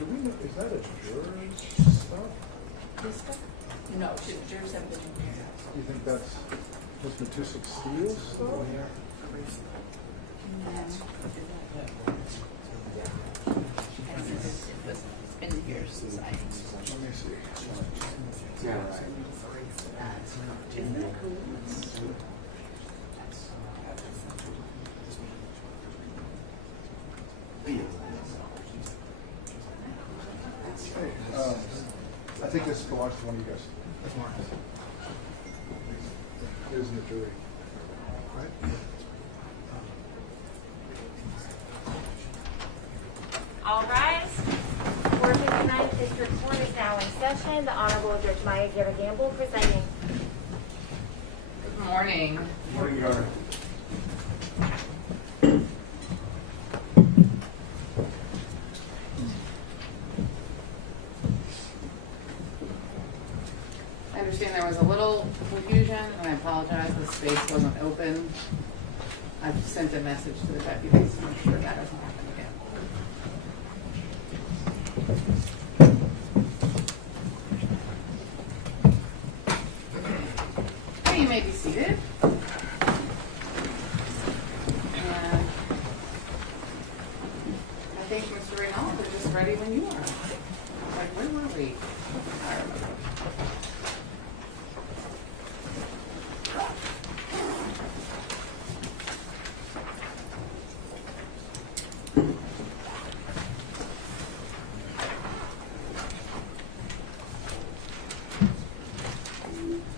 do we know, is that a juror's stuff? This stuff? No, jurors have been in here. Do you think that's Ms. Matusik Steele's stuff? It's been years since I. Let me see. Yeah, right. Isn't that cool? Hey, I think this belongs to one of you guys. That's Mark. It is in the jury. Right? All rise. 459th District Court is now in session. The Honorable Judge Maya Guerra Gamble presiding. Good morning. Good morning, Your Honor. I understand there was a little confusion, and I apologize, the space wasn't open. I've sent a message to the deputies to make sure that doesn't happen again. Okay, you may be seated. And I think, Mr. Reynolds, we're just ready when you are. Like, where were we? I remember.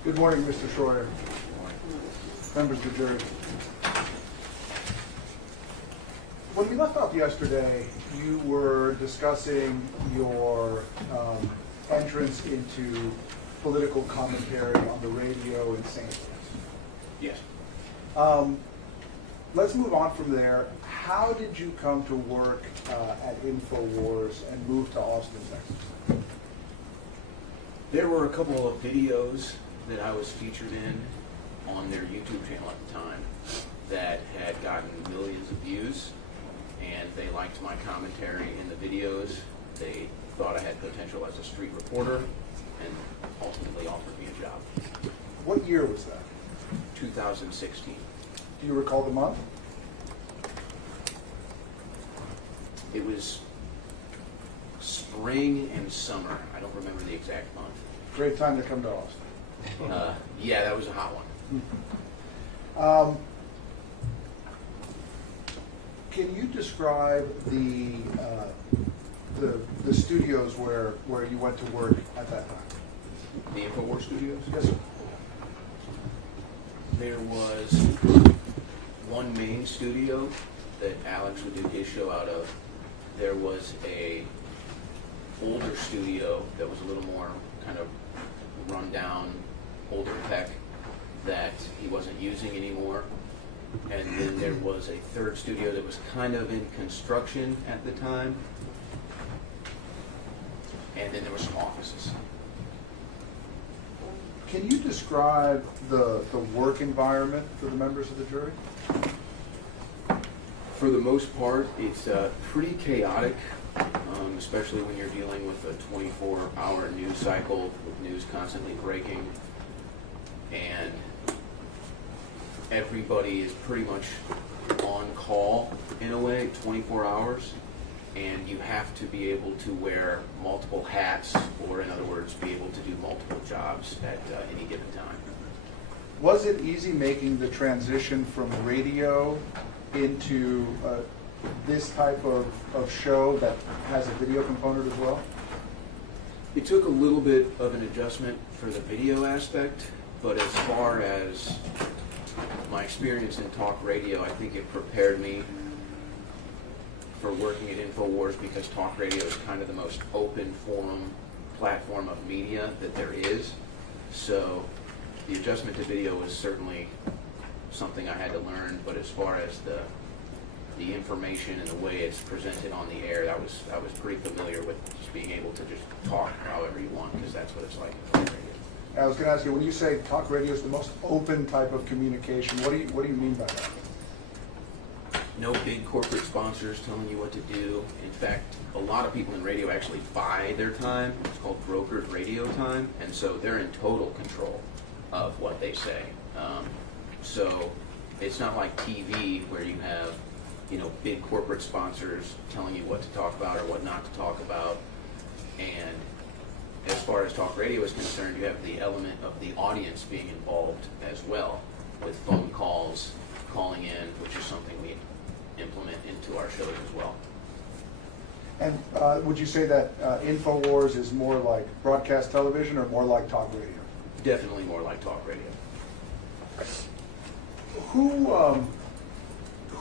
Good morning, Mr. Schroyer. Members of the jury. When we left off yesterday, you were discussing your entrance into political commentary on the radio in St. Louis. Yes. Let's move on from there. How did you come to work at Infowars and move to Austin, Texas? There were a couple of videos that I was featured in on their YouTube channel at the time that had gotten millions of views, and they liked my commentary in the videos. They thought I had potential as a street reporter and ultimately offered me a job. What year was that? 2016. Do you recall the month? It was spring and summer. I don't remember the exact month. Great time to come to Austin. Yeah, that was a hot one. Can you describe the studios where you went to work at that time? The Infowars studios? Yes, sir. There was one main studio that Alex would do his show out of. There was a older studio that was a little more kind of run down, older tech that he wasn't using anymore. And then there was a third studio that was kind of in construction at the time. And then there were some offices. Can you describe the work environment for the members of the jury? For the most part, it's pretty chaotic, especially when you're dealing with a 24-hour news cycle with news constantly breaking. And everybody is pretty much on call in a way, 24 hours. And you have to be able to wear multiple hats, or in other words, be able to do multiple jobs at any given time. Was it easy making the transition from radio into this type of show that has a video component as well? It took a little bit of an adjustment for the video aspect, but as far as my experience in talk radio, I think it prepared me for working at Infowars, because talk radio is kind of the most open forum platform of media that there is. So the adjustment to video was certainly something I had to learn, but as far as the information and the way it's presented on the air, I was pretty familiar with just being able to just talk however you want, because that's what it's like in talk radio. I was going to ask you, when you say talk radio is the most open type of communication, what do you mean by that? no big corporate sponsors telling you what to do. In fact, a lot of people in radio actually buy their time. It's called brokered radio time, and so they're in total control of what they say. So it's not like TV where you have, big corporate sponsors telling you what to talk about or what not to talk about. And as far as talk radio is concerned, you have the element of the audience being involved as well, with phone calls, calling in, which is something we implement into our shows as well. And would you say that Infowars is more like broadcast television or more like talk radio? Definitely more like talk radio.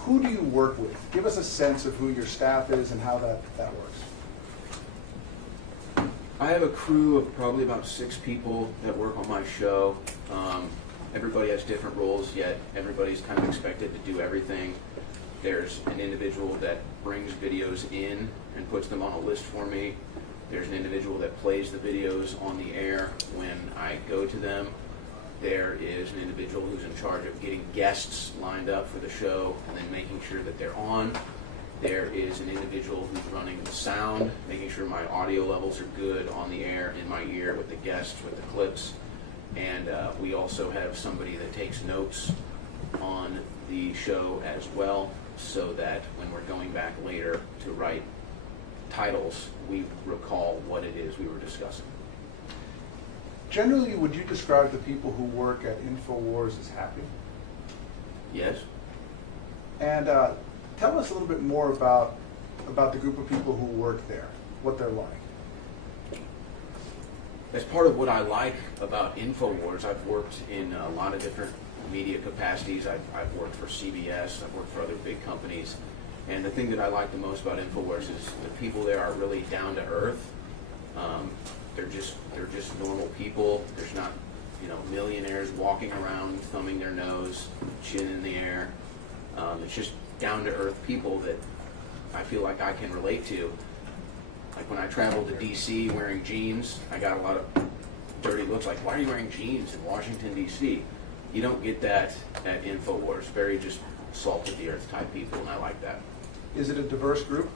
Who do you work with? Give us a sense of who your staff is and how that works. I have a crew of probably about 6 people that work on my show. Everybody has different roles, yet everybody's kind of expected to do everything. There's an individual that brings videos in and puts them on a list for me. There's an individual that plays the videos on the air when I go to them. There is an individual who's in charge of getting guests lined up for the show and then making sure that they're on. There is an individual who's running the sound, making sure my audio levels are good on the air, in my ear, with the guests, with the clips. And we also have somebody that takes notes on the show as well, so that when we're going back later to write titles, we recall what it is we were discussing. Generally, would you describe the people who work at Infowars as happy? Yes? And tell us a little bit more about the group of people who work there, what they're like. As part of what I like about Infowars, I've worked in a lot of different media capacities. I've worked for CBS, I've worked for other big companies. And the thing that I like the most about Infowars is the people there are really down to earth. They're just normal people. There's not, millionaires walking around thumbing their nose, chin in the air. It's just down to earth people that I feel like I can relate to. Like when I traveled to DC wearing jeans, I got a lot of dirty looks like, why are you wearing jeans in Washington, DC? You don't get that at Infowars. Very just salt of the earth type people, and I like that. Is it a diverse group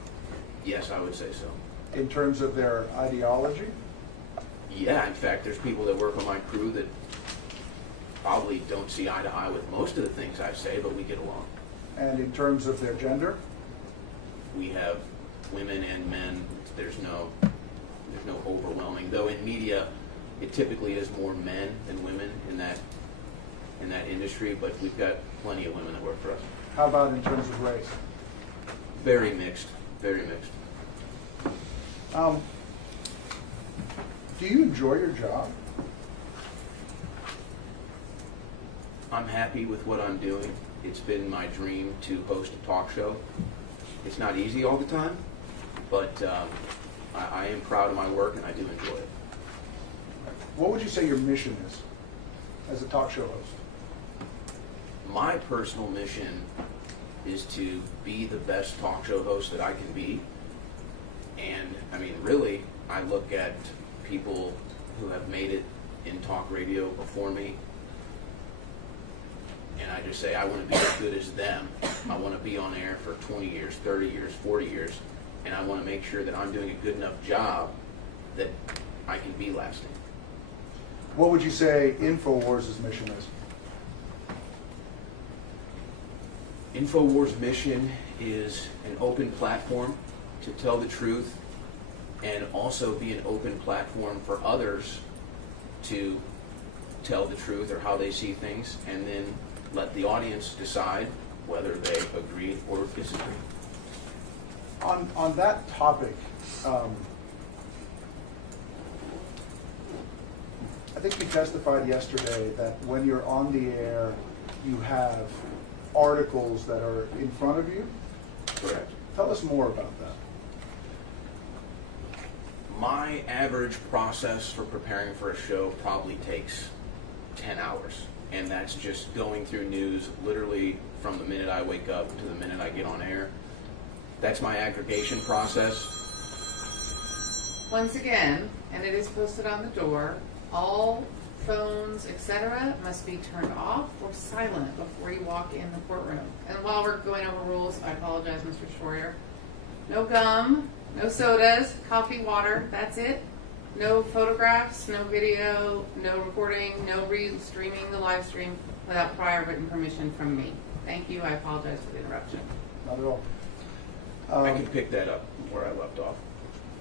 Yes, I would say so. in terms of their ideology? Yeah, in fact, there's people that work on my crew that probably don't see eye to eye with most of the things I say, but we get along. And in terms of their gender? We have women and men. There's no overwhelming, though in media it typically is more men than women in that industry, but we've got plenty of women that work for us. How about in terms of race? Very mixed, very mixed. Do you enjoy your job? I'm happy with what I'm doing. It's been my dream to host a talk show. It's not easy all the time, but I am proud of my work and I do enjoy it. What would you say your mission is as a talk show host? My personal mission is to be the best talk show host that I can be. And I mean, really, I look at people who have made it in talk radio before me, and I just say, I want to be as good as them. I want to be on air for 20 years, 30 years, 40 years, and I want to make sure that I'm doing a good enough job that I can be lasting. What would you say Infowars' mission is? Infowars' mission is an open platform to tell the truth, and also be an open platform for others to tell the truth or how they see things, and then let the audience decide whether they agree or disagree. On that topic, I think you testified yesterday that when you're on the air, you have articles that are in front of you. Correct. Tell us more about that. My average process for preparing for a show probably takes 10 hours. And that's just going through news literally from the minute I wake up to the minute I get on air. That's my aggregation process. Once again, and it is posted on the door, all phones, etc. must be turned off or silent before you walk in the courtroom. And while we're going over rules, I apologize, Mr. Schroyer. No gum, no sodas, coffee, water, that's it. No photographs, no video, no recording, no streaming the live stream without prior written permission from me. Thank you, I apologize for the interruption. Not at all. I can pick that up where I left off.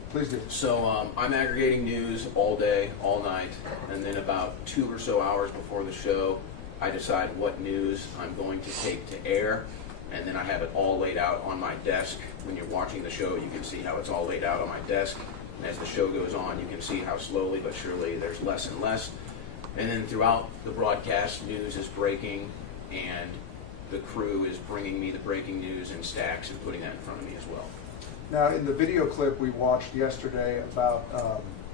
Please do. So I'm aggregating news all day, all night, and then about 2 or so hours before the show, I decide what news I'm going to take to air, and then I have it all laid out on my desk. When you're watching the show, you can see how it's all laid out on my desk. And as the show goes on, you can see how slowly but surely there's less and less. And then throughout the broadcast, news is breaking, and the crew is bringing me the breaking news in stacks and putting that in front of me as well. Now, in the video clip we watched yesterday about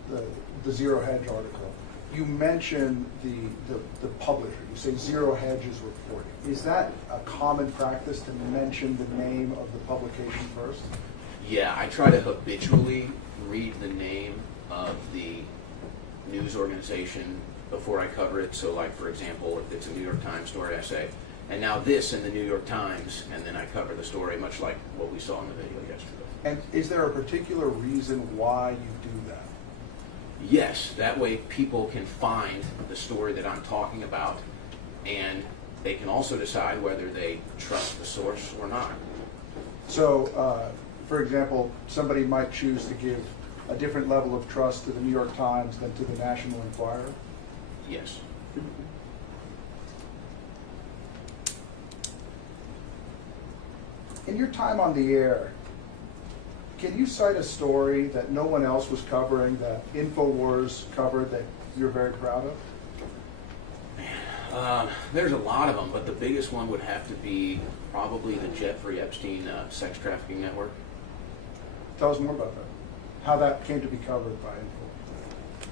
the Zero Hedge article, you mentioned the publisher. You say Zero Hedge is reporting. Is that a common practice to mention the name of the publication first? Yeah, I try to habitually read the name of the news organization before I cover it. So, like, for example, if it's a New York Times story, I say, and now this in the New York Times, and then I cover the story, much like what we saw in the video yesterday. And is there a particular reason why you do that? Yes, that way people can find the story that I'm talking about, and they can also decide whether they trust the source or not. So, for example, somebody might choose to give a different level of trust to the New York Times than to the National Enquirer? Yes. In your time on the air, can you cite a story that no one else was covering, that Infowars covered, that you're very proud of? There's a lot of them, but the biggest one would have to be probably the Jeffrey Epstein sex trafficking network. Tell us more about that. How that came to be covered by Infowars.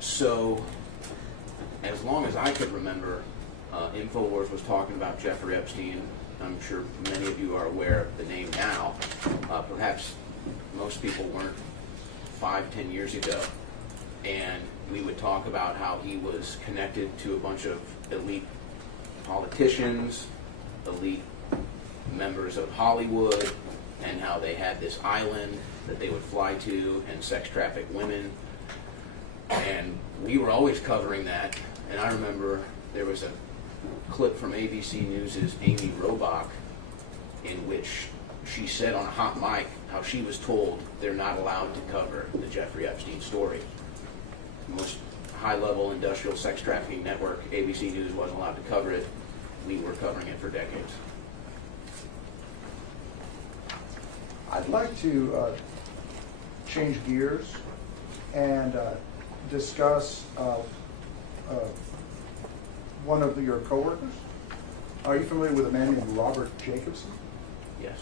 So, as long as I could remember, Infowars was talking about Jeffrey Epstein. I'm sure many of you are aware of the name now. Perhaps most people weren't 5-10 years ago. And we would talk about how he was connected to a bunch of elite politicians, elite members of Hollywood, and how they had this island that they would fly to and sex traffic women. And we were always covering that. And I remember there was a clip from ABC News' Amy Robach in which she said on a hot mic how she was told they're not allowed to cover the Jeffrey Epstein story. The most high-level industrial sex trafficking network, ABC News, wasn't allowed to cover it. We were covering it for decades. I'd like to change gears and discuss one of your coworkers. Are you familiar with a man named Robert Jacobson? Yes.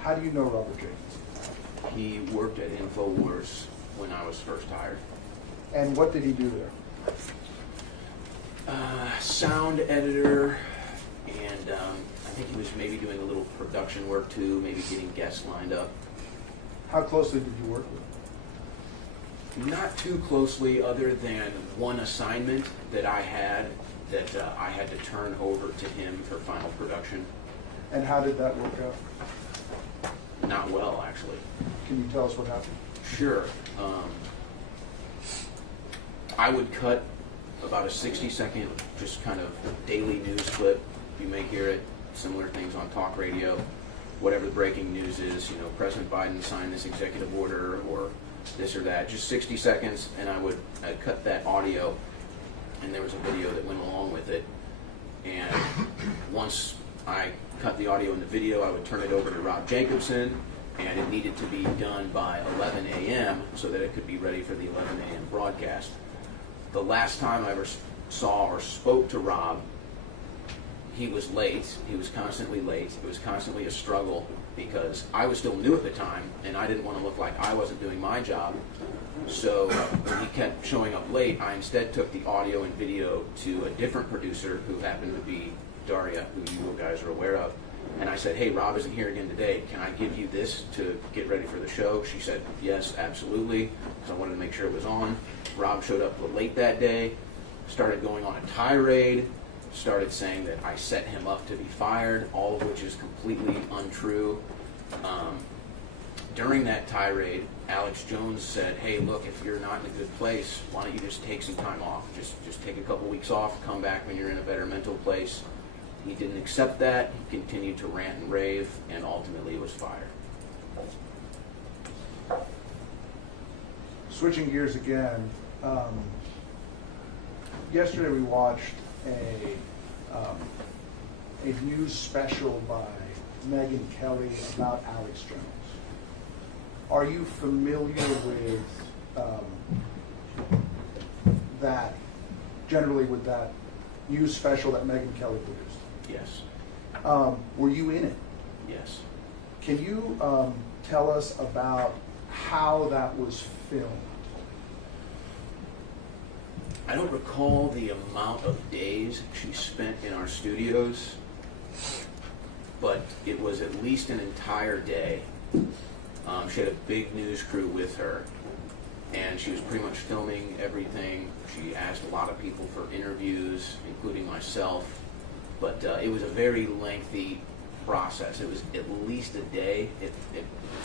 How do you know Robert Jacobson? He worked at Infowars when I was first hired. And what did he do there? Sound editor, and I think he was maybe doing a little production work too, maybe getting guests lined up. How closely did you work with him? Not too closely, other than one assignment that I had that I had to turn over to him for final production. And how did that work out? Not well, actually. Can you tell us what happened? Sure. I would cut about a 60-second, just kind of daily news clip. You may hear it, similar things on talk radio, whatever the breaking news is, you know, President Biden signed this executive order or this or that, just 60 seconds, and I'd cut that audio, and there was a video that went along with it. And once I cut the audio and the video, I would turn it over to Rob Jacobson, and it needed to be done by 11 a.m. so that it could be ready for the 11 a.m. broadcast. The last time I ever saw or spoke to Rob, he was late. He was constantly late. It was constantly a struggle because I was still new at the time, and I didn't want to look like I wasn't doing my job. So when he kept showing up late, I instead took the audio and video to a different producer who happened to be Daria, who you guys are aware of. And I said, hey, Rob isn't here again today. Can I give you this to get ready for the show? She said, yes, absolutely, because I wanted to make sure it was on. Rob showed up late that day, started going on a tirade, started saying that I set him up to be fired, all of which is completely untrue. During that tirade, Alex Jones said, hey, look, if you're not in a good place, why don't you just take some time off? Just take a couple weeks off, come back when you're in a better mental place. He didn't accept that. He continued to rant and rave, and ultimately was fired. Switching gears again, yesterday we watched a news special by Megyn Kelly about Alex Jones. Are you familiar with that, generally with that news special that Megyn Kelly produced? Yes. Were you in it? Yes. Can you tell us about how that was filmed? I don't recall the amount of days she spent in our studios, but it was at least an entire day. She had a big news crew with her, and she was pretty much filming everything. She asked a lot of people for interviews, including myself, but it was a very lengthy process. It was at least a day.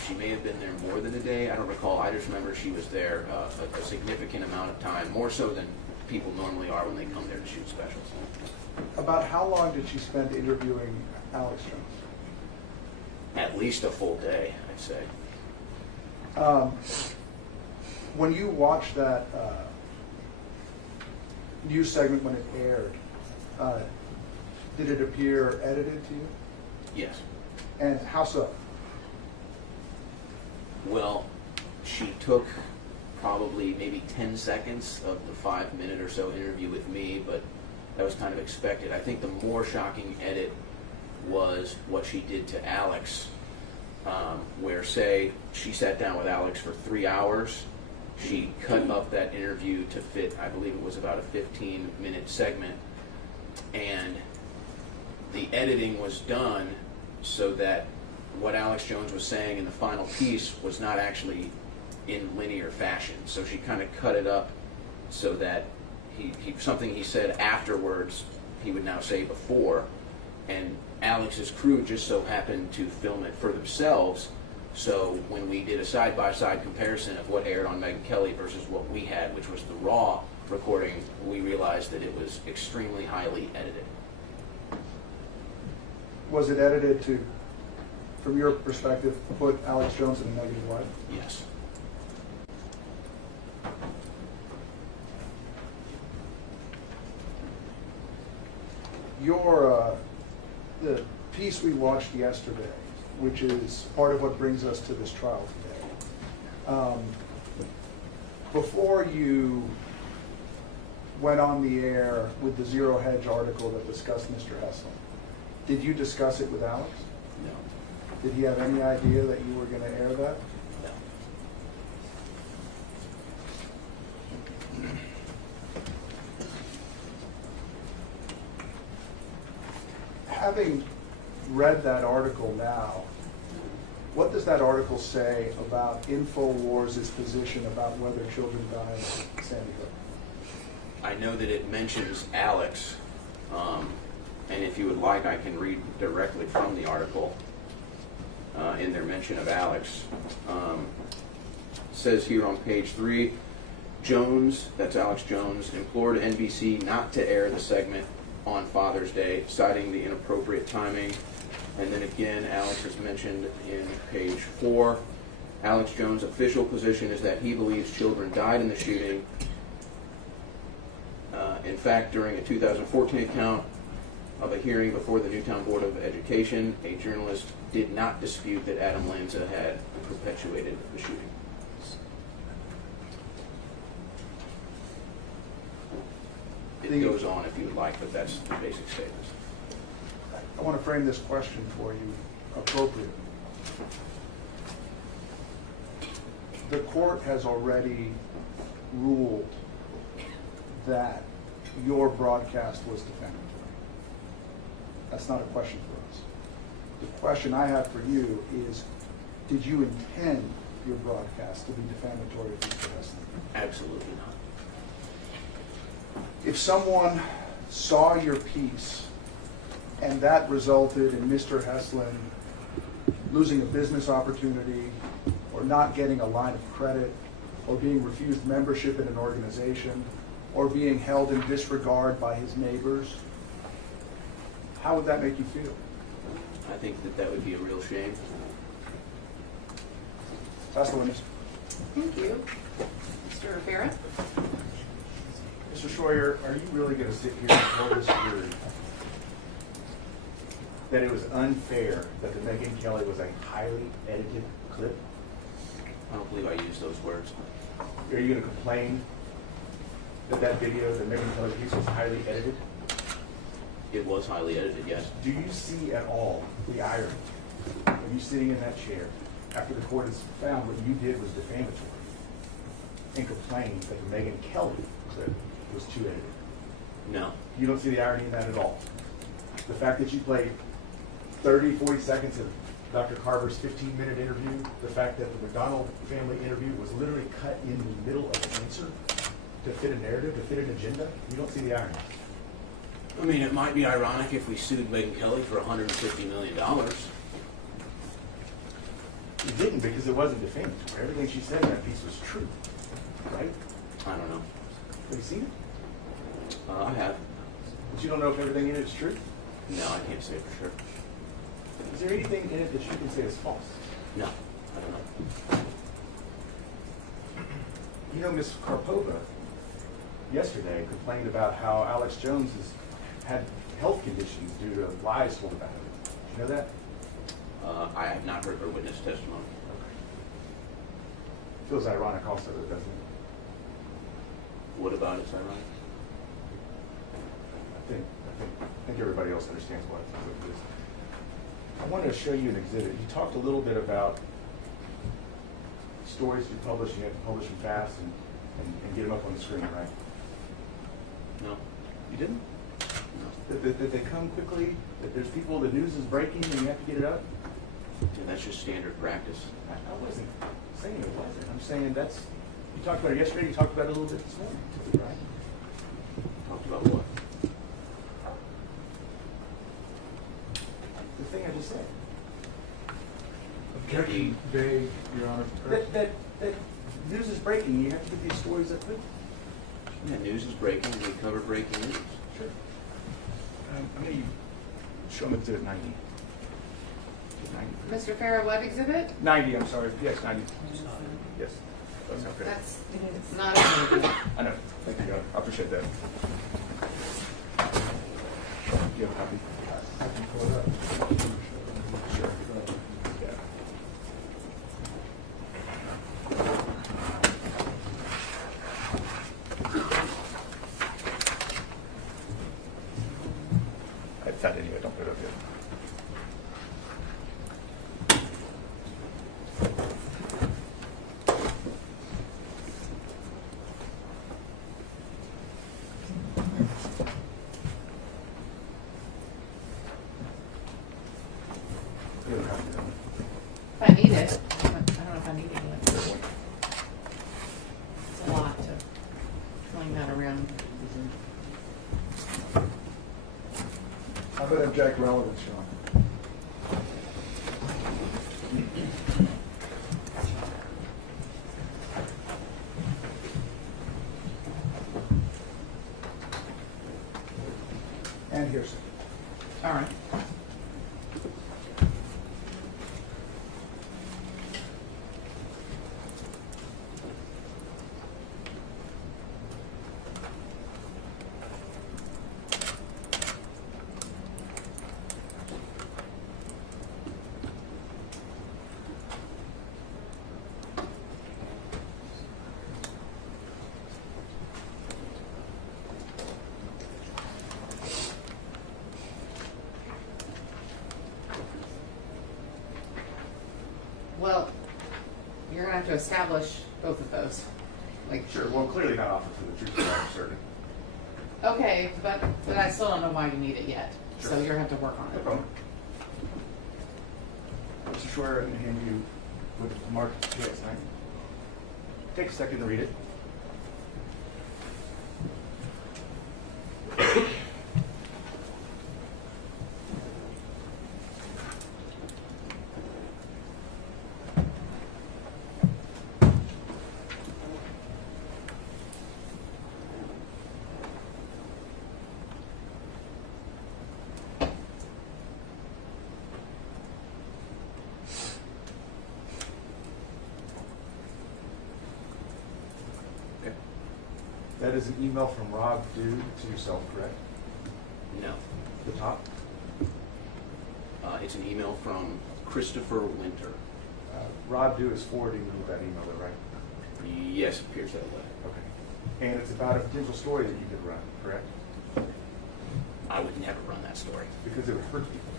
She may have been there more than a day. I don't recall. I just remember she was there a significant amount of time, more so than people normally are when they come there to shoot specials. About how long did she spend interviewing Alex Jones? At least a full day, I'd say. When you watched that news segment when it aired, did it appear edited to you? Yes. And how so? Well, she took probably maybe 10 seconds of the 5-minute or so interview with me, but that was kind of expected. I think the more shocking edit was what she did to Alex, where, say, she sat down with Alex for 3 hours. She cut up that interview to fit, I believe it was about a 15-minute segment, and the editing was done so that what Alex Jones was saying in the final piece was not actually in linear fashion. So she kind of cut it up so that something he said afterwards, he would now say before, and Alex's crew just so happened to film it for themselves. So when we did a side-by-side comparison of what aired on Megyn Kelly versus what we had, which was the raw recording, we realized that it was extremely highly edited. Was it edited to, from your perspective, put Alex Jones in a negative light? Yes. The piece we watched yesterday, which is part of what brings us to this trial today. Before you went on the air with the Zero Hedge article that discussed Mr. Hessel, did you discuss it with Alex? No. Did he have any idea that you were going to air that? No. Having read that article now, what does that article say about Infowars' position about whether children die in Sandy Hook? I know that it mentions Alex, and if you would like, I can read directly from the article in their mention of Alex. It says here on page 3, Jones, that's Alex Jones, implored NBC not to air the segment on Father's Day, citing the inappropriate timing. And then again, Alex is mentioned in page 4. Alex Jones' official position is that he believes children died in the shooting. In fact, during a 2014 account of a hearing before the Newtown Board of Education, a journalist did not dispute that Adam Lanza had perpetuated the shooting. It goes on if you would like, but that's the basic statements. I want to frame this question for you appropriately. The court has already ruled that your broadcast was defamatory. That's not a question for us. The question I have for you is, did you intend your broadcast to be defamatory of Mr. Hessel? Absolutely not. if someone saw your piece and that resulted in Mr. Heslin losing a business opportunity or not getting a line of credit or being refused membership in an organization or being held in disregard by his neighbors, how would that make you feel? I think that that would be a real shame. That's the witness. Thank you. Mr. Rivera? Mr. Schroyer, are you really going to sit here and tell this jury that it was unfair that the Megyn Kelly was a highly edited clip? I don't believe I used those words. Are you going to complain that that video, the Megyn Kelly piece, was highly edited? It was highly edited, yes. Do you see at all the irony of you sitting in that chair after the court has found what you did was defamatory and complained that the Megyn Kelly clip was too edited? No. You don't see the irony in that at all? The fact that you played 30, 40 seconds of Dr. Carver's 15-minute interview, the fact that the McDonald family interview was literally cut in the middle of the answer to fit a narrative, to fit an agenda, you don't see the irony. I mean, it might be ironic if we sued Megyn Kelly for $150 million. You didn't, because it wasn't defamatory. Everything she said in that piece was true, right? I don't know. Have you seen it? I have. But you don't know if everything in it is true? No, I can't say for sure. Is there anything in it that you can say is false? No, I don't know. You know, Ms. Karpova yesterday complained about how Alex Jones has had health conditions due to lies told about him. Did you know that? I have not heard her witness testimony. Feels ironic also, doesn't it? What about it, ironic? I think everybody else understands what it is. I wanted to show you an exhibit. You talked a little bit about stories you publish, you have to publish them fast and get them up on the screen, right? No. You didn't? No. That they come quickly, that there's people, the news is breaking and you have to get it up? Yeah, that's just standard practice. I wasn't saying it wasn't. I'm saying that's, you talked about it yesterday, you talked about it a little bit this morning, right? Talked about what? The thing I just said. Objection vague, Your Honor. That news is breaking, you have to get these stories up quick. Yeah, news is breaking, and we cover breaking news. Sure. I'm going to show them exhibit 90. 90. Mr. Farah, what exhibit? 90, I'm sorry. Yes, 90. Yes. That's okay. That's not a I know. Thank you, God. I appreciate that. Do you have a copy? I can pull it up. Sure. Yeah. It's that anyway. Don't put it up yet. You have a copy of that. If I need it. I don't know if I need it yet. It's a lot to fling that around. How about object relevance, Your Honor? And hearsay. All right. Well, you're gonna have to establish both of those. Like, Sure. Well, clearly not offered for the truth of the matter, certain. okay, but I still don't know why you need it yet. So Sure. you're gonna have to work on No it. problem. Mr. Schroyer, I'm going to hand you with marked TX9. Take a second to read it. That is an email from Rob Dew to yourself, correct? No. The top? It's an email from Christopher Winter. Rob Dew is forwarding you that email, though, right? Yes, it appears that way. Okay. And it's about a potential story that you could run, correct? I would never run that story. Because it would hurt people,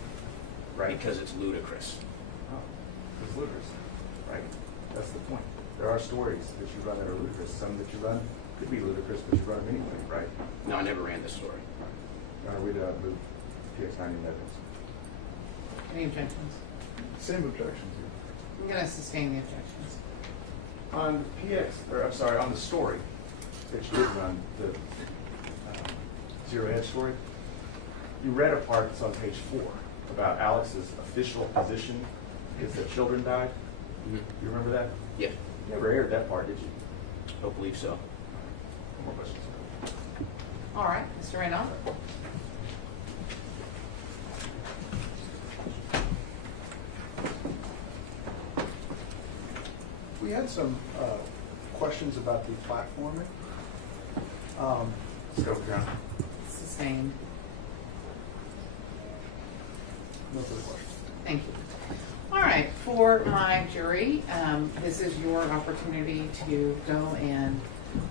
right? Because it's ludicrous. Oh, it's ludicrous, right? That's the point. There are stories that you run that are ludicrous. Some that you run could be ludicrous, but you run them anyway, right? No, I never ran this story. We'd move PX90 in evidence. Any objections? Same objections. I'm going to sustain the objections. On on the story that you did run, the Zero Hedge story, you read a part that's on page 4 about Alex's official position is that children died. Mm-hmm. You remember that? Yeah, You never aired that part, did you? I believe so. More questions? All right, Mr. Randolph. We had some questions about the platforming. Let's go, John. Sustained. No further questions. Thank you. All right, for my jury, this is your opportunity to go and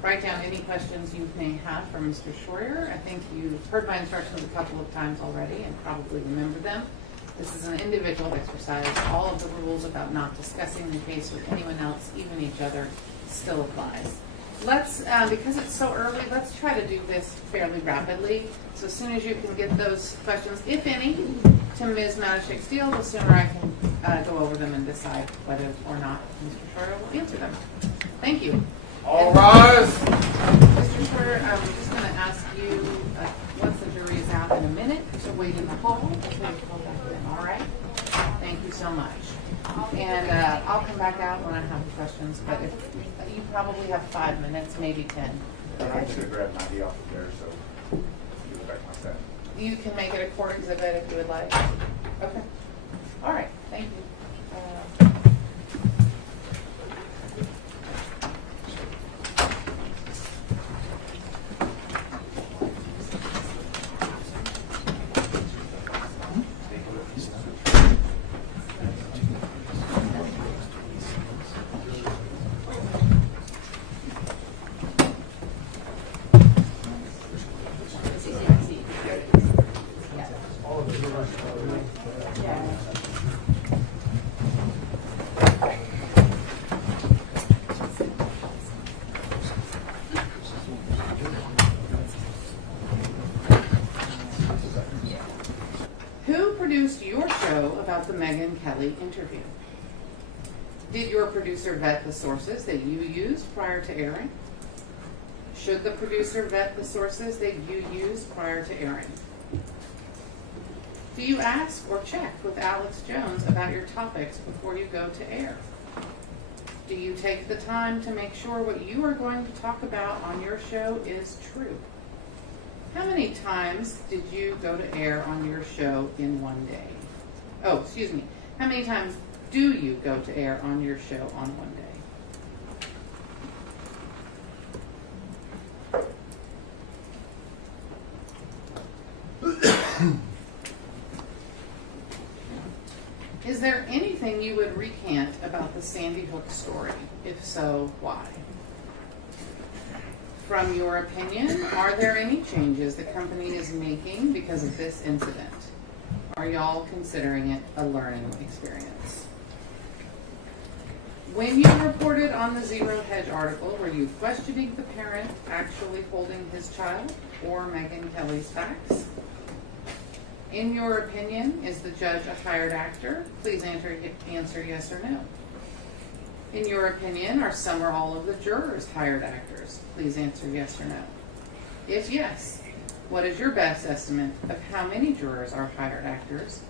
write down any questions you may have for Mr. Schroyer. I think you've heard my instructions a couple of times already and probably remember them. This is an individual exercise. All of the rules about not discussing the case with anyone else, even each other, still applies. Let's, because it's so early, let's try to do this fairly rapidly. So as soon as you can get those questions, if any, to Ms. Matashik-Steele, the sooner I can go over them and decide whether or not Mr. Schroyer will answer them. Thank you. All rise. Mr. Schroyer, I'm just going to ask you, once the jury is out in a minute, to wait in the hall until you come back in, all right? Thank you so much. And I'll come back out when I have questions, but if you probably have 5 minutes, maybe 10. I'm just going to grab an ID off of there, so give it back to my staff. You can make it a court exhibit if you would like. Okay. All right. Thank you. Who produced your show about the Megyn Kelly interview? Did your producer vet the sources that you used prior to airing? Should the producer vet the sources that you used prior to airing? Do you ask or check with Alex Jones about your topics before you go to air? Do you take the time to make sure what you are going to talk about on your show is true? How many times did you go to air on your show in one day? Oh, excuse me. How many times do you go to air on your show on one day? Is there anything you would recant about the Sandy Hook story? If so, why? From your opinion, are there any changes the company is making because of this incident? Are y'all considering it a learning experience? When you reported on the Zero Hedge article, were you questioning the parent actually holding his child or Megyn Kelly's facts? In your opinion, is the judge a hired actor? Please answer yes or no. In your opinion, are some or all of the jurors hired actors? Please answer yes or no. If yes, what is your best estimate of how many jurors are hired actors?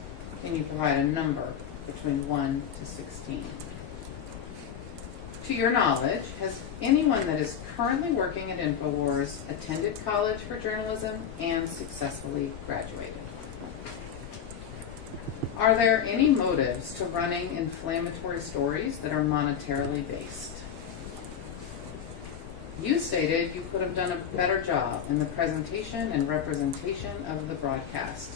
Can you provide a number between 1 to 16? To your knowledge, has anyone that is currently working at Infowars attended college for journalism and successfully graduated? Are there any motives to running inflammatory stories that are monetarily based? You stated you could have done a better job in the presentation and representation of the broadcast.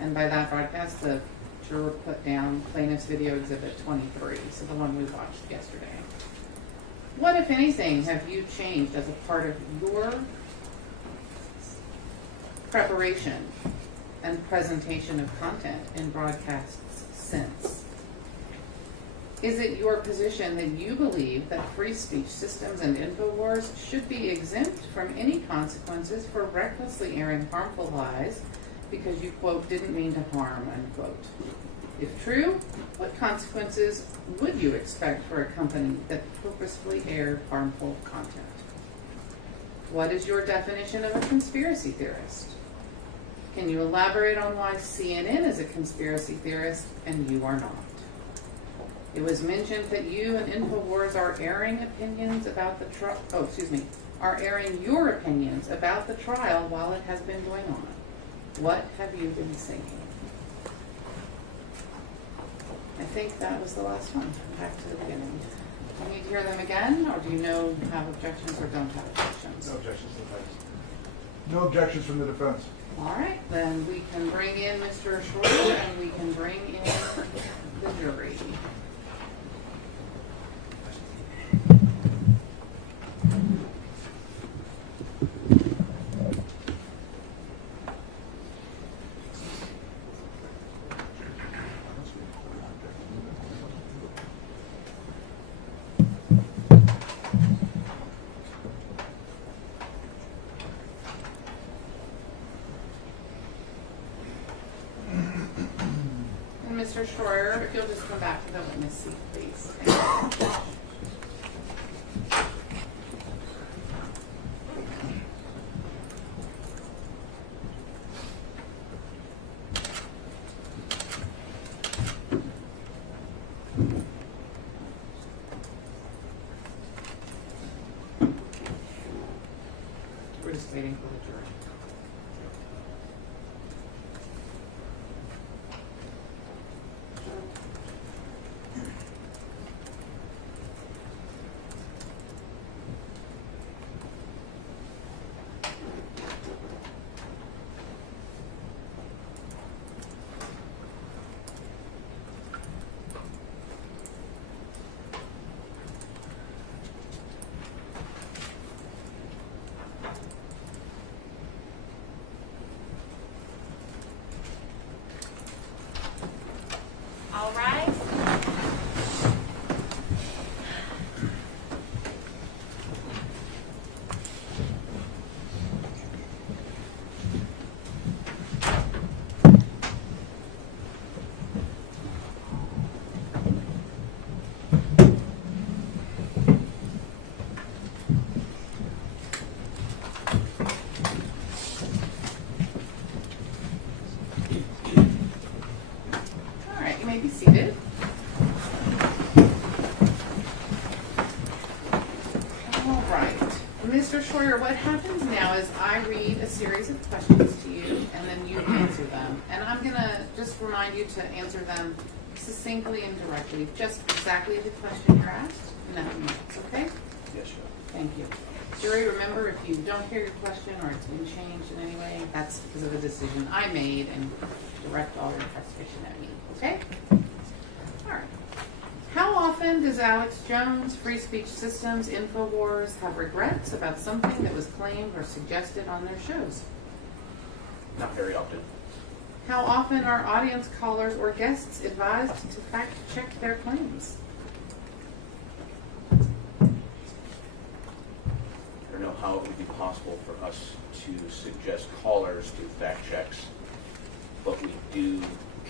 And by that broadcast, the juror put down plaintiff's video exhibit 23, so the one we watched yesterday. What, if anything, have you changed as a part of your preparation and presentation of content in broadcasts since? Is it your position that you believe that free speech systems and Infowars should be exempt from any consequences for recklessly airing harmful lies because you, quote, didn't mean to harm, unquote? If true, what consequences would you expect for a company that purposefully aired harmful content? What is your definition of a conspiracy theorist? Can you elaborate on why CNN is a conspiracy theorist and you are not? It was mentioned that you and Infowars are airing opinions about the trial. Are airing your opinions about the trial while it has been going on. What have you been saying? I think that was the last one. Back to the beginning. Do you need to hear them again, or do you know have objections or don't have objections? No objections to the defense. No objections from the defense. All right, then we can bring in Mr. Schroeder and we can bring in the jury. Mr. Schroeder, if you'll just come back to the witness seat, please. We're just waiting for the jury. All rise. All right, you may be seated. All right. Mr. Schroeder, what happens now is I read a series of questions to you, and then you answer them. And I'm going to just remind you to answer them succinctly and directly, just exactly the question you're asked, and nothing else, okay? Yes, sir. Thank you. Jury, remember, if you don't hear your question or it's been changed in any way, that's because of a decision I made, and direct all your frustration at me, okay? All right. How often does Alex Jones, Free Speech Systems, Infowars have regrets about something that was claimed or suggested on their shows? Not very often. How often are audience callers or guests advised to fact check their claims? I don't know how it would be possible for us to suggest callers do fact checks, but we do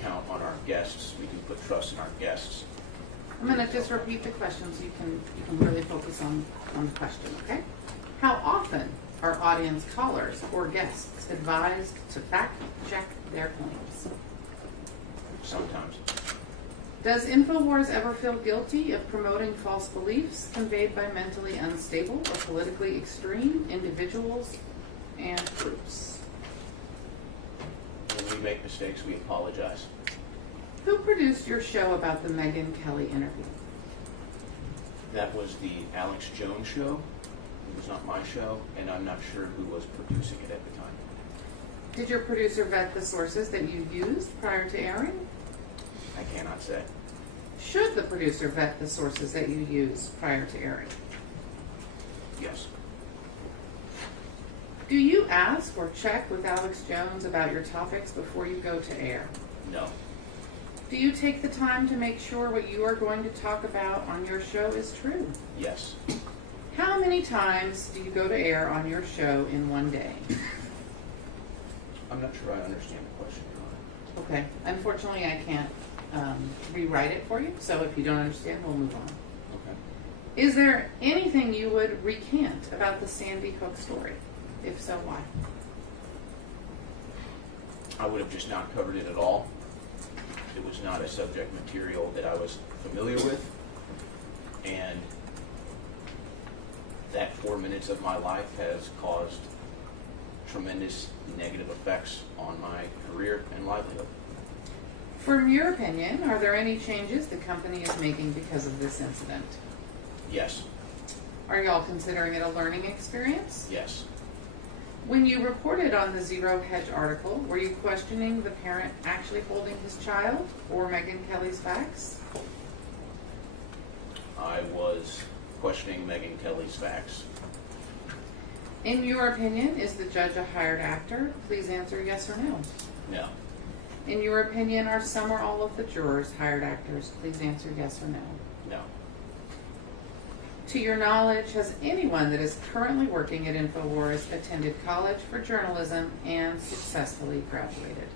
count on our guests. We do put trust in our guests. I'm going to just repeat the question so you can really focus on the question, okay? How often are audience callers or guests advised to fact check their claims? Sometimes. Does Infowars ever feel guilty of promoting false beliefs conveyed by mentally unstable or politically extreme individuals and groups? When we make mistakes, we apologize. Who produced your show about the Megyn Kelly interview? That was the Alex Jones show. It was not my show, and I'm not sure who was producing it at the time. Did your producer vet the sources that you used prior to airing? I cannot say. Should the producer vet the sources that you use prior to airing? Yes. Do you ask or check with Alex Jones about your topics before you go to air? No. Do you take the time to make sure what you are going to talk about on your show is true? Yes. How many times do you go to air on your show in one day? I'm not sure I understand the question, Your Honor. Okay, unfortunately I can't rewrite it for you, so if you don't understand, we'll move on. Okay. Is there anything you would recant about the Sandy Hook story? If so, why? I would have just not covered it at all. It was not a subject material that I was familiar with, and that 4 minutes of my life has caused tremendous negative effects on my career and livelihood. From your opinion, are there any changes the company is making because of this incident? Yes. Are y'all considering it a learning experience? Yes. When you reported on the Zero Hedge article, were you questioning the parent actually holding his child or Megyn Kelly's facts? I was questioning Megyn Kelly's facts. In your opinion, is the judge a hired actor? Please answer yes or no. No. In your opinion, are some or all of the jurors hired actors? Please answer yes or no. No. To your knowledge, has anyone that is currently working at Infowars attended college for journalism and successfully graduated?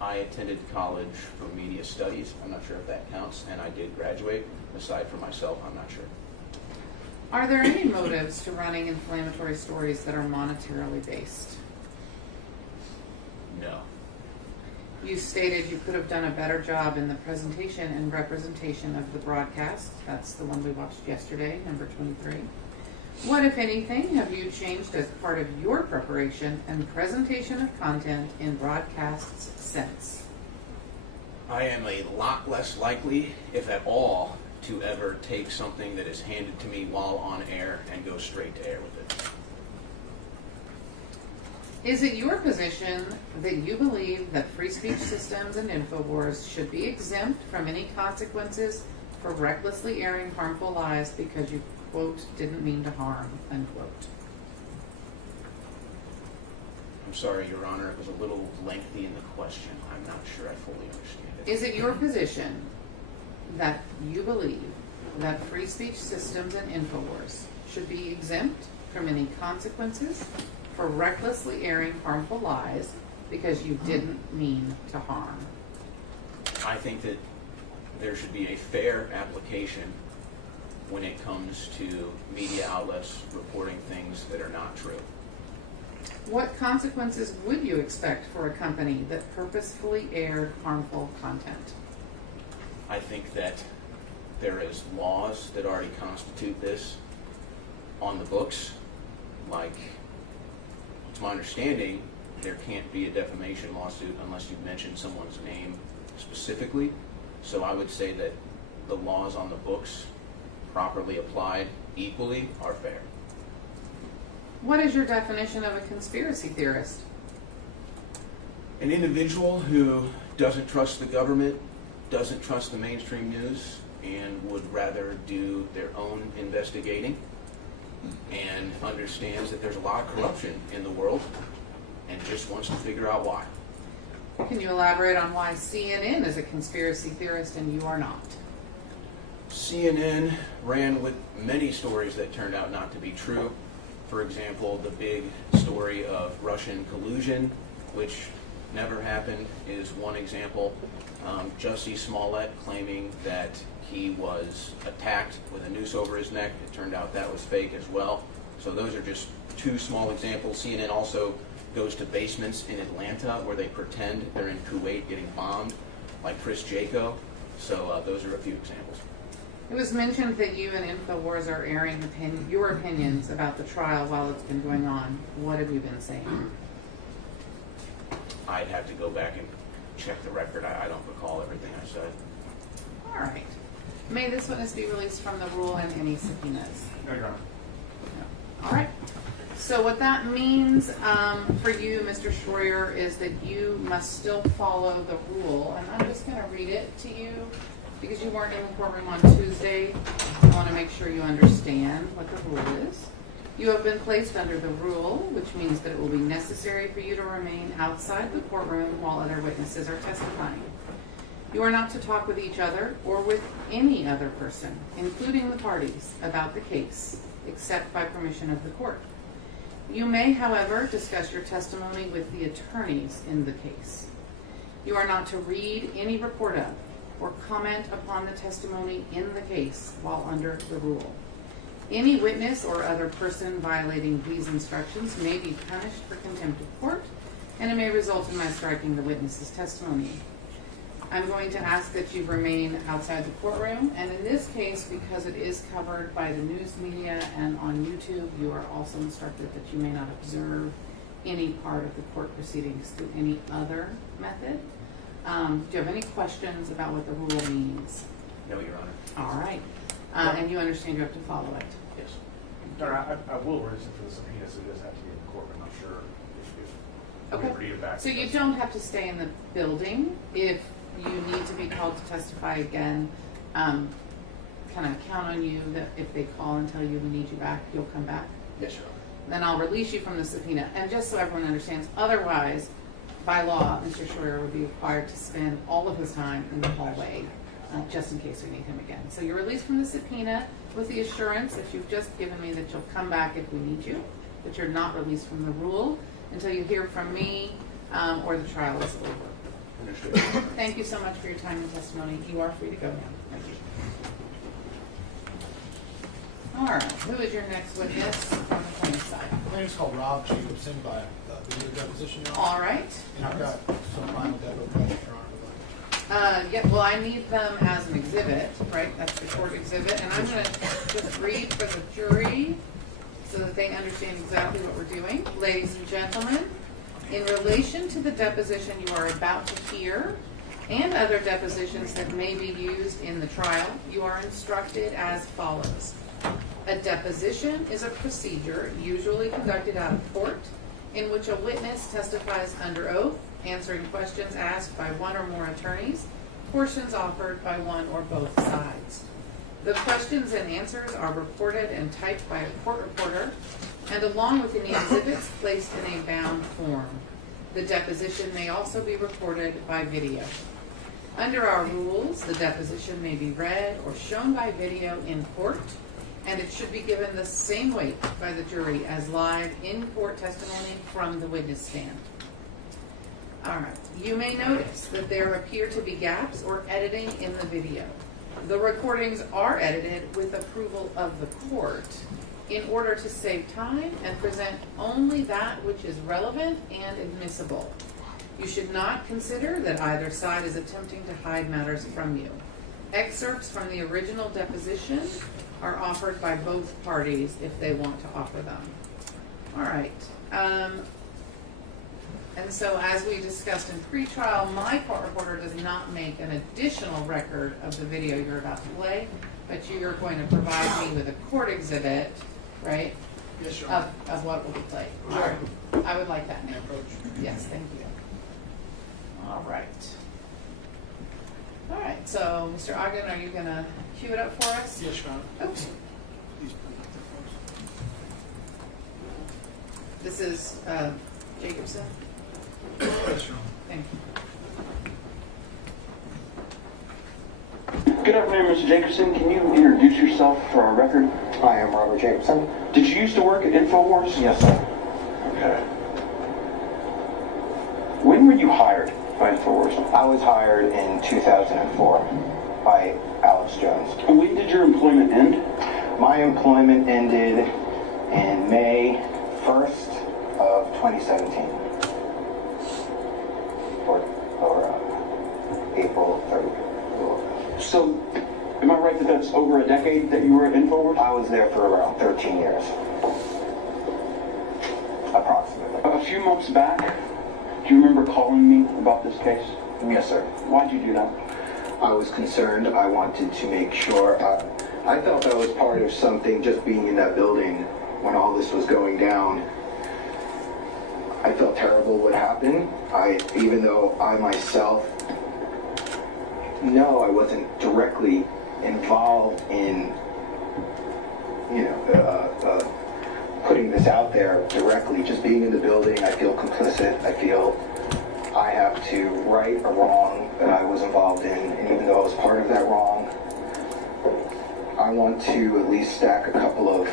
I attended college for media studies. I'm not sure if that counts, and I did graduate. Aside from myself, I'm not sure. Are there any motives to running inflammatory stories that are monetarily based? No. You stated you could have done a better job in the presentation and representation of the broadcast. That's the one we watched yesterday, number 23. What, if anything, have you changed as part of your preparation and presentation of content in broadcasts since? I am a lot less likely, if at all, to ever take something that is handed to me while on air and go straight to air with it. Is it your position that you believe that free speech systems and Infowars should be exempt from any consequences for recklessly airing harmful lies because you, quote, didn't mean to harm, unquote? I'm sorry, Your Honor, it was a little lengthy in the question. I'm not sure I fully understand it. Is it your position that you believe that free speech systems and Infowars should be exempt from any consequences for recklessly airing harmful lies because you didn't mean to harm? I think that there should be a fair application when it comes to media outlets reporting things that are not true. What consequences would you expect for a company that purposefully aired harmful content? I think that there is laws that already constitute this on the books. Like, it's my understanding there can't be a defamation lawsuit unless you mention someone's name specifically. So I would say that the laws on the books, properly applied equally, are fair. What is your definition of a conspiracy theorist? An individual who doesn't trust the government, doesn't trust the mainstream news, and would rather do their own investigating, and understands that there's a lot of corruption in the world, and just wants to figure out why. Can you elaborate on why CNN is a conspiracy theorist and you are not? CNN ran with many stories that turned out not to be true. For example, the big story of Russian collusion, which never happened, is one example. Jussie Smollett claiming that he was attacked with a noose over his neck. It turned out that was fake as well. So those are just two small examples. CNN also goes to basements in Atlanta where they pretend they're in Kuwait getting bombed, like Chris Jaco. So those are a few examples. It was mentioned that you and Infowars are airing your opinions about the trial while it's been going on. What have you been saying? I'd have to go back and check the record. I don't recall everything I said. All right. May this witness be released from the rule and any subpoenas? No, Your Honor. All right. So what that means for you, Mr. Schroyer, is that you must still follow the rule. And I'm just going to read it to you because you weren't in the courtroom on Tuesday. I want to make sure you understand what the rule is. You have been placed under the rule, which means that it will be necessary for you to remain outside the courtroom while other witnesses are testifying. You are not to talk with each other or with any other person, including the parties, about the case, except by permission of the court. You may, however, discuss your testimony with the attorneys in the case. You are not to read any report of or comment upon the testimony in the case while under the rule. Any witness or other person violating these instructions may be punished for contempt of court, and it may result in my striking the witness's testimony. I'm going to ask that you remain outside the courtroom, and in this case, because it is covered by the news media and on YouTube, you are also instructed that you may not observe any part of the court proceedings through any other method. Do you have any questions about what the rule means? No, Your Honor. All right. And you understand you have to follow it? Yes. Your Honor, I will register for the subpoena, so it doesn't have to be in the courtroom, I'm sure. If Okay. we read it back. So you don't have to stay in the building. If you need to be called to testify again, can I count on you that if they call and tell you we need you back, you'll come back? Yes, Your Honor. Then I'll release you from the subpoena. And just so everyone understands, otherwise, by law, Mr. Schroyer would be required to spend all of his time in the hallway, just in case we need him again. So you're released from the subpoena with the assurance that you've just given me that you'll come back if we need you, that you're not released from the rule until you hear from me or the trial is over. Understood. Thank you so much for your time and testimony. You are free to go now. Thank you. All right, who is your next witness from the plaintiff's side? My name is called Rob Jacobson by video deposition, Your Honor. All right. And I've got some final depo questions, Your Honor. Yeah, well, I need them as an exhibit, right? That's the court exhibit. And I'm going to just read for the jury so that they understand exactly what we're doing. Ladies and gentlemen, in relation to the deposition you are about to hear and other depositions that may be used in the trial, you are instructed as follows. A deposition is a procedure usually conducted out of court in which a witness testifies under oath, answering questions asked by one or more attorneys, portions offered by one or both sides. The questions and answers are reported and typed by a court reporter and along with any exhibits placed in a bound form. The deposition may also be recorded by video. Under our rules, the deposition may be read or shown by video in court, and it should be given the same weight by the jury as live in-court testimony from the witness stand. All right, you may notice that there appear to be gaps or editing in the video. The recordings are edited with approval of the court in order to save time and present only that which is relevant and admissible. You should not consider that either side is attempting to hide matters from you. Excerpts from the original deposition are offered by both parties if they want to offer them. All right. And so as we discussed in pretrial, my court reporter does not make an additional record of the video you're about to play, but you're going to provide me with a court exhibit, right? Yes, Your Of, Honor. of what will be played. All Sure. right. I would like that now. Approach. Yes, thank you. All right. All right, so Mr. Ogden, are you going to cue it up for us? Yes, Your Honor. Oops. Please put it up there This is Jacobson. first. Yes, Your Honor. Thank you. Good afternoon, Mr. Jacobson. Can you introduce yourself for our record? I am Robert Jacobson. Did you used to work at Infowars? Yes, sir. Okay. When were you hired by Infowars? I was hired in 2004 by Alex Jones. And when did your employment end? My employment ended in May 1st of 2017. Or April 30th. So, am I right that that's over a decade that you were at Infowars? I was there for around 13 years. Approximately. A few months back, do you remember calling me about this case? Yes, sir. Why'd you do that? I was concerned. I wanted to make sure. I felt I was part of something just being in that building when all this was going down. I felt terrible what happened. Even though I myself, no, I wasn't directly involved in, putting this out there directly. Just being in the building, I feel complicit. I feel I have to right a wrong that I was involved in, and even though I was part of that wrong, I want to at least stack a couple of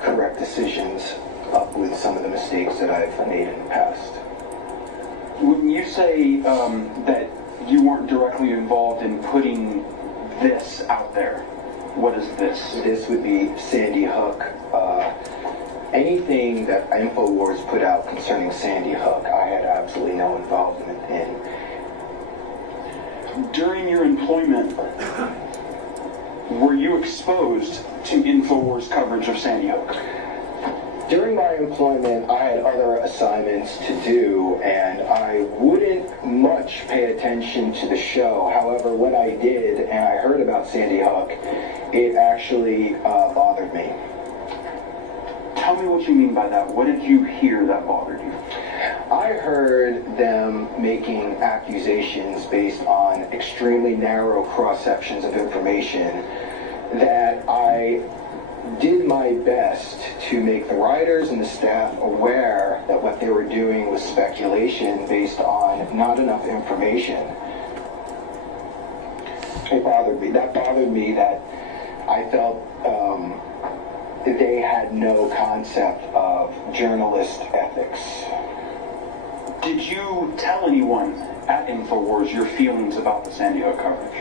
correct decisions up with some of the mistakes that I've made in the past. When you say that you weren't directly involved in putting this out there, what is this? This would be Sandy Hook. Anything that Infowars put out concerning Sandy Hook, I had absolutely no involvement in. During your employment, were you exposed to Infowars coverage of Sandy Hook? During my employment, I had other assignments to do, and I wouldn't much pay attention to the show. However, when I did, and I heard about Sandy Hook, it actually bothered me. Tell me what you mean by that. What did you hear that bothered you? I heard them making accusations based on extremely narrow cross-sections of information that I did my best to make the writers and the staff aware that what they were doing was speculation based on not enough information. It bothered me. That bothered me that I felt that they had no concept of journalist ethics. Did you tell anyone at Infowars your feelings about the Sandy Hook coverage?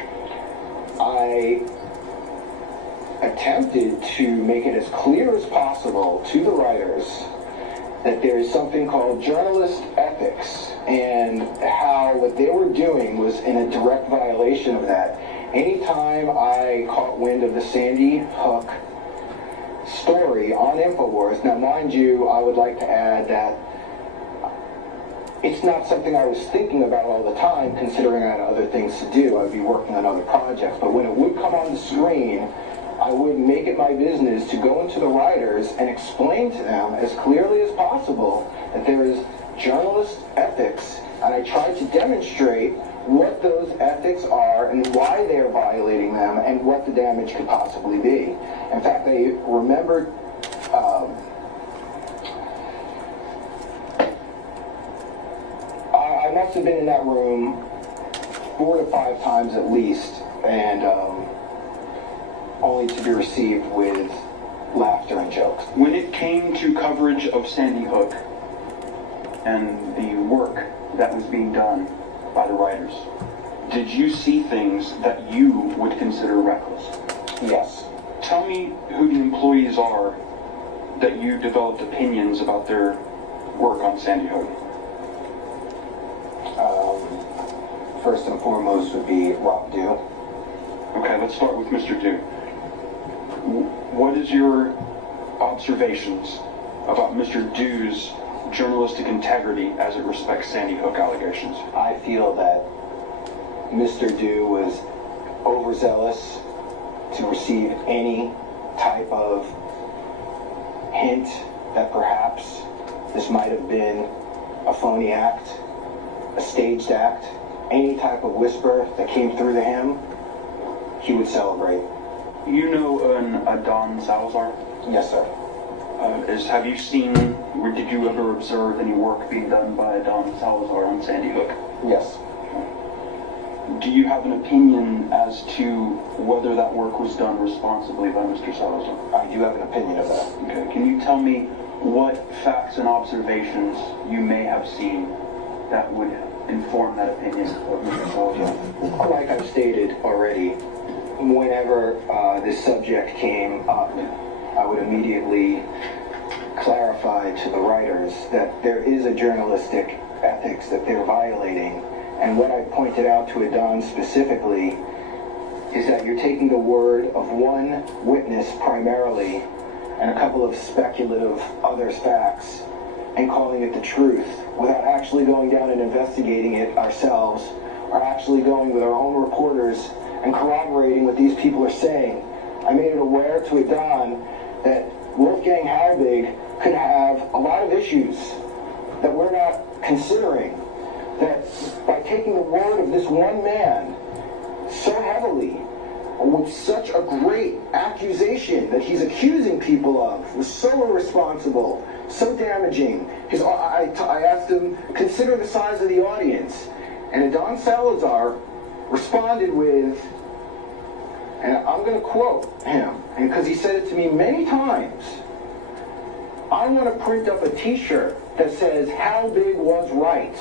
I attempted to make it as clear as possible to the writers that there is something called journalist ethics, and how what they were doing was in a direct violation of that. Anytime I caught wind of the Sandy Hook story on Infowars, now mind you, I would like to add that it's not something I was thinking about all the time, considering I had other things to do. I'd be working on other projects, but when it would come on the screen, I would make it my business to go into the writers and explain to them as clearly as possible that there is journalist ethics, and I tried to demonstrate what those ethics are and why they are violating them and what the damage could possibly be. In fact, I remembered I must have been in that room 4 to 5 times at least, and only to be received with laughter and jokes. When it came to coverage of Sandy Hook and the work that was being done by the writers, did you see things that you would consider reckless? Yes. Tell me who the employees are that you developed opinions about their work on Sandy Hook. First and foremost would be Rob Dew. Okay, let's start with Mr. Dew. What is your observations about Mr. Dew's journalistic integrity as it respects Sandy Hook allegations? I feel that Mr. Dew was overzealous to receive any type of hint that perhaps this might have been a phony act, a staged act. Any type of whisper that came through to him, he would celebrate. You know an Adon Salazar? Yes, sir. Have you seen, or did you ever observe any work being done by Adon Salazar on Sandy Hook? Yes. Do you have an opinion as to whether that work was done responsibly by Mr. Salazar? I do have an opinion of that. Okay. Can you tell me what facts and observations you may have seen that would inform that opinion of Mr. Salazar? Like I've stated already, whenever this subject came up, I would immediately clarify to the writers that there is a journalistic ethics that they're violating. And what I pointed out to Adon specifically is that you're taking the word of one witness primarily and a couple of speculative other facts and calling it the truth without actually going down and investigating it ourselves are actually going with our own reporters and corroborating what these people are saying. I made it aware to Adon that Wolfgang Halbig could have a lot of issues that we're not considering. That by taking the word of this one man so heavily, with such a great accusation that he's accusing people of, was so irresponsible, so damaging. I asked him, consider the size of the audience. And Adon Salazar responded with, and I'm going to quote him, and because he said it to me many times, I want to print up a t-shirt that says, Halbig was right.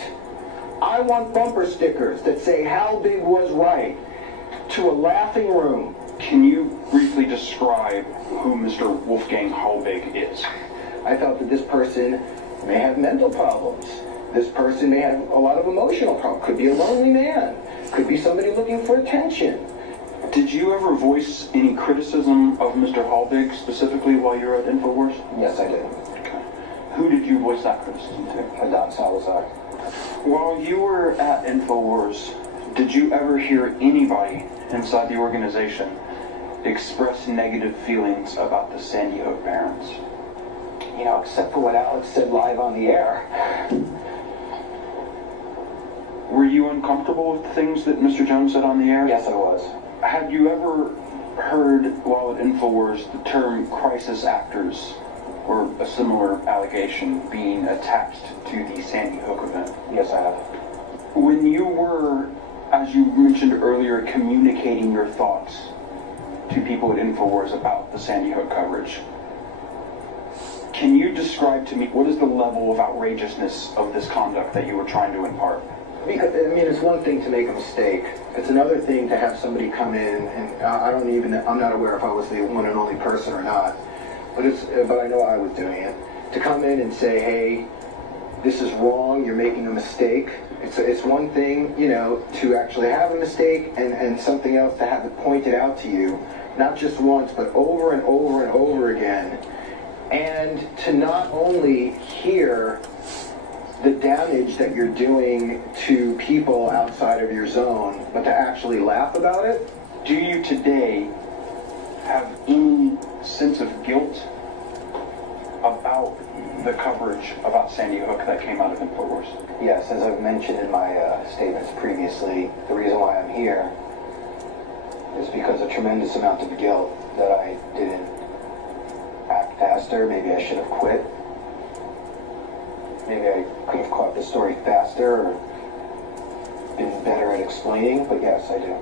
I want bumper stickers that say, Halbig was right, to a laughing room. Can you briefly describe who Mr. Wolfgang Halbig is? I felt that this person may have mental problems. This person may have a lot of emotional problems. Could be a lonely man. Could be somebody looking for attention. Did you ever voice any criticism of Mr. Halbig specifically while you were at Infowars? Yes, I did. Okay. Who did you voice that criticism to? Adon Salazar. While you were at Infowars, did you ever hear anybody inside the organization express negative feelings about the Sandy Hook parents? You know, except for what Alex said live on the air. Were you uncomfortable with the things that Mr. Jones said on the air? Yes, I was. Had you ever heard while at Infowars the term crisis actors or a similar allegation being attached to the Sandy Hook event? Yes, I have. When you were, as you mentioned earlier, communicating your thoughts to people at Infowars about the Sandy Hook coverage, can you describe to me what is the level of outrageousness of this conduct that you were trying to impart? Because, I mean, it's one thing to make a mistake. It's another thing to have somebody come in, and I'm not aware if I was the one and only person or not, but I know I was doing it. To come in and say, hey, this is wrong, you're making a mistake. It's one thing, you know, to actually have a mistake, and something else to have it pointed out to you, not just once, but over and over and over again. And to not only hear the damage that you're doing to people outside of your zone, but to actually laugh about it. Do you today have any sense of guilt about the coverage about Sandy Hook that came out of Infowars? Yes, as I've mentioned in my statements previously, the reason why I'm here is because a tremendous amount of guilt that I didn't act faster. Maybe I should have quit. Maybe I could have caught the story faster or been better at explaining, but yes, I do.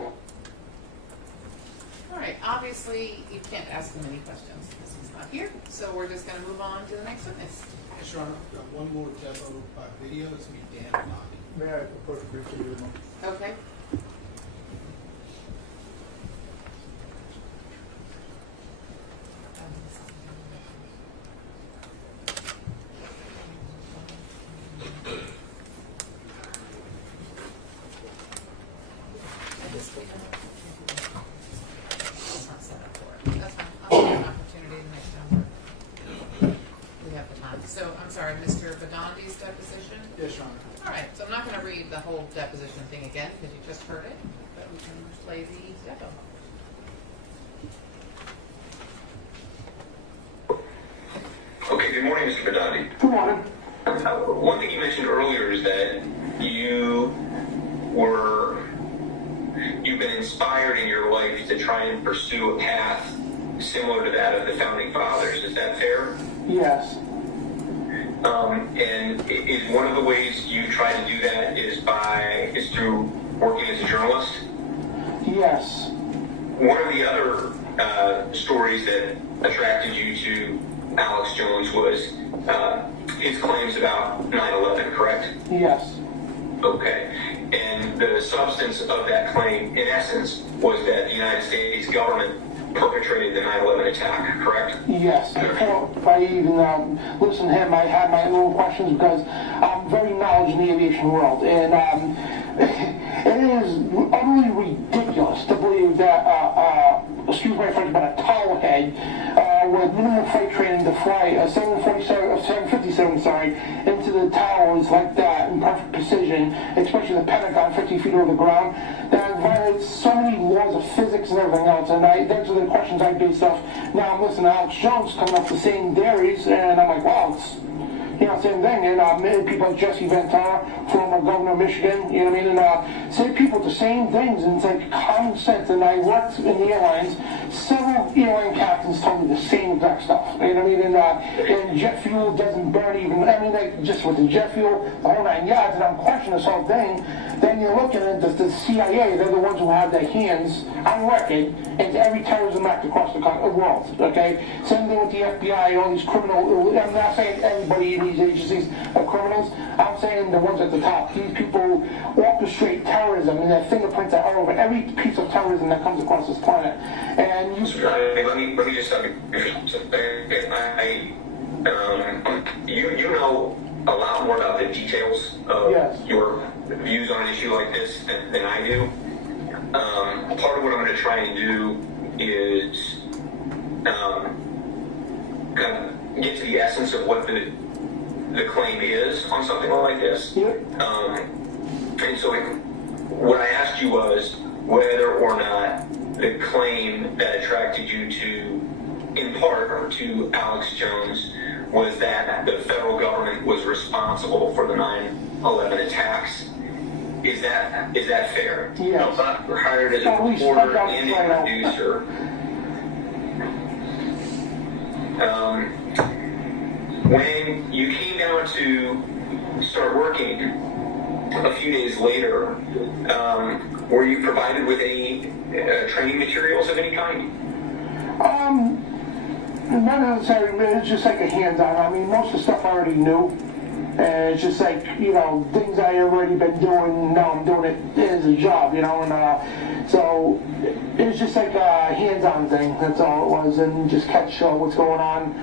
All right, obviously, you can't ask them any questions. This is not here, so we're just going to move on to the next witness. Yes, Your Honor, one more demo by video. It's going to be Dan Block. May I approach briefly with them? Okay. That's fine. I'll give you an opportunity the next time we have the time. So, I'm sorry, Mr. Badondi's deposition? Yes, Your Honor. All right, so I'm not going to read the whole deposition thing again because you just heard it, but we can play the depo. Okay, good morning, Mr. Badondi. Good morning. One thing you mentioned earlier is that you've been inspired in your life to try and pursue a path similar to that of the Founding Fathers. Is that fair? Yes. And is one of the ways you try to do that is through working as a journalist? Yes. One of the other stories that attracted you to Alex Jones was his claims about 9/11, correct? Yes. Okay. And the substance of that claim, in essence, was that the United States government perpetrated the 9/11 attack, correct? Yes. If I even listen to him, I had my own questions because I'm very knowledgeable in the aviation world. And it is utterly ridiculous to believe that, excuse my French, but a towelhead with minimum flight training to fly a 757, into the towers like that in perfect precision, especially the Pentagon 50 feet over the ground, that violates so many laws of physics and everything else. And those are the questions I based off. Now I'm listening to Alex Jones coming up the same theories, and I'm like, wow, it's, you know, same thing. And people like Jesse Ventura, former governor of Michigan, you know what I mean? And say people the same things, and it's like common sense. And I worked in the airlines. Several airline captains told me the same exact stuff. You know what I mean? And jet fuel doesn't burn even. I mean, like, just with the jet fuel, the whole 9 yards. And I'm questioning this whole thing. Then you're looking at the CIA. They're the ones who have their hands on record into every terrorism act across the world. Okay. Same thing with the FBI. All these criminal. I'm not saying everybody in these agencies are criminals. I'm saying the ones at the top. These people orchestrate terrorism, and their fingerprints are all over every piece of terrorism that comes across this planet. And you. Let me just stop you. You know a lot more about the details of your views on an issue like this than I do. Part of what I'm going to try and do is kind of get to the essence of what the claim is on something like this. And so what I asked you was whether or not the claim that attracted you to, in part, to Alex Jones was that the federal government was responsible for the 9/11 attacks. Is that fair? Yes. You know, you're hired as a reporter and a producer. When you came down to start working a few days later, were you provided with any training materials of any kind? Not necessarily. It's just like a hands-on. I mean, most of the stuff I already knew. And it's just like, you know, things I already been doing, now I'm doing it as a job, you know, and so it's just like a hands-on thing, that's all it was, and just catch what's going on,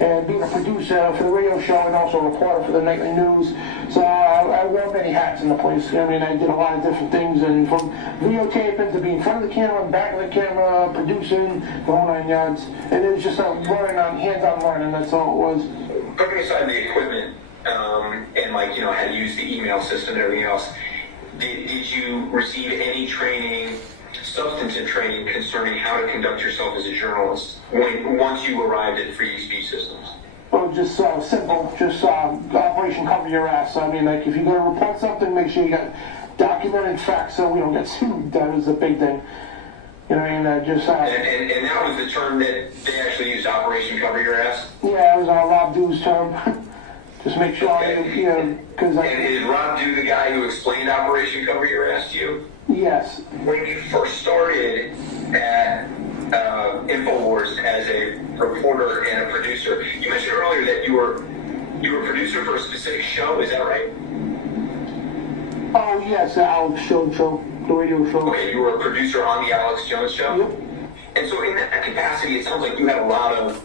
and being a producer for the radio show and also a reporter for the nightly news, so I wore many hats in the place. I mean, I did a lot of different things, and from videotaping to being in front of the camera and back of the camera, producing, the whole 9 yards, and it was just a learning on, hands-on learning, that's all it was. Putting aside the equipment, and like, you know, how to use the email system and everything else, did you receive any training, substantive training, concerning how to conduct yourself as a journalist once you arrived at Free Speech Systems? Well, just simple, just Operation Cover Your Ass. I mean, like, if you're going to report something, make sure you got documented facts so we don't get sued. That is a big thing. You know what I mean? And that was the term that they actually used, Operation Cover Your Ass? Yeah, it was Rob Dew's term. Just make sure you know, because... And is Rob Dew the guy who explained Operation Cover Your Ass to you? Yes. When you first started at Infowars as a reporter and a producer, you mentioned earlier that you were a producer for a specific show, is that right? Oh, yes, the Alex Jones show, the radio show. Okay, you were a producer on the Alex Jones show? Yep. And so in that capacity, it sounds like you had a lot of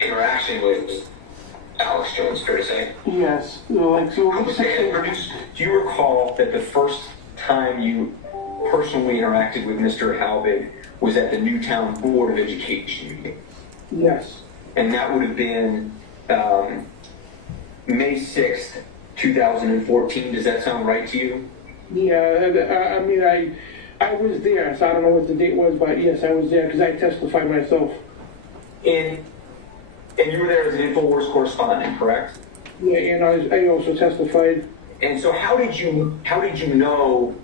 interaction with Alex Jones, fair to say? Yes. Like, so do you recall that the first time you personally interacted with Mr. Halbig was at the Newtown Board of Education meeting? Yes. And that would have been May 6th, 2014. Does that sound right to you? Yeah, I mean, I was there, so I don't know what the date was, but yes, I was there because I testified myself. And you were there as an Infowars correspondent, correct? Yeah, and I also testified. And so how did you know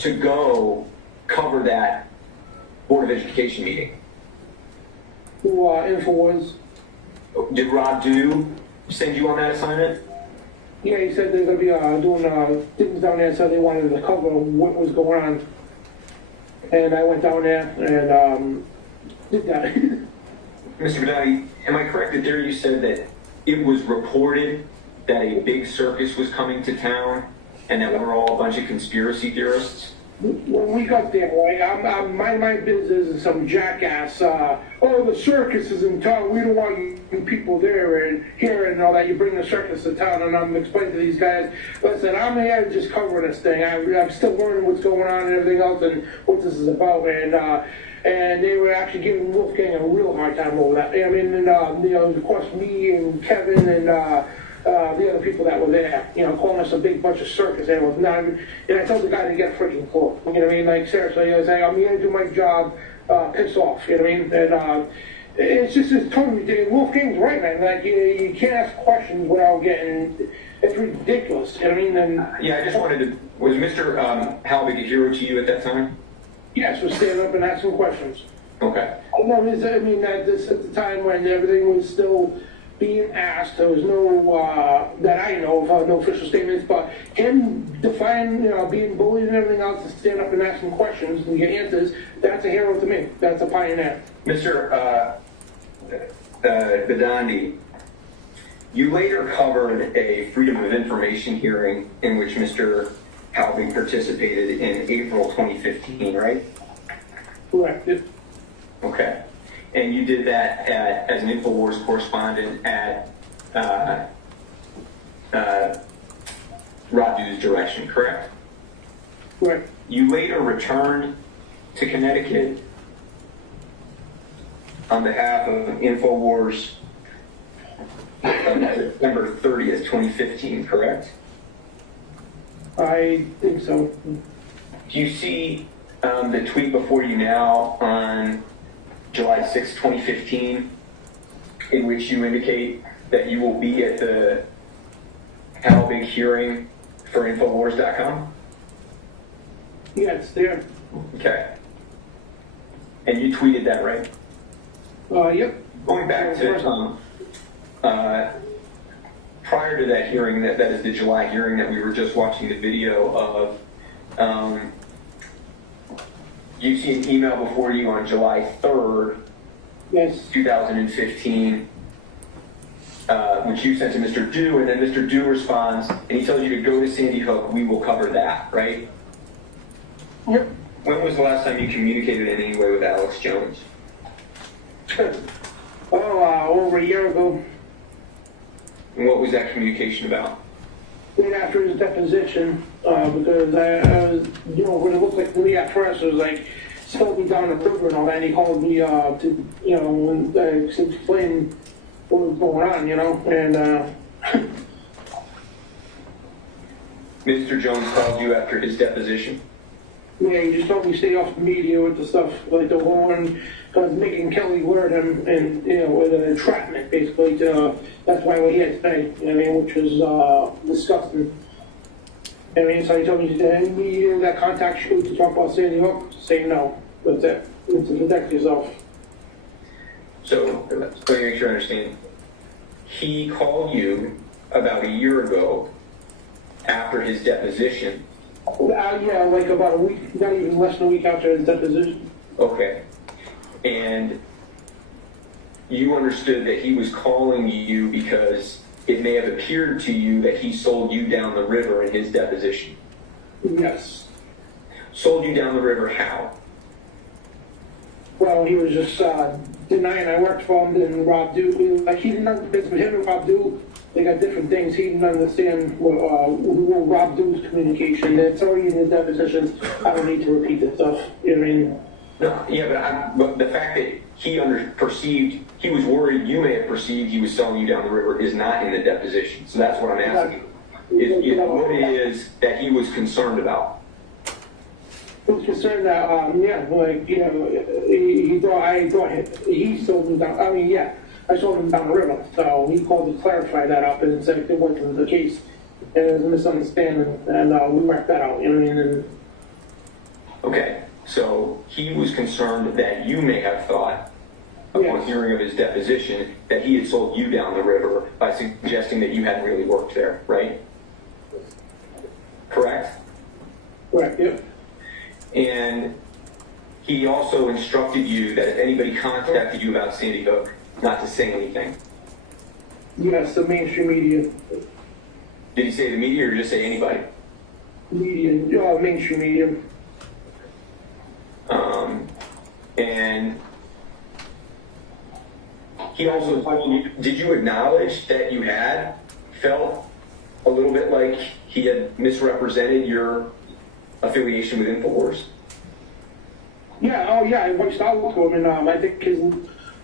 to go cover that Board of Education meeting? Infowars. Did Rob Dew send you on that assignment? Yeah, he said they're going to be doing things down there, so they wanted to cover what was going on. And I went down there and did that. Mr. Badati, am I correct that there you said that it was reported that a big circus was coming to town and that we're all a bunch of conspiracy theorists? When we got there, like, I'm mind my business and some jackass, the circus is in town, we don't want people there and here and all that, you bring the circus to town, and I'm explaining to these guys, listen, I'm here just covering this thing, I'm still learning what's going on and everything else and what this is about, and and they were actually giving Wolfgang a real hard time over that. I mean, and, of course, me and Kevin and the other people that were there, calling us a big bunch of circus animals. And I told the guy to get a freaking clue. You know what I mean? Like, seriously, I was like, I'm here to do my job, piss off. You know what I mean? And it's totally ridiculous. Wolfgang's right, man. Like, you can't ask questions without getting, it's ridiculous. You know what I mean? And, yeah, I just wanted to, was Mr. Halbig a hero to you at that time? yes, we're standing up and asking questions. Okay. No, I mean, at the time when everything was still being asked, there was no, that I know of, no official statements, but him defying, being bullied and everything else, to stand up and asking questions and get answers, that's a hero to me. That's a pioneer. Mr. Bedandi, you later covered a Freedom of Information hearing in which Mr. Halbig participated in April 2015, right? Correct. Okay. And you did that as an Infowars correspondent at Rod Dew's direction, correct? Correct. You later returned to Connecticut on behalf of Infowars on September 30th, 2015, correct? I think so. Do you see the tweet before you now on July 6, 2015, in which you indicate that you will be at the Halbig hearing for Infowars.com? Yeah, it's there. Okay. And you tweeted that, right? Yep. Going back to prior to that hearing, that is the July hearing that we were just watching the video of, you see an email before you on July 3rd, yes, 2015, which you sent to Mr. Dew, and then Mr. Dew responds, and he tells you to go to Sandy Hook, we will cover that, right? Yep. When was the last time you communicated in any way with Alex Jones? Over a year ago. And what was that communication about? Right after his deposition, because I was, what it looked like to me at first, it was like, spilled me down the river and all that, and he called me to explain what was going on, and, Mr. Jones called you after his deposition? yeah, he just told me stay off the media with the stuff, like the whole one, making Kelly word him, and, with an entrapment, basically, that's why we're here today, which was, disgusting. So he told me, any media that contacts you to talk about Sandy Hook, say no. That's it. To protect yourself. So, let me make sure I understand. He called you about a year ago after his deposition. Yeah, like about a week, not even less than a week after his deposition. Okay. And you understood that he was calling you because it may have appeared to you that he sold you down the river in his deposition. Yes. Sold you down the river how? Well, he was just denying I worked for him, and Rob Dew, like he didn't understand, him and Rob Dew, they got different things. He didn't understand Rob Dew's communication. It's already in his depositions. I don't need to repeat that stuff. You know what I mean? No, yeah, but the fact that he perceived, he was worried you may have perceived he was selling you down the river is not in the deposition. So that's what I'm asking. Is what it is that he was concerned about. He was concerned that, he thought he sold me down. I mean, yeah, I sold him down the river. So he called to clarify that up and said it wasn't the case. And it was a misunderstanding, and we worked that out. You know what I mean? Okay. So he was concerned that you may have thought, upon hearing of his deposition, that he had sold you down the river by suggesting that you hadn't really worked there, right? Correct? Correct, yeah. And he also instructed you that if anybody contacted you about Sandy Hook, not to say anything. Yes, the mainstream media. Did he say the media or just say anybody? Media, mainstream media. And he also told you, did you acknowledge that you had felt a little bit like he had misrepresented your affiliation with Infowars? Yeah, oh yeah, I reached out to him, and I think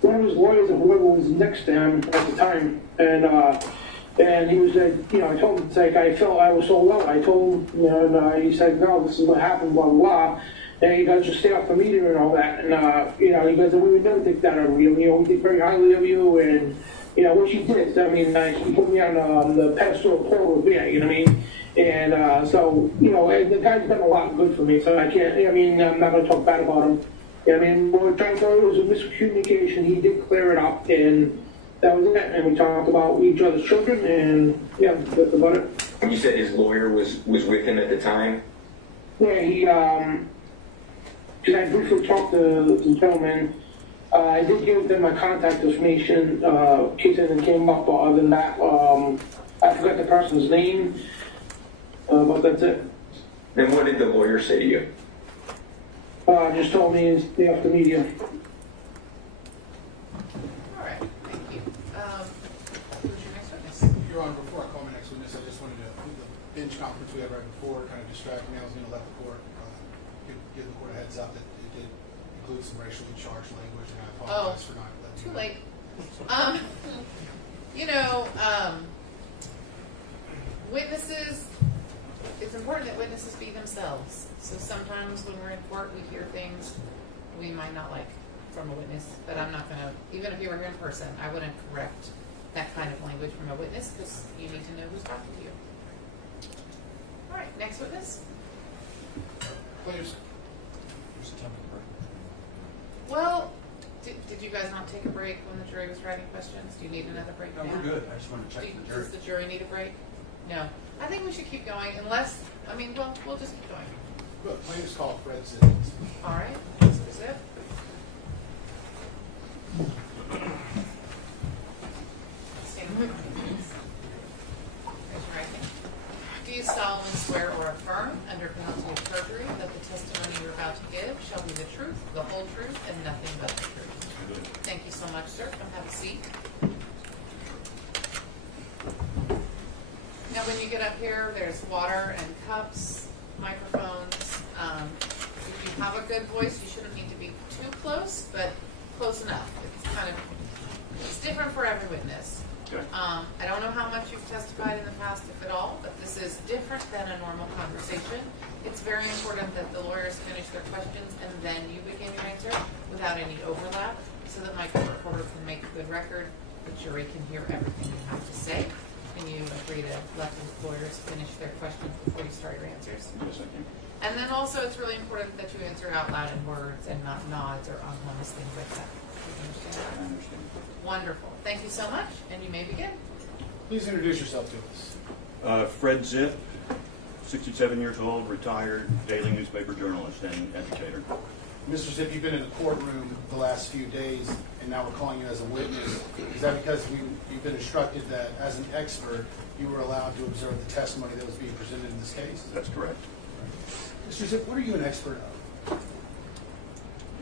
one of his lawyers or whoever was next to him at the time, and he was like, you know, I told him, it's like, I felt I was so low. I told him, you know, and he said, no, this is what happened, blah, blah, blah. And he goes, just stay off the media and all that. And, you know, he goes, we would never think that of you. You know, we think very highly of you. And, you know, which he did. I mean, he put me on the pedestal of Paul Revere, you know what I mean? And so, you know, the guy's done a lot of good for me. So I can't, I mean, I'm not going to talk bad about him. I mean, what we're trying to tell you was a miscommunication. He did clear it up. And that was it. And we talked about each other's children. And, yeah, that's about it. You said his lawyer was with him at the time? Yeah, he, because I briefly talked to the gentleman. I did give them my contact information in case anything came up, but other than that, I forgot the person's name, but that's it. And what did the lawyer say to you? Just told me to stay off the media. All right, thank you. Who's your next witness? Your Honor, before I call my next witness, I just wanted to, the bench conference we had right before kind of distracted me. I was going to let the court, give the court a heads up that it did include some racially charged language, and I apologize for not letting Too you know. late. You know, witnesses, it's important that witnesses be themselves. So sometimes when we're in court, we hear things we might not like from a witness, but I'm not going to, even if you were here in person, I wouldn't correct that kind of language from a witness because you need to know who's talking to you. All right, next witness. Please. Well, did you guys not take a break when the jury was writing questions? Do you need another break now? No, we're good. I just wanted to check the jury. Does the jury need a break? No. I think we should keep going unless, I mean, well, we'll just keep going. Good. Plaintiff's call, Fred Simmons. All right, Mr. Zip. Stand with me, please. Raise your right hand. Do you solemnly swear or affirm, under penalty of perjury, that the testimony you're about to give shall be the truth, the whole truth, and nothing but the truth? Thank you so much, sir. Come have a seat. Now, when you get up here, there's water and cups, microphones. If you have a good voice, you shouldn't need to be too close, but close enough. It's different for every witness. Okay. I don't know how much you've testified in the past, if at all, but this is different than a normal conversation. It's very important that the lawyers finish their questions and then you begin your answer without any overlap, so that my court reporter can make a good record, the jury can hear everything you have to say. Can you agree to let the lawyers finish their questions before you start your answers? Yes, I can. And then also, it's really important that you answer out loud in words and not nods or unhummus, things like that. Do you understand that? I understand. Wonderful. Thank you so much, and you may begin. Please introduce yourself to us. Fred Zipp, 67 years old, retired daily newspaper journalist and educator. Mr. Zipp, you've been in the courtroom the last few days, and now we're calling you as a witness. Is that because you've been instructed that, as an expert, you were allowed to observe the testimony that was being presented in this case? That's correct. Mr. Zipp, what are you an expert of?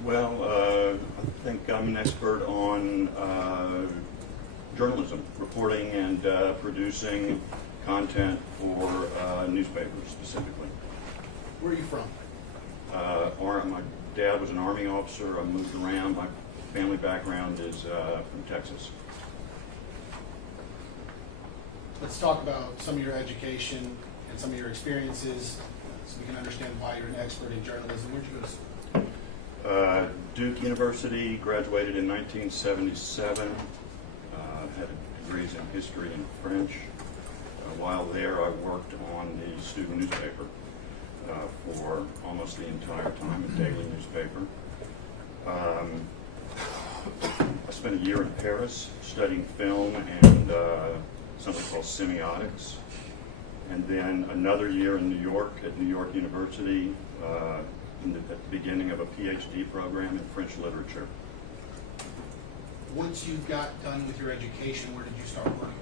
Well, I think I'm an expert on journalism, reporting and producing content for newspapers specifically. Where are you from? My dad was an Army officer. I moved around. My family background is from Texas. Let's talk about some of your education and some of your experiences so we can understand why you're an expert in journalism. Where'd you go to school? Duke University, graduated in 1977. Had degrees in history and French. While there, I worked on the student newspaper for almost the entire time, a daily newspaper. I spent a year in Paris studying film and something called semiotics. And then another year in New York at New York University at the beginning of a PhD program in French literature. Once you got done with your education, where did you start working?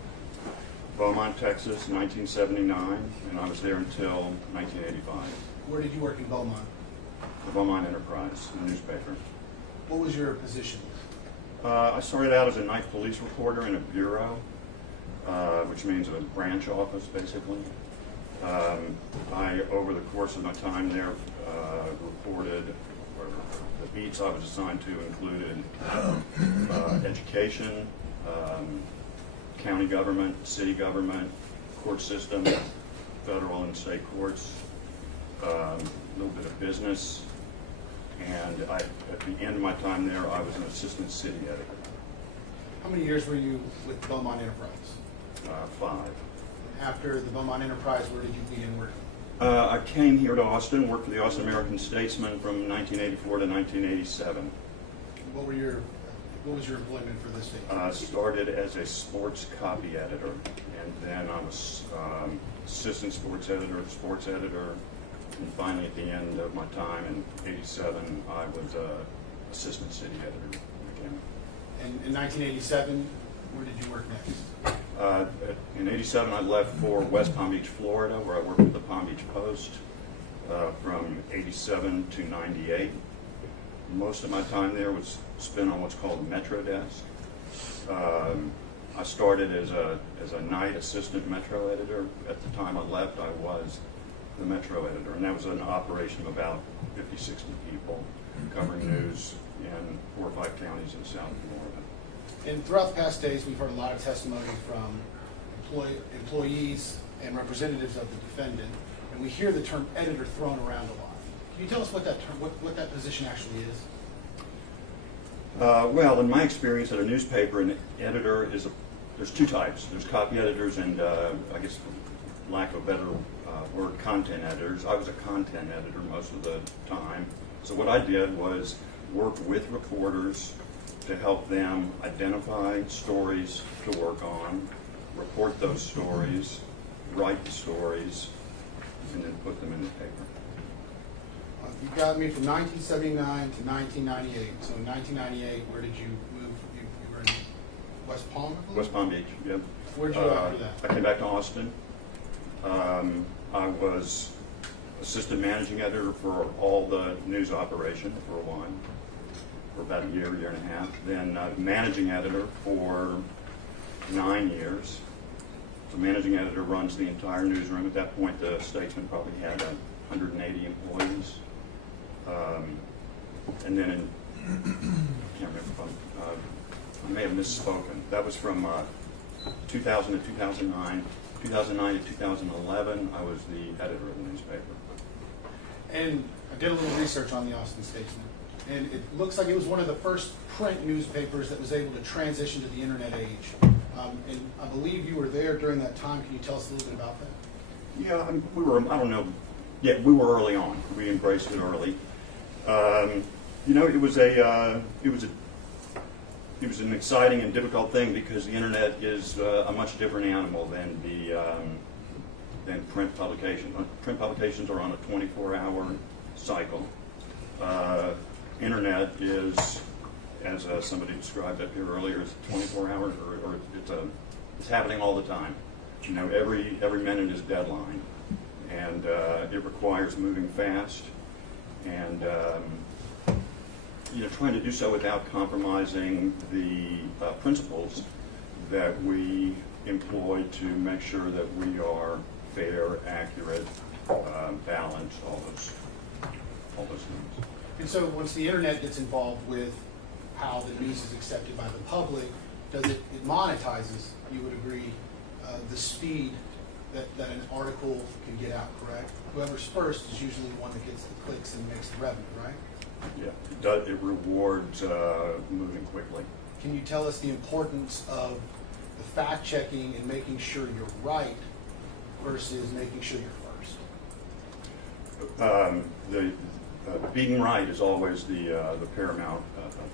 Beaumont, Texas, 1979, and I was there until 1985. Where did you work in Beaumont? The Beaumont Enterprise, a newspaper. What was your position? I started out as a night police reporter in a bureau, which means a branch office, basically. I, over the course of my time there, reported or The beats I was assigned to included education, county government, city government, court system, federal and state courts, a little bit of business, and at the end of my time there, I was an assistant city editor. How many years were you with Beaumont Enterprise? 5. After the Beaumont Enterprise, where did you begin working? I came here to Austin, worked for the Austin American Statesman from 1984 to 1987. What was your employment for this state? Started as a sports copy editor, and then I was assistant sports editor, and finally at the end of my time in '87, I was assistant city editor again. And in 1987, where did you work next? In '87, I left for West Palm Beach, Florida, where I worked with the Palm Beach Post from '87 to '98. Most of my time there was spent on what's called a Metro desk. I started as a night assistant Metro editor. At the time I left, I was the Metro editor, and that was an operation of about 50, 60 people covering news in 4 or 5 counties in South Florida. And throughout the past days, we've heard a lot of testimony from employees and representatives of the defendant, and we hear the term editor thrown around a lot. Can you tell us what that term, what that position actually is? Well, in my experience at a newspaper, an editor is there's 2 types. There's copy editors and, I guess, for lack of a better word, content editors. I was a content editor most of the time. So what I did was work with reporters to help them identify stories to work on, report those stories, write the stories, and then put them in the paper. You got me from 1979 to 1998. So in 1998, where did you move? You were in West Palm? West Palm Beach, yep. Where'd you go after that? I came back to Austin. I was assistant managing editor for all the news operation for a while, for about a year and a half. Then managing editor for 9 years. So managing editor runs the entire newsroom. At that point, the Statesman probably had 180 employees. And then I can't remember if I may have misspoken. That was from 2000 to 2009. 2009 to 2011, I was the editor of the newspaper. And I did a little research on the Austin Statesman, and it looks like it was one of the first print newspapers that was able to transition to the internet age. And I believe you were there during that time. Can you tell us a little bit about that? Yeah, we were, I don't know, yeah, we were early on. We embraced it early. You know, it was an exciting and difficult thing because the internet is a much different animal than print publications. Print publications are on a 24-hour cycle. Internet is, as somebody described up here earlier, is 24 hours, or it's happening all the time. You know, every minute is deadline, and it requires moving fast, and you know, trying to do so without compromising the principles that we employ to make sure that we are fair, accurate, balanced, all those things. And so once the internet gets involved with how the news is accepted by the public, it monetizes, you would agree, the speed that an article can get out, correct? Whoever's first is usually the one that gets the clicks and makes the revenue, right? Yeah, it rewards moving quickly. Can you tell us the importance of the fact checking and making sure you're right versus making sure you're first? Being right is always the paramount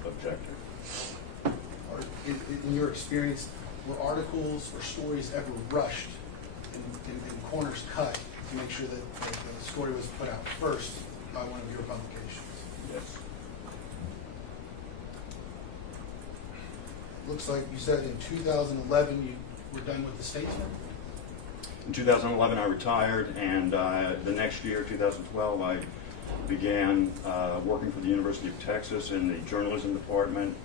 objective. In your experience, were articles or stories ever rushed and corners cut to make sure that the story was put out first by one of your publications? Yes. Looks like you said in 2011 you were done with the Statesman? In 2011 I retired, and the next year, 2012, I began working for the University of Texas in the journalism department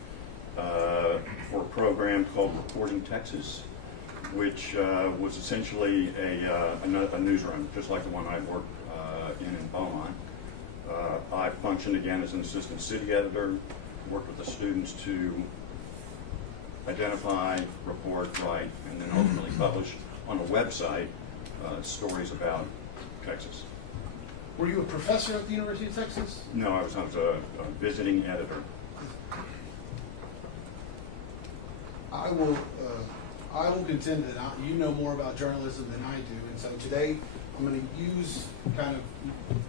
for a program called Reporting Texas, which was essentially a newsroom, just like the one I worked in Beaumont. I functioned again as an assistant city editor, worked with the students to identify, report, write, and then ultimately publish on a website stories about Texas. Were you a professor at the University of Texas? No, I was a visiting editor. I will contend that you know more about journalism than I do, and so today I'm going to use kind of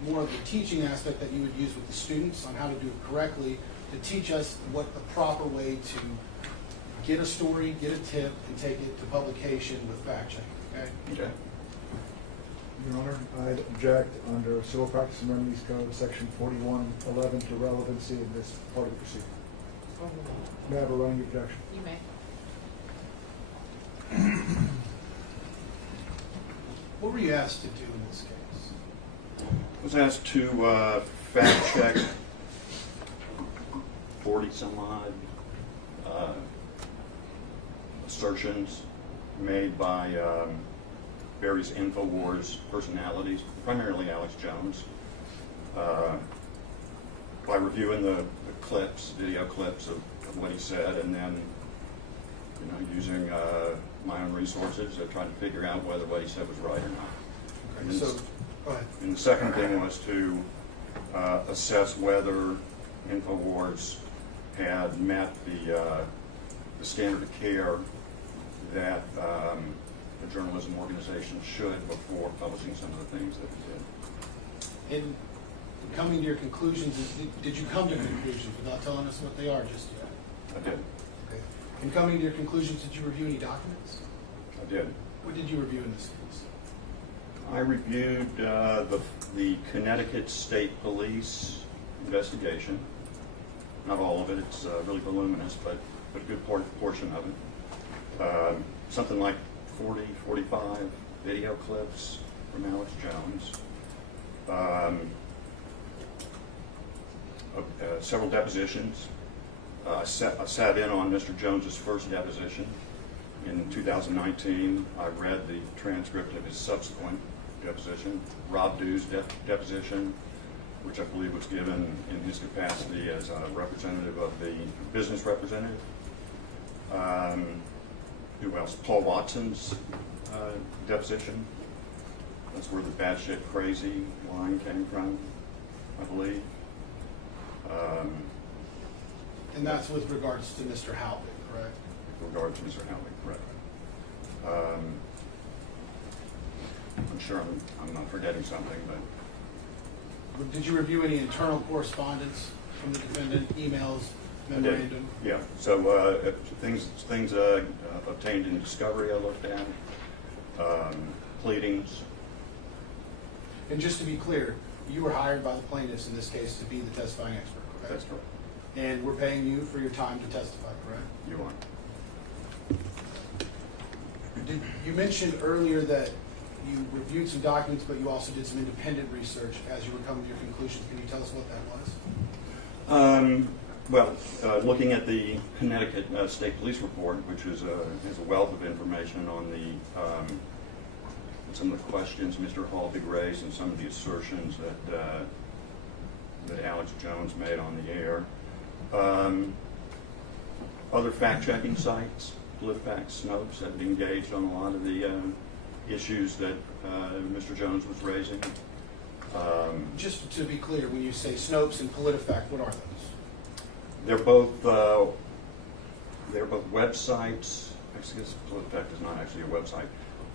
more of the teaching aspect that you would use with the students on how to do it correctly to teach us what the proper way to get a story, get a tip, and take it to publication with fact checking. Okay? Okay. Your Honor, I'd object under Civil Practice and Remedies Code, Section 4111, to relevancy in this part of the proceeding. May I have a writing objection? You may. What were you asked to do in this case? I was asked to fact check 40 some odd assertions made by various Infowars personalities, primarily Alex Jones, by reviewing the clips, video clips of what he said, and then using my own resources to try to figure out whether what he said was right or not. Okay, so, go ahead. And the second thing was to assess whether Infowars had met the standard of care that a journalism organization should before publishing some of the things that it did. In coming to your conclusions, did you come to conclusions without telling us what they are just yet? I did. Okay. In coming to your conclusions, did you review any documents? I did. What did you review in this case? I reviewed the Connecticut State Police investigation. Not all of it, it's really voluminous, but a good portion of it. Something like 40, 45 video clips from Alex Jones. Several depositions. I sat in on Mr. Jones's first deposition in 2019. I read the transcript of his subsequent deposition. Rob Dew's deposition, which I believe was given in his capacity as a representative of the business representative. Who else? Paul Watson's deposition. That's where the batshit crazy line came from, I believe. And that's with regards to Mr. Halvey, correct? With regard to Mr. Halvey, correct. I'm sure I'm not forgetting something, but... Did you review any internal correspondence from the defendant, emails, I did. memorandum? Yeah, so things obtained in discovery I looked at, pleadings. And just to be clear, you were hired by the plaintiffs in this case to be the testifying expert, correct? That's correct. And we're paying you for your time to testify, correct? You are. You mentioned earlier that you reviewed some documents, but you also did some independent research as you were coming to your conclusions. Can you tell us what that was? Looking at the Connecticut State Police report, which is has a wealth of information on the some of the questions Mr. Halvey raised and some of the assertions that Alex Jones made on the air. Other fact-checking sites, PolitiFact, Snopes, have engaged on a lot of the issues that Mr. Jones was raising. Just to be clear, when you say Snopes and PolitiFact, what are those? They're both websites. Actually, PolitiFact is not actually a website.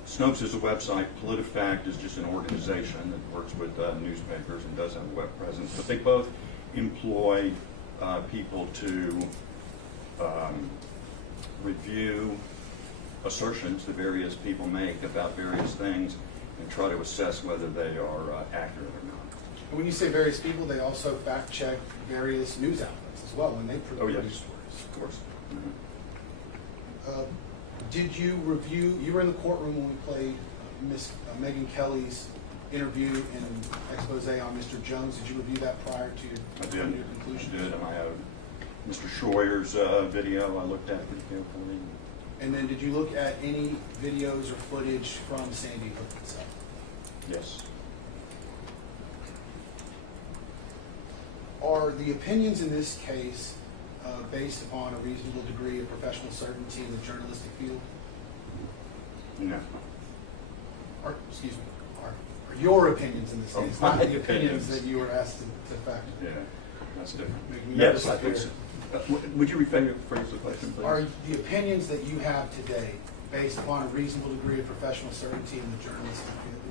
Snopes is a website. PolitiFact is just an organization that works with newspapers and does have a web presence. But they both employ people to review assertions that various people make about various things and try to assess whether they are accurate or not. And when you say various people, they also fact-check various news outlets as well when they produce stories. Of course. Mm-hmm. Did you review, you were in the courtroom when we played Miss Megan Kelly's interview and expose on Mr. Jones. Did you review that prior to your conclusions? I did, and I have Mr. Schroyer's video I looked at pretty carefully. And then did you look at any videos or footage from Sandy Hook itself? Yes. Are the opinions in this case based upon a reasonable degree of professional certainty in the journalistic field? No. Or, excuse me, are your opinions in this case, Oh, not my the opinions opinions. that you were asked to factor? Yeah, that's different. Make me Yes, nervous I up think here. so. Would you rephrase the question, please? Are the opinions that you have today based upon a reasonable degree of professional certainty in the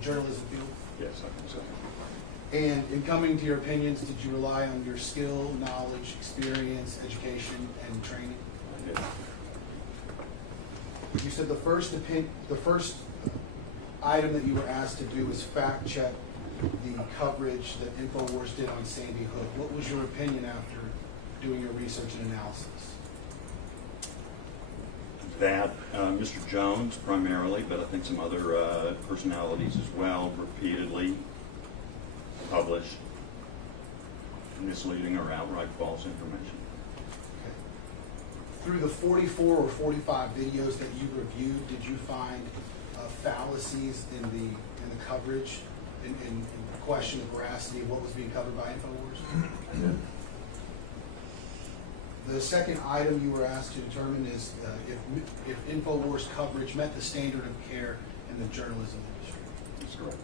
journalism field? Yes, I think so. And in coming to your opinions, did you rely on your skill, knowledge, experience, education, and training? I did. You said the first item that you were asked to do was fact check the coverage that Infowars did on Sandy Hook. What was your opinion after doing your research and analysis? That Mr. Jones primarily, but I think some other personalities as well, repeatedly published misleading or outright false information. Okay. Through the 44 or 45 videos that you reviewed, did you find fallacies in the coverage, in question of veracity of what was being covered by Infowars? The second item you were asked to determine is if Infowars coverage met the standard of care in the journalism industry. That's correct.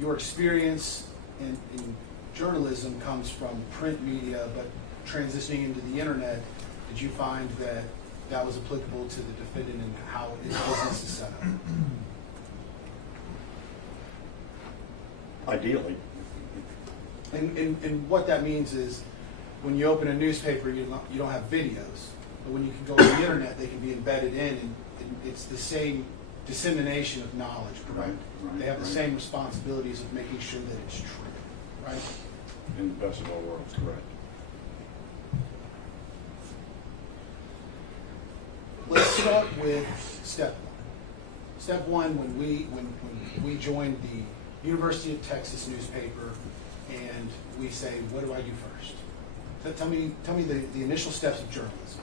Your experience in journalism comes from print media, but transitioning into the internet, did you find that that was applicable to the defendant and how his business is set up? Ideally. And what that means is when you open a newspaper, you don't have videos, but when you can go on the internet, they can be embedded in, and it's the same dissemination of knowledge, correct? Right, they have the right. same responsibilities of making sure that it's true, right? In the best of all worlds, correct. Let's start with step one. Step one, when we joined the University of Texas newspaper, and we say, what do I do first? So tell me the initial steps of journalism.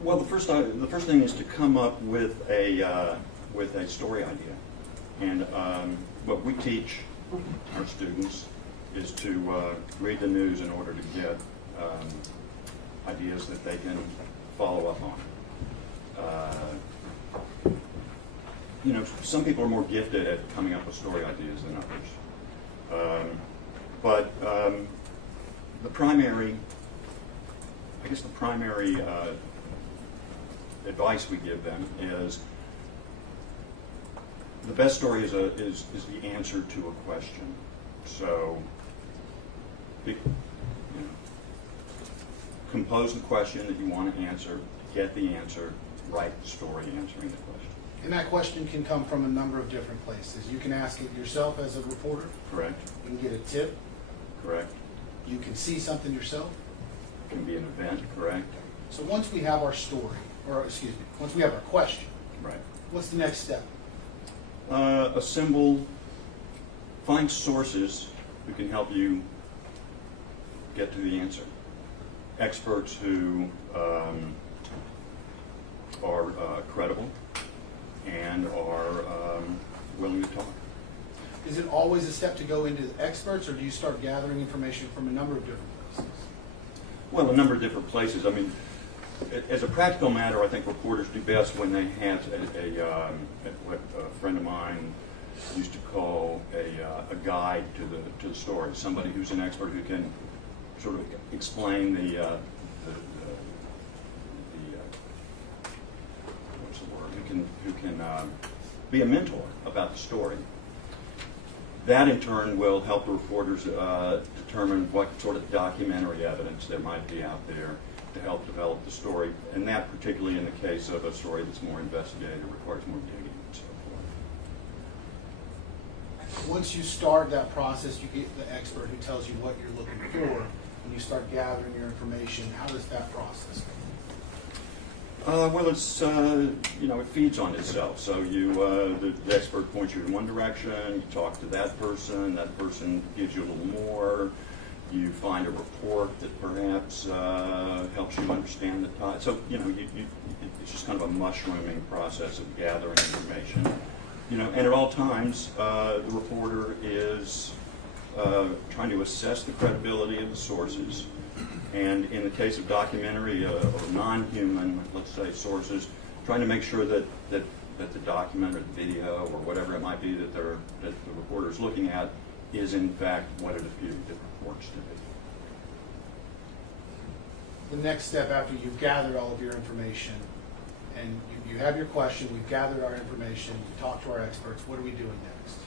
Well, the first thing is to come up with a story idea, and what we teach our students is to read the news in order to get ideas that they can follow up on. You know, some people are more gifted at coming up with story ideas than others, but the primary advice we give them is the best story is the answer to a question. So, compose the question that you want to answer, get the answer, write the story answering the question. And that question can come from a number of different places. You can ask it yourself as a reporter. Correct. You can get a tip. Correct. You can see something yourself. It can be an event. Correct. So once we have our story, or excuse me, once we have our question, Right. what's the next step? Find sources who can help you get to the answer. Experts who are credible and are willing to talk. Is it always a step to go into the experts, or do you start gathering information from a number of different places? Well, a number of different places. I mean, as a practical matter, I think reporters do best when they have what a friend of mine used to call a guide to the story. Somebody who's an expert who can sort of explain what's the word? Who can be a mentor about the story. That in turn will help the reporters determine what sort of documentary evidence there might be out there to help develop the story, and that particularly in the case of a story that's more investigative, requires more digging and so forth. Once you start that process, you get the expert who tells you what you're looking for, and you start gathering your information. How does that process go? Well, it's it feeds on itself. So the expert points you in one direction. You talk to that person gives you a little more. You find a report that perhaps helps you understand the topic. So it's just kind of a mushrooming process of gathering information. And at all times, the reporter is trying to assess the credibility of the sources, and in the case of documentary or non-human, let's say, sources, trying to make sure that the document or the video or whatever it might be that the reporter is looking at is in fact what it purports to be. The next step after you've gathered all of your information and you have your question, we've gathered our information, you talked to our experts, what are we doing next?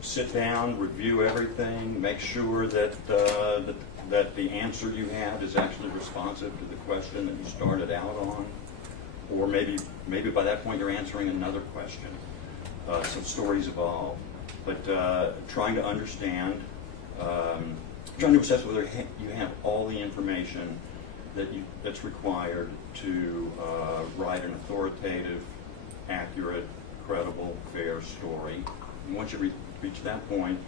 Sit down, review everything, make sure that that the answer you have is actually responsive to the question that you started out on, or maybe by that point you're answering another question. Some stories evolve, but trying to understand, trying to assess whether you have all the information that's required to write an authoritative, accurate, credible, fair story. And once you reach that point,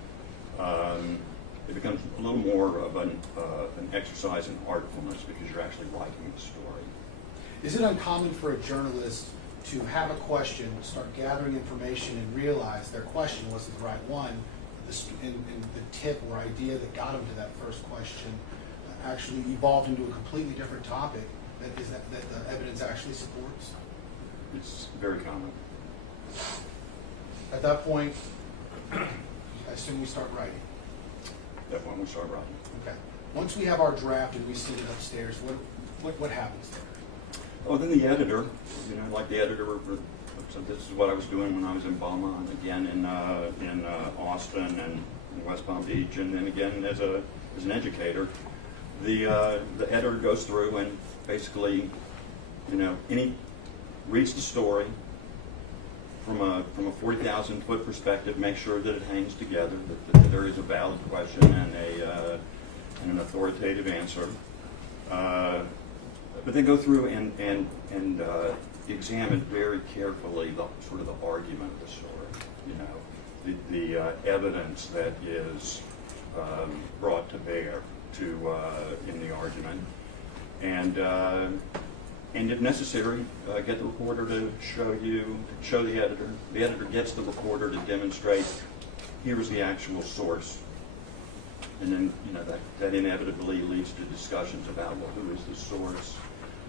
it becomes a little more of an exercise in artfulness because you're actually writing the story. Is it uncommon for a journalist to have a question, start gathering information, and realize their question wasn't the right one, and the tip or idea that got them to that first question actually evolved into a completely different topic that the evidence actually supports? It's very common. At that point, I assume we start writing. That's when we start writing. Okay. Once we have our draft and we send it upstairs, what happens there? Oh, then the editor, like the editor, so this is what I was doing when I was in Beaumont, again in Austin and in West Palm Beach, and then again as an educator. The editor goes through and basically, reads the story from a 40,000-foot perspective, make sure that it hangs together, that there is a valid question and an authoritative answer. But then go through and examine very carefully the sort of the argument of the story, the evidence that is brought to bear in the argument, and if necessary, get the reporter to show the editor. The editor gets the reporter to demonstrate, here's the actual source. And then, that inevitably leads to discussions about, well, who is the source?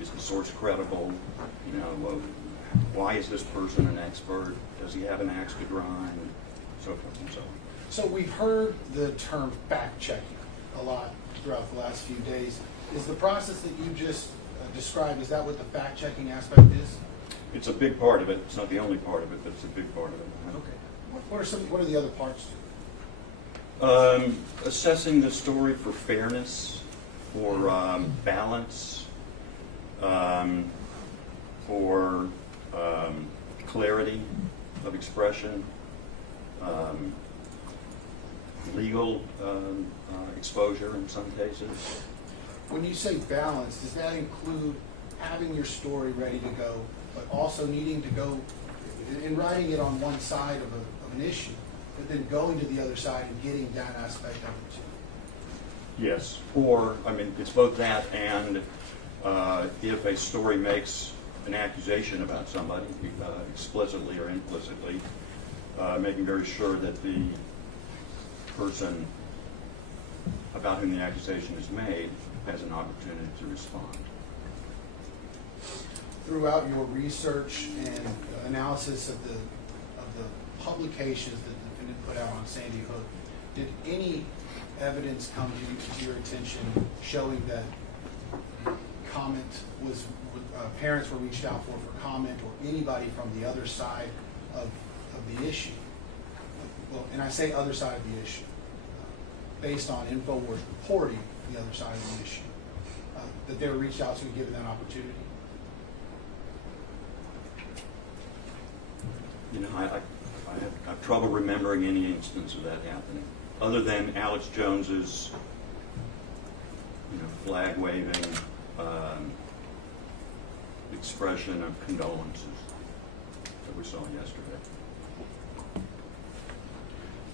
Is the source credible? Why is this person an expert? Does he have an axe to grind? And so forth and so on. So we've heard the term fact-checking a lot throughout the last few days. Is the process that you just described, is that what the fact-checking aspect is? It's a big part of it. It's not the only part of it, but it's a big part of it. Okay. What are the other parts to it? Assessing the story for fairness, for balance, for clarity of expression, legal exposure in some cases. When you say balance, does that include having your story ready to go, but also needing to go and writing it on one side of an issue, but then going to the other side and getting that aspect of it too? Yes, or, it's both that and if a story makes an accusation about somebody, explicitly or implicitly, making very sure that the person about whom the accusation is made has an opportunity to respond. Throughout your research and analysis of the publications that the defendant put out on Sandy Hook, did any evidence come to your attention showing that comment was parents were reached out for comment, or anybody from the other side of the issue? Well, and I say other side of the issue, based on Infowars reporting the other side of the issue, that they were reached out to and given that opportunity? I have trouble remembering any instance of that happening, other than Alex Jones's, flag-waving expression of condolences that we saw yesterday.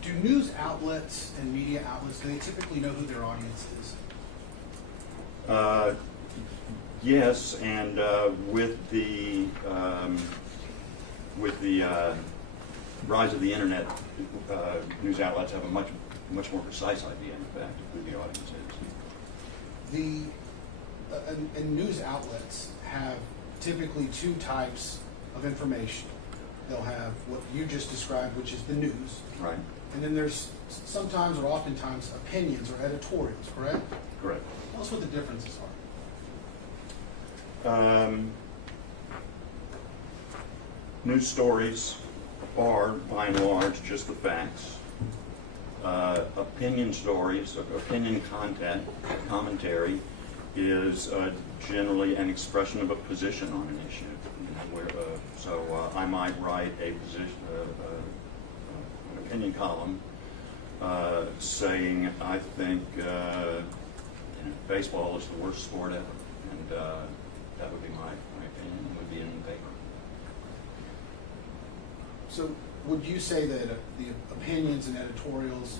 Do news outlets and media outlets, do they typically know who their audience is? Yes, and with the rise of the internet, news outlets have a much much more precise idea, in fact, of who the audience is. And news outlets have typically two types of information. They'll have what you just described, which is the news. Right. And then there's sometimes or oftentimes opinions or editorials, correct? Correct. Tell us what the differences are. News stories are, by and large, just the facts. Opinion stories, opinion content, commentary, is generally an expression of a position on an issue. So I might write a position, an opinion column, saying I think baseball is the worst sport ever, and that would be my opinion, and would be in the paper. So would you say that the opinions and editorials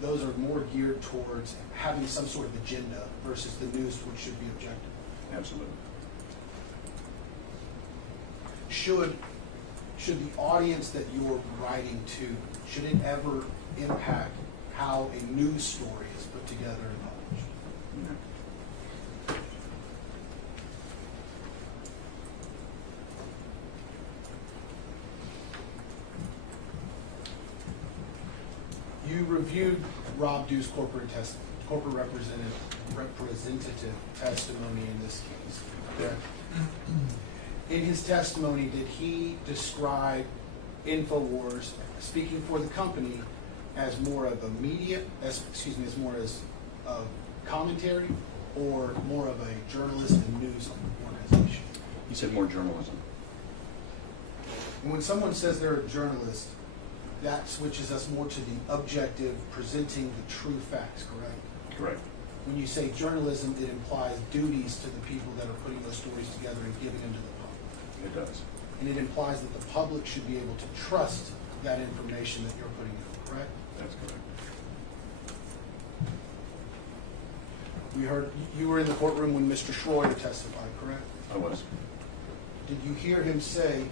those are more geared towards having some sort of agenda versus the news, which should be objective? Absolutely. Should the audience that you're writing to, should it ever impact how a news story is put together and published? No. You reviewed Rob Dew's corporate representative testimony in this case, correct? In his testimony, did he describe Infowars, speaking for the company, as more of a as more as of commentary, or more of a journalist and news organization? He said more journalism. And when someone says they're a journalist, that switches us more to the objective, presenting the true facts, correct? Correct. When you say journalism, it implies duties to the people that are putting those stories together and giving them to the public. It does. And it implies that the public should be able to trust that information that you're putting out, correct? That's correct. We heard, you were in the courtroom when Mr. Schroyer testified, correct? I was. Did you hear him say,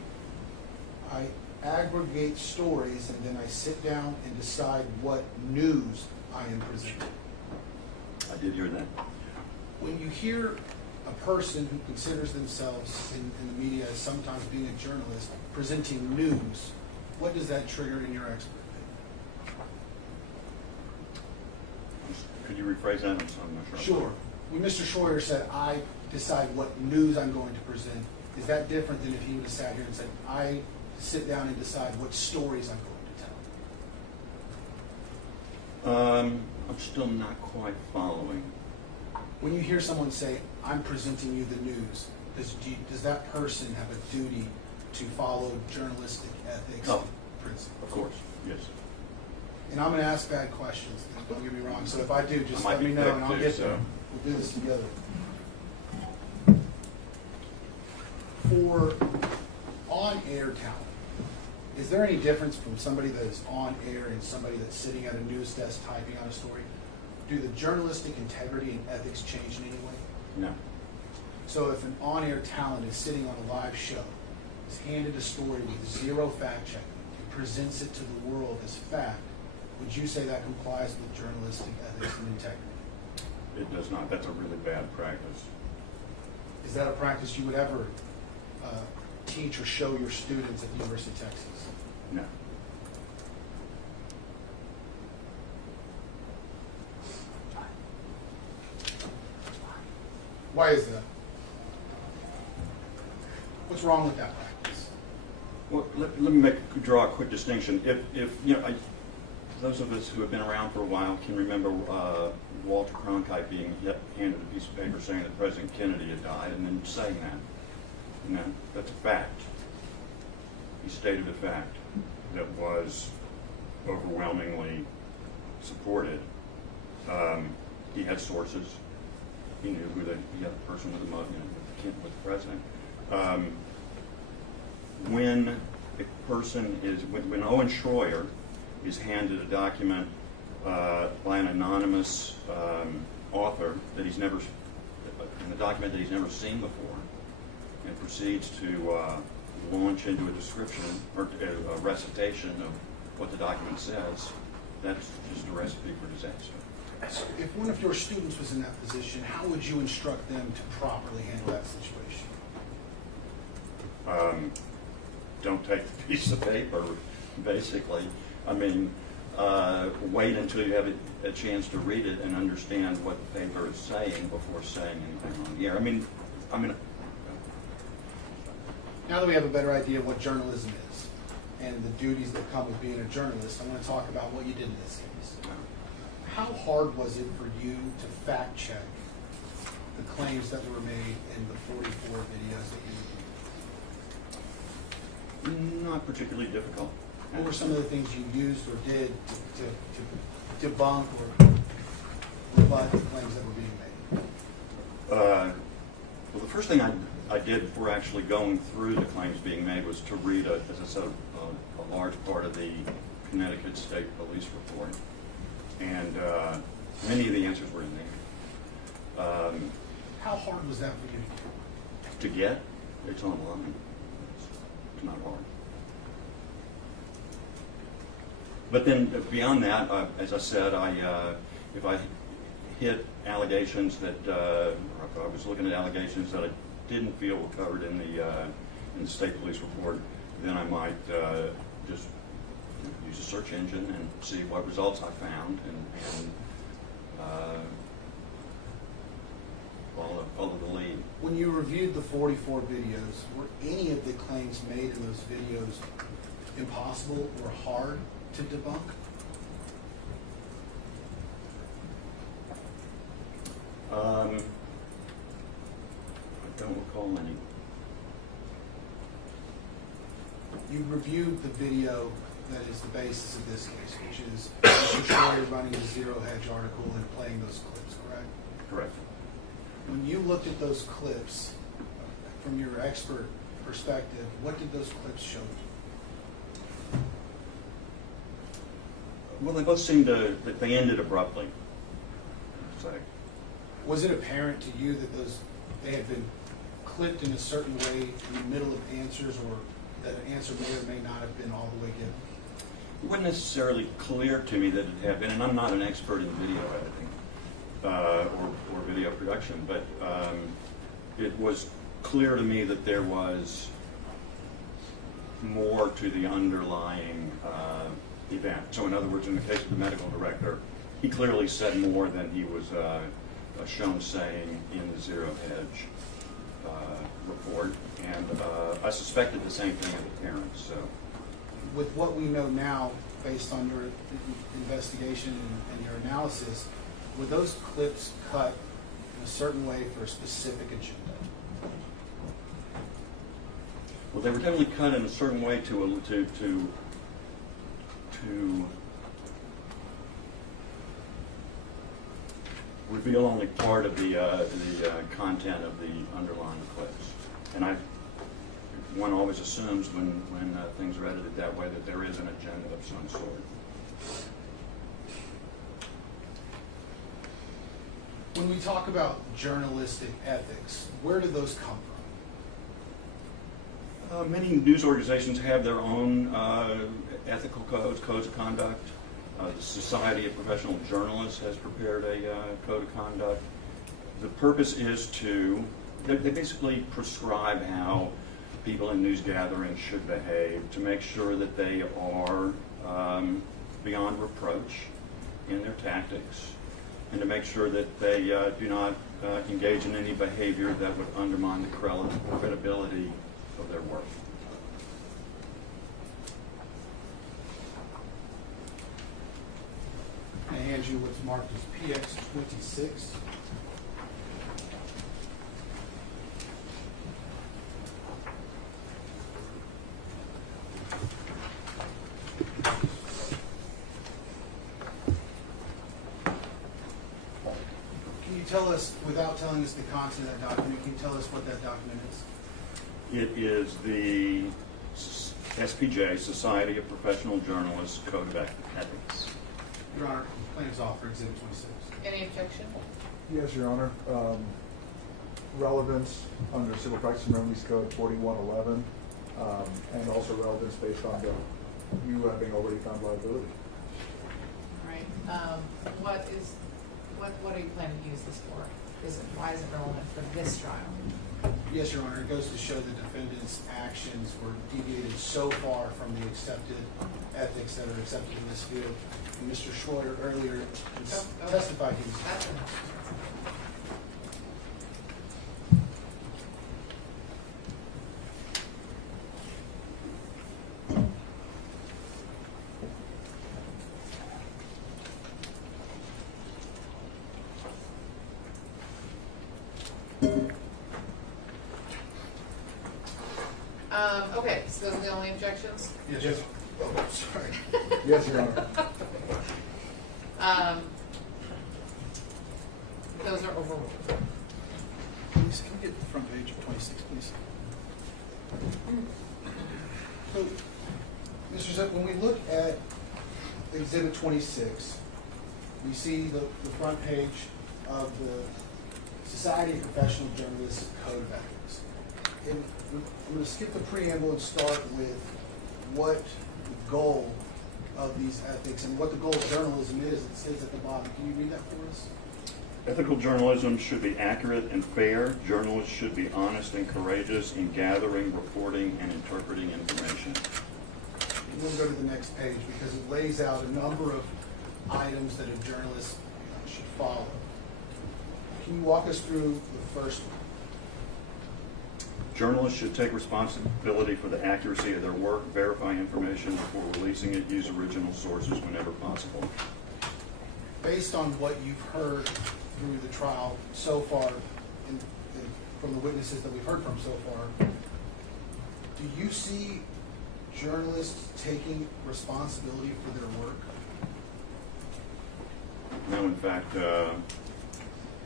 I aggregate stories and then I sit down and decide what news I am presenting? I did hear that. When you hear a person who considers themselves in the media as sometimes being a journalist presenting news, what does that trigger in your expert opinion? Could you rephrase that? I'm not sure. Sure. When Mr. Schroyer said, I decide what news I'm going to present, is that different than if he would have sat here and said, I sit down and decide what stories I'm going to tell? I'm still not quite following. When you hear someone say, I'm presenting you the news, does that person have a duty to follow journalistic ethics Oh, principles? of course, yes. And I'm going to ask bad questions, don't get me wrong, so if I do, just I might let me be know thick and I'll too, get so. there. We'll do this together. For on-air talent, is there any difference from somebody that is on air and somebody that's sitting at a news desk typing out a story? Do the journalistic integrity and ethics change in any way? No. So if an on-air talent is sitting on a live show, is handed a story with zero fact-checking, and presents it to the world as fact, would you say that complies with journalistic ethics and integrity? It does not. That's a really bad practice. Is that a practice you would ever teach or show your students at the University of Texas? No. Why is that? What's wrong with that practice? Well, let me draw a quick distinction. If you know, those of us who have been around for a while can remember Walter Cronkite being handed a piece of paper saying that President Kennedy had died, and then saying that. You know, that's a fact. He stated a fact that was overwhelmingly supported. He had sources. He knew who the other person was, with the president. When a person is, when Owen Schroyer is handed a document by an anonymous author that he's never, in a document that he's never seen before, and proceeds to launch into a description or a recitation of what the document says, that's just a recipe for disaster. If one of your students was in that position, how would you instruct them to properly handle that situation? Don't take the piece of paper, basically. I mean, wait until you have a chance to read it and understand what the paper is saying before saying anything on the air. I mean, now that we have a better idea of what journalism is and the duties that come with being a journalist, I want to talk about what you did in this case. How hard was it for you to fact check the claims that were made in the 44 videos that you reviewed? not particularly difficult. What were some of the things you used or did to debunk or rebut the claims that were being made? Well, the first thing I did before actually going through the claims being made was to read, as I said, a large part of the Connecticut State Police report. And many of the answers were in there. How hard was that for you to get? It's online. It's not hard. But then beyond that, as I said, if I hit allegations that, or if I was looking at allegations that I didn't feel were covered in the state police report, then I might just use a search engine and see what results I found and follow the lead. When you reviewed the 44 videos, were any of the claims made in those videos impossible or hard to debunk? I don't recall any. You reviewed the video that is the basis of this case, which is Mr. Schroyer running a Zero Hedge article and playing those clips, correct? Correct. When you looked at those clips, from your expert perspective, what did those clips show you? Well, they both seemed that they ended abruptly. So, Was it apparent to you that they had been clipped in a certain way in the middle of answers, or that an answer may or may not have been all the way given? it wasn't necessarily clear to me that it had been, and I'm not an expert in video editing or video production, but it was clear to me that there was more to the underlying event. So in other words, in the case of the medical director, he clearly said more than he was shown saying in the Zero Hedge report, and I suspected the same thing of the parents. So, With what we know now, based on your investigation and your analysis, were those clips cut in a certain way for a specific agenda? well, they were definitely cut in a certain way to reveal only part of the content of the underlying clips. And one always assumes when things are edited that way that there is an agenda of some sort. When we talk about journalistic ethics, where do those come from? Many news organizations have their own ethical codes of conduct. The Society of Professional Journalists has prepared a code of conduct. The purpose is they basically prescribe how people in news gatherings should behave to make sure that they are beyond reproach in their tactics, and to make sure that they do not engage in any behavior that would undermine the credibility of their work. I hand you what's marked as PX26. Can you tell us, without telling us the content of that document, can you tell us what that document is? It is the SPJ, Society of Professional Journalists Code of Ethics. Your Honor, claims offer Exhibit 26. Any objection? Yes, Your Honor. Relevance under Civil Practice and Remedies Code 4111, and also relevance based on you having already found liability. What are you planning to use this for? Why is it relevant for this trial? Yes, Your Honor, it goes to show the defendant's actions were deviated so far from the accepted ethics that are accepted in this field. And Mr. Schroeder earlier testified he was. That's enough. Okay, so those are the only objections? Yes. Oh, sorry. Yes, Your Honor. Those are overruled. Please, can we get the front page of 26, please? So, Mr. Zip, when we look at Exhibit 26, we see the front page of the Society of Professional Journalists Code of Ethics. And I'm going to skip the preamble and start with what the goal of these ethics and what the goal of journalism is. It says at the bottom. Can you read that for us? Ethical journalism should be accurate and fair. Journalists should be honest and courageous in gathering, reporting, and interpreting information. And we'll go to the next page because it lays out a number of items that a journalist should follow. Can you walk us through the first one? Journalists should take responsibility for the accuracy of their work, verify information before releasing it, use original sources whenever possible. Based on what you've heard through the trial so far, and from the witnesses that we've heard from so far, do you see journalists taking responsibility for their work? No, in fact, I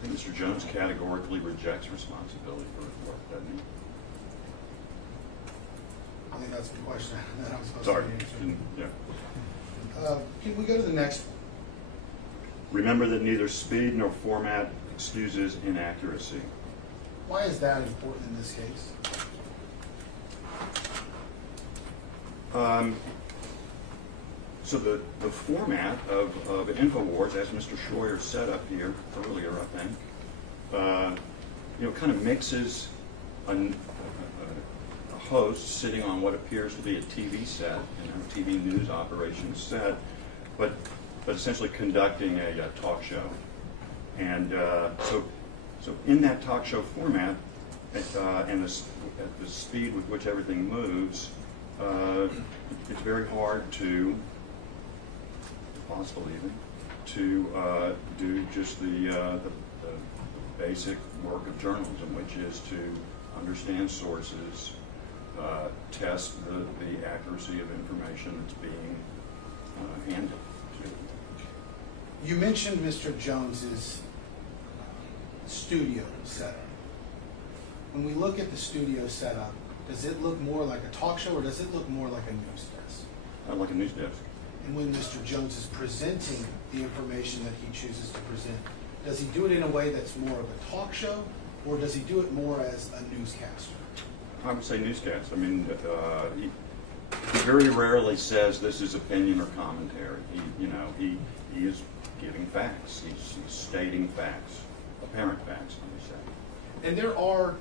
think Mr. Jones categorically rejects responsibility for his work, doesn't he? I think that's the question that I'm supposed Sorry. to be answering. Yeah. Can we go to the next one? Remember that neither speed nor format excuses inaccuracy. Why is that important in this case? So the format of Infowars, as Mr. Schroyer said up here earlier, I think, kind of mixes a host sitting on what appears to be a TV set, TV news operations set, but essentially conducting a talk show. And so in that talk show format, and the speed with which everything moves, it's very hard to, possible even, to do just the basic work of journalism, which is to understand sources, test the accuracy of information that's being handed to. You mentioned Mr. Jones's studio setup. When we look at the studio setup, does it look more like a talk show or does it look more like a news desk? Like a news desk. And when Mr. Jones is presenting the information that he chooses to present, does he do it in a way that's more of a talk show or does he do it more as a newscaster? I would say newscast. I mean, he very rarely says this is opinion or commentary. He is giving facts. He's stating facts, apparent facts, let me say. And there are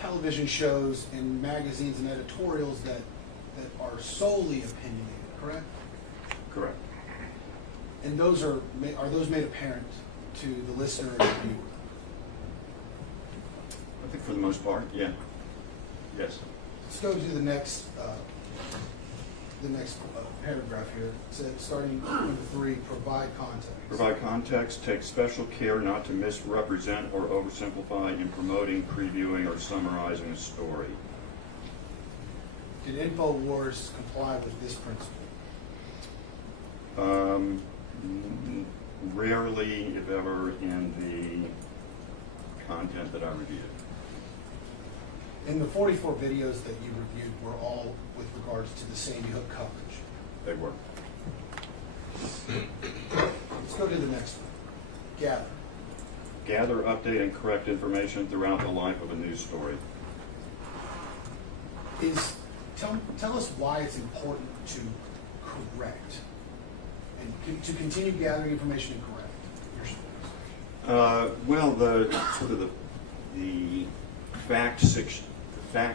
television shows and magazines and editorials that are solely opinionated, correct? Correct. And those are those made apparent to the listener and the viewer? I think for the most part, yeah. Yes. Let's go to the next paragraph here. It says, starting number 3, provide context. Provide context. Take special care not to misrepresent or oversimplify in promoting, previewing, or summarizing a story. Did Infowars comply with this principle? Rarely, if ever, in the content that I reviewed. And the 44 videos that you reviewed were all with regards to the Sandy Hook coverage? They were. Let's go to the next one. Gather. Gather, update, and correct information throughout the life of a news story. Tell us why it's important to correct to continue gathering information and correct your stories? Well, the sort of the fact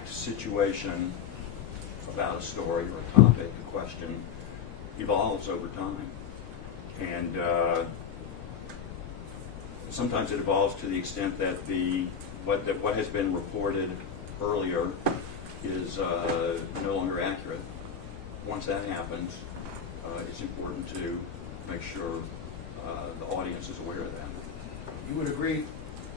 situation about a story or a topic, a question, evolves over time, and sometimes it evolves to the extent that what has been reported earlier is no longer accurate. Once that happens, it's important to make sure the audience is aware of that. You would agree,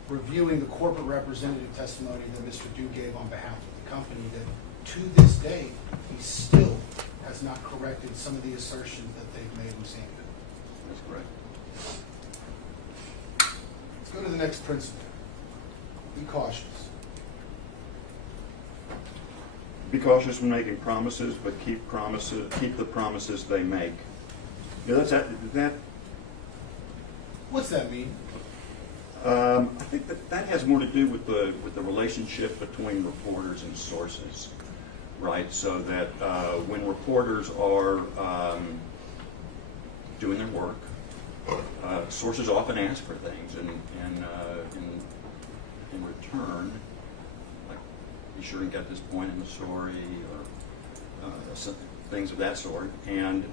reviewing the corporate representative testimony that Mr. Dew gave on behalf of the company, that to this day, he still has not corrected some of the assertions that they've made in Sandy Hook. That's correct. Let's go to the next principle. Be cautious. Be cautious when making promises, but keep the promises they make. You know, that. What's that mean? I think that has more to do with the relationship between reporters and sources, right? So that when reporters are doing their work, sources often ask for things, and in return, like, be sure and get this point in the story, or things of that sort. And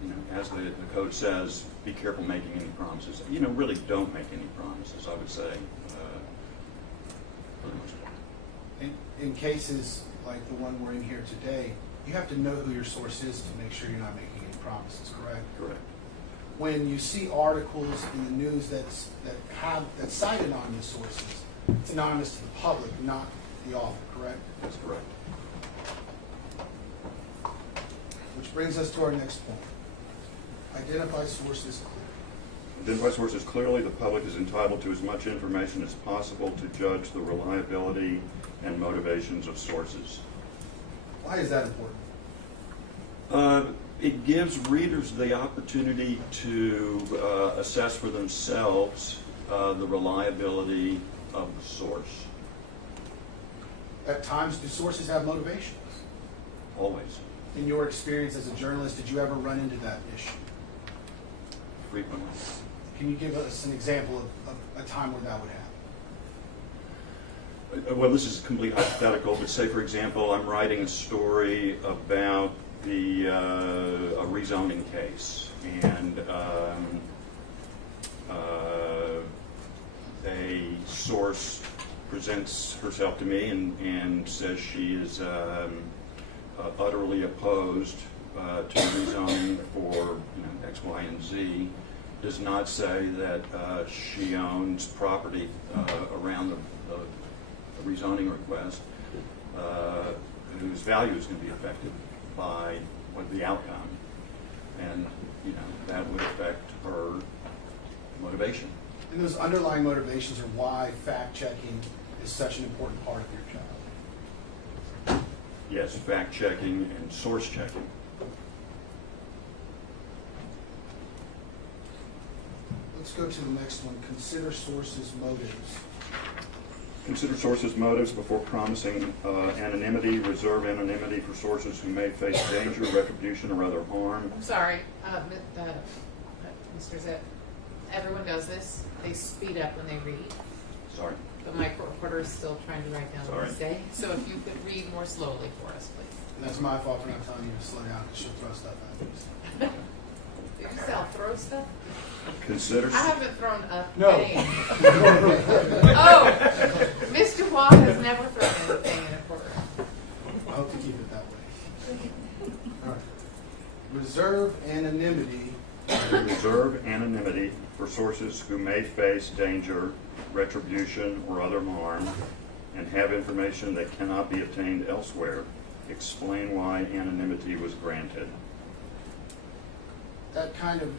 you know, as the code says, be careful making any promises. You know, really don't make any promises, I would say. In cases like the one we're in here today, you have to know who your source is to make sure you're not making any promises, correct? Correct. When you see articles in the news that cite anonymous sources, it's anonymous to the public, not the author, correct? That's correct. Which brings us to our next point. Identify sources clearly. Identify sources clearly. The public is entitled to as much information as possible to judge the reliability and motivations of sources. Why is that important? It gives readers the opportunity to assess for themselves the reliability of the source. At times, do sources have motivations? Always. In your experience as a journalist, did you ever run into that issue? Frequently. Can you give us an example of a time where that would happen? Well, this is complete hypothetical, but say, for example, I'm writing a story about a rezoning case, and a source presents herself to me and says she is utterly opposed to rezoning for X, Y, and Z, does not say that she owns property around the rezoning request whose value is going to be affected by what the outcome, and that would affect her motivation. And those underlying motivations are why fact-checking is such an important part of your job. Yes, fact-checking and source-checking. Let's go to the next one. Consider sources' motives. Consider sources' motives before promising anonymity. Reserve anonymity for sources who may face danger, retribution, or other harm. I'm sorry, Mr. Zip. Everyone does this. They speed up when they read. Sorry. But my reporter is still trying to write down what you say. So if you could read more slowly for us, please. And that's my fault for not telling you to slow down, because she'll throw stuff at us. Did you say I'll throw stuff? Consider. I haven't thrown a No. thing. Oh, Mr. Watt has never thrown anything in a courtroom. I hope to keep it that way. All right. Reserve anonymity. Reserve anonymity for sources who may face danger, retribution, or other harm, and have information that cannot be obtained elsewhere. Explain why anonymity was granted. That kind of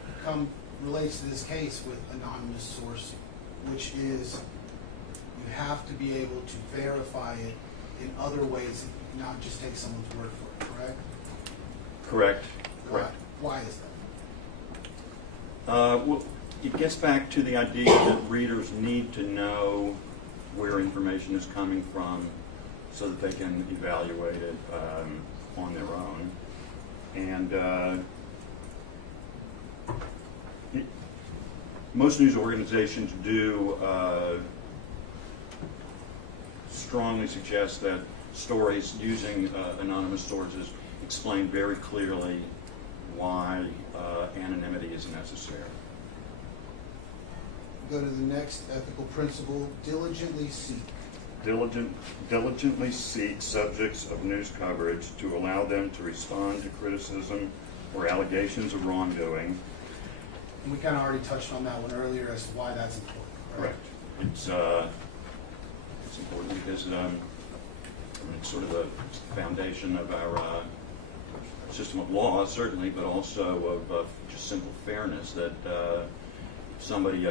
relates to this case with anonymous sourcing, which is you have to be able to verify it in other ways, not just take someone's word for it, correct? Correct. Correct. Why is that? Well, it gets back to the idea that readers need to know where information is coming from so that they can evaluate it on their own. And Most news organizations do strongly suggest that stories using anonymous sources explain very clearly why anonymity is necessary. Go to the next ethical principle, diligently seek. Diligently seek subjects of news coverage to allow them to respond to criticism or allegations of wrongdoing. And we kind of already touched on that one earlier as to why that's important. Right? Correct. It's important because it's sort of the foundation of our system of law, certainly, but also of just simple fairness, that if somebody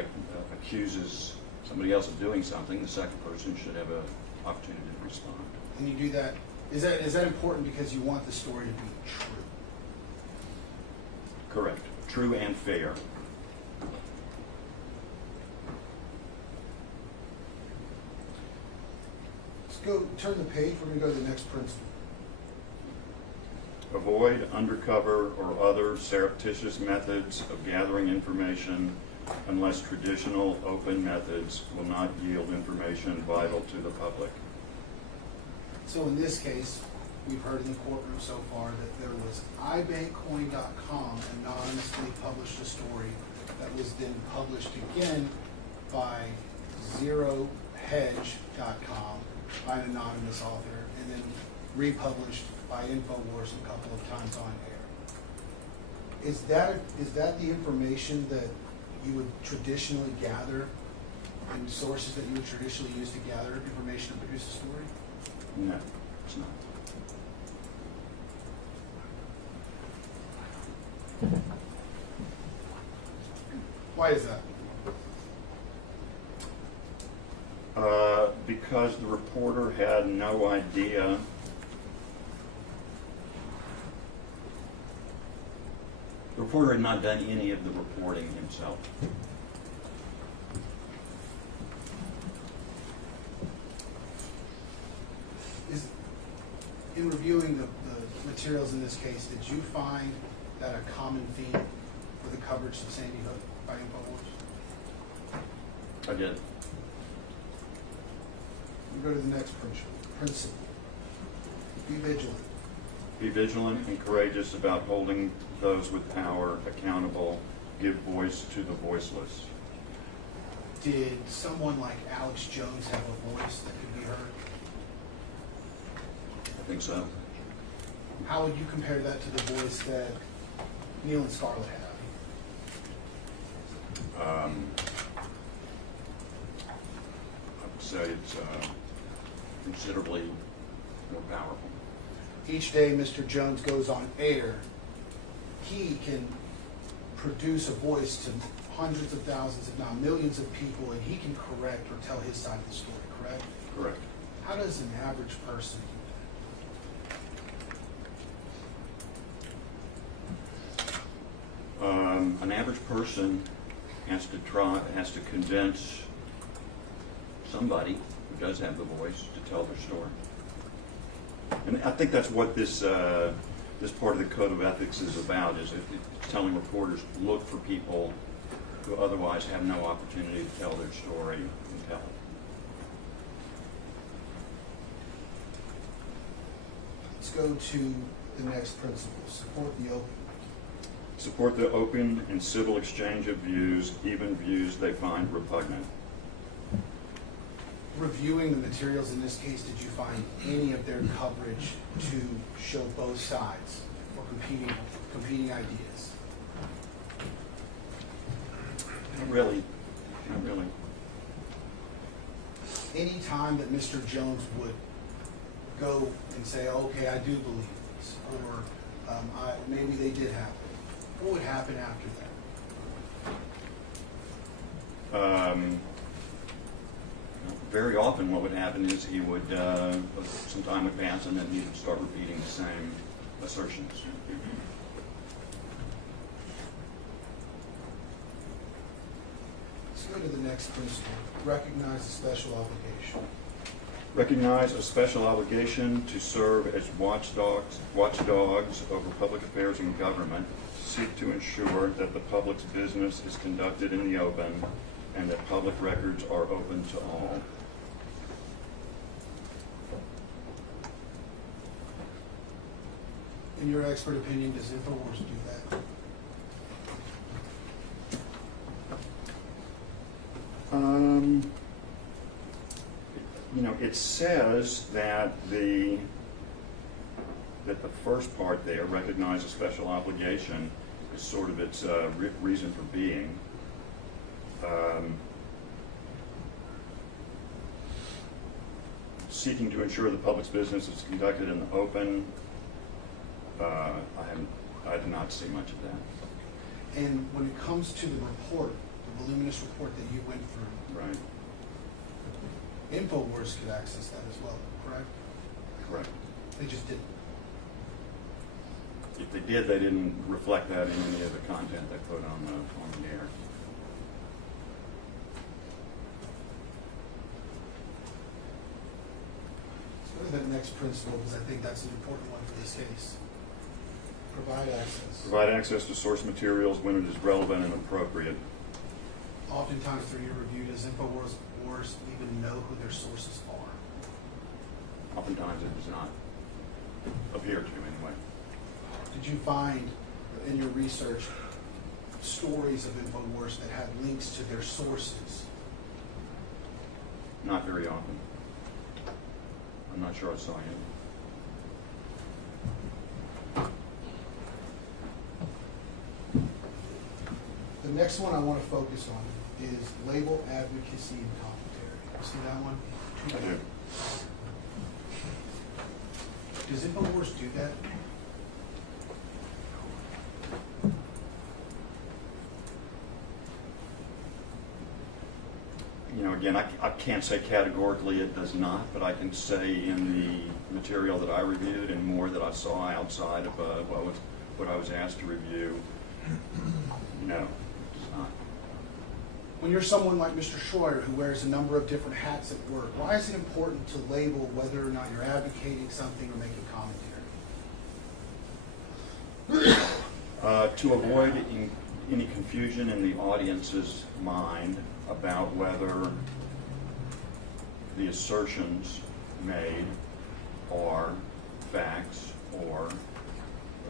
accuses somebody else of doing something, the second person should have an opportunity to respond. And you do that. Is that important because you want the story to be true? Correct. True and fair. Turn the page. We're going to go to the next principle. Avoid undercover or other surreptitious methods of gathering information unless traditional open methods will not yield information vital to the public. So in this case, we've heard in the courtroom so far that there was ibankcoin.com anonymously published a story that was then published again by zerohedge.com by an anonymous author, and then republished by Infowars a couple of times on air. Is that the information that you would traditionally gather, and sources that you would traditionally use to gather information to produce a story? No, it's not. Why is that? Because the reporter had no idea the reporter had not done any of the reporting himself. In reviewing the materials in this case, did you find that a common theme for the coverage of Sandy Hook by Infowars? I did. We go to the next principle. Be vigilant. Be vigilant and courageous about holding those with power accountable. Give voice to the voiceless. Did someone like Alex Jones have a voice that could be heard? I think so. How would you compare that to the voice that Neil and Scarlett had? I would say it's considerably more powerful. Each day Mr. Jones goes on air, he can produce a voice to hundreds of thousands, if not millions of people, and he can correct or tell his side of the story, correct? Correct. How does an average person do that? An average person has to convince somebody who does have the voice to tell their story. And I think that's what this part of the Code of Ethics is about, is it's telling reporters, look for people who otherwise have no opportunity to tell their story and tell it. Let's go to the next principle, support the open. Support the open and civil exchange of views, even views they find repugnant. Reviewing the materials in this case, did you find any of their coverage to show both sides or competing ideas? Not really. Not really. Any time that Mr. Jones would go and say, okay, I do believe this, or maybe they did happen, what would happen after that? Very often what would happen is he would, some time would pass and then he would start repeating the same assertions. Let's go to the next principle, recognize the special obligation. Recognize a special obligation to serve as watchdogs over public affairs and government. Seek to ensure that the public's business is conducted in the open and that public records are open to all. In your expert opinion, does Infowars do that? You know, it says that the first part there, recognize a special obligation, is sort of its reason for being. Seeking to ensure the public's business is conducted in the open. I did not see much of that. And when it comes to the report, the voluminous report that you went through, Right. Infowars could access that as well, correct? Correct. They just didn't. If they did, they didn't reflect that in any of the content they put on the air. Let's go to that next principle, because I think that's an important one for this case. Provide access. Provide access to source materials when it is relevant and appropriate. Oftentimes through your review, does Infowars even know who their sources are? Oftentimes it does not appear to anyway. Did you find in your research stories of Infowars that had links to their sources? Not very often. I'm not sure I saw any. The next one I want to focus on is label advocacy and commentary. See that one? I do. Does Infowars do that? You know, again, I can't say categorically it does not, but I can say in the material that I reviewed and more that I saw outside of what I was asked to review, no, it does not. When you're someone like Mr. Schroyer who wears a number of different hats at work, why is it important to label whether or not you're advocating something or making commentary? To avoid any confusion in the audience's mind about whether the assertions made are facts or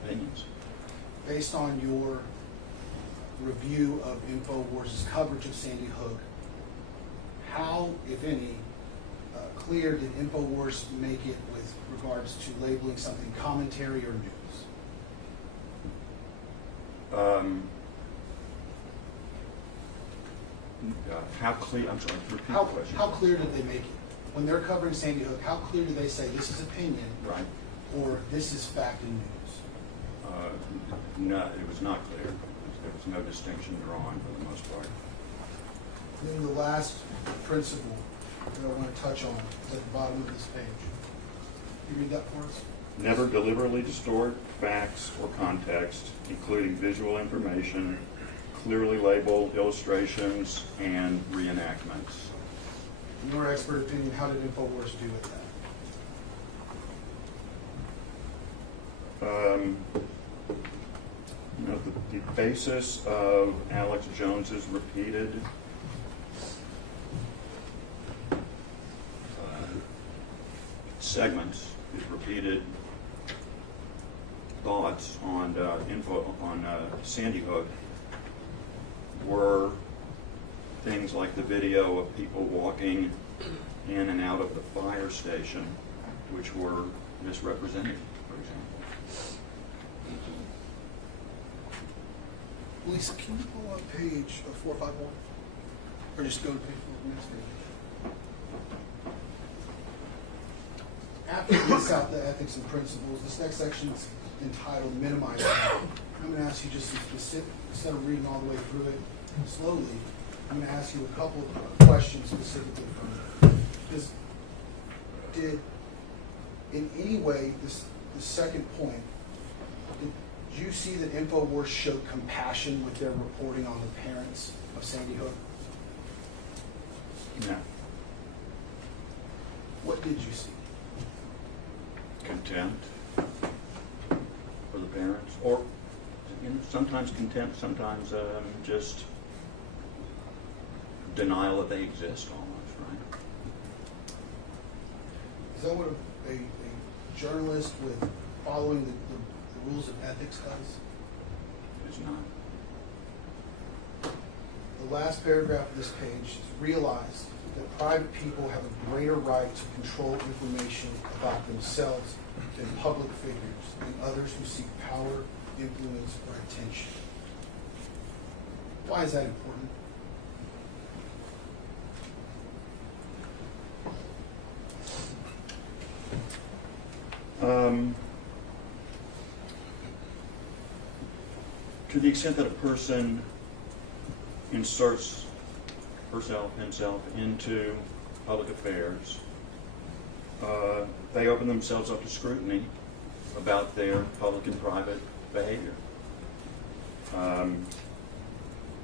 opinions. Based on your review of Infowars' coverage of Sandy Hook, how, if any, clear did Infowars make it with regards to labeling something commentary or news? How clear? I'm sorry. Repeat the question. How clear did they make it? When they're covering Sandy Hook, how clear do they say this is opinion, right, or this is fact and news? No, it was not clear. There was no distinction drawn for the most part. And then the last principle that I want to touch on is at the bottom of this page. Can you read that for us? Never deliberately distort facts or context, including visual information, clearly labeled illustrations, and reenactments. In your expert opinion, how did Infowars do with that? You know, the basis of Alex Jones's repeated segments, his repeated thoughts on Sandy Hook were things like the video of people walking in and out of the fire station, which were misrepresented, for example. Lisa, can you pull up page 451? Or just go to page 4, next page. After we list out the ethics and principles, this next section is entitled Minimize Harm. I'm going to ask you just some specific, instead of reading all the way through it slowly, I'm going to ask you a couple of questions specifically from it. Did, in any way, the second point, did you see that Infowars showed compassion with their reporting on the parents of Sandy Hook? No. What did you see? Contempt for the parents, or sometimes contempt, sometimes just denial that they exist almost, right? Is that what a journalist with following the rules of ethics does? It's not. The last paragraph of this page is realize that private people have a greater right to control information about themselves than public figures and others who seek power, influence, or attention. Why is that important? To the extent that a person inserts himself into public affairs, they open themselves up to scrutiny about their public and private behavior.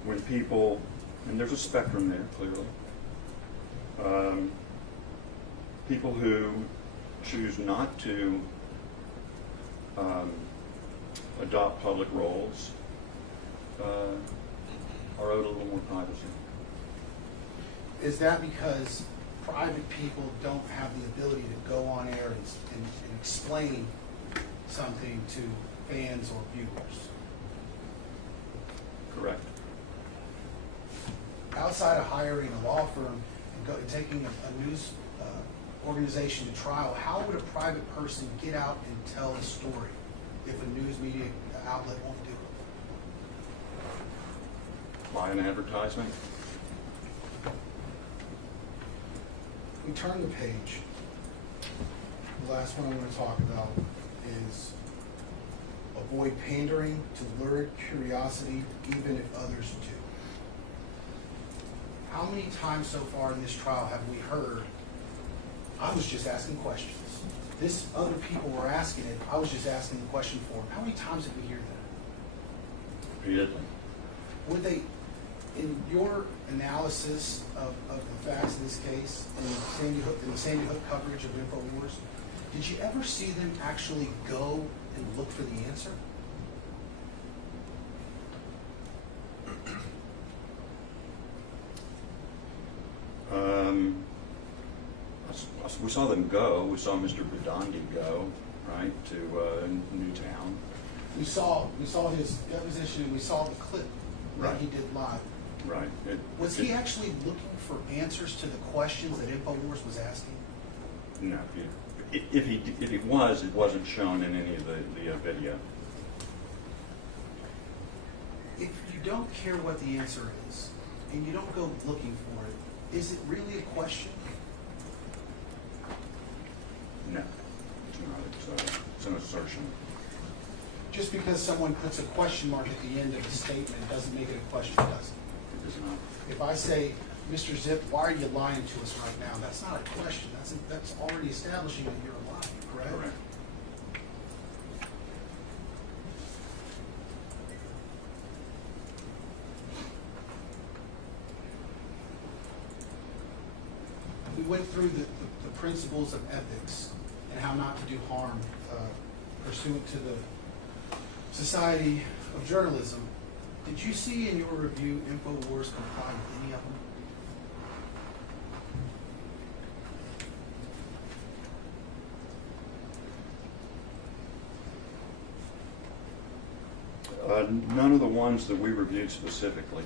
When people, and there's a spectrum there, clearly, people who choose not to adopt public roles are owed a little more privacy. Is that because private people don't have the ability to go on air and explain something to fans or viewers? Correct. Outside of hiring a law firm and taking a news organization to trial, how would a private person get out and tell a story if a news media outlet won't do it? Buy an advertisement. We turn the page. The last one I'm going to talk about is avoid pandering to lurid curiosity, even if others do. How many times so far in this trial have we heard, I was just asking questions. This other people were asking it, I was just asking the question for them. How many times did we hear that? Repeatedly. Would they, in your analysis of the facts of this case, in the Sandy Hook coverage of Infowars, did you ever see them actually go and look for the answer? We saw them go. We saw Mr. Bedandi go, right, to Newtown. We saw his deposition and we saw the clip that he did live. Right. Was he actually looking for answers to the questions that Infowars was asking? No. If it was, it wasn't shown in any of the video. If you don't care what the answer is and you don't go looking for it, is it really a question? No. It's an assertion. Just because someone puts a question mark at the end of a statement doesn't make it a question, does it? It is not. If I say, Mr. Zip, why are you lying to us right now? That's not a question. That's already establishing that you're lying, correct? Correct. We went through the principles of ethics and how not to do harm pursuant to the Society of Journalism. Did you see in your review Infowars comply with any of them? None of the ones that we reviewed specifically.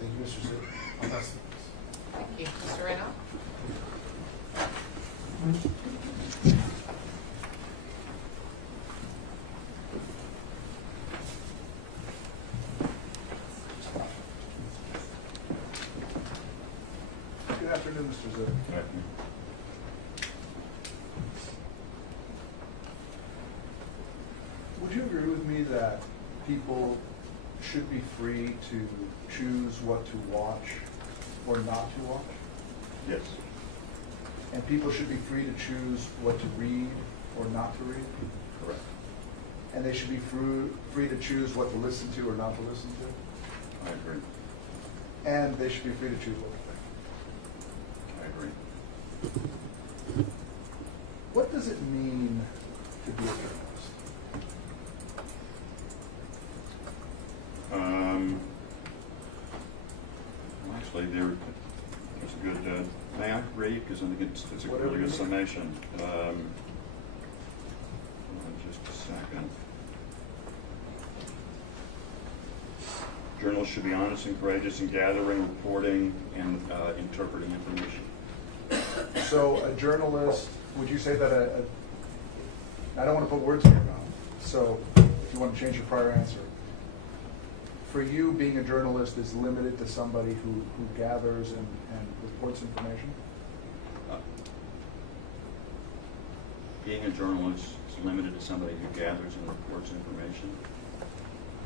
Thank you, Mr. Zip. I'll pass it. Thank you. Mr. Randolph? Good afternoon, Mr. Zip. Would you agree with me that people should be free to choose what to watch or not to watch? Yes. And people should be free to choose what to read or not to read? Correct. And they should be free to choose what to listen to or not to listen to? I agree. And they should be free to choose what to think? I agree. mean to be a journalist? Well, actually, it's a good, may I read? Because I think it's a Whatever really you good need. summation. Hold on just a second. Journalists should be honest and courageous in gathering, reporting, and interpreting information. So a journalist, would you say that I don't want to put words in your mouth, so if you want to change your prior answer. For you, being a journalist is limited to somebody who gathers and reports information? Being a journalist is limited to somebody who gathers and reports information.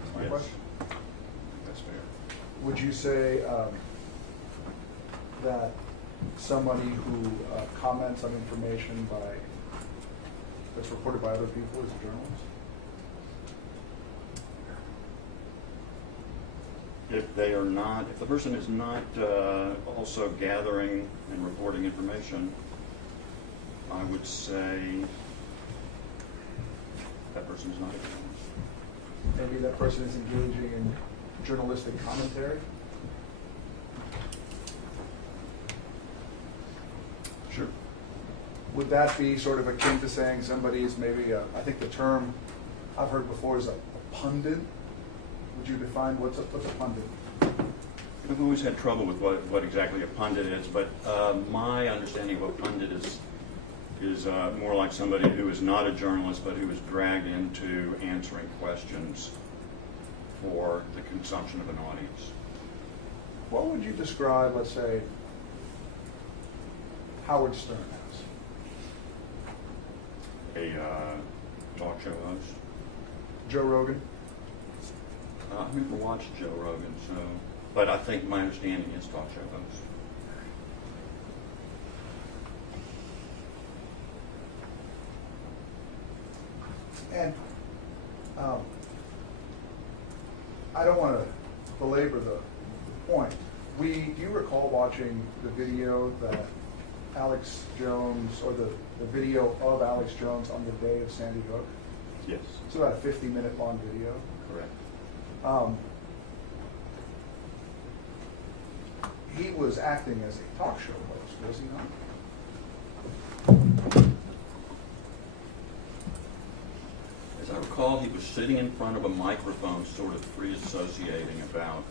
That's my Yes. question. That's fair. Would you say that somebody who comments on information that's reported by other people is a journalist? If the person is not also gathering and reporting information, I would say that person is not a journalist. Maybe that person is engaging in journalistic commentary? Sure. Would that be sort of akin to saying somebody is maybe I think the term I've heard before is a pundit? Would you define what's a pundit? I've always had trouble with what exactly a pundit is, but my understanding of a pundit is more like somebody who is not a journalist but who is dragged into answering questions for the consumption of an audience. What would you describe, let's say, Howard Stern as? A talk show host. Joe Rogan? I've never watched Joe Rogan, but I think my understanding is talk show host. And I don't want to belabor the point. Do you recall watching the video that Alex Jones, or the video of Alex Jones on the day of Sandy Hook? Yes. It's about a 50-minute long video. Correct. He was acting as a talk show host, was he not? As I recall, he was sitting in front of a microphone, sort of free associating about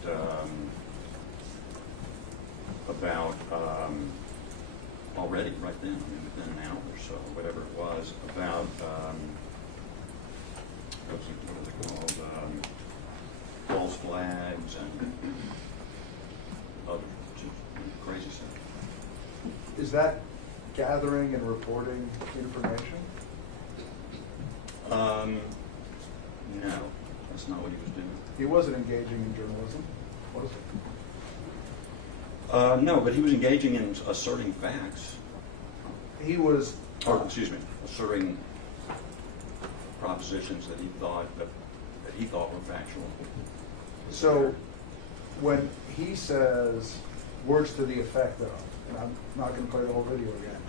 already right then, I mean, within an hour or so, whatever it was, about what are they called? False flags and other crazy stuff. Is that gathering and reporting information? No, that's not what he was doing. He wasn't engaging in journalism, was he? No, but he was engaging in asserting facts. He was. Asserting propositions that he thought were factual. So, when he says words to the effect of, and I'm not going to play the whole video again,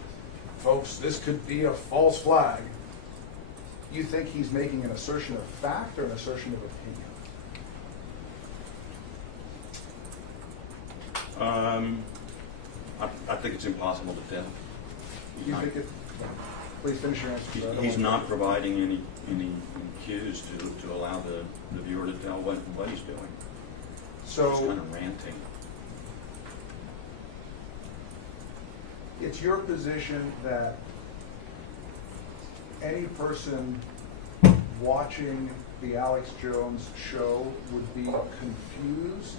folks, this could be a false flag. You think he's making an assertion of fact or an assertion of opinion? I think it's impossible to tell. You think it? Please finish your answer. He's not providing any cues to allow the viewer to tell what he's doing. So he's kind of ranting. It's your position that any person watching the Alex Jones show would be confused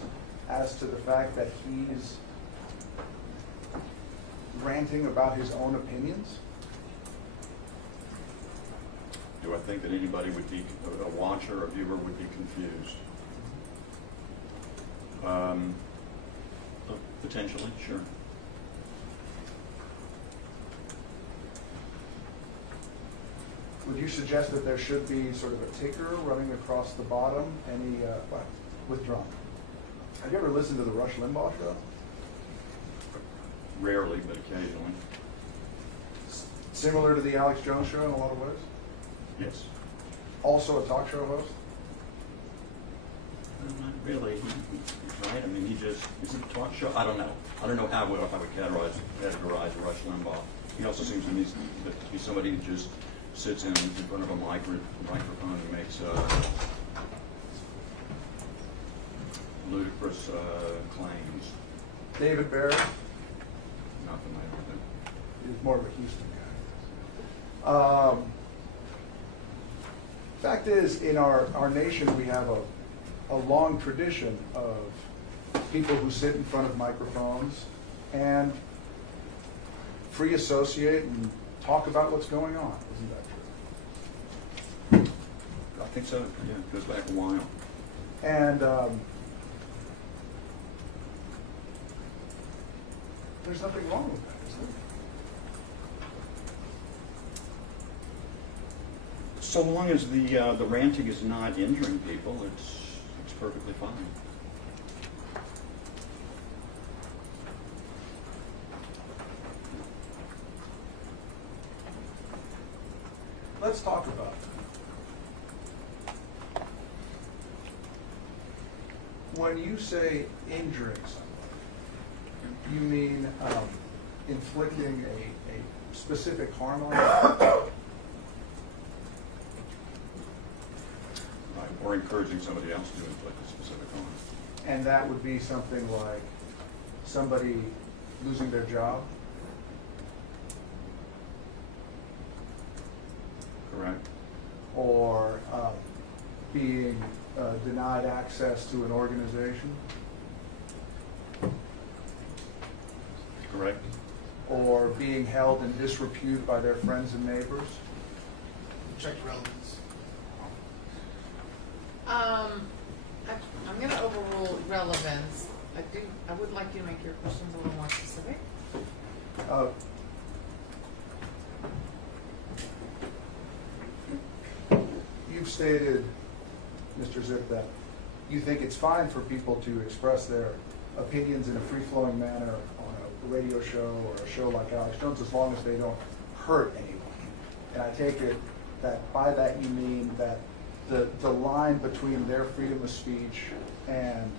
as to the fact that he's ranting about his own opinions? Do I think that anybody would be, a watcher or viewer would be confused? Potentially, sure. Would you suggest that there should be sort of a ticker running across the bottom? Withdrawn. Have you ever listened to the Rush Limbaugh show? Rarely, but occasionally. Similar to the Alex Jones show in a lot of ways? Yes. Also a talk show host? Not really. Right? I mean, is it a talk show? I don't know. I don't know how I would categorize Rush Limbaugh. He also seems to me to be somebody who just sits in front of a microphone and makes ludicrous claims. David Barrett? Not familiar with him. He's more of a Houston guy. Fact is, in our nation, we have a long tradition of people who sit in front of microphones and free associate and talk about what's going on. Isn't that true? I think so. Yeah, it goes back a while. And there's nothing wrong with that, is there? So long as the ranting is not injuring people, it's perfectly fine. Let's talk about it. When you say injuring someone, you mean inflicting a specific harm on them? Or encouraging somebody else to inflict a specific harm. And that would be something like somebody losing their job? Correct. Or being denied access to an organization? Correct. Or being held in disrepute by their friends and neighbors? Check relevance. I'm going to overrule relevance. I would like you to make your questions a little more specific. You've stated, Mr. Zip, that you think it's fine for people to express their opinions in a free-flowing manner on a radio show or a show like Alex Jones, as long as they don't hurt anyone. And I take it that by that you mean that the line between their freedom of speech and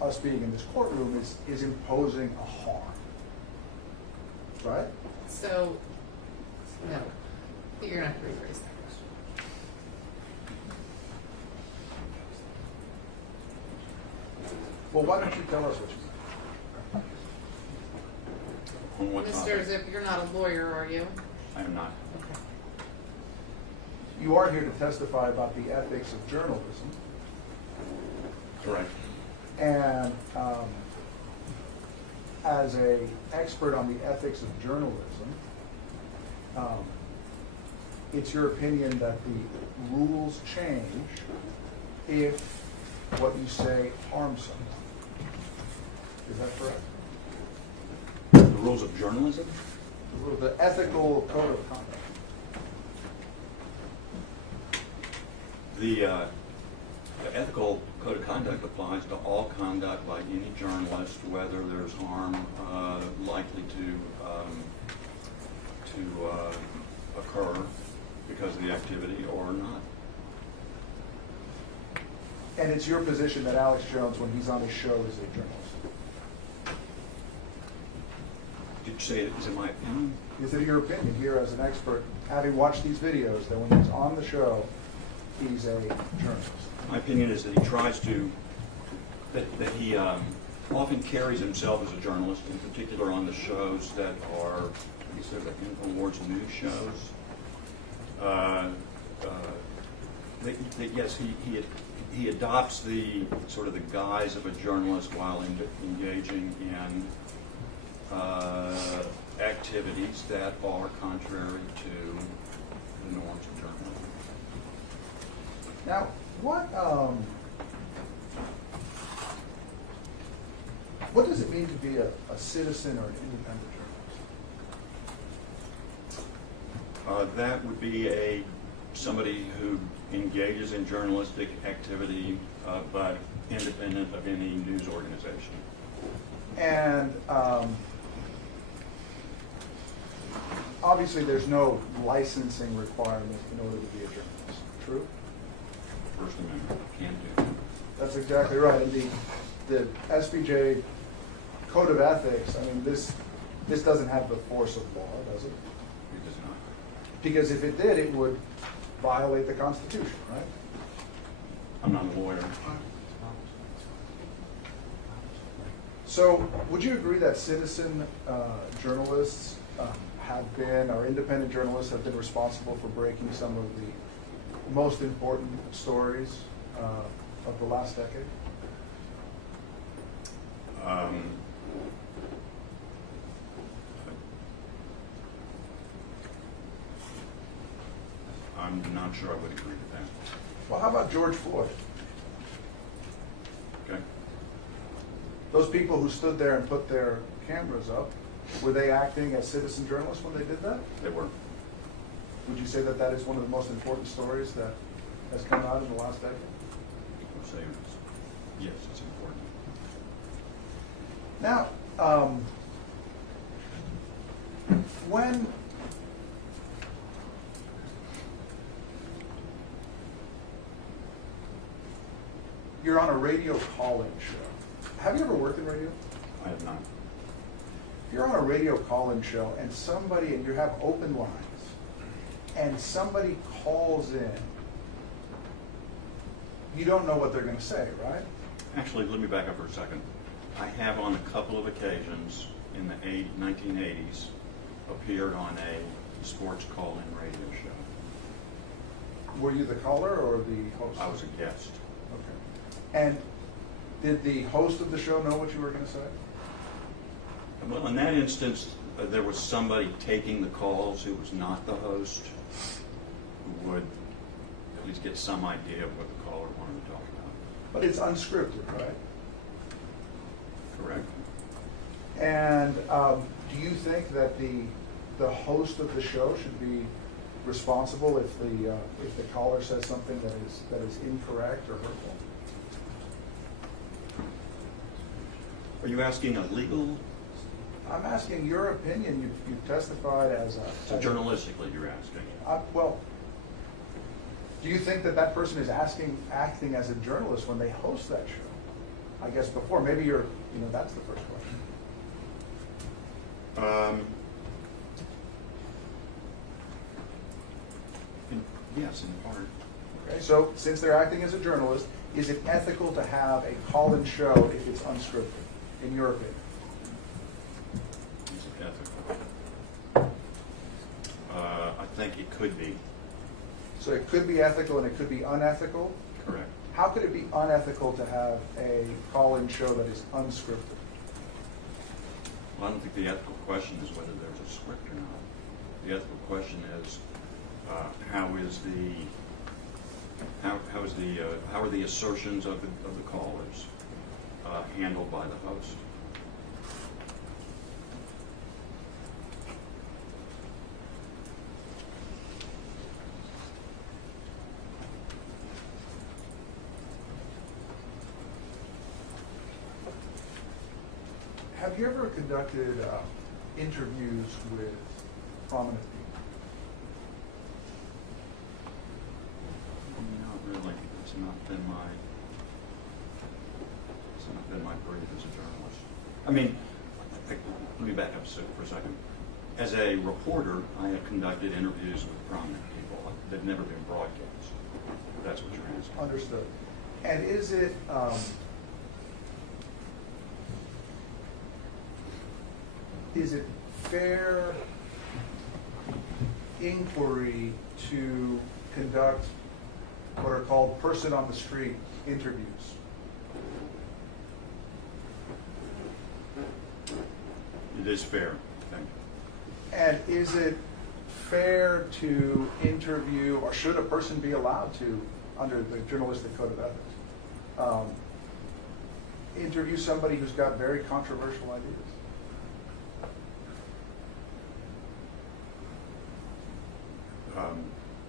us being in this courtroom is imposing a harm, right? So, no, you're going to have to rephrase that question. Well, why don't you tell us what you mean? On what Mr. topic? Zip, you're not a lawyer, are you? I am not. Okay. You are here to testify about the ethics of journalism. Correct. And as an expert on the ethics of journalism, it's your opinion that the rules change if what you say harms someone. Is that correct? The rules of journalism? The ethical code of conduct. The ethical code of conduct applies to all conduct by any journalist, whether there's harm likely to occur because of the activity or not. And it's your position that Alex Jones, when he's on his show, is a journalist. Did you say it? Is it my opinion? Is it your opinion here as an expert, having watched these videos, that when he's on the show, he's a journalist? My opinion is that he tries to, that he often carries himself as a journalist, in particular on the shows that are, sort of the Infowars news shows. Yes, he adopts the sort of the guise of a journalist while engaging in activities that are contrary to the norms of journalism. Now, what does it mean to be a citizen or an independent journalist? That would be somebody who engages in journalistic activity, but independent of any news organization. And obviously there's no licensing requirement in order to be a journalist, true? First Amendment, can't do. That's exactly right. And the SBJ Code of Ethics, I mean, this doesn't have the force of law, does it? It does not. Because if it did, it would violate the Constitution, right? I'm not a lawyer. So would you agree that citizen journalists have been, or independent journalists have been responsible for breaking some of the most important stories of the last decade? I'm not sure I would agree with that. Well, how about George Floyd? Okay. Those people who stood there and put their cameras up, were they acting as citizen journalists when they did that? They were. Would you say that that is one of the most important stories that has come out in the last decade? I would say yes, it's important. Now, when you're on a radio call-in show, have you ever worked in radio? I have not. If you're on a radio call-in show and you have open lines, and somebody calls in, you don't know what they're going to say, right? Actually, let me back up for a second. I have on a couple of occasions in the 1980s appeared on a sports call-in radio show. Were you the caller or the host? I was a guest. Okay. And did the host of the show know what you were going to say? Well, in that instance, there was somebody taking the calls who was not the host, who would at least get some idea of what the caller wanted to talk about. But it's unscripted, right? Correct. And do you think that the host of the show should be responsible if the caller says something that is incorrect or hurtful? Are you asking a legal? I'm asking your opinion. You've testified as a... So journalistically, you're asking? Well, do you think that that person is acting as a journalist when they host that show? I guess before, maybe that's the first question. Yes, in part. Okay, so since they're acting as a journalist, is it ethical to have a call-in show if it's unscripted, in your opinion? Is it ethical? I think it could be. So it could be ethical and it could be unethical? Correct. How could it be unethical to have a call-in show that is unscripted? Well, I don't think the ethical question is whether there's a script or not. The ethical question is how are the assertions of the callers handled by the host? Have you ever conducted interviews with prominent people? Not really. It's not been my brief as a journalist. I mean, let me back up for a second. As a reporter, I have conducted interviews with prominent people. They've never been broadcast. That's what you're asking. Understood. And is it fair inquiry to conduct what are called person on the street interviews? It is fair, I think. And is it fair to interview, or should a person be allowed to, under the journalistic code of ethics, interview somebody who's got very controversial ideas?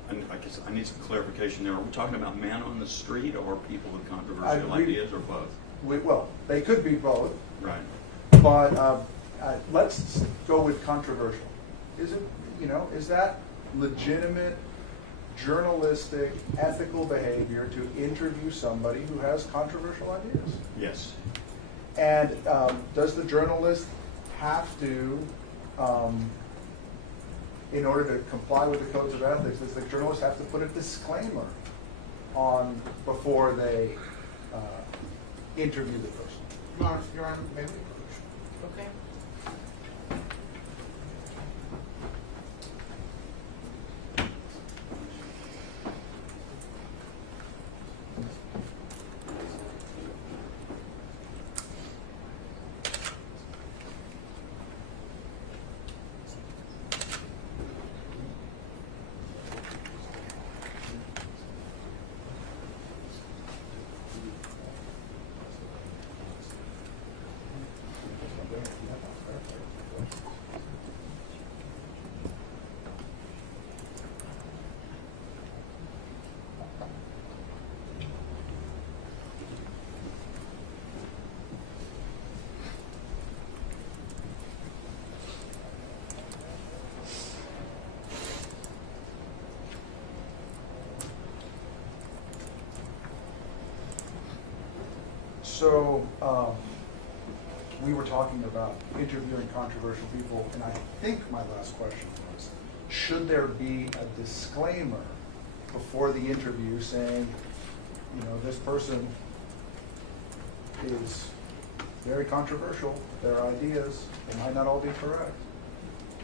And I guess I need some clarification there. Are we talking about men on the street or people with controversial ideas, or both? Well, they could be both. Right. But let's go with controversial. Is it is that legitimate journalistic, ethical behavior to interview somebody who has controversial ideas? Yes. And does the journalist have to, in order to comply with the codes of ethics, does the journalist have to put a disclaimer on before they interview the person? Your Honor, may we? Okay. So we were talking about interviewing controversial people, and I think my last question was, should there be a disclaimer before the interview saying, this person is very controversial, their ideas, they might not all be correct?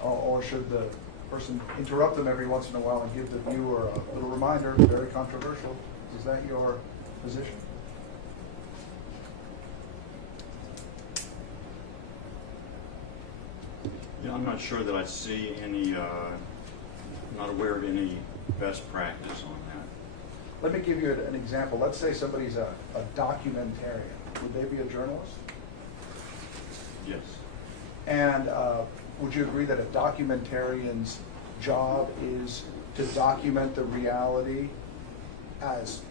Or should the person interrupt them every once in a while and give the viewer a little reminder, very controversial? Is that your position? Yeah, I'm not sure that I see any, I'm not aware of any best practice on that. Let me give you an example. Let's say somebody's a documentarian. Would they be a journalist? Yes. And would you agree that a documentarian's job is to document the reality as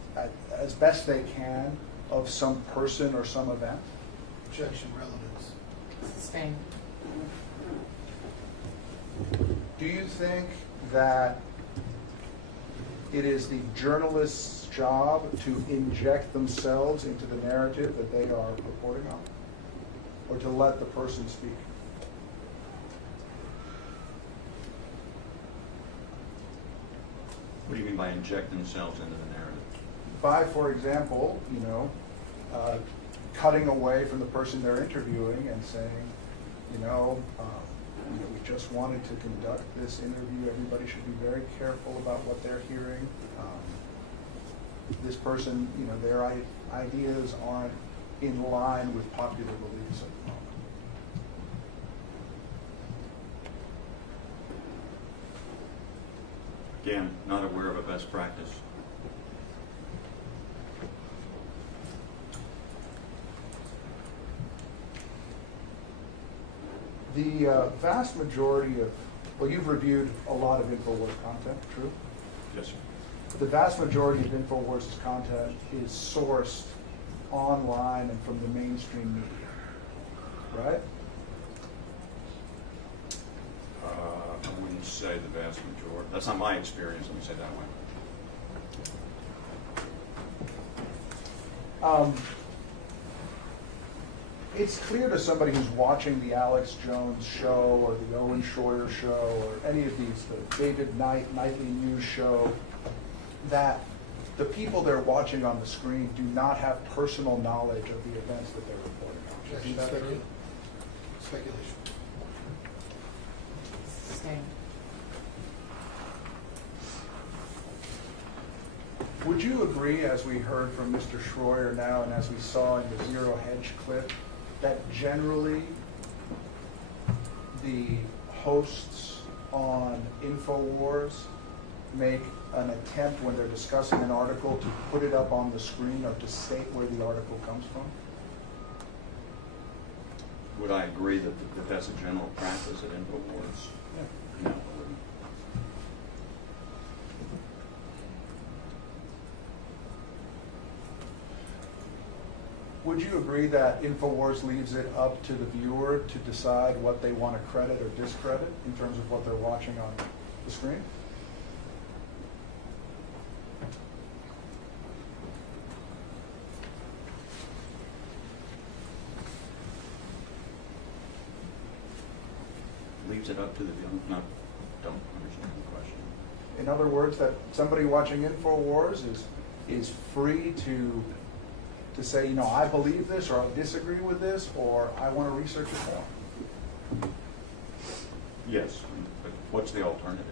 best they can of some person or some event? Objection, relevance. Sustained. Do you think that it is the journalist's job to inject themselves into the narrative that they are reporting on, or to let the person speak? What do you mean by inject themselves into the narrative? By, for example, cutting away from the person they're interviewing and saying, we just wanted to conduct this interview. Everybody should be very careful about what they're hearing. This person, their ideas aren't in line with popular beliefs at the moment. Again, not aware of a best practice. The vast majority of, you've reviewed a lot of Infowars content, true? Yes, sir. The vast majority of Infowars' content is sourced online and from the mainstream media, right? I wouldn't say the vast majority. That's not my experience, let me say it that way. It's clear to somebody who's watching the Alex Jones show or the Owen Schroyer show or any of these, the David Knight nightly news show, that the people they're watching on the screen do not have personal knowledge of the events that they're reporting on. Objection, Is that true? speculation. Sustained. Would you agree, as we heard from Mr. Schroyer now and as we saw in the Zero Hedge clip, that generally the hosts on Infowars make an attempt when they're discussing an article to put it up on the screen or to state where the article comes from? Would I agree that that's a general practice at Infowars? No, I wouldn't. Would you agree that Infowars leaves it up to the viewer to decide what they want to credit or discredit in terms of what they're watching on the screen. Leaves it up to the young, no, don't understand the question. In other words, that somebody watching Infowars is free to say, you know, I believe this, or I disagree with this, or I want to research it more. Yes, but what's the alternative?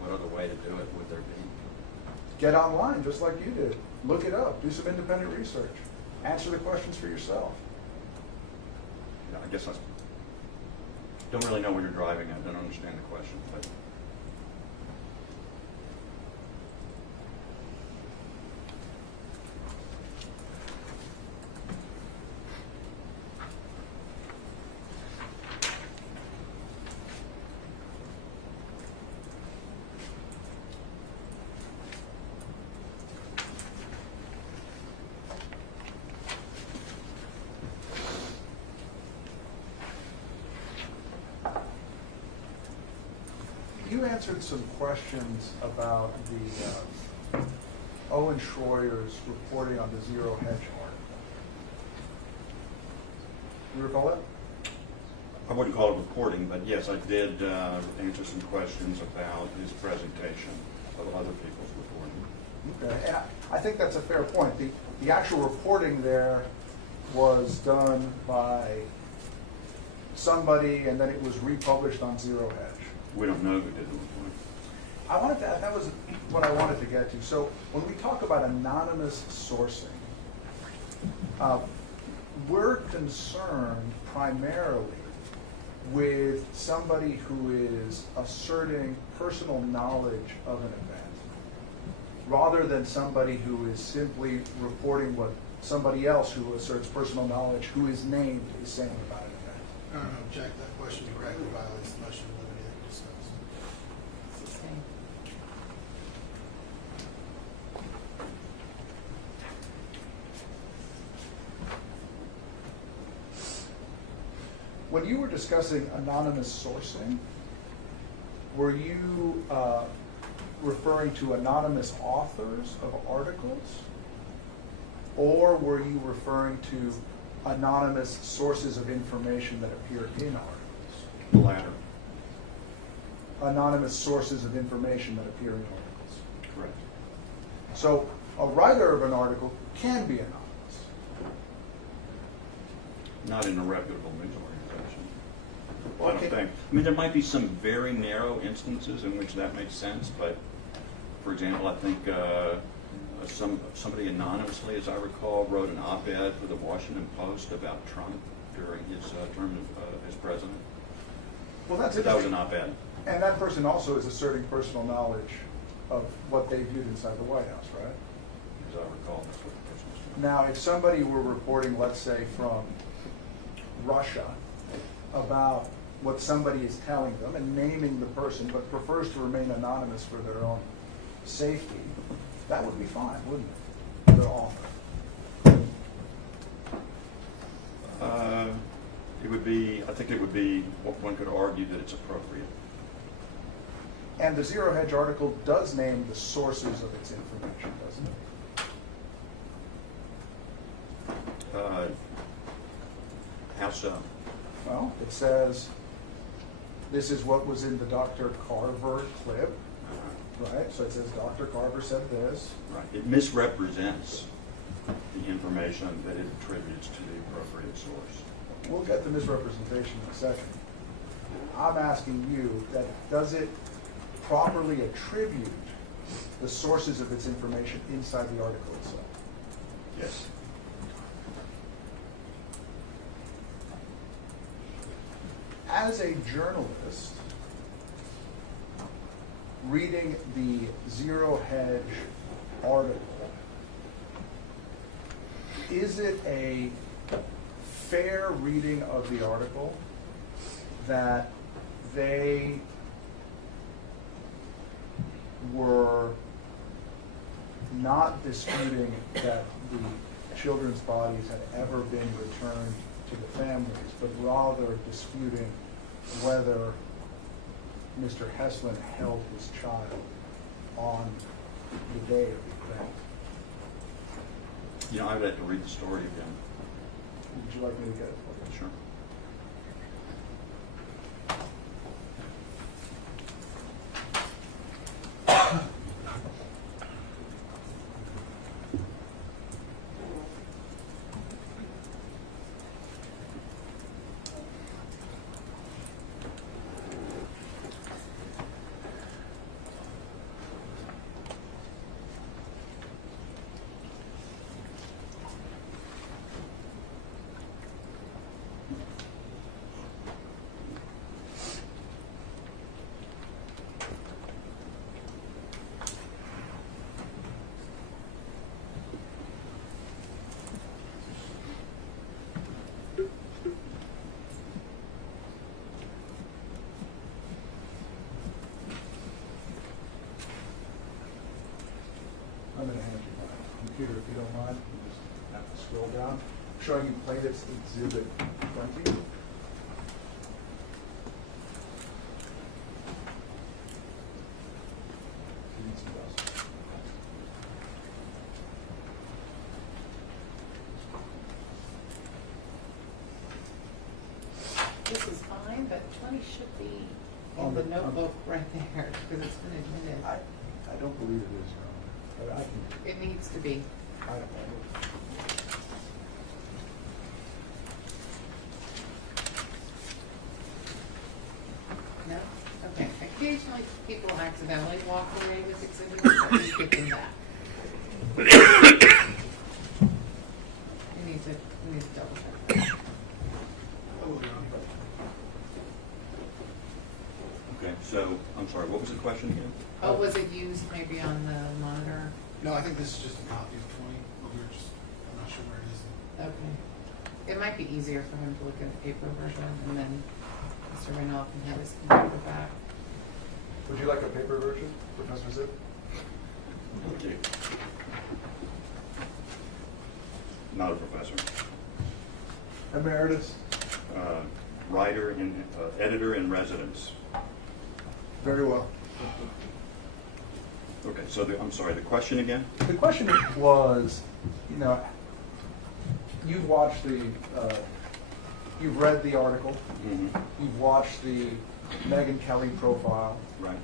What other way to do it would there be? Get online, just like you did. Look it up. Do some independent research. Answer the questions for yourself. Yeah, I guess I don't really know where you're driving at. I don't understand the question, but. You answered some questions about the Owen Schroyer's reporting on the Zero Hedge article. You recall it? I wouldn't call it reporting, but yes, I did answer some questions about his presentation of other people's reporting. Okay, and I think that's a fair point. The actual reporting there was done by somebody, and then it was republished on Zero Hedge. We don't know who did the reporting. I wanted to, that was what I wanted to get to. So when we talk about anonymous sourcing, we're concerned primarily with somebody who is asserting personal knowledge of an event, rather than somebody who is simply reporting what somebody else who asserts personal knowledge, who is named, is saying about an event. I don't object. That question directly violates the motion of liberty that we discussed. Sustain. When you were discussing anonymous sourcing, were you referring to anonymous authors of articles, or were you referring to anonymous sources of information that appear in articles? The latter. Anonymous sources of information that appear in articles. Correct. So a writer of an article can be anonymous. Not in a reputable news organization. Well, I don't think. I mean, there might be some very narrow instances in which that makes sense, but for example, I think somebody anonymously, as I recall, wrote an op-ed for the Washington Post about Trump during his term as president. Well, that's That was an op-ed. And that person also is asserting personal knowledge of what they viewed inside the White House, right? As I recall, that's what the person was doing. Now, if somebody were reporting, let's say, from Russia about what somebody is telling them and naming the person, but prefers to remain anonymous for their own safety, that would be fine, wouldn't it? The author. It would be, I think it would be, one could argue that it's appropriate. And the Zero Hedge article does name the sources of its information, doesn't it? How so? Well, it says, this is what was in the Dr. Carver clip, right? So it says Dr. Carver said this. Right. It misrepresents the information that it attributes to the appropriate source. We'll get the misrepresentation in a second. I'm asking you that does it properly attribute the sources of its information inside the article itself? Yes. As a journalist, reading the Zero Hedge article, is it a fair reading of the article that they were not disputing that the children's bodies had ever been returned to the families, but rather disputing whether Mr. Heslin held his child on the day of the event. You know, I would have to read the story again. Would you like me to get it? Sure. I'm going to hand you my computer if you don't mind. You just have to scroll down. I'm showing you plaintiff's exhibit 20. This is fine, but 20 should be in On the the- notebook right there, because it's been admitted. I don't believe it is, Your Honor, but I can, It needs to be. I don't know. No? Okay. Occasionally, people accidentally walk away with exhibits, but we give them back. You need to double check that. Okay, so, I'm sorry, what was the question again? Oh, was it used maybe on the monitor? No, I think this is just a copy of 20, but we were just, I'm not sure where it is. Okay. It might be easier for him to look at the paper version, and then Mr. Renault can have his computer back. Would you like a paper version, Professor Zip? Okay. Not a professor. Emeritus? Writer in, editor in residence. Very well. Okay, so I'm sorry, the question again? The question was, you know, you've watched the, you've read the article, Mm-hmm. you've watched the Megyn Kelly profile. Right.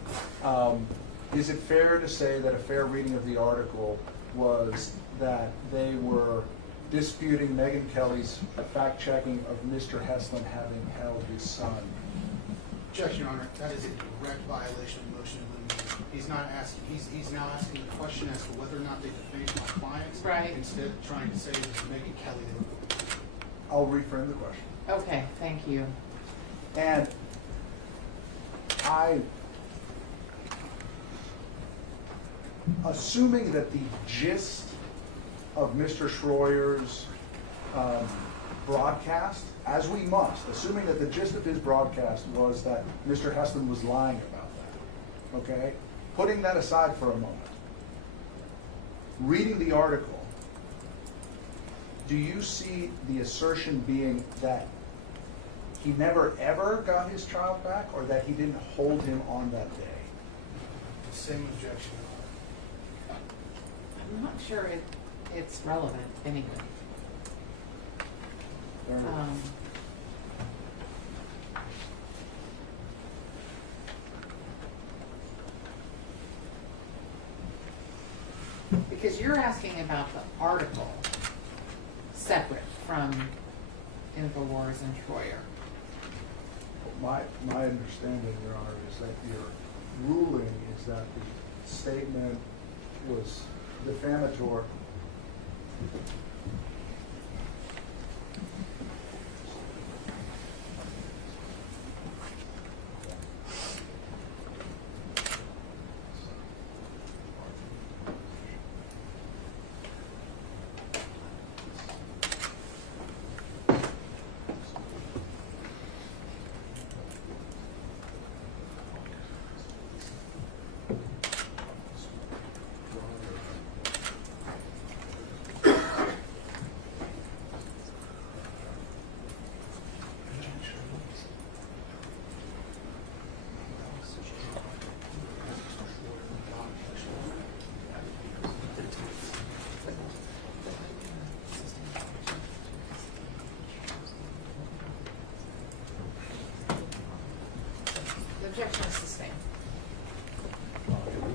Is it fair to say that a fair reading of the article was that they were disputing Megyn Kelly's fact-checking of Mr. Heslin having held his son? Objection, Your Honor, that is a direct violation of motion in limine. He's not asking, he's now asking the question as to whether or not they defamed my clients. Right. Instead of trying to say it was Megyn Kelly that were. I'll reframe the question. Okay, thank you. And assuming that the gist of Mr. Schroyer's broadcast, as we must, assuming that the gist of his broadcast was that Mr. Heslin was lying about that, okay? Putting that aside for a moment, reading the article, do you see the assertion being that he never ever got his child back, or that he didn't hold him on that day? The same objection, Your Honor. I'm not sure it's relevant anyway. Because you're asking about the article separate from Infowars and Schroyer. My understanding, Your Honor, is that your ruling is that the statement was defamatory.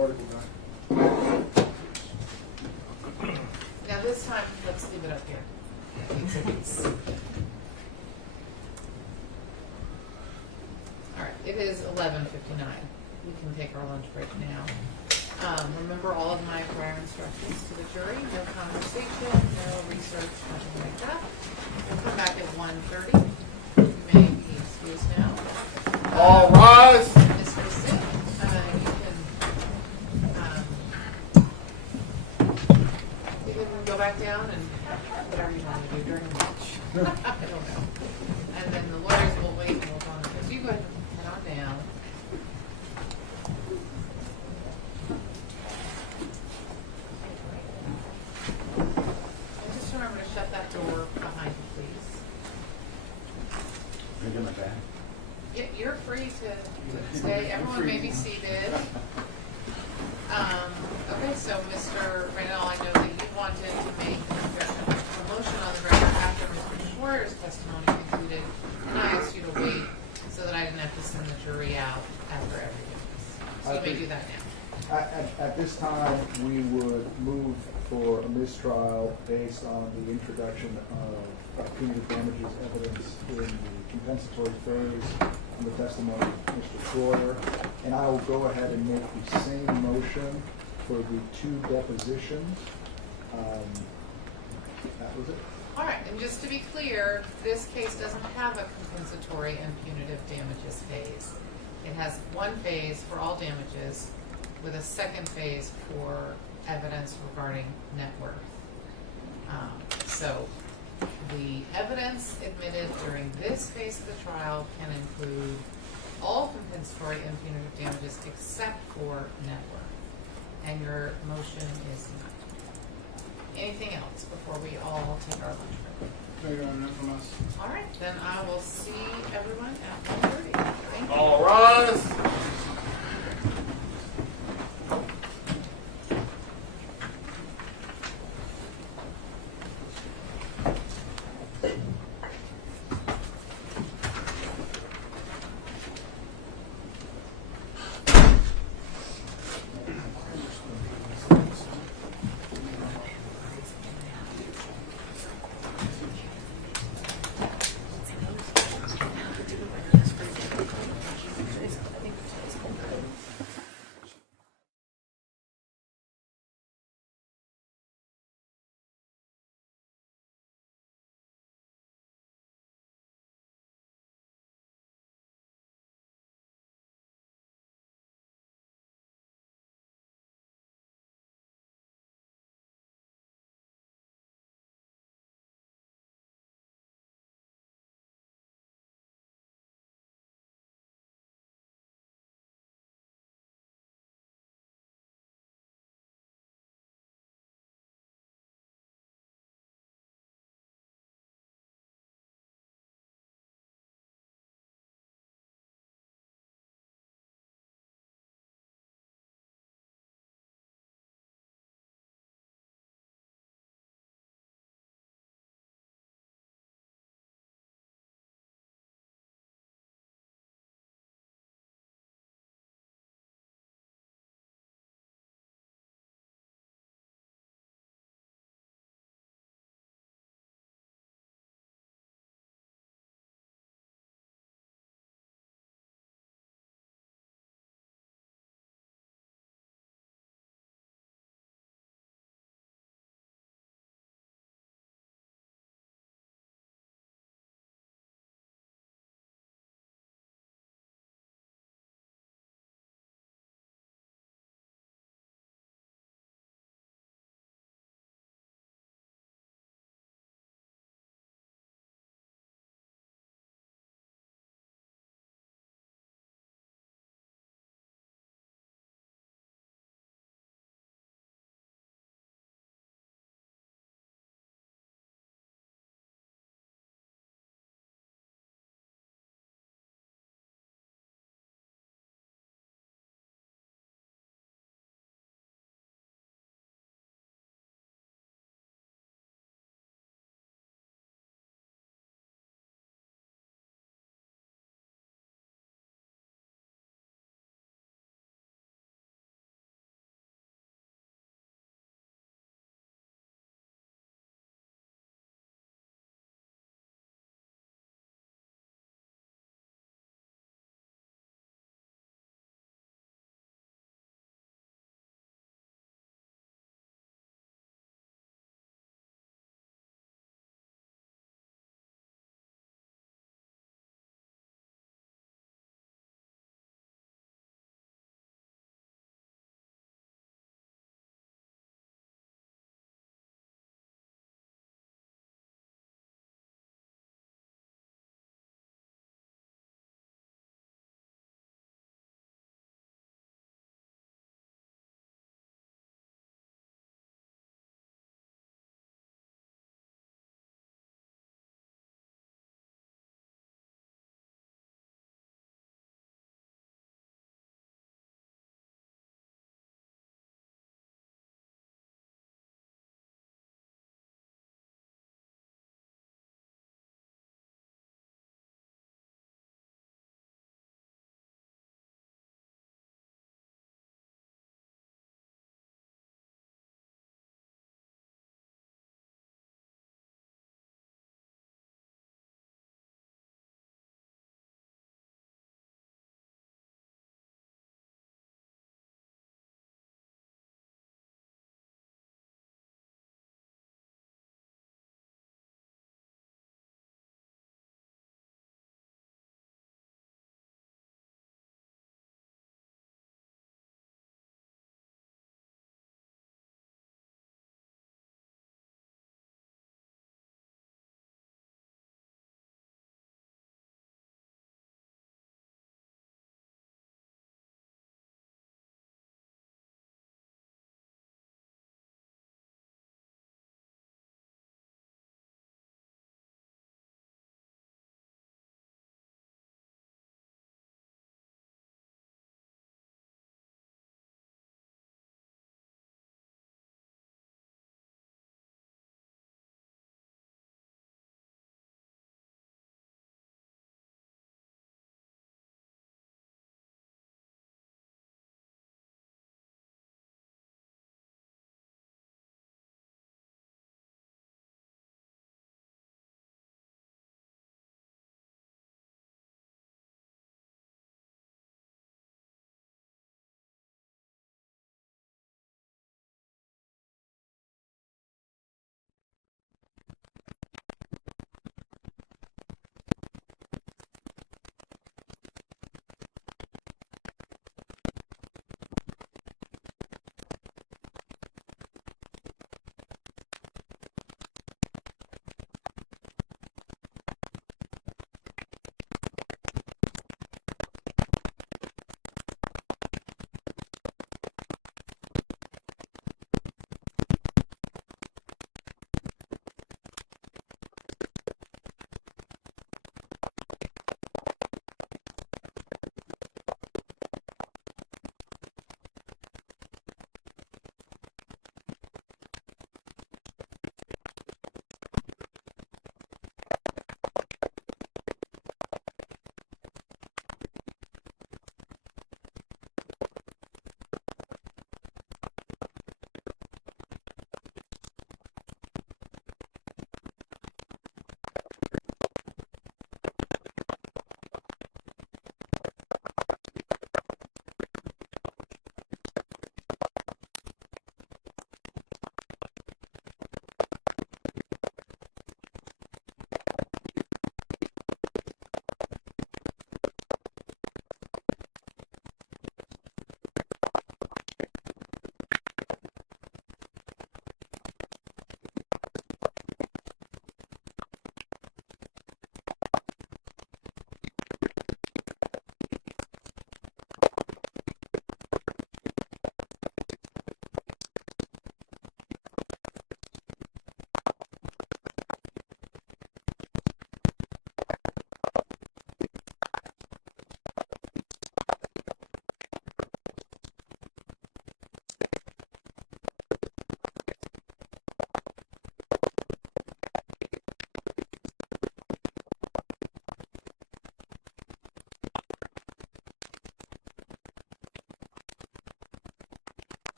article guy. Now this time, let's leave it up here. All right, it is 11:59. We can take our lunch break now. Remember all of my prior instructions to the jury: no conversation, no research, nothing like that. We'll come back at 1:30. You may be excused now. All rise. Mr. Singh, you can go back down and whatever you want to do during lunch. I don't know. And then the lawyers will wait and we'll go on. So you go ahead and head on down. And just remember to shut that door behind you, please. Can I get my bag? Yeah, you're free to stay. Everyone may be seated. Okay, so Mr. Randall, I know that you wanted to make a motion on the record after Mr. Schwartz's testimony concluded, and I asked you to wait so that I didn't have to send the jury out after everything. So you may do that now. At this time, we would move for a mistrial based on the introduction of punitive damages evidence in the compensatory phase on the testimony of Mr. Schroyer. And I will go ahead and make the same motion for the 2 depositions. That was it. All right, and just to be clear, this case doesn't have a compensatory and punitive damages phase. It has one phase for all damages with a second phase for evidence regarding net worth. So the evidence admitted during this phase of the trial can include all compensatory and punitive damages except for net worth. And your motion is not. Anything else before we all take our lunch break? No, Your Honor, none from us. All right, then I will see everyone at 1:30. Thank you. All rise.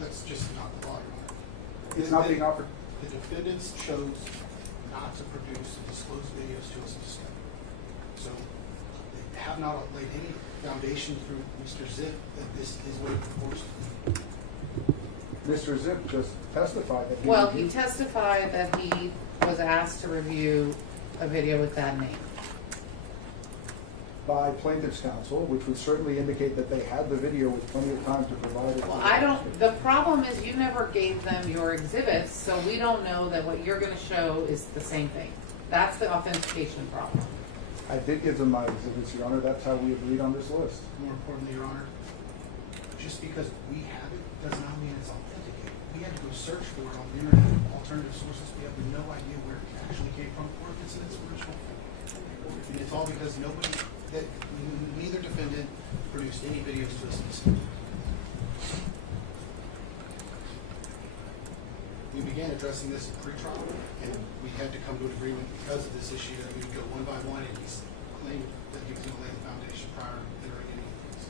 That's just not the law, Your Honor. It's not being offered. The defendants chose not to produce and disclose videos to us in discovery. So they have not laid any foundation through Mr. Zip that this is what it purports to be. Mr. Zip just testified that he Well, reviewed- he testified that he was asked to review a video with that name. by plaintiff's counsel, which would certainly indicate that they had the video with plenty of time to provide it. Well, I don't, the problem is you never gave them your exhibits, so we don't know that what you're gonna show is the same thing. That's the authentication problem. I did give them my exhibits, Your Honor. That's how we agreed on this list. More importantly, Your Honor, just because we have it does not mean it's authenticated. We had to go search for it on the internet, alternative sources. We have no idea where it actually came from or if it's in its original form. And it's all because neither defendant produced any videos to us. We began addressing this in pre-trial, and we had to come to an agreement because of this issue that we would go one by one, and he's claimed that he was going to lay the foundation prior to entering any of this.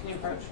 Can you approach?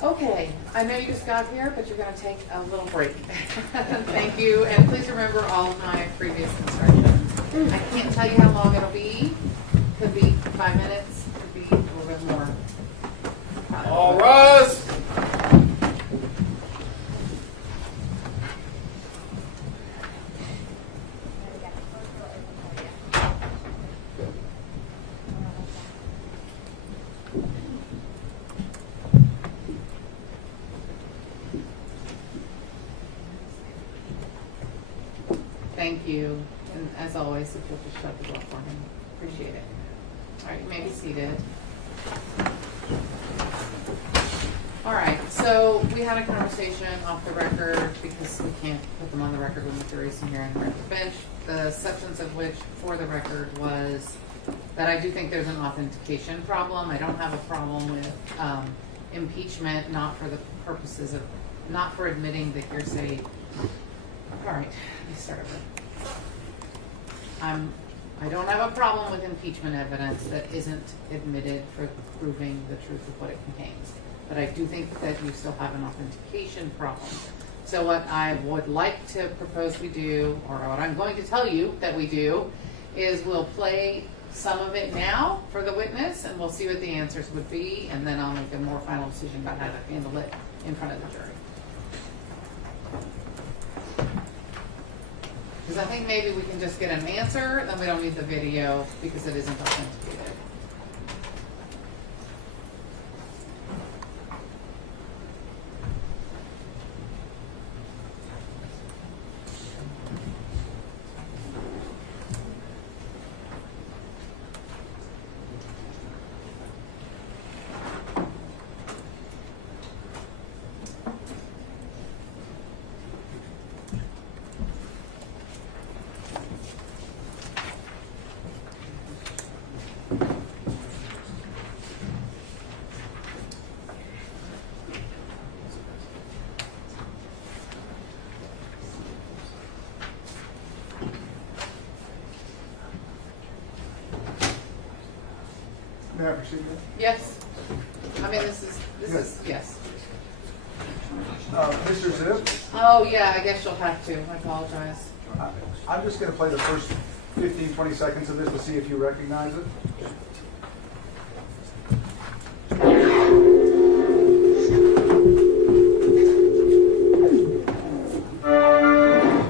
Okay, I know you just got here, but you're going to take a little break. Thank you, and please remember all of my previous instructions. I can't tell you how long it'll be. Could be 5 minutes, could be a little bit more. All rise. Thank you, and as always, if you'll just shut the door for me, appreciate it. All right, you may be seated. All right, so we had a conversation off the record because we can't put them on the record when the jury's in here and we're at the bench. The substance of which, for the record, was that I do think there's an authentication problem. I don't have a problem with impeachment, not for the purposes of, not for admitting the hearsay. All right, let me start over. I don't have a problem with impeachment evidence that isn't admitted for proving the truth of what it contains. But I do think that you still have an authentication problem. So what I would like to propose we do, or what I'm going to tell you that we do, is we'll play some of it now for the witness, and we'll see what the answers would be, and then I'll make a more final decision about how to handle it in front of the jury. Because I think maybe we can just get an answer, then we don't need the video because it isn't authenticated. May I proceed? Yes. I mean, this is, yes. Mr. Zip, Oh, yeah, I guess you'll have to. I apologize. I'm just going to play the first 15, 20 seconds of this to see if you recognize it.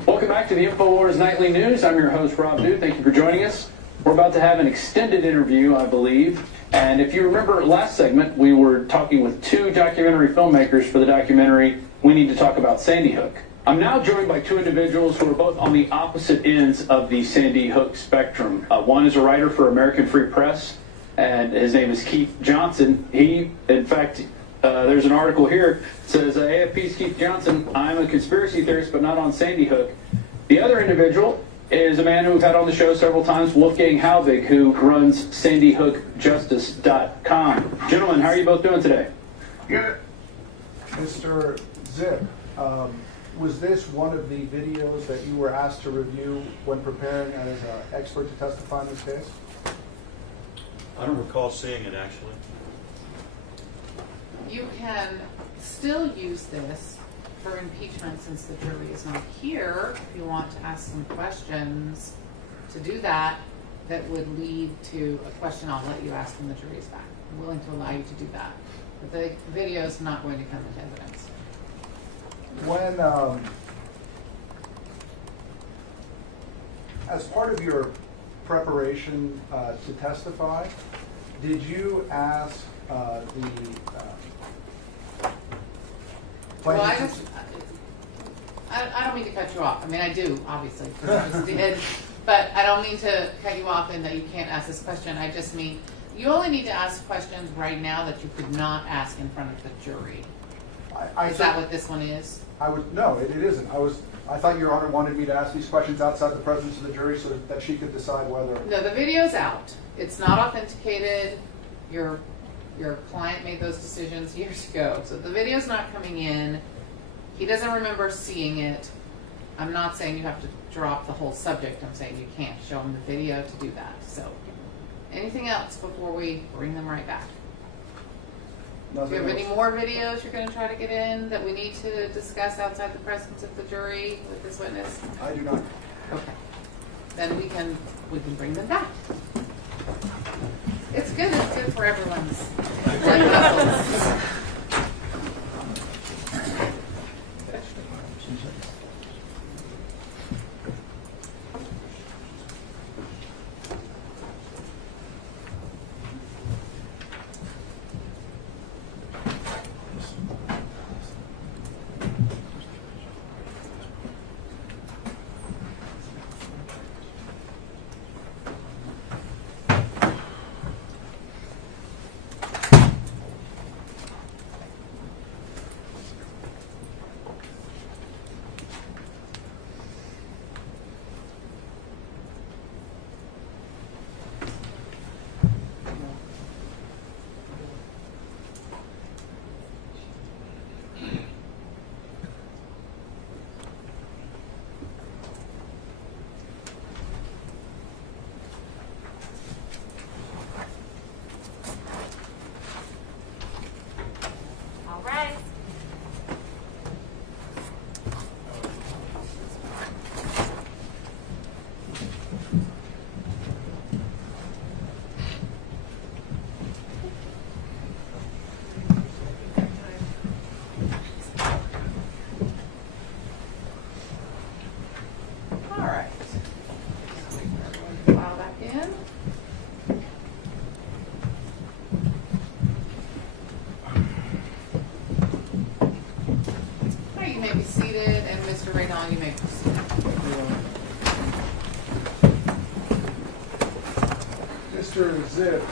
Welcome back to the Infowars Nightly News. I'm your host, Rob Dew. Thank you for joining us. We're about to have an extended interview, I believe. And if you remember last segment, we were talking with two documentary filmmakers for the documentary We Need to Talk About Sandy Hook. I'm now joined by two individuals who are both on the opposite ends of the Sandy Hook spectrum. One is a writer for American Free Press, and his name is Keith Johnson. He, in fact, there's an article here that says, AFP's Keith Johnson, I'm a conspiracy theorist, but not on Sandy Hook. The other individual is a man who we've had on the show several times, Wolfgang Halvig, who runs SandyHookJustice.com. Gentlemen, how are you both doing today? Good. Mr. Zip, was this one of the videos that you were asked to review when preparing as an expert to testify in this case? I don't recall seeing it, actually. You can still use this for impeachment since the jury is not here. If you want to ask some questions to do that, that would lead to a question I'll let you ask when the jury is back. I'm willing to allow you to do that. But the video is not going to come into evidence. When, as part of your preparation to testify, did you ask well, I don't mean to cut you off. I mean, I do, obviously, because I just did. But I don't mean to cut you off and that you can't ask this question. I just mean you only need to ask questions right now that you could not ask in front of the jury. Is that what this one is? No, it isn't. I thought Your Honor wanted me to ask these questions outside the presence of the jury so that she could decide whether. No, the video's out. It's not authenticated. Your client made those decisions years ago. So the video's not coming in. He doesn't remember seeing it. I'm not saying you have to drop the whole subject. I'm saying you can't show him the video to do that. So anything else before we bring them right back? Do you have any more videos you're going to try to get in that we need to discuss outside the presence of the jury with this witness? I do not. Okay. Then we can bring them back. It's good for everyone's blood vessels. Mr. Zip,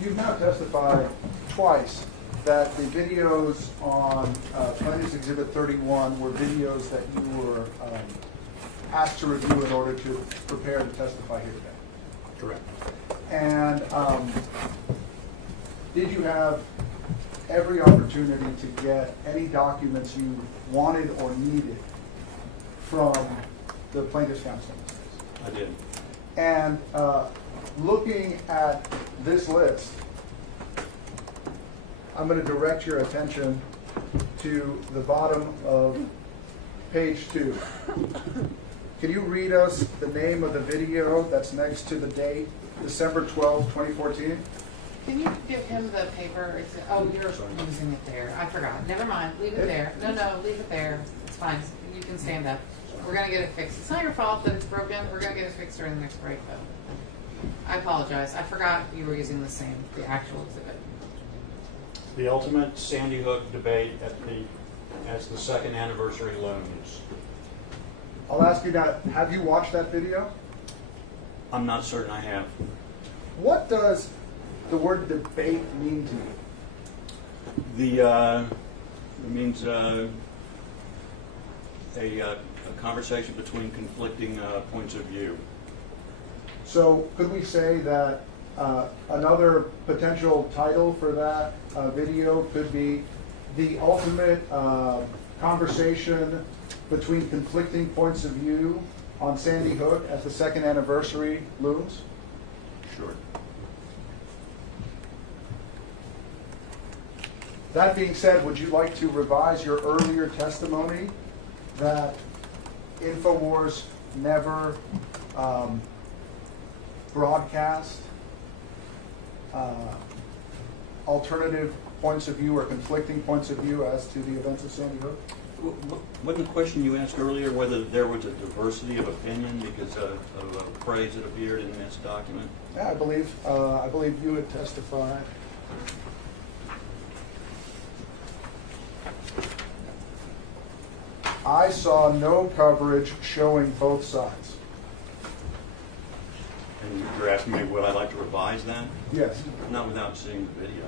you've now testified twice that the videos on Plaintiff's Exhibit 31 were videos that you were asked to review in order to prepare to testify here today. Correct. And did you have every opportunity to get any documents you wanted or needed from the plaintiff's counsel in this case. I did. And looking at this list, I'm going to direct your attention to the bottom of page 2. Can you read us the name of the video that's next to the date, December 12, 2014? Can you give him the paper? Oh, you're using it there. I forgot. Never mind. Leave it there. No, leave it there. It's fine. You can stand up. We're going to get it fixed. It's not your fault that it's broken. We're going to get it fixed during the next break, though. I apologize. I forgot you were using the actual exhibit. The ultimate Sandy Hook debate as the second anniversary looms. I'll ask you now, have you watched that video? I'm not certain I have. What does the word debate mean to you? It means a conversation between conflicting points of view. So could we say that another potential title for that video could be the ultimate conversation between conflicting points of view on Sandy Hook as the second anniversary looms? Sure. That being said, would you like to revise your earlier testimony that Infowars never broadcast alternative points of view or conflicting points of view as to the events of Sandy Hook? Wasn't the question you asked earlier whether there was a diversity of opinion because of a phrase that appeared in this document? Yeah, I believe you had testified. I saw no coverage showing both sides. And you're asking me would I like to revise that? Yes. Not without seeing the video.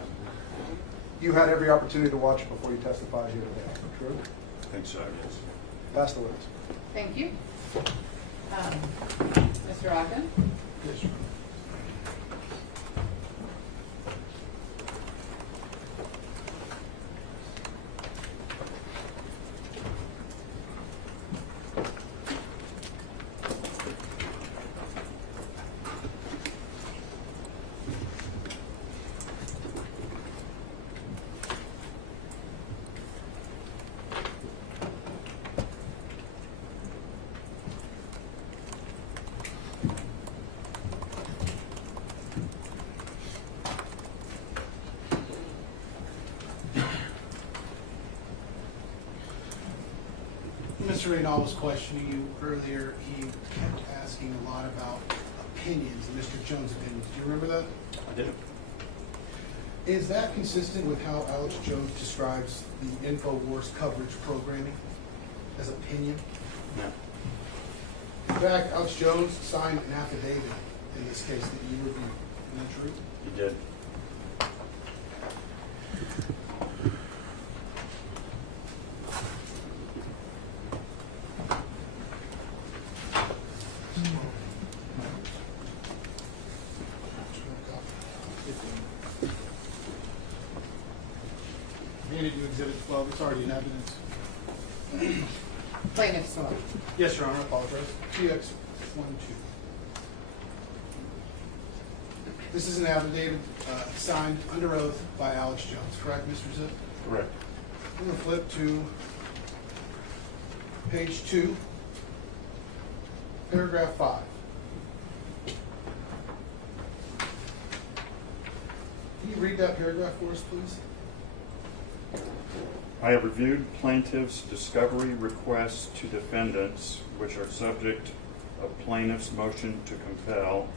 You had every opportunity to watch it before you testified here today, true? I think so, yes. Pass the words. Thank you. Mr. Ogden? Yes, sir. Mr. Reynal was questioning you earlier. He kept asking a lot about opinions, and Mr. Jones' opinions. Do you remember that? I did. Is that consistent with how Alex Jones describes the Infowars coverage programming as opinion? No. In fact, Alex Jones signed an affidavit in this case that you reviewed. Isn't that true? He did. Handed you Exhibit 12. It's already in evidence. Plaintiff's law. Yes, Your Honor. I apologize. TX 12. This is an affidavit signed under oath by Alex Jones, correct, Mr. Zip? Correct. I'm going to flip to page 2, paragraph 5. Can you read that paragraph for us, please? I have reviewed plaintiff's discovery requests to defendants, which are subject of plaintiff's motion to compel,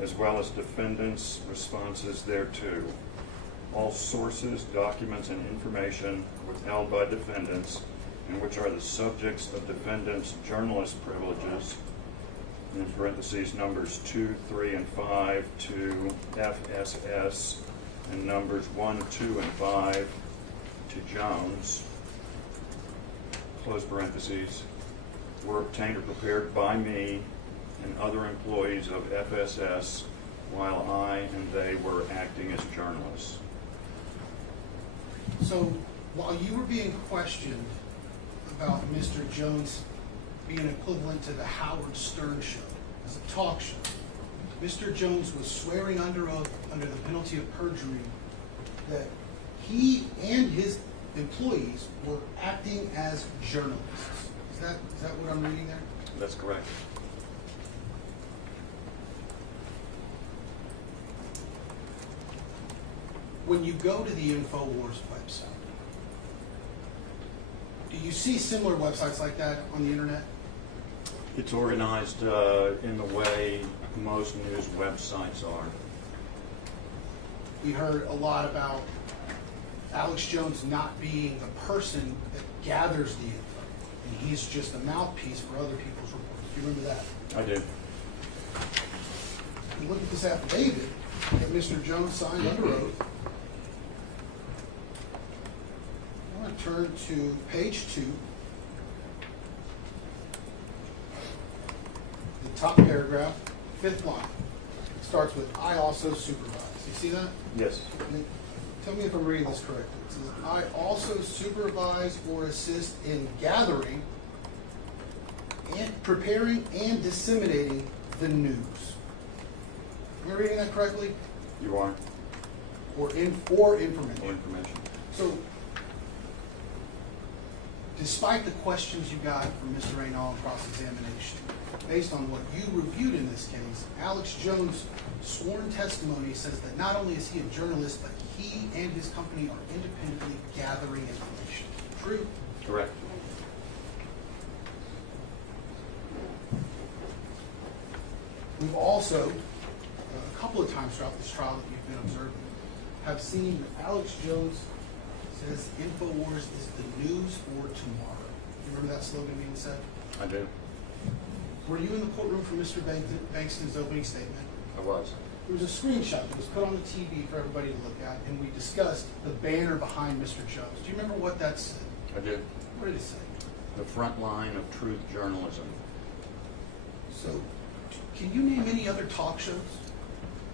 as well as defendants' responses thereto. All sources, documents, and information withheld by defendants, and which are the subjects of defendants' journalist privileges, in parentheses numbers 2, 3, and 5 to FSS, and numbers 1, 2, and 5 to Jones, close parentheses, were obtained or prepared by me and other employees of FSS while I and they were acting as journalists. So while you were being questioned about Mr. Jones' be an equivalent to the Howard Stern show as a talk show. Mr. Jones was swearing under oath, under the penalty of perjury, that he and his employees were acting as journalists. Is that what I'm reading there? That's correct. When you go to the Infowars website, do you see similar websites like that on the internet? It's organized in the way most news websites are. We heard a lot about Alex Jones not being the person that gathers the info, and he's just a mouthpiece for other people's reports. Do you remember that? I do. You look at this affidavit that Mr. Jones signed under oath. I want to turn to page 2. The top paragraph, 5th line. It starts with, I also supervise. You see that? Yes. Tell me if I'm reading this correctly. It says, I also supervise or assist in gathering and preparing and disseminating the news. Am I reading that correctly? You are. Or information. Or information. So, despite the questions you got from Mr. Raynal in cross-examination, based on what you reviewed in this case, Alex Jones' sworn testimony says that not only is he a journalist, but he and his company are independently gathering information. True? Correct. We've also, a couple of times throughout this trial that you've been observing, have seen that Alex Jones says Infowars is the news for tomorrow. You remember that slogan being said? I do. Were you in the courtroom for Mr. Bankston's opening statement? I was. There was a screenshot that was put on the TV for everybody to look at, and we discussed the banner behind Mr. Jones. Do you remember what that said? I did. What did it say? The front line of truth journalism. So, can you name any other talk shows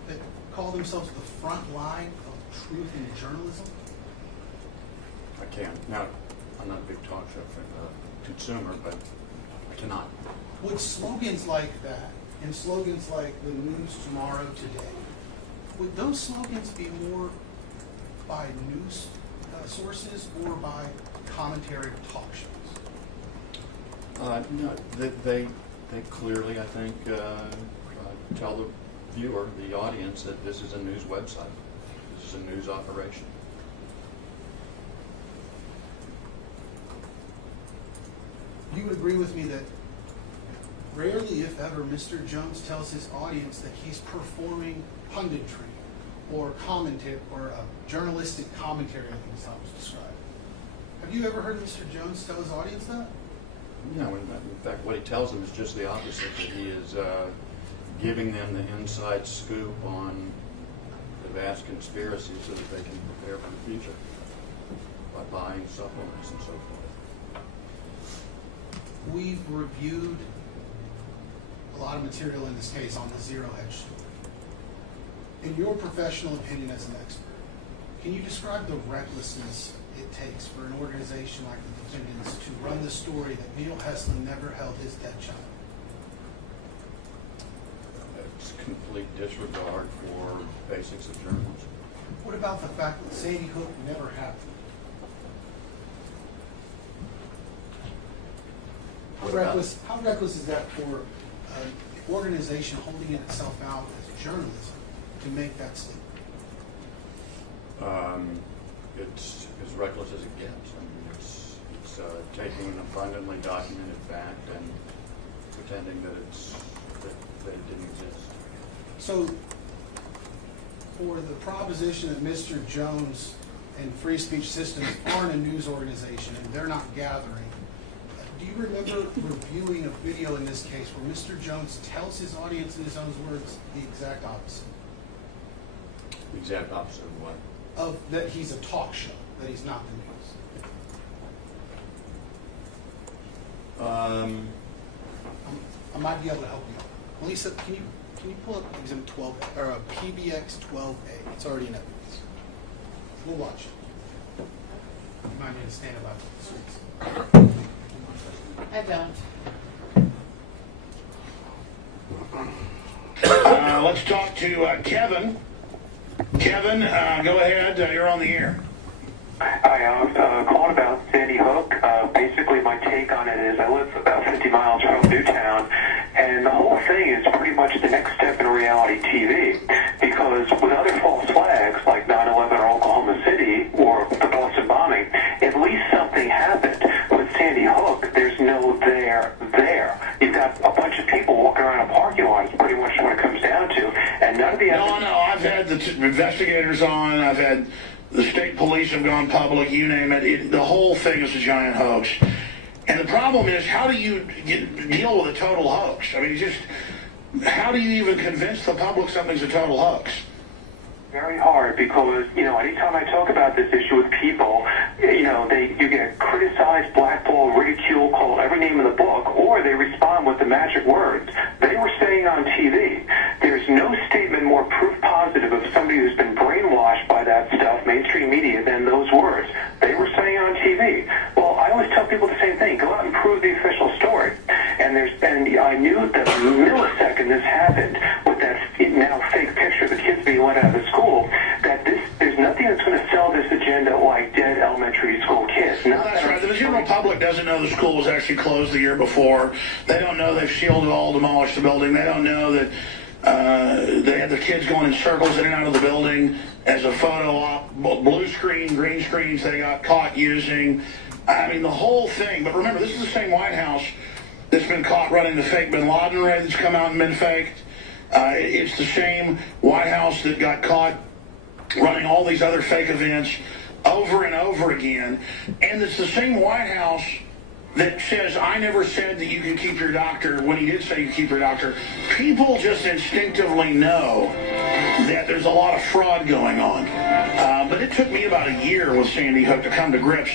that call themselves the front line of truth in journalism? I can. Now, I'm not a big talk show consumer, but I cannot. Would slogans like that, and slogans like the news tomorrow, today, would those slogans be more by news sources or by commentary or talk shows? No, they clearly, I think, tell the viewer, the audience, that this is a news website. This is a news operation. You would agree with me that rarely, if ever, Mr. Jones tells his audience that he's performing punditry or commentary or a journalistic commentary, I think is how it was described. Have you ever heard Mr. Jones tell his audience that? No, in fact, what he tells them is just the opposite, that he is giving them the inside scoop on the vast conspiracy so that they can prepare for the future by buying supplements and so forth. We've reviewed a lot of material in this case on the zero hedge story. In your professional opinion as an expert, can you describe the recklessness it takes for an organization like the defendants to run the story that Neil Heslin never held his dead child? It's complete disregard for basics of journalism. What about the fact that Sandy Hook never happened? How reckless is that for an organization holding itself out as journalism to make that statement? It's as reckless as it gets. I mean, it's taking an abundantly documented fact and pretending that it didn't exist. So, for the proposition that Mr. Jones and Free Speech Systems aren't a news organization and they're not gathering, do you remember reviewing a video in this case where Mr. Jones tells his audience in his own words the exact opposite? The exact opposite of what? Of that he's a talk show, that he's not the news. I might be able to help you out. Lisa, can you pull up Exhibit 12 or PBX 12A? It's already in evidence. We'll watch it. You might need to stand about the streets. I don't. let's talk to Kevin. Kevin, go ahead. You're on the air. Hi, I was calling about Sandy Hook. Basically, my take on it is I live about 50 miles from Newtown, and the whole thing is pretty much the next step in reality TV. Because with other false flags like 9/11 or Oklahoma City or the Boston bombing, at least something happened. With Sandy Hook, there's no there. You've got a bunch of people walking around a parking lot. It's pretty much what it comes down to, and none of the No, I've had the investigators on. I've had the state police have gone public. You name it. The whole thing is a giant hoax. And the problem is, how do you deal with a total hoax? I mean, how do you even convince the public something's a total hoax? Very hard, because anytime I talk about this issue with people, you get criticized, blackballed, ridiculed, called every name in the book, or they respond with the magic words. They were saying on TV. There's no statement more proof positive of somebody who's been brainwashed by that stuff, mainstream media, than those words. They were saying on TV. Well, I always tell people the same thing. Go out and prove the official story. And I knew the millisecond this happened with that now fake picture of the kids being let out of the school, that there's nothing that's going to sell this agenda like dead elementary school kids. That's right. The general public doesn't know the school was actually closed the year before. They don't know they've shielded all, demolished the building. They don't know that they had the kids going in circles in and out of the building as a photo op, blue screen, green screens they got caught using. I mean, the whole thing. But remember, this is the same White House that's been caught running the fake bin Laden raid that's come out and been faked. It's the same White House that got caught running all these other fake events over and over again. And it's the same White House that says, I never said that you can keep your doctor, when he did say you keep your doctor. People just instinctively know that there's a lot of fraud going on. But it took me about a year with Sandy Hook to come to grips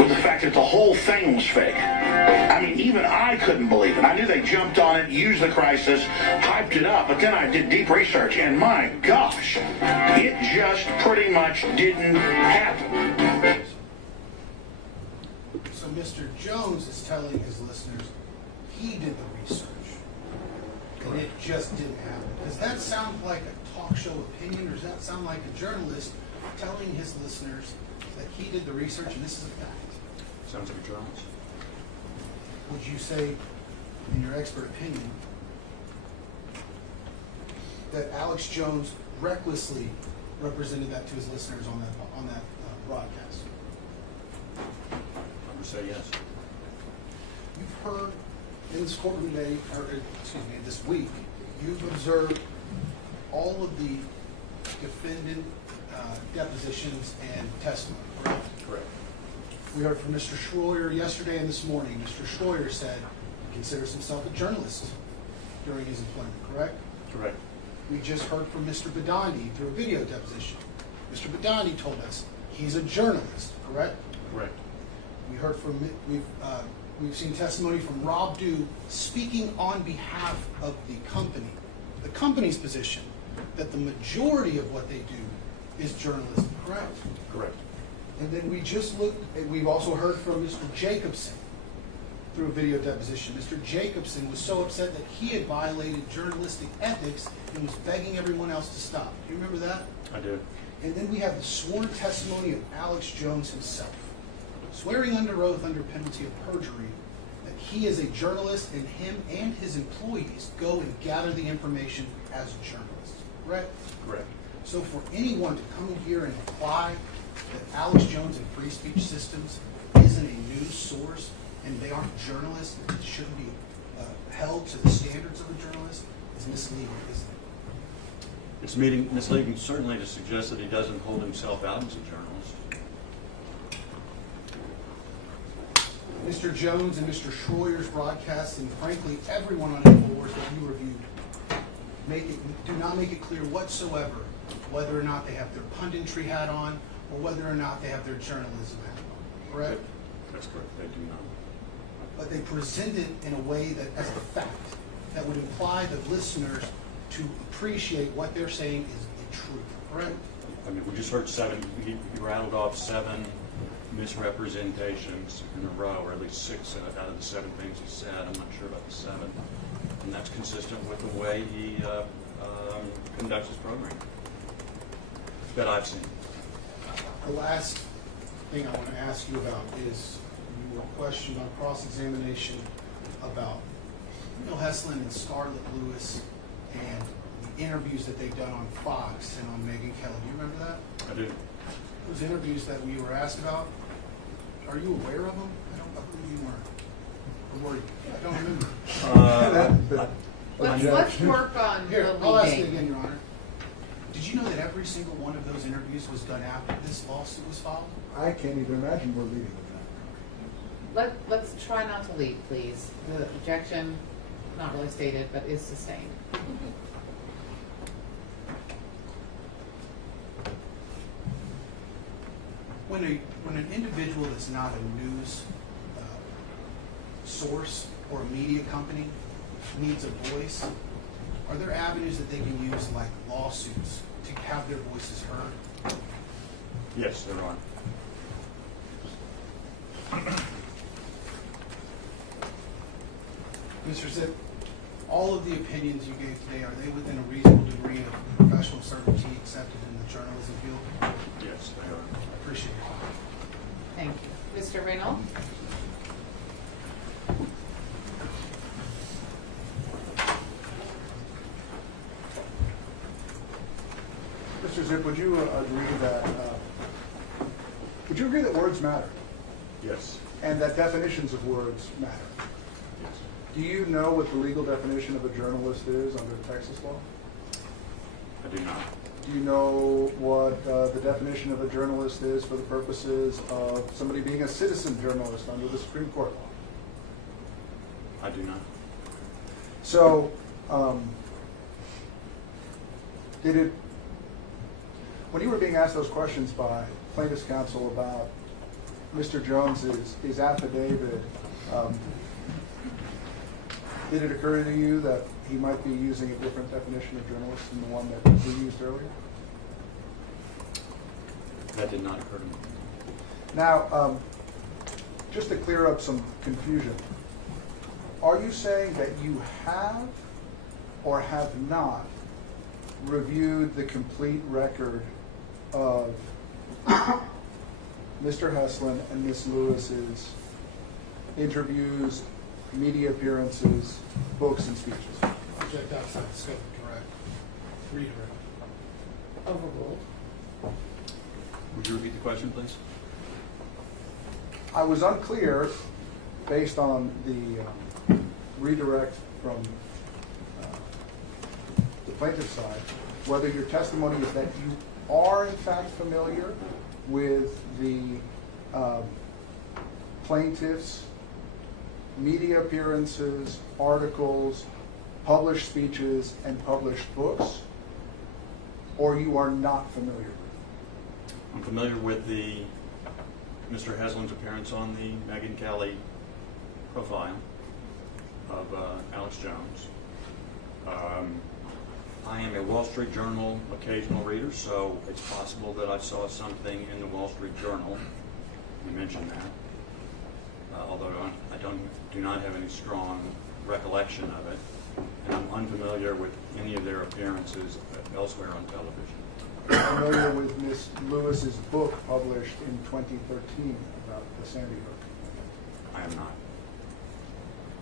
with the fact that the whole thing was fake. I mean, even I couldn't believe it. I knew they jumped on it, used the crisis, hyped it up, but then I did deep research, and my gosh, it just pretty much didn't happen. So Mr. Jones is telling his listeners he did the research, and it just didn't happen. Does that sound like a talk show opinion, or does that sound like a journalist telling his listeners that he did the research and this is a fact? Sounds like a journalist. Would you say, in your expert opinion, that Alex Jones recklessly represented that to his listeners on that broadcast? I would say yes. You've heard in this courtroom today, this week, you've observed all of the defendant depositions and testimony, correct? Correct. We heard from Mr. Schroyer yesterday and this morning. Mr. Schroyer said he considers himself a journalist during his employment, correct? Correct. We just heard from Mr. Badandi through a video deposition. Mr. Badandi told us he's a journalist, correct? Correct. We heard from, we've seen testimony from Rob Dew speaking on behalf of the company's position that the majority of what they do is journalism, correct? Correct. And then we've also heard from Mr. Jacobson through a video deposition. Mr. Jacobson was so upset that he had violated journalistic ethics and was begging everyone else to stop. Do you remember that? I do. And then we have the sworn testimony of Alex Jones himself, swearing under oath under penalty of perjury that he is a journalist and him and his employees go and gather the information as journalists, correct? Correct. So for anyone to come in here and imply that Alex Jones and Free Speech Systems isn't a news source and they aren't journalists and it shouldn't be held to the standards of a journalist is misleading, isn't it? It's misleading certainly to suggest that he doesn't hold himself out as a journalist. Mr. Jones and Mr. Schroyer's broadcasts, and frankly everyone on Infowars that you reviewed, do not make it clear whatsoever whether or not they have their punditry hat on or whether or not they have their journalism hat on, correct? That's correct, they do not. But they present it in a way that, as a fact, that would imply the listeners to appreciate what they're saying is the truth, correct? I mean, we just heard he rattled off 7 misrepresentations in a row, or at least 6 out of the 7 things he said. I'm not sure about the 7th. And that's consistent with the way he conducts his program that I've seen. The last thing I want to ask you about is you were questioned on cross-examination about Neil Heslin and Scarlett Lewis and the interviews that they've done on Fox and on Megyn Kelly. Do you remember that? I do. Those interviews that we were asked about, are you aware of them? I believe you weren't. Or were you? I don't remember. Let's work on Here, the I'll ask you leading. again, Your Honor. Did you know that every single one of those interviews was done after this lawsuit was filed? I can't even imagine we're leading with that. Let's try not to lead, please. The objection, not really stated, but is sustained. When an individual that's not a news source or a media company needs a voice, are there avenues that they can use like lawsuits to have their voices heard? Yes, there are. Mr. Zip, all of the opinions you gave today, are they within a reasonable degree of professional certainty accepted in the journalism field? Yes, they are. I appreciate your time. Thank you. Mr. Reynolds? Mr. Zip, would you agree that words matter Yes. and that definitions of words matter? Yes. Do you know what the legal definition of a journalist is under Texas law? I do not. Do you know what the definition of a journalist is for the purposes of somebody being a citizen journalist under the Supreme Court law? I do not. So, when you were being asked those questions by plaintiff's counsel about Mr. Jones's affidavit, did it occur to you that he might be using a different definition of journalist than the one that we used earlier? That did not occur to me. Now, just to clear up some confusion, are you saying that you have or have not reviewed the complete record of Mr. Heslin and Ms. Lewis's interviews, media appearances, books, and speeches? Object outside the scope, correct. Redirect. Overruled. Would you repeat the question, please? I was unclear, based on the redirect from the plaintiff's side, whether your testimony is that you are in fact familiar with the plaintiff's media appearances, articles, published speeches, and published books, or you are not familiar with them? I'm familiar with Mr. Heslin's appearance on the Megyn Kelly profile of Alex Jones. I am a Wall Street Journal occasional reader, so it's possible that I saw something in the Wall Street Journal. You mentioned that, although I do not have any strong recollection of it, and I'm unfamiliar with any of their appearances elsewhere on television. Familiar with Ms. Lewis's book published in 2013 about the Sandy Hook? I am not.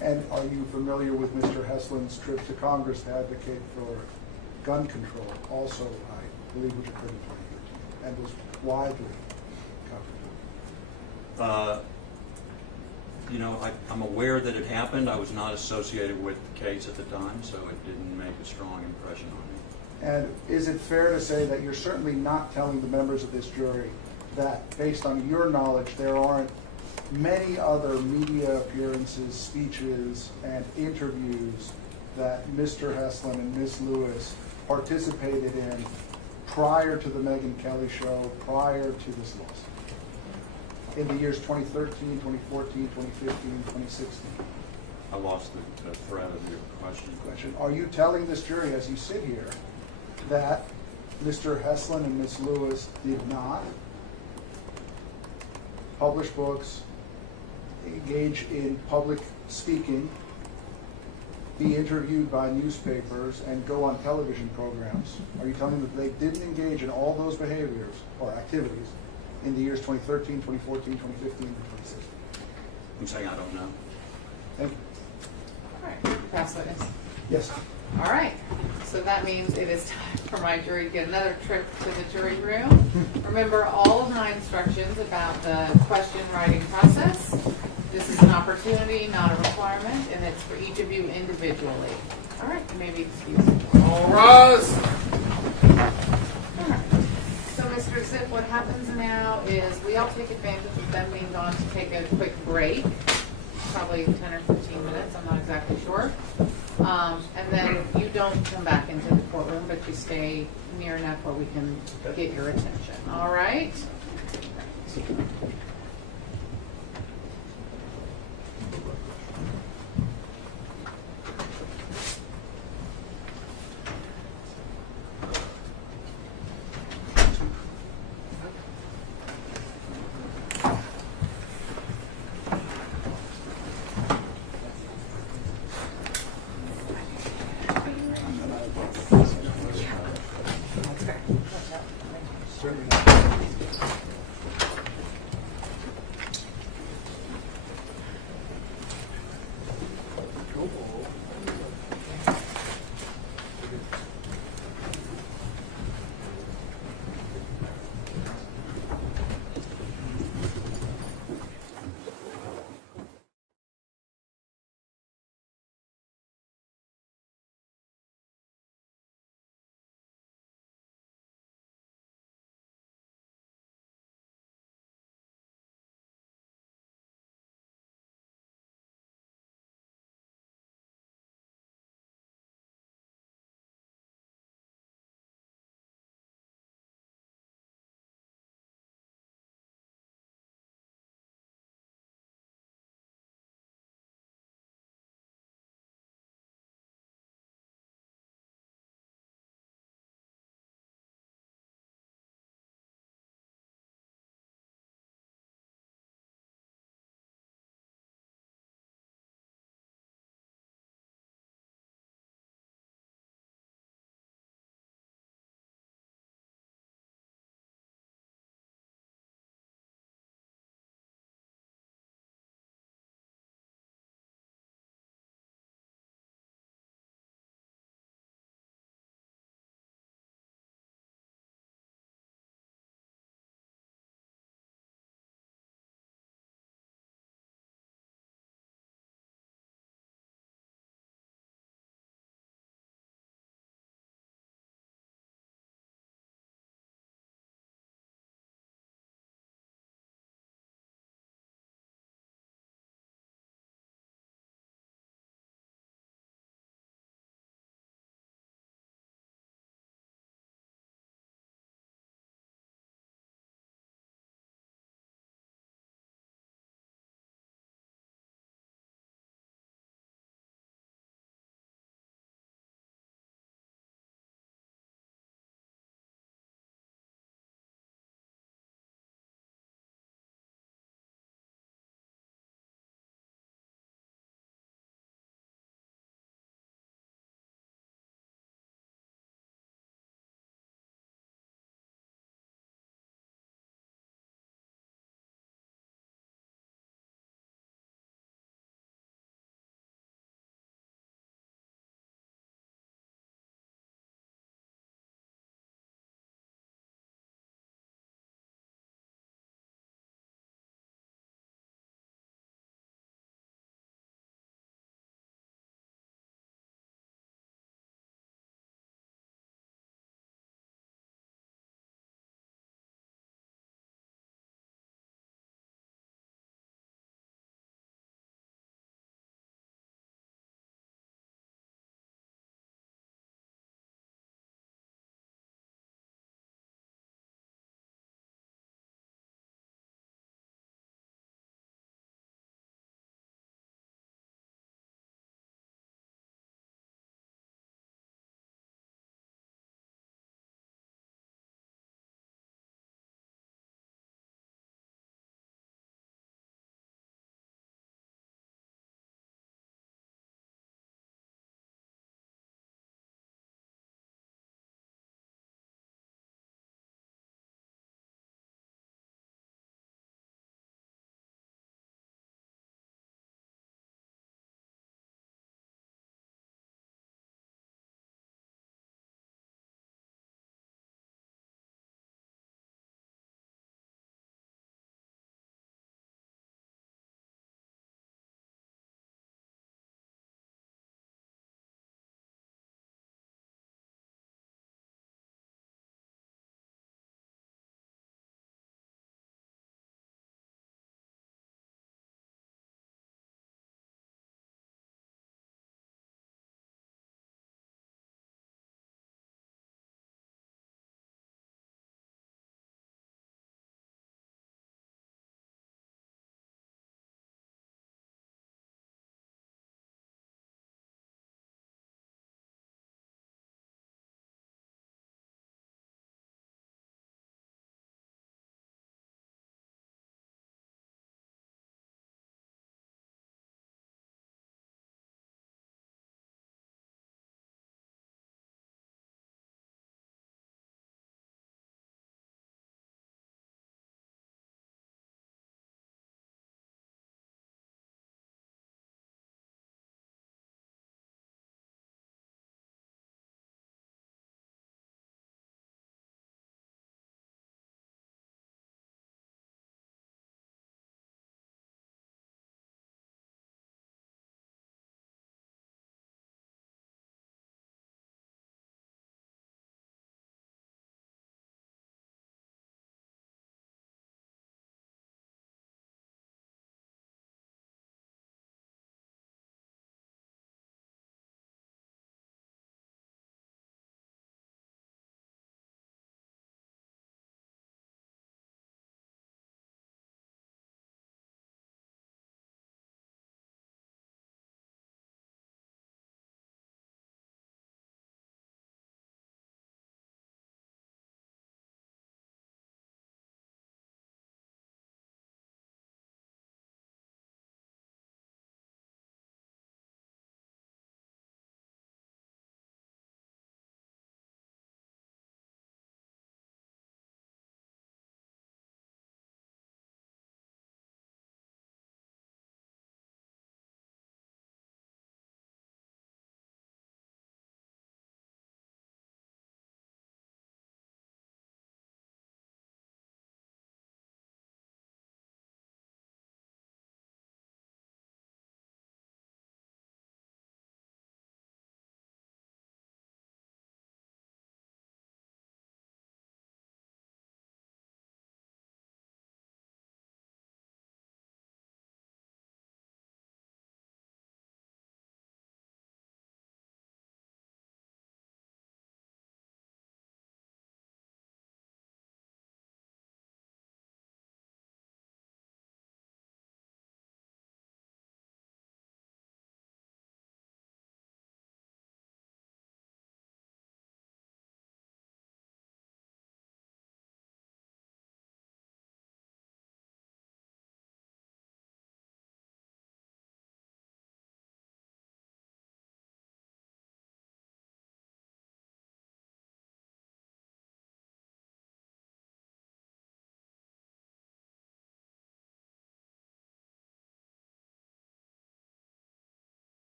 And are you familiar with Mr. Heslin's trip to Congress to advocate for gun control, also, I believe, which occurred in 2013 and was widely covered? I'm aware that it happened. I was not associated with the case at the time, so it didn't make a strong impression on me. And is it fair to say that you're certainly not telling the members of this jury that, based on your knowledge, there aren't many other media appearances, speeches, and interviews that Mr. Heslin and Ms. Lewis participated in prior to the Megyn Kelly show, prior to this lawsuit? In the years 2013, 2014, 2015, 2016? I lost the thread of your question. Are you telling this jury, as you sit here, that Mr. Heslin and Ms. Lewis did not publish books, engage in public speaking, be interviewed by newspapers and go on television programs, are you telling me that they didn't engage in all those behaviors or activities in the years 2013, 2014, 2015, and 2016? I'm saying I don't know. Thank you. All right, pass witness. Yes. All right, so that means it is time for my jury to get another trip to the jury room. Remember all of my instructions about the question writing process. This is an opportunity, not a requirement, and it's for each of you individually. All right, you may be excused. All rise. All right. So, Mr. Zip, what happens now is we all take advantage of them being gone to take a quick break, probably 10 or 15 minutes, I'm not exactly sure. And then you don't come back into the courtroom, but you stay near enough where we can get your attention. All right?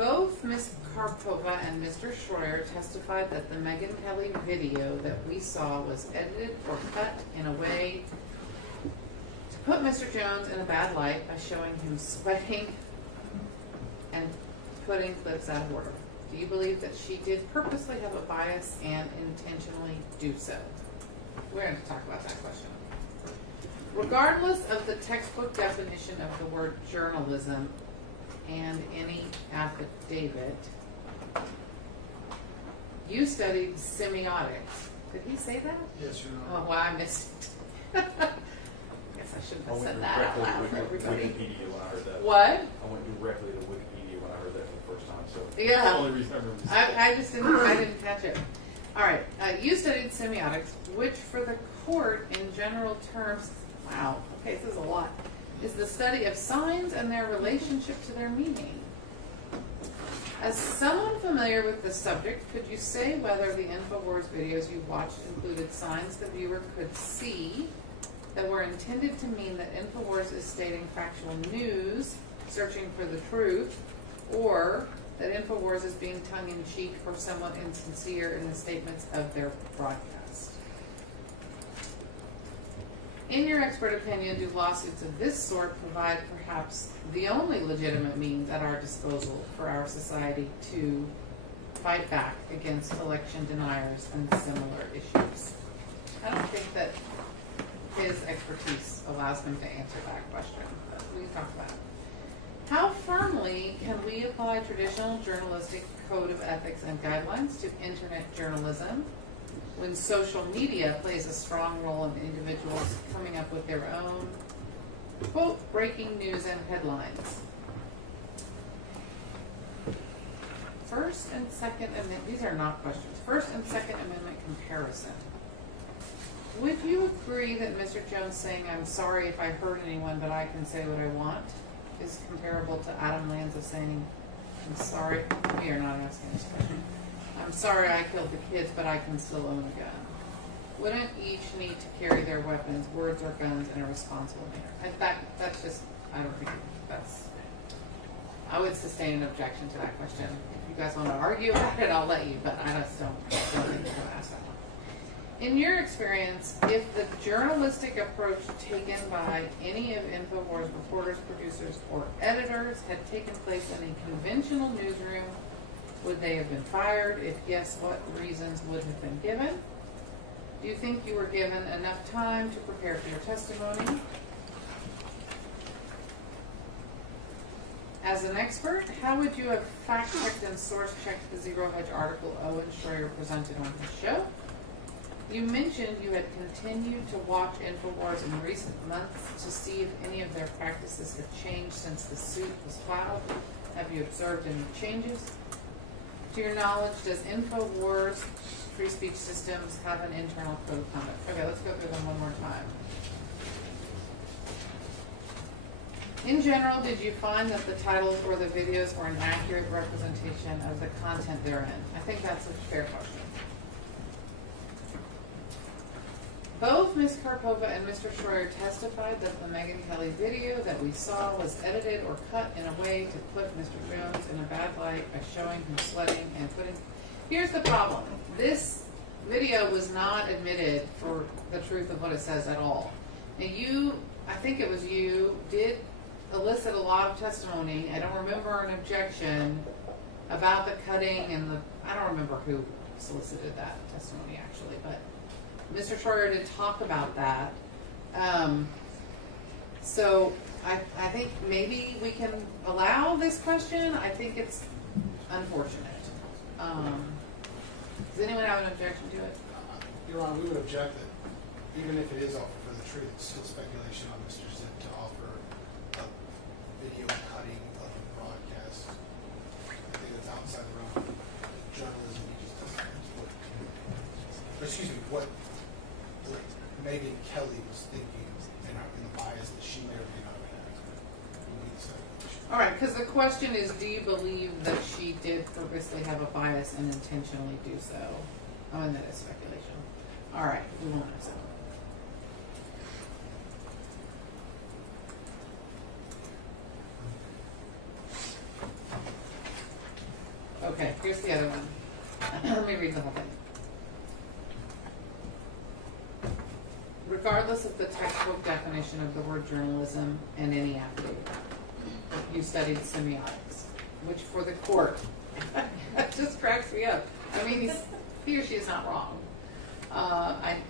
Both Ms. Karpova and Mr. Schroyer testified that the Megyn Kelly video that we saw was edited or cut in a way to put Mr. Jones in a bad light by showing him sweating and putting clips out of order. Do you believe that she did purposely have a bias and intentionally do so? We're going to talk about that question. Regardless of the textbook definition of the word journalism and any affidavit, you studied semiotics. Did he say that? Yes, Your Oh, Honor. well, I missed it. Guess I shouldn't have said that out loud for everybody. Wikipedia when I heard that. What? I went directly to Wikipedia when I heard that for the first time. So Yeah. that's the only reason I remember. I didn't catch it. All right. You studied semiotics, which for the court in general terms, wow, okay, this is a lot, is the study of signs and their relationship to their meaning. As someone familiar with the subject, could you say whether the Infowars videos you watched included signs the viewer could see that were intended to mean that Infowars is stating factual news, searching for the truth, or that Infowars is being tongue-in-cheek or somewhat insincere in the statements of their broadcast? In your expert opinion, do lawsuits of this sort provide perhaps the only legitimate means at our disposal for our society to fight back against election deniers and similar issues? I don't think that his expertise allows him to answer that question, but we can talk about it. How firmly can we apply traditional journalistic code of ethics and guidelines to internet journalism when social media plays a strong role in individuals coming up with their own, quote, breaking news and headlines? First and Second Amendment, these are not questions. First and Second Amendment comparison. Would you agree that Mr. Jones saying, "I'm sorry if I hurt anyone, but I can say what I want," is comparable to Adam Lanza saying, "I'm sorry," we are not asking this question, "I'm sorry I killed the kids, but I can still own a gun"? Wouldn't each need to carry their weapons, words or guns, in a responsible manner? That's just, I don't think that's, I would sustain an objection to that question. If you guys want to argue about it, I'll let you, but I just don't think you're going to ask that one. In your experience, if the journalistic approach taken by any of Infowars reporters, producers, or editors had taken place in a conventional newsroom, would they have been fired? If yes, what reasons would have been given? Do you think you were given enough time to prepare for your testimony? As an expert, how would you have fact-checked and source-checked the Zero Hedge article Owen Schroyer presented on his show? You mentioned you had continued to watch Infowars in recent months to see if any of their practices have changed since the suit was filed. Have you observed any changes? To your knowledge, does Infowars Free Speech Systems have an internal code of conduct? Okay, let's go through them one more time. In general, did you find that the titles or the videos were an accurate representation of the content therein? I think that's a fair question. Both Ms. Karpova and Mr. Schroyer testified that the Megyn Kelly video that we saw was edited or cut in a way to put Mr. Jones in a bad light by showing him sweating and putting... Here's the problem. This video was not admitted for the truth of what it says at all. Now you, I think it was you, did elicit a lot of testimony. I don't remember an objection about the cutting and the... I don't remember who solicited that testimony actually, but Mr. Schroyer did talk about that. So I think maybe we can allow this question. I think it's unfortunate. Does anyone have an objection to it? Your Honor, we would object that even if it is offered for the truth, it's still speculation on Mr. Zip to offer a video cutting of a broadcast. I think that's outside the realm of journalism. He just doesn't know what Megyn Kelly was thinking in the bias that she may or may not have. All right, because the question is, do you believe that she did purposely have a bias and intentionally do so? Oh, and that is speculation. All right, we won't answer. Okay, here's the other one. Let me read the whole thing. Regardless of the textbook definition of the word journalism and any affidavit, you studied semiotics, which for the court, that just cracks me up. I mean, he or she is not wrong. I'm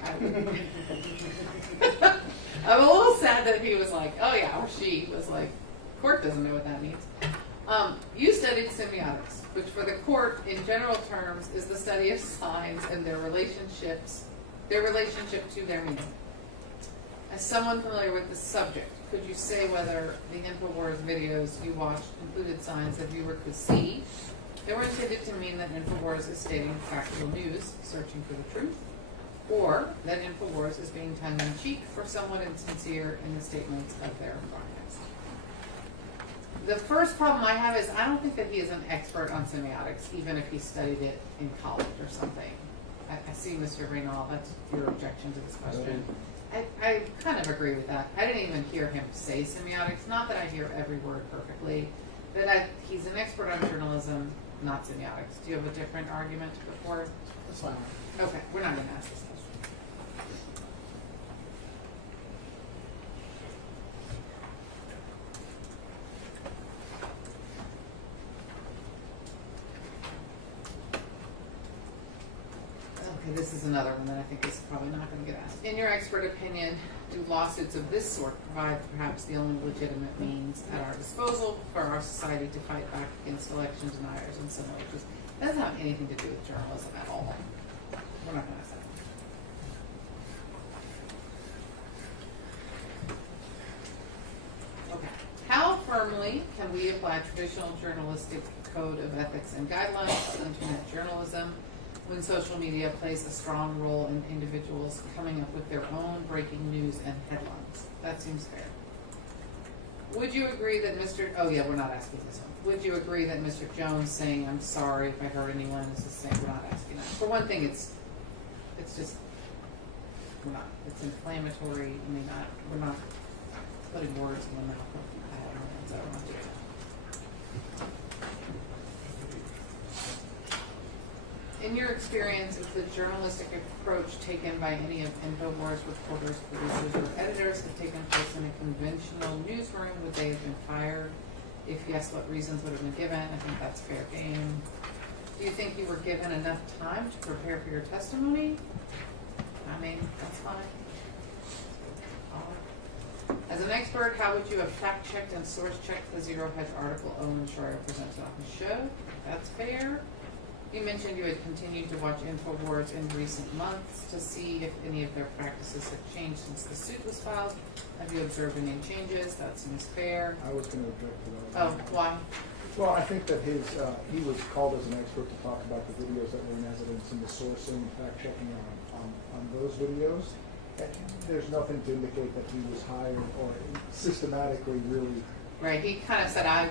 a little sad that he was like, oh yeah, or she was like, court doesn't know what that means. You studied semiotics, which for the court, in general terms, is the study of signs and their relationship to their meaning. As someone familiar with the subject, could you say whether the Infowars videos you watched included signs that viewer could see that were intended to mean that Infowars is stating factual news, searching for the truth, or that Infowars is being tongue-in-cheek for somewhat insincere in the statements of their broadcast? The first problem I have is I don't think that he is an expert on semiotics, even if he studied it in college or something. I see, Mr. Reynal, that's your objection to this question. I kind of agree with that. I didn't even hear him say semiotics. Not that I hear every word perfectly, but he's an expert on journalism, not semiotics. Do you have a different argument before? That's fine. Okay, we're not going to ask this question. Okay, this is another one that I think is probably not going to get asked. In your expert opinion, do lawsuits of this sort provide perhaps the only legitimate means at our disposal for our society to fight back against election deniers and similar issues? It doesn't have anything to do with journalism at all. We're not going to ask that. Okay. How firmly can we apply traditional journalistic code of ethics and guidelines to internet journalism when social media plays a strong role in individuals coming up with their own breaking news and headlines? That seems fair. Would you agree that we're not asking this one. Would you agree that Mr. Jones saying, I'm sorry if I hurt anyone, is the same? We're not asking that. For one thing, it's just, it's inflammatory. We're not putting words in the mouth of so I don't want to do that. In your experience, is the journalistic approach taken by any of Infowars reporters, producers, or editors have taken place in a conventional newsroom? Would they have been fired? If yes, what reasons would have been given? I think that's fair game. Do you think you were given enough time to prepare for your testimony? I mean, that's fine. As an expert, how would you have fact-checked and source-checked the Zero Hedge article Owen Schroyer presented on the show? That's fair. You mentioned you had continued to watch Infowars in recent months to see if any of their practices have changed since the suit was filed. Have you observed any changes? That seems fair. I was going to object to that. Oh, why? Well, I think that he was called as an expert to talk about the videos that were in evidence and the sourcing, fact-checking on those videos. And there's nothing to indicate that he was hired or systematically really. Right, he kind of said, I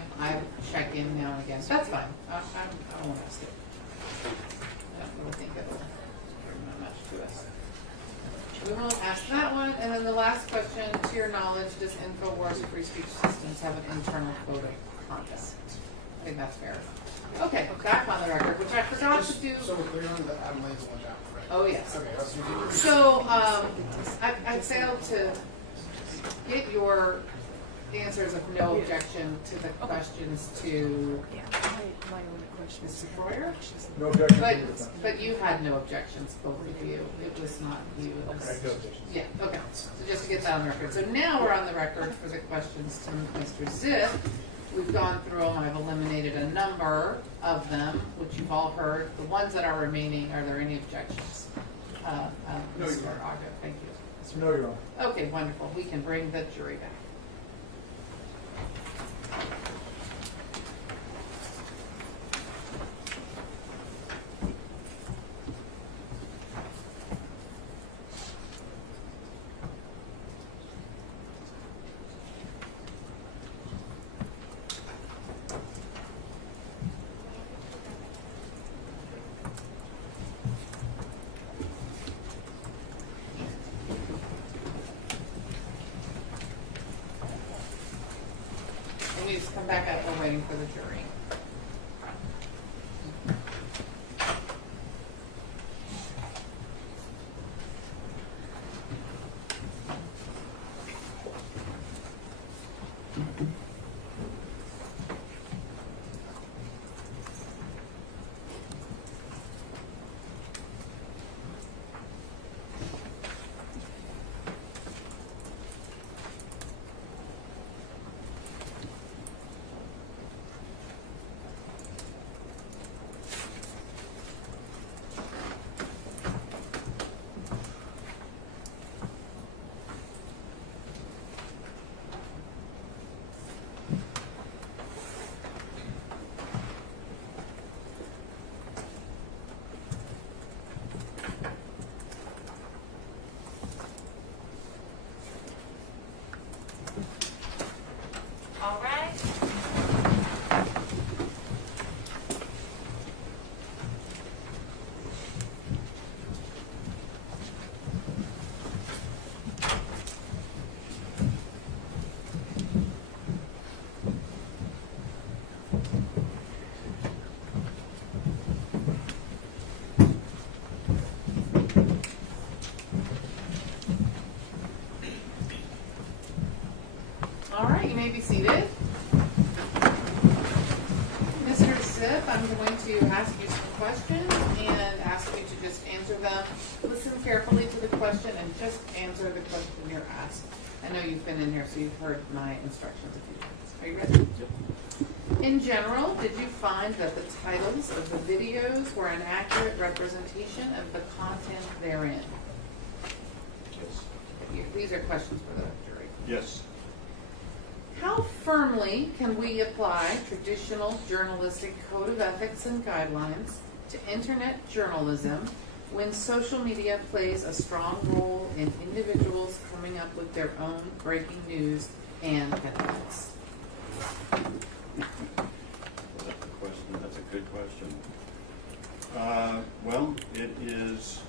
check in now and again. So that's fine. I don't want to ask it. I don't really think it'll bring that much to us. We won't ask that one. And then the last question, to your knowledge, does Infowars Free Speech Systems have an internal code of conduct? I think that's fair enough. Okay, back on the record, which I forgot to do. So we're clear on the Adelaide's one down, right? Oh, yes. Okay, that's what So, I failed to get your answers of no objection to the questions to Mr. Schroyer. No objection. But you had no objections, both of you. It was not you. It was, Okay, no objections. yeah, okay. So just to get that on the record. So now we're on the record for the questions to Mr. Ziff. We've gone through them. I've eliminated a number of them, which you've all heard. The ones that are remaining, are there any objections? No, Mr. you're Aga, thank you. No, you're wrong. Okay, wonderful. We can bring the jury back. Come back up. We're waiting for the jury. questions and ask you to just answer them. Listen carefully to the question and just answer the question you're asked. I know you've been in here, so you've heard my instructions a few times. Are you ready? Yep. In general, did you find that the titles of the videos were an accurate representation of the content therein? Yes. These are questions for the jury. Yes. How firmly can we apply traditional journalistic code of ethics and guidelines to internet journalism when social media plays a strong role in individuals coming up with their own breaking news and headlines? That's a good question. Well, it is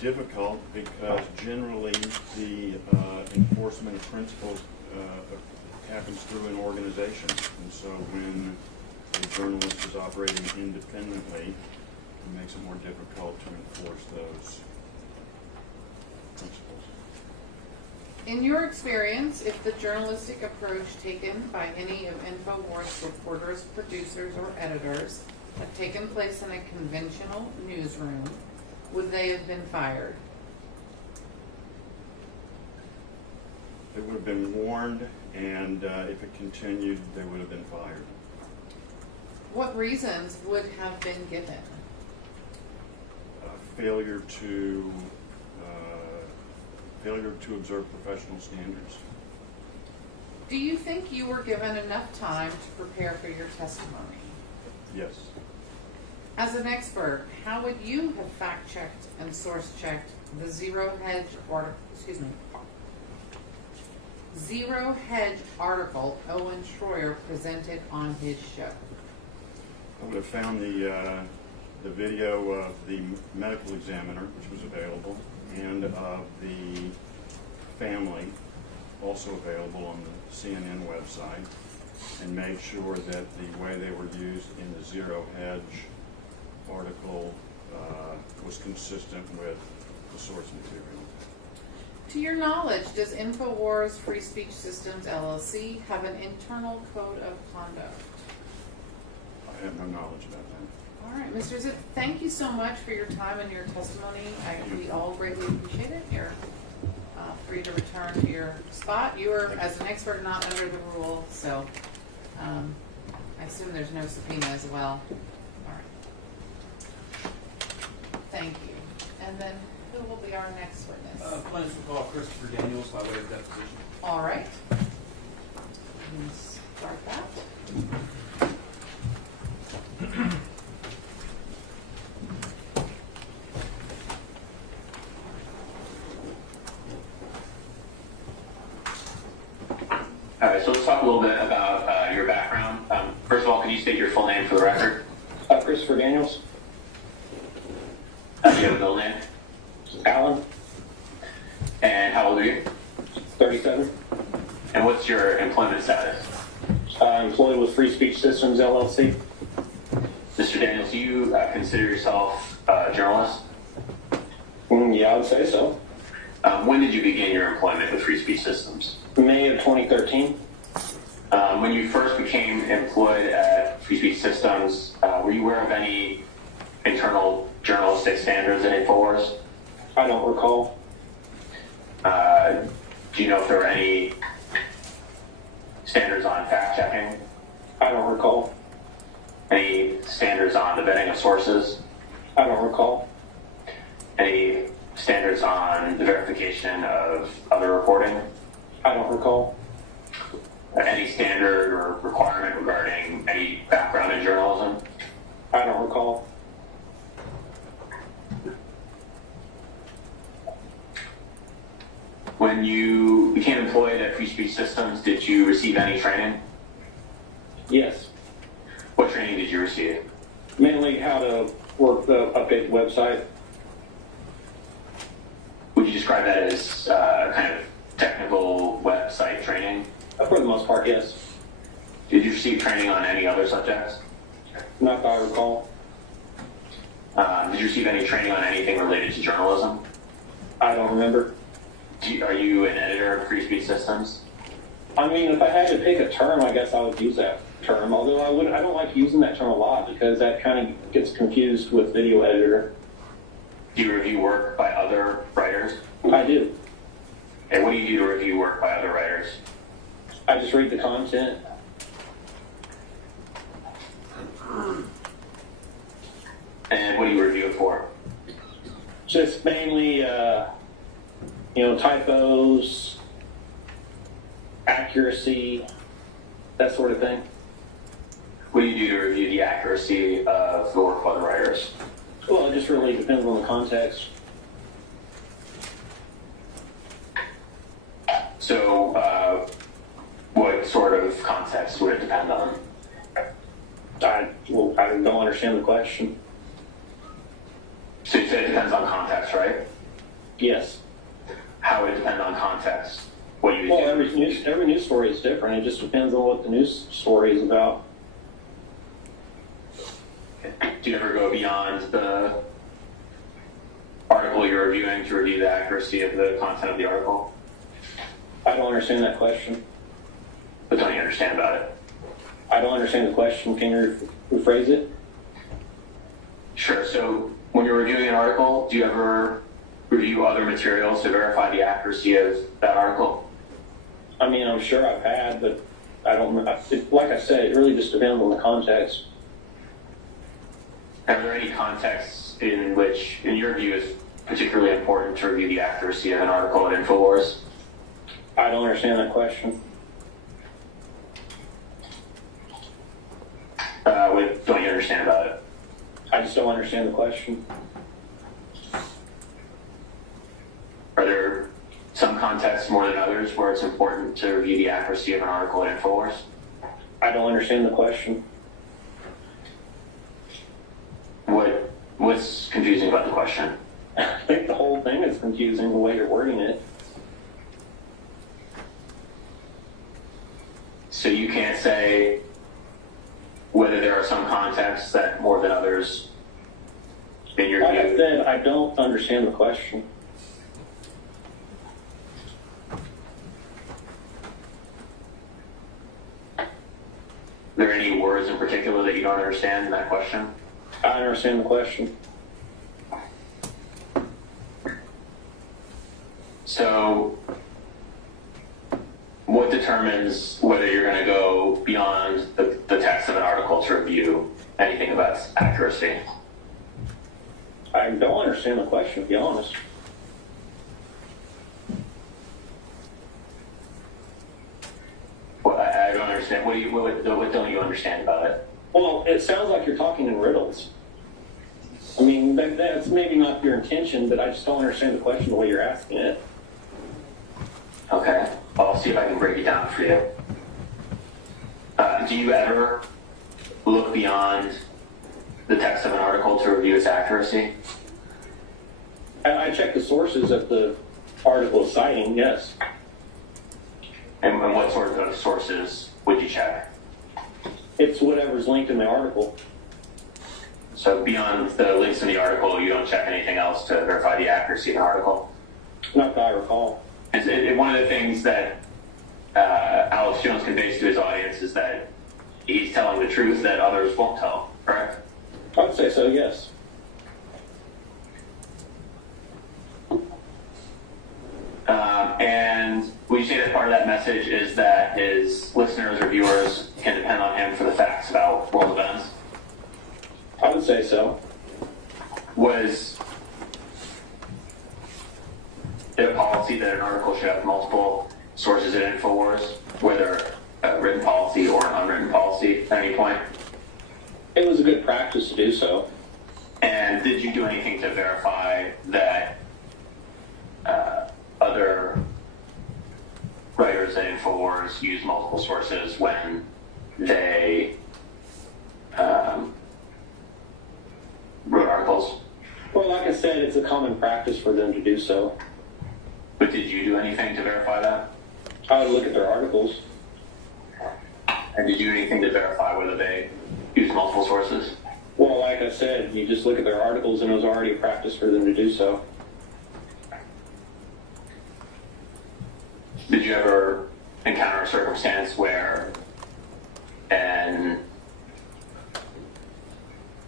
difficult because generally the enforcement of principles happens through an organization. And so when a journalist is operating independently, it makes it more difficult to enforce those principles. In your experience, if the journalistic approach taken by any of Infowars reporters, producers, or editors had taken place in a conventional newsroom, would they have been fired? They would have been warned, and if it continued, they would have been fired. What reasons would have been given? Failure to observe professional standards. Do you think you were given enough time to prepare for your testimony? Yes. As an expert, how would you have fact-checked and source-checked the Zero Hedge article Owen Schroyer presented on his show? I would have found the video of the medical examiner, which was available, and of the family, also available on the CNN website, and made sure that the way they were used in the Zero Hedge article was consistent with the source material. To your knowledge, does Infowars Free Speech Systems LLC have an internal code of conduct? I have no knowledge about that. All right, Mr. Zip, thank you so much for your time and your testimony. We all greatly appreciate it. You're free to return to your spot. You are, as an expert, not under the rule, so I assume there's no subpoena as well. All right. Thank you. And then who will be our next witness? Plaintiff will call Christopher Daniels by way of deposition. All right. Let's start that. All right, so let's talk a little bit about your background. First of all, could you state your full name for the record? Christopher Daniels. Do you have a middle name? Alan. And how old are you? 37. And what's your employment status? Employed with Free Speech Systems LLC. Mr. Daniels, do you consider yourself a journalist? Yeah, I would say so. When did you begin your employment with Free Speech Systems? May of 2013. When you first became employed at Free Speech Systems, were you aware of any internal journalistic standards at Infowars? I don't recall. Do you know if there were any standards on fact-checking? I don't recall. Any standards on the vetting of sources? I don't recall. Any standards on the verification of other reporting? I don't recall. Any standard or requirement regarding any background in journalism? I don't recall. When you became employed at Free Speech Systems, did you receive any training? Yes. What training did you receive? Mainly how to work the update website. Would you describe that as kind of technical website training? For the most part, yes. Did you receive training on any other subjects? Not that I recall. Did you receive any training on anything related to journalism? I don't remember. Are you an editor of Free Speech Systems? I mean, if I had to pick a term, I guess I would use that. term, although I don't like using that term a lot because that kind of gets confused with video editor. Do you review work by other writers? I do. And what do you do to review work by other writers? I just read the content. And what do you review it for? Just mainly, typos, accuracy, that sort of thing. What do you do to review the accuracy of the work of other writers? Well, it just really depends on the context. So, what sort of context would it depend on? I don't understand the question. So you said it depends on context, right? Yes. How would it depend on context? What do you do? Well, every news story is different. It just depends on what the news story is about. Do you ever go beyond the article you're reviewing to review the accuracy of the content of the article? I don't understand that question. What don't you understand about it? I don't understand the question. Can you rephrase it? Sure. So when you're reviewing an article, do you ever review other materials to verify the accuracy of that article? I mean, I'm sure I've had, but I don't know. Like I said, it really just depends on the context. Are there any contexts in which, in your view, is particularly important to review the accuracy of an article at Infowars? I don't understand that question. What don't you understand about it? I just don't understand the question. Are there some contexts more than others where it's important to review the accuracy of an article at Infowars? I don't understand the question. What's confusing about the question? I think the whole thing is confusing the way you're wording it. So you can't say whether there are some contexts that more than others in your Like view? I said, I don't understand the question. Are there any words in particular that you don't understand in that question? I understand the question. So, what determines whether you're going to go beyond the text of an article to review anything about its accuracy? I don't understand the question, to be honest. Well, I don't understand. What don't you understand about it? Well, it sounds like you're talking in riddles. I mean, that's maybe not your intention, but I just don't understand the question the way you're asking it. Okay, I'll see if I can break it down for you. Do you ever look beyond the text of an article to review its accuracy? I check the sources that the article is citing, yes. And what sort of sources would you check? It's whatever's linked in the article. So beyond the links in the article, you don't check anything else to verify the accuracy of an article? Not that I recall. One of the things that Alex Jones conveys to his audience is that he's telling the truth that others won't tell, correct? I would say so, yes. And would you say that part of that message is that his listeners or viewers can depend on him for the facts about world events? I would say so. Was it a policy that an article should have multiple sources at Infowars, whether a written policy or an unwritten policy at any point? It was a good practice to do so. And did you do anything to verify that other writers at Infowars use multiple sources when they wrote articles? Well, like I said, it's a common practice for them to do so. But did you do anything to verify that? I would look at their articles. And did you do anything to verify whether they use multiple sources? Well, like I said, you just look at their articles and it was already a practice for them to do so. Did you ever encounter a circumstance where an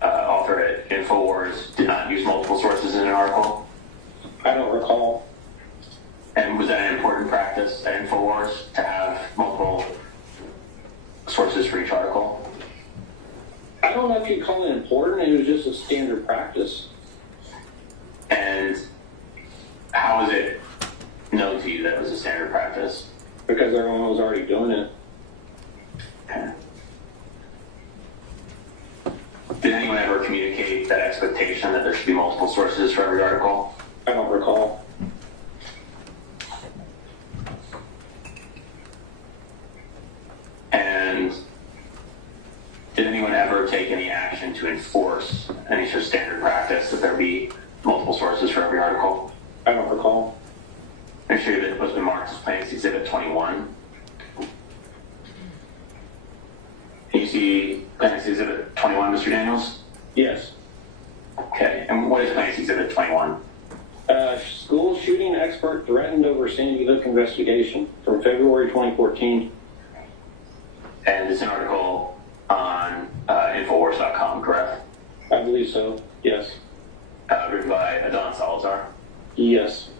author at Infowars did not use multiple sources in an article? I don't recall. And was that an important practice at Infowars to have multiple sources for each article? I don't know if you'd call it important. It was just a standard practice. And how is it known to you that it was a standard practice? Because everyone was already doing it. Okay. Did anyone ever communicate that expectation that there should be multiple sources for every article? I don't recall. And did anyone ever take any action to enforce any sort of standard practice that there be multiple sources for every article? I don't recall. Make sure that it was marked as Plaintiff's Exhibit 21. Can you see Plaintiff's Exhibit 21, Mr. Daniels? Yes. Okay, and what is Plaintiff's Exhibit 21? School shooting expert threatened over Sandy Hook investigation from February 2014. And it's an article on Infowars.com, correct? I believe so, yes. Written by Adon Salazar? Yes.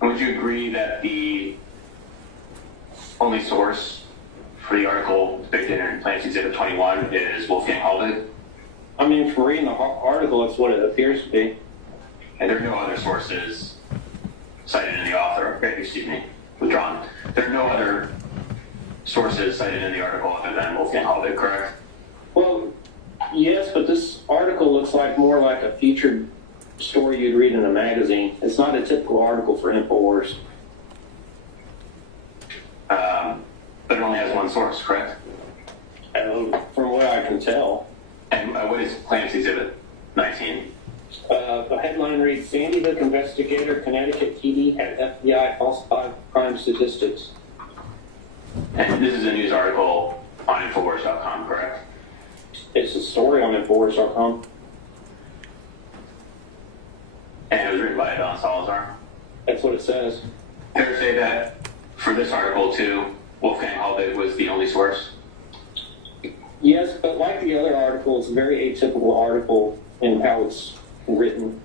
And would you agree that the only source for the article depicted in Plaintiff's Exhibit 21 is Wolfgang Haldig? I mean, from reading the article, it's what it appears to be. And there are no other sources cited in the author, excuse me, withdrawn. There are no other sources cited in the article other than Wolfgang Haldig, correct? Well, yes, but this article looks like more like a featured story you'd read in a magazine. It's not a typical article for Infowars. But it only has one source, correct? From what I can tell. And what is Plaintiff's Exhibit 19? The headline reads, Sandy Hook investigator, Connecticut PD had FBI falsified crime statistics. And this is a news article on Infowars.com, correct? It's a story on Infowars.com. And it was written by Adon Salazar? That's what it says. Fair to say that for this article too, Wolfgang Haldig was the only source? Yes, but like the other article, it's a very atypical article in how it's written.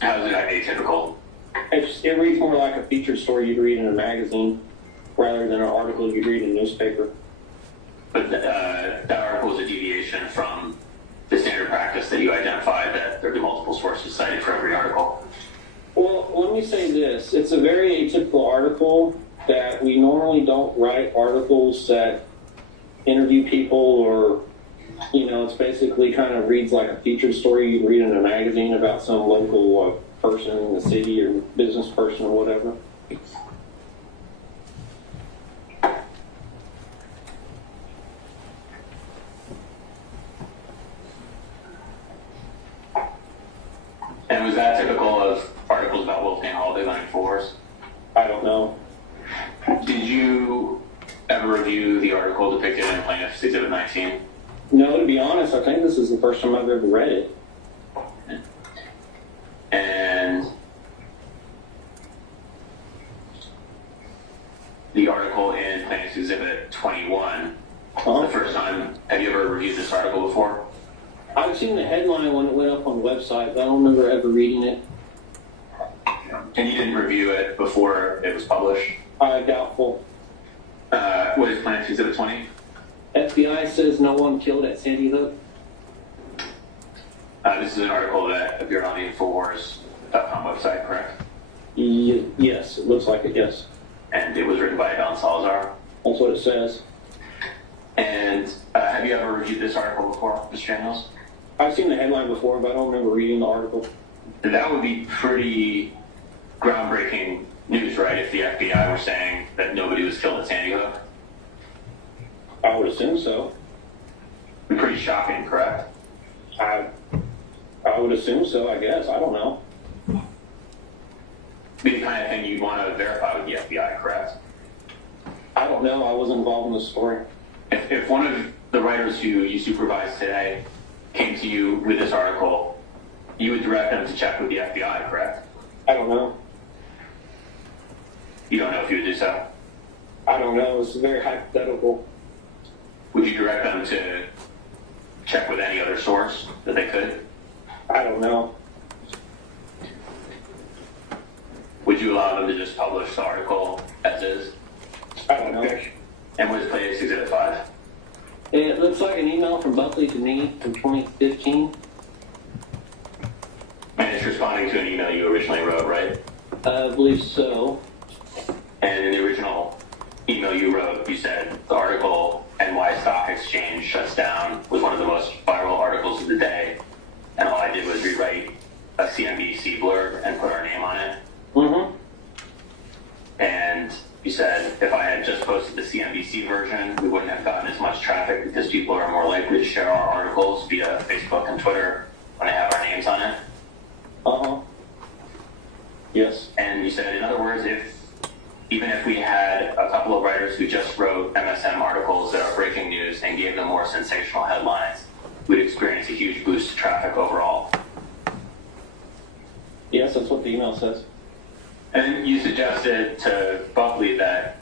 How is it atypical? It reads more like a featured story you'd read in a magazine rather than an article you'd read in a newspaper. But that article is a deviation from the standard practice that you identified that there be multiple sources cited for every article. Well, let me say this. It's a very atypical article that we normally don't write articles that interview people or, it's basically kind of reads like a featured story you'd read in a magazine about some local person in the city or business person or whatever. And was that typical of articles about Wolfgang Haldig on Infowars? I don't know. Did you ever review the article depicted in Plaintiff's Exhibit 19? No, to be honest, I think this is the first time I've ever read it. And the article in Plaintiff's Exhibit 21, the first time, have you ever reviewed this article before? I've seen the headline when it went up on the website, but I don't remember ever reading it. And you didn't review it before it was published? Doubtful. What is Plaintiff's Exhibit 20? FBI says no one killed at Sandy Hook. This is an article that appeared on the Infowars.com website, correct? Yes, it looks like it, yes. And it was written by Adon Salazar? That's what it says. And have you ever reviewed this article before, Mr. Daniels? I've seen the headline before, but I don't remember reading the article. That would be pretty groundbreaking news, right, if the FBI were saying that nobody was killed at Sandy Hook? I would assume so. Be pretty shocking, correct? I would assume so, I guess. I don't know. Be the kind of thing you'd want to verify with the FBI, correct? I don't know. I wasn't involved in the story. If one of the writers who you supervised today came to you with this article, you would direct them to check with the FBI, correct? I don't know. You don't know if you would do so? I don't know. It's very hypothetical. would you direct them to check with any other source that they could? I don't know. Would you allow them to just publish the article as is? I don't know. And what is Plaintiff's Exhibit 5? It looks like an email from Buckley to me from 2015. And it's responding to an email you originally wrote, right? I believe so. And in the original email you wrote, you said the article, "And Why Stock Exchange Shuts Down," was one of the most viral articles of the day. And all I did was rewrite a CNBC blurb and put our name on it. Mm-hmm. And you said if I had just posted the CNBC version, we wouldn't have gotten as much traffic because people are more likely to share our articles via Facebook and Twitter when they have our names on it. Uh-huh. Yes. And you said, in other words, even if we had a couple of writers who just wrote MSM articles that are breaking news and gave them more sensational headlines, we'd experience a huge boost to traffic overall. Yes, that's what the email says. And you suggested to Buckley that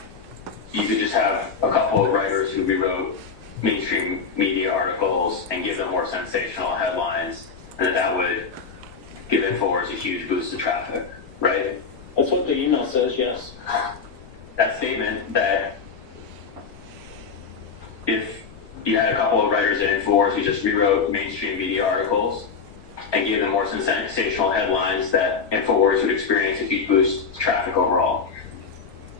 you could just have a couple of writers who rewrote mainstream media articles and give them more sensational headlines, and that would give Infowars a huge boost to traffic, right? That's what the email says, yes. That statement that if you had a couple of writers at Infowars who just rewrote mainstream media articles and gave them more sensational headlines, that Infowars would experience a huge boost to traffic overall.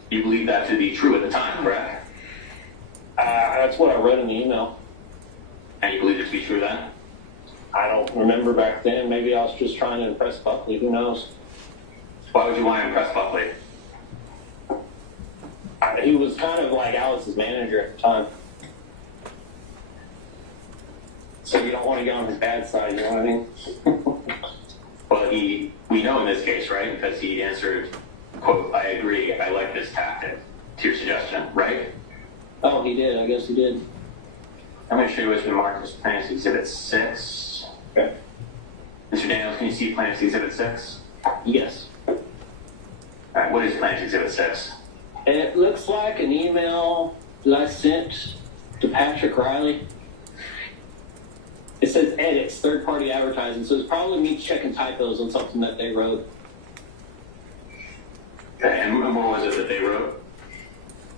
You believe that to be true at the time, correct? That's what I read in the email. And you believe it to be true then? I don't remember back then. Maybe I was just trying to impress Buckley. Who knows? Why would you want to impress Buckley? He was kind of like Alex's manager at the time. So you don't want to get on his bad side, you know what I mean? Well, we know in this case, right? Because he answered, quote, "I agree, I like this tactic," to your suggestion, right? Oh, he did. I guess he did. I'm going to show you what's been marked as Plaintiff's Exhibit 6. Okay. Mr. Daniels, can you see Plaintiff's Exhibit 6? Yes. All right, what is Plaintiff's Exhibit 6? It looks like an email that I sent to Patrick Riley. It says edits, third-party advertising, so it's probably me checking typos on something that they wrote. Okay, and what was it that they wrote?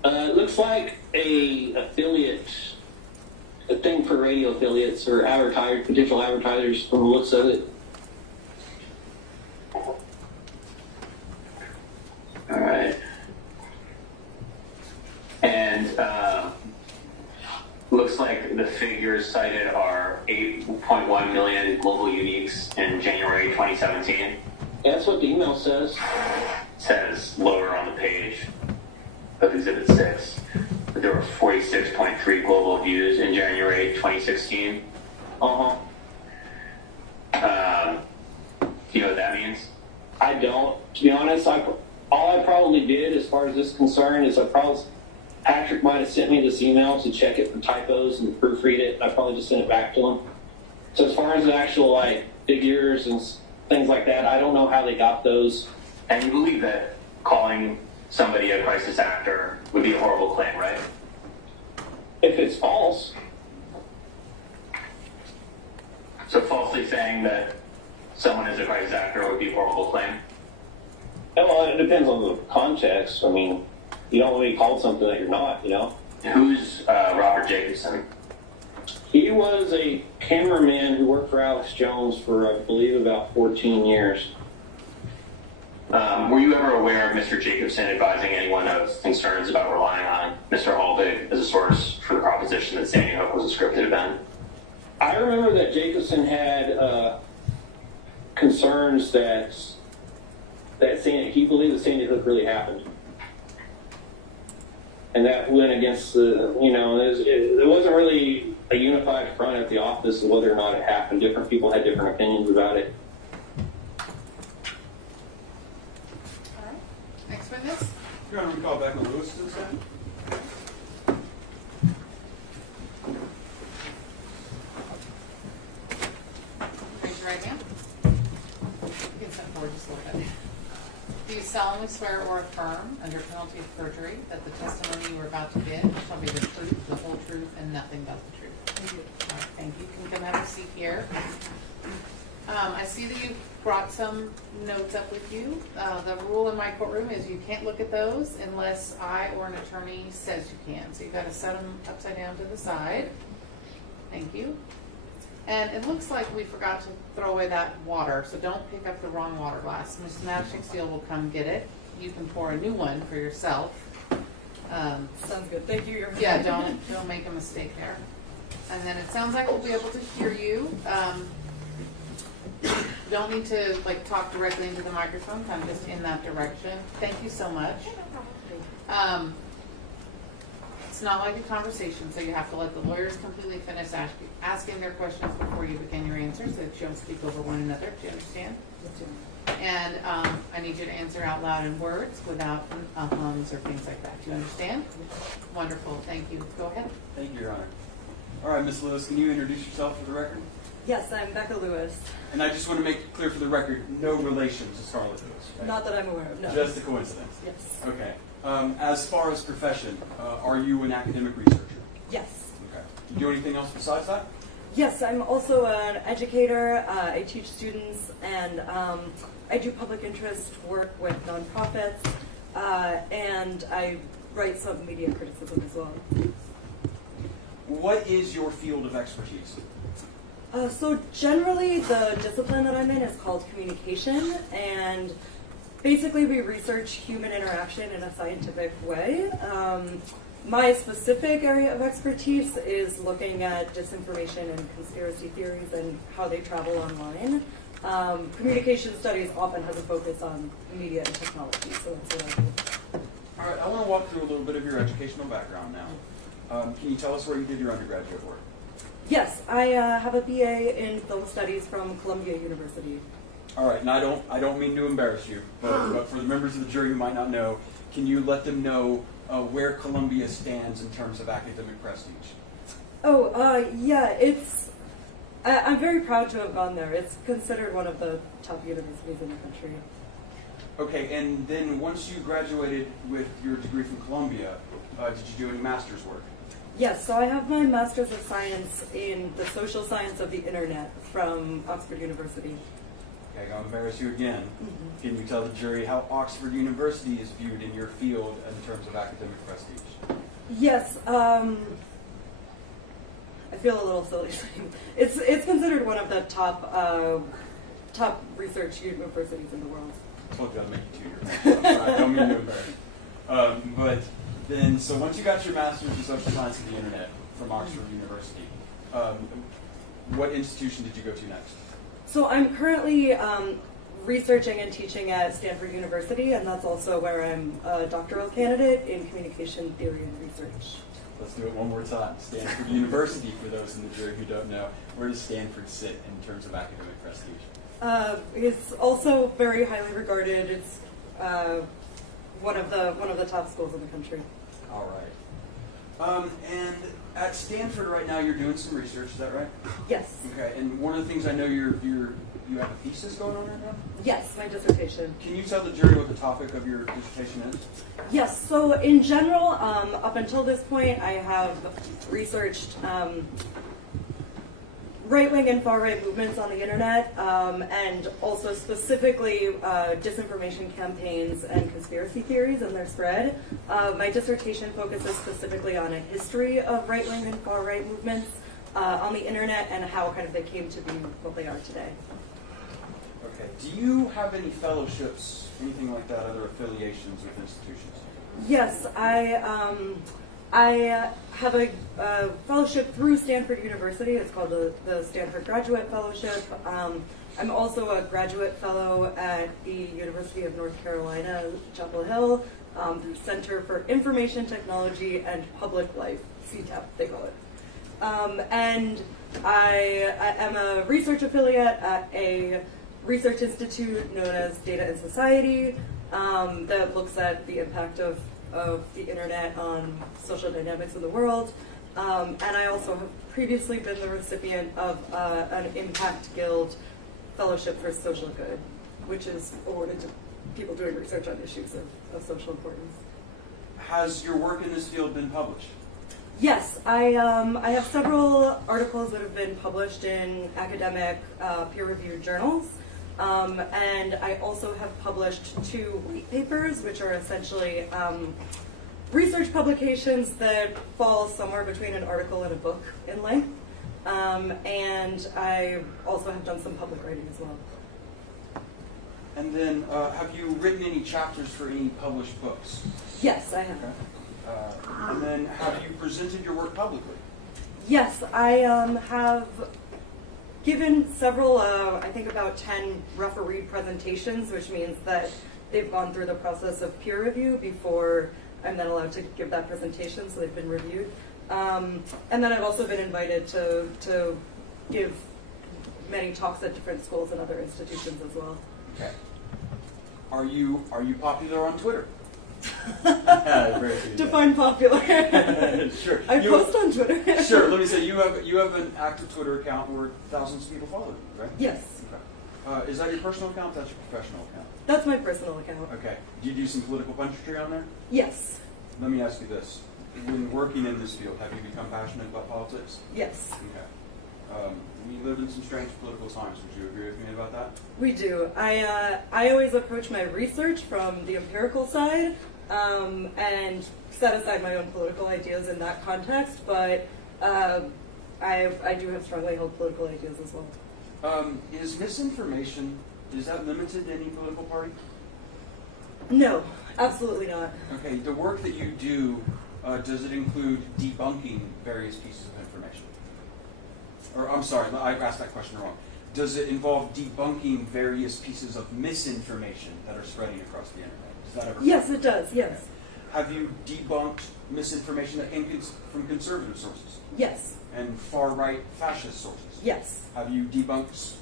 It looks like a thing for radio affiliates or advertisers, potential advertisers from the looks of it. All right. And looks like the figures cited are 8.1 million global uniques in January 2017. That's what the email says. It says lower on the page of Exhibit 6 that there were 46.3 global views in January 2016. Uh-huh. Do you know what that means? I don't. To be honest, all I probably did as far as this is concerned is Patrick might have sent me this email to check it for typos and proofread it. I probably just sent it back to him. So as far as the actual figures and things like that, I don't know how they got those. And you believe that calling somebody a crisis actor would be a horrible claim, right? If it's false. So falsely saying that someone is a crisis actor would be a horrible claim? Well, it depends on the context. I mean, you don't want to be called something that you're not, you know? Who's Robert Jacobson? He was a cameraman who worked for Alex Jones for, I believe, about 14 years. Were you ever aware of Mr. Jacobson advising anyone of concerns about relying on Mr. Halbig as a source for the proposition that Sandy Hook was a scripted event? I remember that Jacobson had concerns that he believed that Sandy Hook really happened. And that went against it wasn't really a unified front at the office of whether or not it happened. Different people had different opinions about it. All right. Next witness. You're going to recall back on Lewis since then? Raise your right hand. You can step forward just a little bit. Do you solemnly swear or affirm, under penalty of perjury, that the testimony you are about to give shall be the truth, the whole truth, and nothing but the truth? Thank you. All right, thank you. You can come have a seat here. I see that you brought some notes up with you. The rule in my courtroom is you can't look at those unless I or an attorney says you can. So you've got to set them upside down to the side. Thank you. And it looks like we forgot to throw away that water, so don't pick up the wrong water glass. Ms. Matching will come get it. You can pour a new one for yourself. Sounds good. Thank you. Yeah, don't make a mistake there. And then it sounds like we'll be able to hear you. Don't need to talk directly into the microphone, kind of just in that direction. Thank you so much. It's not like a conversation, so you have to let the lawyers completely finish asking their questions before you begin your answers, so that you don't speak over one another. Do you understand? And I need you to answer out loud in words without hums or things like that. Do you understand? Wonderful. Thank you. Go ahead. Thank you, Your Honor. All right, Ms. Lewis, can you introduce yourself for the record? Yes, I'm Becca Lewis. And I just want to make it clear for the record, no relation to Scarlett Lewis. Right? Not that I'm aware of, no. Just a coincidence. Yes. Okay. As far as profession, are you an academic researcher? Yes. Okay. Do you do anything else besides that? Yes, I'm also an educator. I teach students, and I do public interest work with nonprofits, and I write some media criticism as well. What is your field of expertise? So generally, the discipline that I'm in is called communication, and basically we research human interaction in a scientific way. My specific area of expertise is looking at disinformation and conspiracy theories and how they travel online. Communication studies often has a focus on media and technology, so that's what I do. All right, I want to walk through a little bit of your educational background now. Can you tell us where you did your undergraduate work? Yes, I have a BA in film studies from Columbia University. All right, and I don't mean to embarrass you, but for the members of the jury who might not know, can you let them know where Columbia stands in terms of academic prestige? Oh, yeah, I'm very proud to have gone there. It's considered one of the top universities in the country. Okay, and then once you graduated with your degree from Columbia, did you do any master's work? Yes, so I have my Master's of Science in the Social Science of the Internet from Oxford University. Okay, I'll embarrass you again. Mm-hmm. Can you tell the jury how Oxford University is viewed in your field in terms of academic prestige? Yes, I feel a little silly saying it's considered one of the top research universities in the world. I told you I'd make it 2 years. I don't mean to embarrass. But then, so once you got your Master's in Social Science of the Internet from Oxford University, what institution did you go to next? So I'm currently researching and teaching at Stanford University, and that's also where I'm a doctoral candidate in communication theory and research. Let's do it one more time. Stanford University, for those in the jury who don't know, where does Stanford sit in terms of academic prestige? It's also very highly regarded. It's one of the top schools in the country. All right. And at Stanford right now, you're doing some research. Is that right? Yes. Okay. And one of the things I know you have a thesis going on right now? Yes, my dissertation. Can you tell the jury what the topic of your dissertation is? Yes, so in general, up until this point, I have researched right-wing and far-right movements on the internet, and also specifically disinformation campaigns and conspiracy theories and their spread. My dissertation focuses specifically on a history of right-wing and far-right movements on the internet and how kind of they came to be what they are today. Okay. Do you have any fellowships, anything like that, other affiliations with institutions? Yes, I have a fellowship through Stanford University. It's called the Stanford Graduate Fellowship. I'm also a graduate fellow at the University of North Carolina, Chapel Hill, through Center for Information Technology and Public Life, CTEP, they call it. And I am a research affiliate at a research institute known as Data and Society that looks at the impact of the internet on social dynamics in the world. And I also have previously been the recipient of an Impact Guild Fellowship for Social Good, which is awarded to people doing research on issues of social importance. Has your work in this field been published? Yes, I have several articles that have been published in academic peer-reviewed journals, and I also have published 2 white papers, which are essentially research publications that fall somewhere between an article and a book in length, and I also have done some public writing as well. And then, have you written any chapters for any published books? Yes, I have. Okay. And then, have you presented your work publicly? Yes, I have given several, I think about 10 refereed presentations, which means that they've gone through the process of peer review before I'm then allowed to give that presentation, so they've been reviewed. And then I've also been invited to give many talks at different schools and other institutions as well. Okay. Are you popular on Twitter? Define popular. Sure. I post on Twitter. Sure. Let me say you have an active Twitter account where thousands of people follow you, right? Yes. Okay. Is that your personal account? That's your professional account. That's my personal account. Okay. Do you do some political punditry on there? Yes. Let me ask you this: when working in this field, have you become passionate about politics? Yes. Okay. We live in some strange political times. Would you agree with me about that? We do. I always approach my research from the empirical side and set aside my own political ideas in that context, but I do have strongly held political ideas as well. Is misinformation, is that limited to any political party? No, absolutely not. Okay, the work that you do, does it include debunking various pieces of information? Or, I'm sorry, I asked that question wrong. Does it involve debunking various pieces of misinformation that are spreading across the internet? Does that ever happen? Yes, it does, yes. Have you debunked misinformation that came from conservative sources? Yes. And far-right fascist sources? Yes. Have you debunked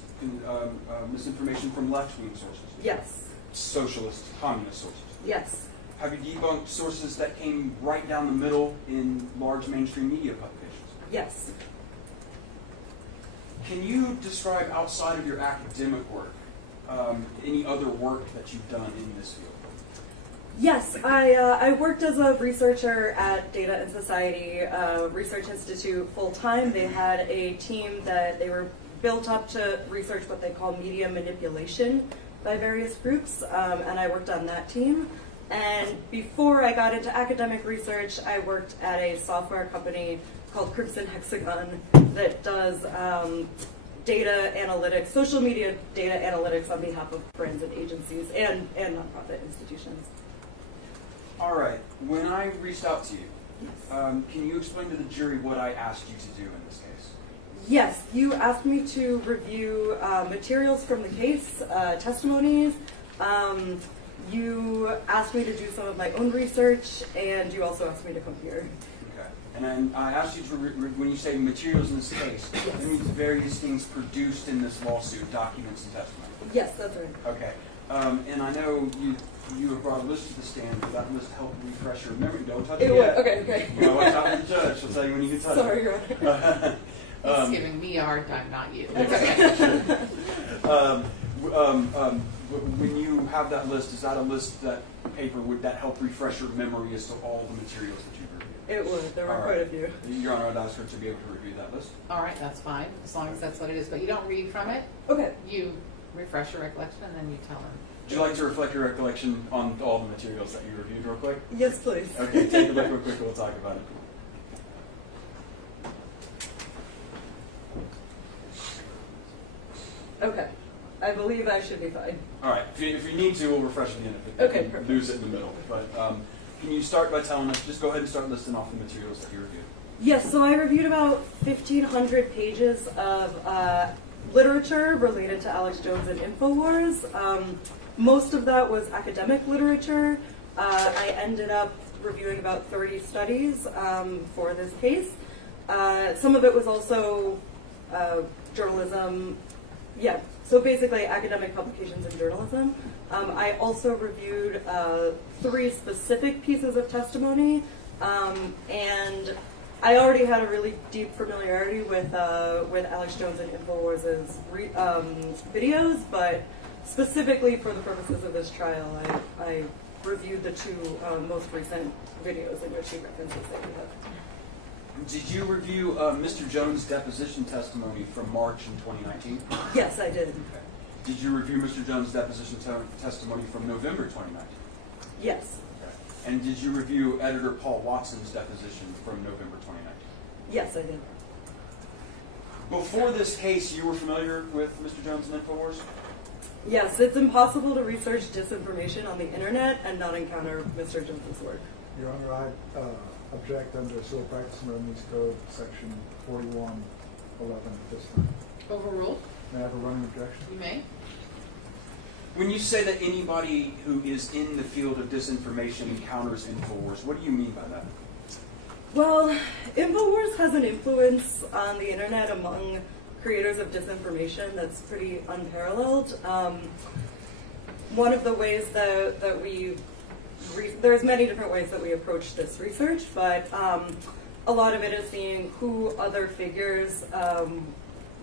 misinformation from left-wing sources? Yes. Socialist, communist sources? Yes. Have you debunked sources that came right down the middle in large mainstream media publications? Yes. Can you describe, outside of your academic work, any other work that you've done in this field? Yes, I worked as a researcher at Data and Society Research Institute full-time. They had a team that they were built up to research what they call media manipulation by various groups, and I worked on that team. And before I got into academic research, I worked at a software company called Crimson Hexagon that does data analytics, social media data analytics on behalf of brands and agencies and nonprofit institutions. All right. When I reached out to you, can you explain to the jury what I asked you to do in this case? Yes, you asked me to review materials from the case, testimonies. You asked me to do some of my own research, and you also asked me to come here. Okay. And then I asked you to, when you say materials in this case, that means various things produced in this lawsuit, documents and testimony. Yes, that's right. Okay. And I know you have brought a list to the stand. Will that list help refresh your memory? Don't touch it yet. Okay. You know, watch out for the judge. She'll tell you when you can touch Sorry, it. Your Honor. He's giving me a hard time, not you. When you have that list, is that a list, that paper, would that help refresh your memory as to all the materials that you've reviewed? It would. There were quite a few. Your Honor, I'd ask her to be able to review that list. All right, that's fine, as long as that's what it is. But you don't read from it. Okay. You refresh your recollection, and then you tell them. Would you like to reflect your recollection on all the materials that you reviewed real quick? Yes, please. Okay, take a look real quick and we'll talk about it. Okay. I believe I should be fine. All right. If you need to, we'll refresh at the end. If Okay, you perfect. lose it in the middle. But can you start by telling us, just go ahead and start listing off the materials that you reviewed. Yes, so I reviewed about 1,500 pages of literature related to Alex Jones and Infowars. Most of that was academic literature. I ended up reviewing about 30 studies for this case. Some of it was also journalism. Yeah, so basically academic publications in journalism. I also reviewed 3 specific pieces of testimony, and I already had a really deep familiarity with Alex Jones and Infowars' videos, but specifically for the purposes of this trial, I reviewed the two most recent videos in which he references Sandy Hook. Did you review Mr. Jones' deposition testimony from March in 2019? Yes, I did. Okay. Did you review Mr. Jones' deposition testimony from November 2019? Yes. Okay. And did you review editor Paul Watson's deposition from November 2019? Yes, I did. Before this case, you were familiar with Mr. Jones and Infowars? Yes, it's impossible to research disinformation on the internet and not encounter Mr. Jones's work. Your Honor, I object under Civil Practice and Remedies Code, Section 4111 at this time. Overruled. May I have a running objection? You may. When you say that anybody who is in the field of disinformation encounters Infowars, what do you mean by that? Well, Infowars has an influence on the internet among creators of disinformation that's pretty unparalleled. One of the ways that there's many different ways that we approach this research, but a lot of it is seeing who other figures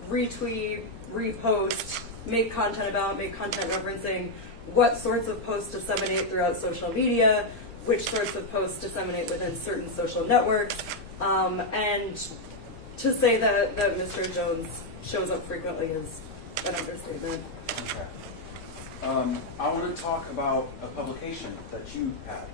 retweet, repost, make content about, make content referencing, what sorts of posts disseminate throughout social media, which sorts of posts disseminate within certain social networks, and to say that Mr. Jones shows up frequently is an understatement. Okay. I want to talk about a publication that you had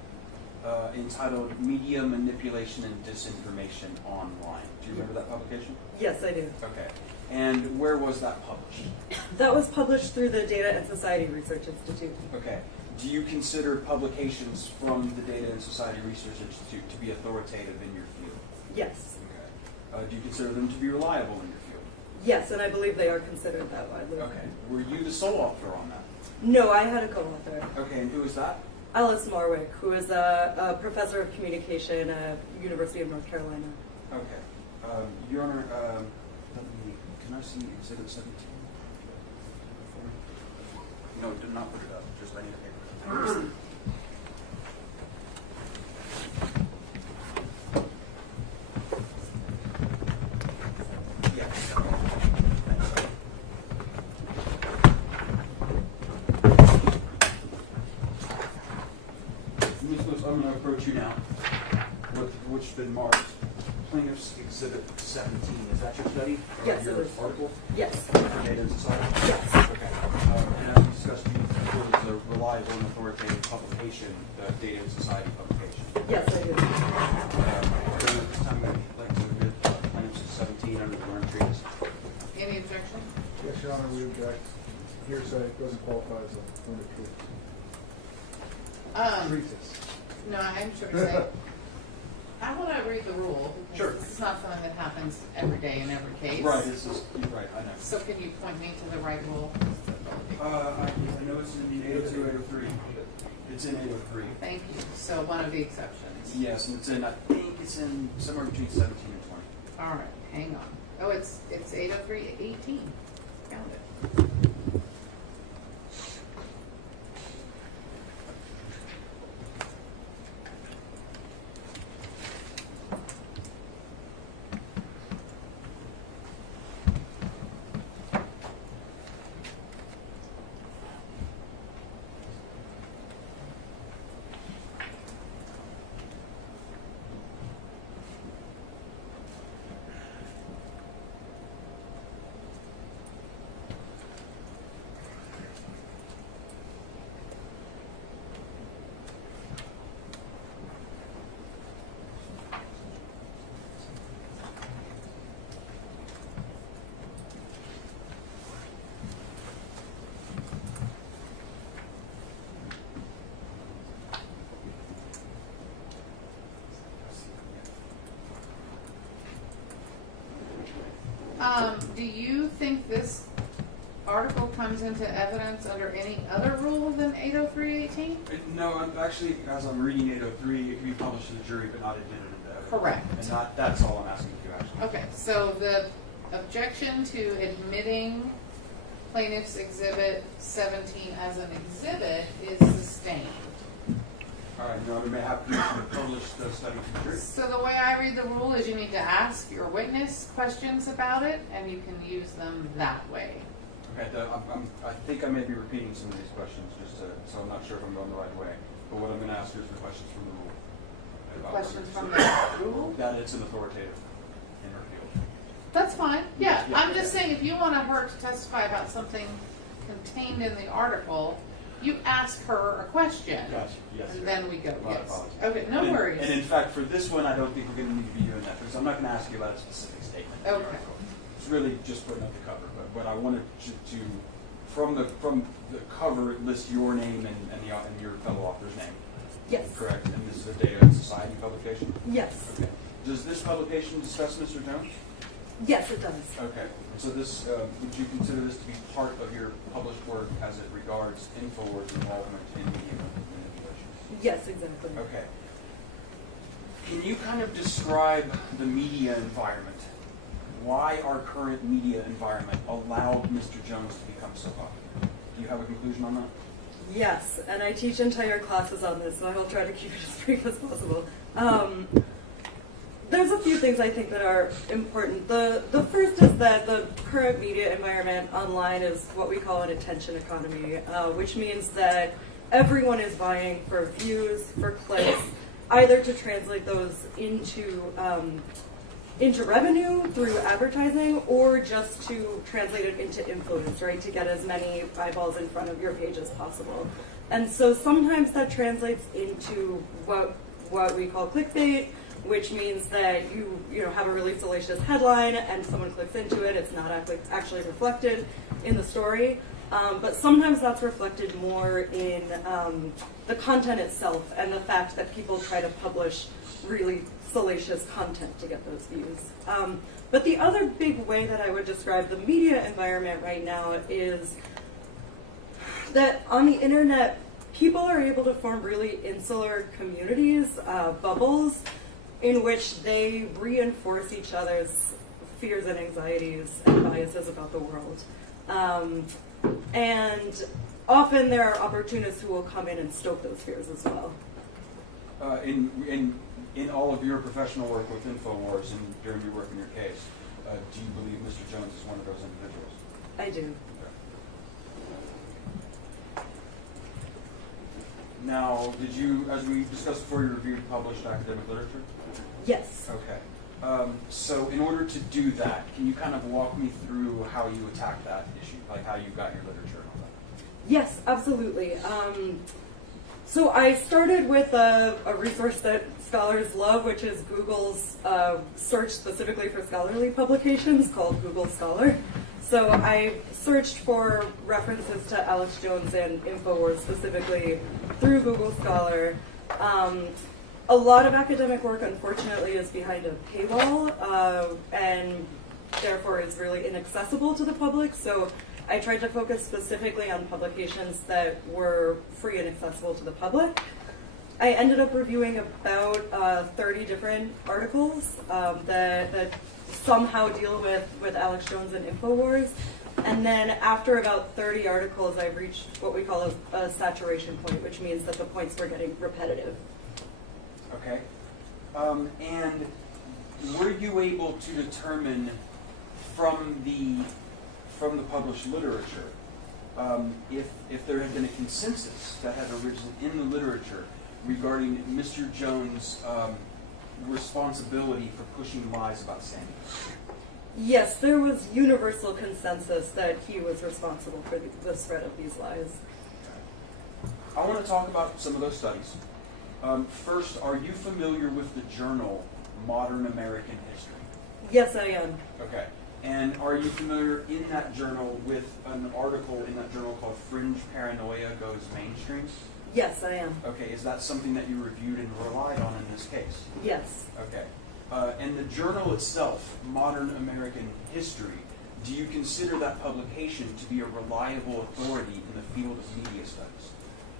entitled Media Manipulation and Disinformation Online. Do you remember that publication? Yes, I do. Okay. And where was that published? That was published through the Data and Society Research Institute. Okay. Do you consider publications from the Data and Society Research Institute to be authoritative in your field? Yes. Okay. Do you consider them to be reliable in your field? Yes, and I believe they are considered that widely. Okay. Were you the sole author on that? No, I had a co-author. Okay, and who is that? Alice Marwick, who is a professor of communication at University of North Carolina. Okay. Your Honor, can I see Exhibit 17? No, do not put it up. Just I need a paper. I'm going to approach you now, which has been marked Plaintiff's Exhibit 17. Is that your study? Yes, your it is. article? Yes. For Data and Society? Yes. Okay. And as we discussed, you feel it's a reliable and authoritative publication, the Data and Society publication. Yes, I do. At this time, I'd like to admit Plaintiff's 17 under the Warren Treatise. Any objection? Yes, Your Honor, we object. Hearsay doesn't qualify as a learned treatise. Treatise. No, I'm sure to say. I want to read the rule. Sure. This is not something that happens every day in every case. Right, you're right, I know. So can you point me to the right rule? I know it's in 802, 803. It's in 803. Thank you. So one of the exceptions. Yes, and it's in, I think it's in somewhere between 17 and 20. All right, hang on. Oh, it's 803, 18. Found it. Do you think this article comes into evidence under any other rule than 803.18? No, actually, as I'm reading 803, it can be published to the jury, but not admitted into evidence. Correct. And that's all I'm asking you, actually. Okay, so the objection to admitting Plaintiff's Exhibit 17 as an exhibit is sustained. All right, no, we may have to publish the study to the jury. So the way I read the rule is you need to ask your witness questions about it, and you can use them that way. Okay, I think I may be repeating some of these questions, so I'm not sure if I'm going the right way. But what I'm going to ask you is the questions from the rule. Questions from the rule? That it's an authoritative interview. That's fine. Yeah, Yeah, I'm just okay. saying if you want her to testify about something contained in the article, you ask her a question. Gotcha. Yes. And then we go. My Yes. apologies. Okay, no And- worries. And in fact, for this one, I don't think we're going to need to be doing that because I'm not going to ask you about a specific statement. Okay. It's really just putting up the cover. But I wanted to from the cover, list your name and your fellow author's name. Yes. Correct. And this is a Data and Society publication. Yes. Okay. Does this publication discuss Mr. Jones? Yes, it does. Okay. So this would you consider this to be part of your published work as it regards Infowars involvement in media manipulation? Yes, exactly. Okay. Can you kind of describe the media environment? Why our current media environment allowed Mr. Jones to become so popular? Do you have a conclusion on that? Yes, and I teach entire classes on this, so I will try to keep it as brief as possible. There's a few things I think that are important. The first is that the current media environment online is what we call an attention economy, which means that everyone is vying for views, for clicks, either to translate those into revenue through advertising, or just to translate it into influence, right? To get as many eyeballs in front of your page as possible. And so sometimes that translates into what we call clickbait, which means that you have a really salacious headline and someone clicks into it. It's not actually reflected in the story. But sometimes that's reflected more in the content itself and the fact that people try to publish really salacious content to get those views. But the other big way that I would describe the media environment right now is that on the internet, people are able to form really insular communities, bubbles, in which they reinforce each other's fears and anxieties and biases about the world. And often there are opportunists who will come in and stoke those fears as well. In all of your professional work with Infowars and during your work in your case, do you believe Mr. Jones is one of those individuals? I do. Now, did you, as we discussed before, you reviewed published academic literature? Yes. Okay. So in order to do that, can you kind of walk me through how you attack that issue, like how you got your literature and all that? Yes, absolutely. So I started with a resource that scholars love, which is Google's search specifically for scholarly publications called Google Scholar. So I searched for references to Alex Jones and Infowars specifically through Google Scholar. A lot of academic work, unfortunately, is behind a paywall and therefore is really inaccessible to the public. So I tried to focus specifically on publications that were free and accessible to the public. I ended up reviewing about 30 different articles that somehow deal with Alex Jones and Infowars. And then after about 30 articles, I've reached what we call a saturation point, which means that the points were getting repetitive. Okay. And were you able to determine from the published literature if there had been a consensus that had arisen in the literature regarding Mr. Jones' responsibility for pushing lies about Sandy? Yes, there was universal consensus that he was responsible for the spread of these lies. I want to talk about some of those studies. First, are you familiar with the journal Modern American History? Yes, I am. Okay. And are you familiar in that journal with an article in that journal called Fringe Paranoia Goes Mainstream? Yes, I am. Okay. Is that something that you reviewed and relied on in this case? Yes. Okay. And the journal itself, Modern American History, do you consider that publication to be a reliable authority in the field of media studies?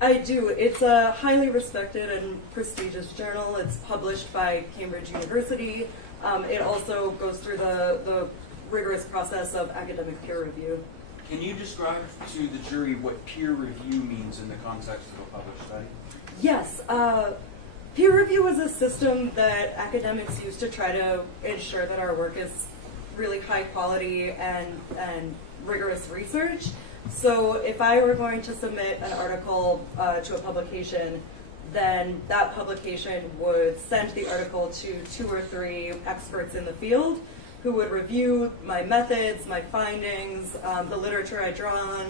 I do. It's a highly respected and prestigious journal. It's published by Cambridge University. It also goes through the rigorous process of academic peer review. Can you describe to the jury what peer review means in the context of a published study? Yes. Peer review is a system that academics use to try to ensure that our work is really high quality and rigorous research. So if I were going to submit an article to a publication, then that publication would send the article to 2 or 3 experts in the field who would review my methods, my findings, the literature I draw on,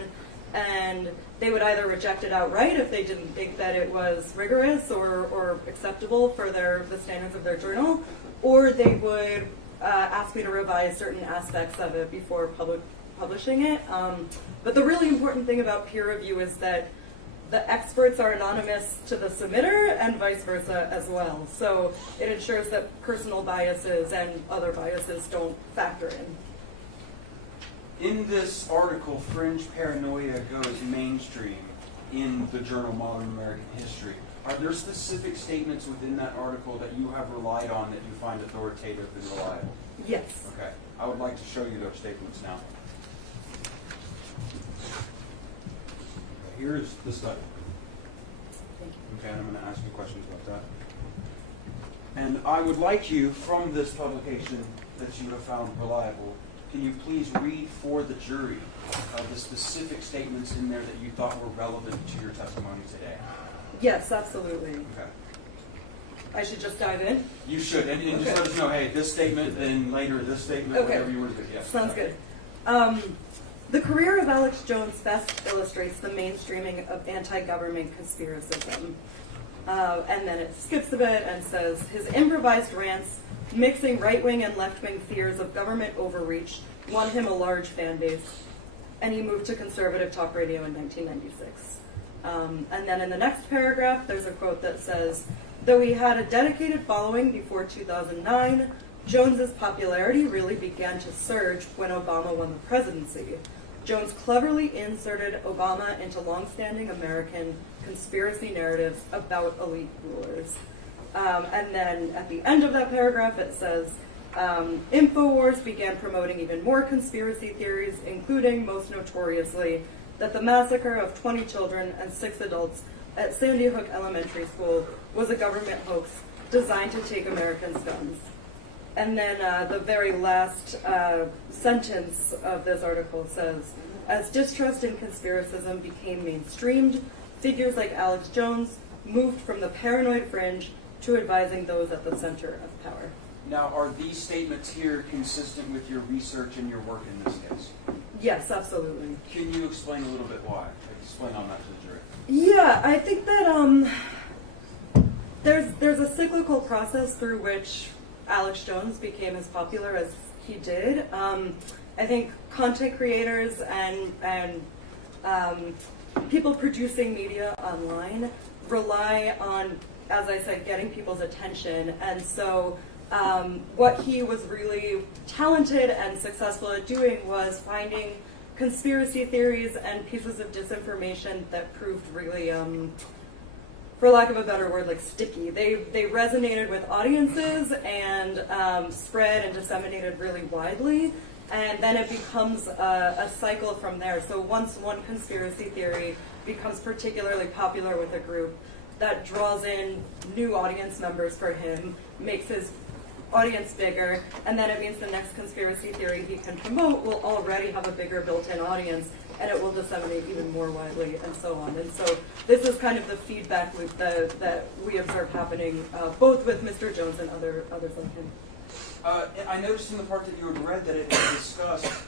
and they would either reject it outright if they didn't think that it was rigorous or acceptable for the standards of their journal, or they would ask me to revise certain aspects of it before publishing it. But the really important thing about peer review is that the experts are anonymous to the submitter and vice versa as well. So it ensures that personal biases and other biases don't factor in. In this article, fringe paranoia goes mainstream in the journal Modern American History. Are there specific statements within that article that you have relied on that you find authoritative and reliable? Yes. Okay. I would like to show you those statements now. Here is the study. Thank you. Okay, and I'm going to ask you questions about that. And I would like you, from this publication that you have found reliable, can you please read for the jury the specific statements in there that you thought were relevant to your testimony today? Yes, absolutely. Okay. I should just dive in? You should, and just let us know, hey, this statement, and later this statement, Okay. whatever you want to do. Yes. Sounds good. The career of Alex Jones best illustrates the mainstreaming of anti-government conspiracism. And then it skips a bit and says, his improvised rants, mixing right-wing and left-wing fears of government overreach, won him a large fan base, and he moved to conservative talk radio in 1996. And then in the next paragraph, there's a quote that says, though he had a dedicated following before 2009, Jones's popularity really began to surge when Obama won the presidency. Jones cleverly inserted Obama into long-standing American conspiracy narratives about elite rulers. And then at the end of that paragraph, it says, Infowars began promoting even more conspiracy theories, including, most notoriously, that the massacre of 20 children and 6 adults at Sandy Hook Elementary School was a government hoax designed to take Americans' guns. And then the very last sentence of this article says, as distrust in conspiracism became mainstreamed, figures like Alex Jones moved from the paranoid fringe to advising those at the center of power. Now, are these statements here consistent with your research and your work in this case? Yes, absolutely. Can you explain a little bit why? Explain on that to the jury. Yeah, I think that there's a cyclical process through which Alex Jones became as popular as he did. I think content creators and people producing media online rely on, as I said, getting people's attention. And so what he was really talented and successful at doing was finding conspiracy theories and pieces of disinformation that proved really, for lack of a better word, like sticky. They resonated with audiences and spread and disseminated really widely. And then it becomes a cycle from there. So once one conspiracy theory becomes particularly popular with a group, that draws in new audience members for him, makes his audience bigger, and then it means the next conspiracy theory he can promote will already have a bigger built-in audience, and it will disseminate even more widely, and so on. And so this is kind of the feedback loop that we observe happening both with Mr. Jones and others like him. I noticed in the part that you had read that it discussed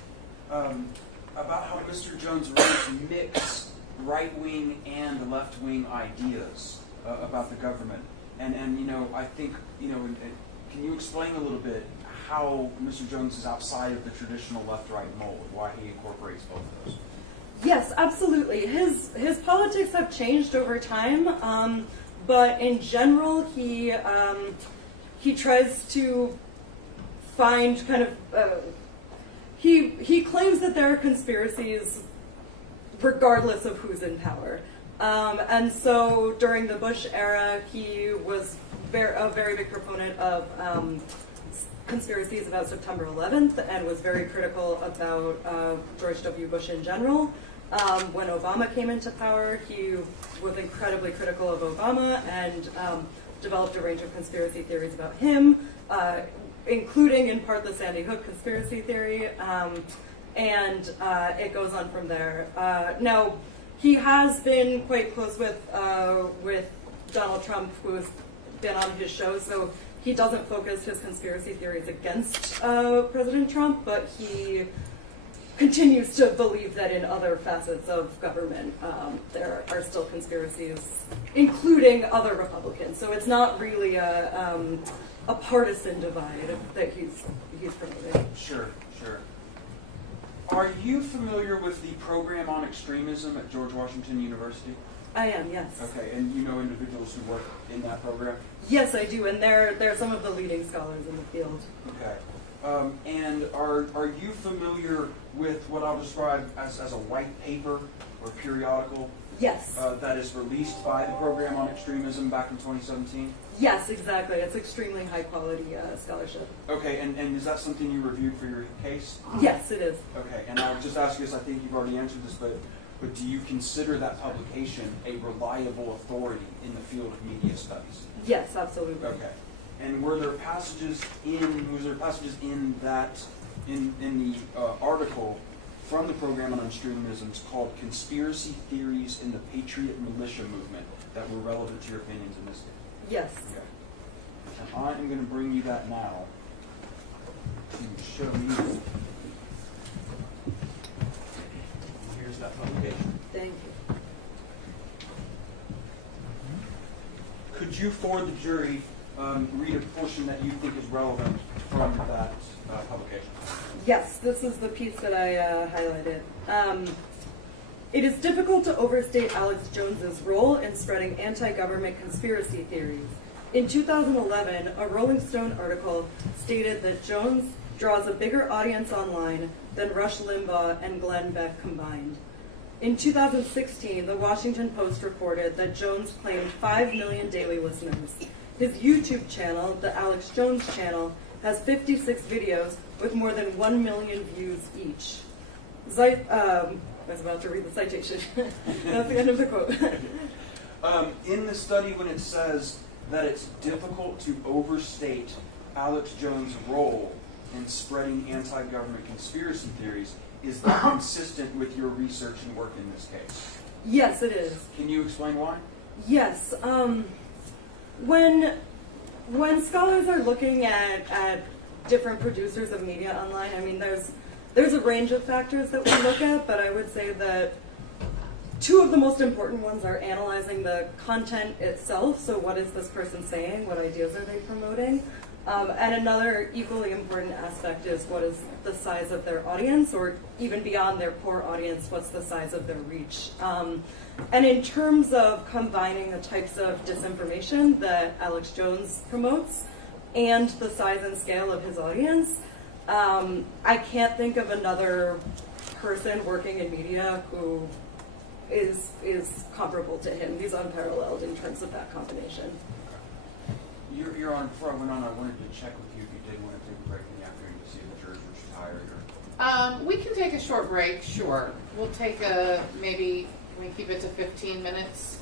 about how Mr. Jones wanted to mix right-wing and left-wing ideas about the government. And you know, I think, you know, can you explain a little bit how Mr. Jones is outside of the traditional left-right mold, why he incorporates both of those? Yes, absolutely. His politics have changed over time, but in general, he tries to find kind of he claims that there are conspiracies regardless of who's in power. And so during the Bush era, he was a very big proponent of conspiracies about September 11th and was very critical about George W. Bush in general. When Obama came into power, he was incredibly critical of Obama and developed a range of conspiracy theories about him, including in part the Sandy Hook conspiracy theory. and it goes on from there. Now, he has been quite close with Donald Trump, who has been on his show, so he doesn't focus his conspiracy theories against President Trump, but he continues to believe that in other facets of government there are still conspiracies, including other Republicans. So it's not really a partisan divide that he's promoting. Sure. Are you familiar with the program on extremism at George Washington University? I am, yes. Okay, and you know individuals who work in that program? Yes, I do, and they're some of the leading scholars in the field. Okay. And are you familiar with what I'll describe as a white paper or periodical? Yes. That is released by the Program on Extremism back in 2017? Yes, exactly. It's extremely high quality scholarship. Okay, and is that something you reviewed for your case? Yes, it is. Okay, and I would just ask you this, I think you've already answered this, but do you consider that publication a reliable authority in the field of media studies? Yes, absolutely. Okay. And was there passages in that, in the article from the Program on Extremism called Conspiracy Theories in the Patriot Militia Movement that were relevant to your opinions in this case? Yes. Okay. And I am going to bring you that now to show you. Here's that publication. Thank you. Could you, for the jury, read a portion that you think is relevant from that publication? Yes, this is the piece that I highlighted. It is difficult to overstate Alex Jones's role in spreading anti-government conspiracy theories. In 2011, a Rolling Stone article stated that Jones draws a bigger audience online than Rush Limbaugh and Glenn Beck combined. In 2016, the Washington Post reported that Jones claimed 5 million daily listeners. His YouTube channel, the Alex Jones channel, has 56 videos with more than 1 million views each. I was about to read the citation. That's the end of the quote. In the study, when it says that it's difficult to overstate Alex Jones' role in spreading anti-government conspiracy theories, is that consistent with your research and work in this case? Yes, it is. Can you explain why? Yes. When scholars are looking at different producers of media online, I mean, there's a range of factors that we look at, but I would say that two of the most important ones are analyzing the content itself. So what is this person saying? What ideas are they promoting? And another equally important aspect is what is the size of their audience, or even beyond their core audience, what's the size of their reach? And in terms of combining the types of disinformation that Alex Jones promotes and the size and scale of his audience, I can't think of another person working in media who is comparable to him. He's unparalleled in terms of that combination. Your Honor, before I went on, I wanted to check with you if you did want to take a break in the afternoon to see if the jurors were tired. Or... We can take a short break, sure. We'll take maybe, can we keep it to 15 minutes?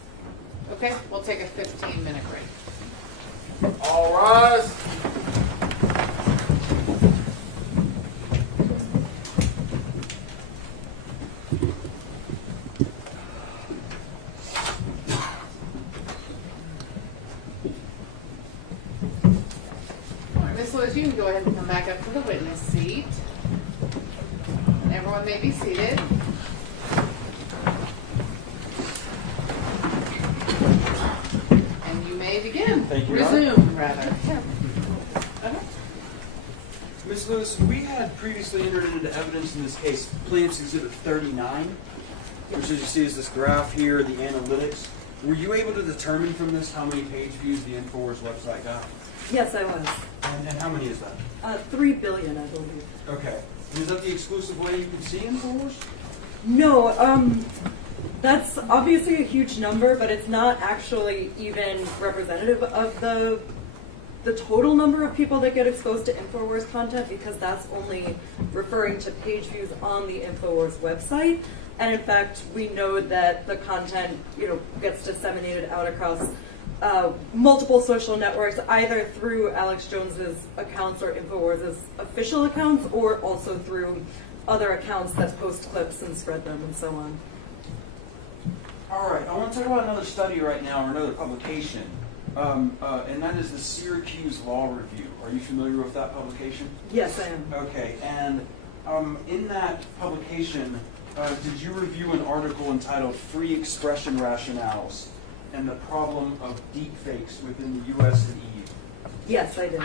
Okay, we'll take a 15-minute break. All rise. Ms. Lewis, you can go ahead and come back up to the witness seat. And everyone may be seated. And you may begin. Thank you, Resume, rather. Ms. Lewis, we had previously entered into evidence in this case, Plaintiff's Exhibit 39, which as you see is this graph here, the analytics. Were you able to determine from this how many page views the Infowars website got? Yes, I was. And how many is that? 3 billion, I believe. Okay. And is that the exclusive way you can see Infowars? No, that's obviously a huge number, but it's not actually even representative of the total number of people that get exposed to Infowars content, because that's only referring to page views on the Infowars website. And in fact, we know that the content, gets disseminated out across multiple social networks, either through Alex Jones's accounts or Infowars' official accounts, or also through other accounts that post clips and spread them and so on. All right, I want to talk about another study right now, or another publication, and that is the Syracuse Law Review. Are you familiar with that publication? Yes, I am. Okay, and in that publication, did you review an article entitled Free Expression Rationales and the Problem of Deepfakes Within the U.S. and EU? Yes, I did.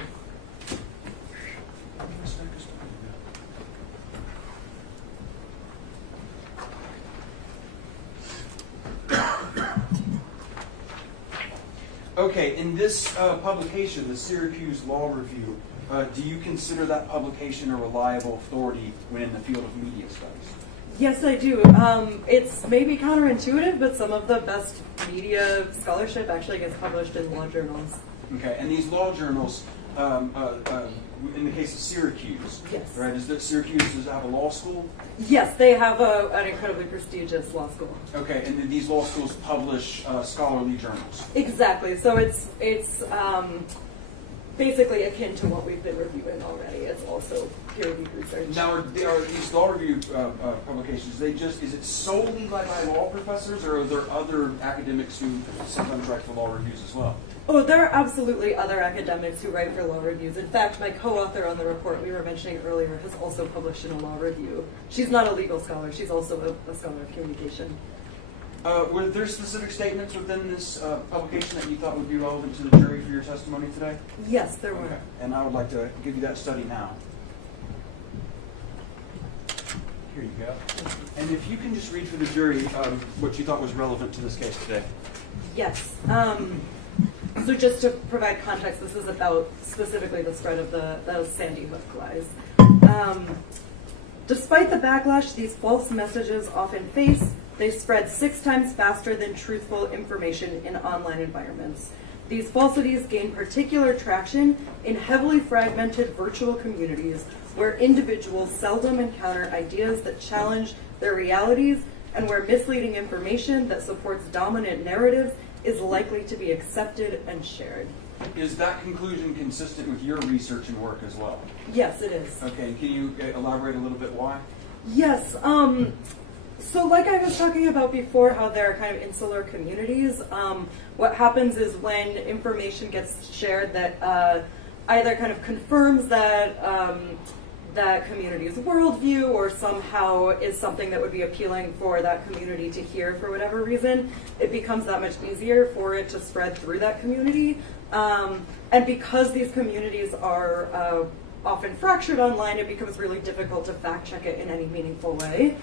Okay, in this publication, the Syracuse Law Review, do you consider that publication a reliable authority when in the field of media studies? Yes, I do. It's maybe counterintuitive, but some of the best media scholarship actually gets published in law journals. Okay, and these law journals, in the case of Syracuse, yes, right? Does Syracuse have a law school? Yes, they have an incredibly prestigious law school. Okay, and these law schools publish scholarly journals. Exactly. So it's basically akin to what we've been reviewing already. It's also peer-reviewed research. Now, are these law review publications? Is it solely by law professors, or are there other academics who sometimes write for law reviews as well? Oh, there are absolutely other academics who write for law reviews. In fact, my co-author on the report we were mentioning earlier has also published in a law review. She's not a legal scholar. She's also a scholar of communication. Were there specific statements within this publication that you thought would be relevant to the jury for your testimony today? Yes, there were. Okay. And I would like to give you that study now. Here you go. And if you can just read for the jury what you thought was relevant to this case today. Yes. So just to provide context, this is about specifically the spread of those Sandy Hook lies. Despite the backlash these false messages often face, they spread 6 times faster than truthful information in online environments. These falsities gain particular traction in heavily fragmented virtual communities where individuals seldom encounter ideas that challenge their realities and where misleading information that supports dominant narratives is likely to be accepted and shared. Is that conclusion consistent with your research and work as well? Yes, it is. Okay, can you elaborate a little bit why? Yes. So like I was talking about before, how there are kind of insular communities, what happens is when information gets shared that either kind of confirms that that community's worldview or somehow is something that would be appealing for that community to hear for whatever reason, it becomes that much easier for it to spread through that community. And because these communities are often fractured online, it becomes really difficult to fact check it in any meaningful way.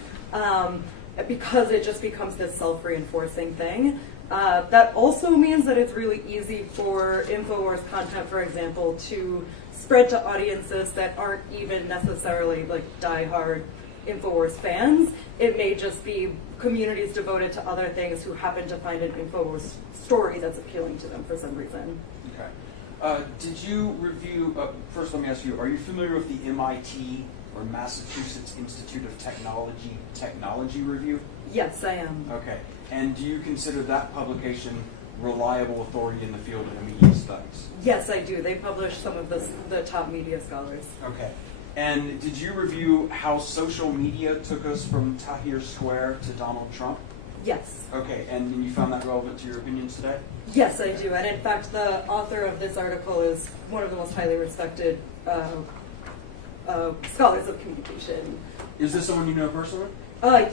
Because it just becomes this self-reinforcing thing. That also means that it's really easy for Infowars content, for example, to spread to audiences that aren't even necessarily like diehard Infowars fans. It may just be communities devoted to other things who happen to find an Infowars story that's appealing to them for some reason. Okay. Did you review, first let me ask you, are you familiar with the MIT or Massachusetts Institute of Technology Review? Yes, I am. Okay. And do you consider that publication reliable authority in the field of media studies? Yes, I do. They publish some of the top media scholars. Okay. And did you review how social media took us from Tahrir Square to Donald Trump? Yes. Okay, and you found that relevant to your opinions today? Yes, I do. And in fact, the author of this article is one of the most highly respected scholars of communication. Is this someone you know personally?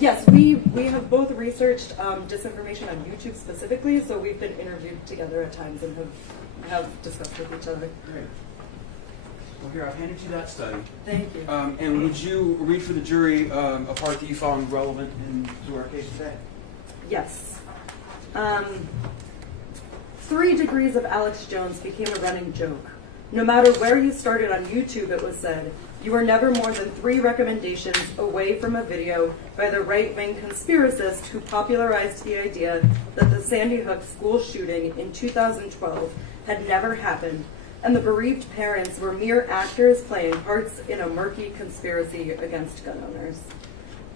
Yes, we have both researched disinformation on YouTube specifically, so we've been interviewed together at times and have discussed with each other. Great. Well, here, I've handed you that study. Thank you. And would you read for the jury a part that you found relevant to our case today? Yes. 3 degrees of Alex Jones became a running joke. No matter where you started on YouTube, it was said, you are never more than 3 recommendations away from a video by the right-wing conspiracist who popularized the idea that the Sandy Hook school shooting in 2012 had never happened, and the bereaved parents were mere actors playing parts in a murky conspiracy against gun owners.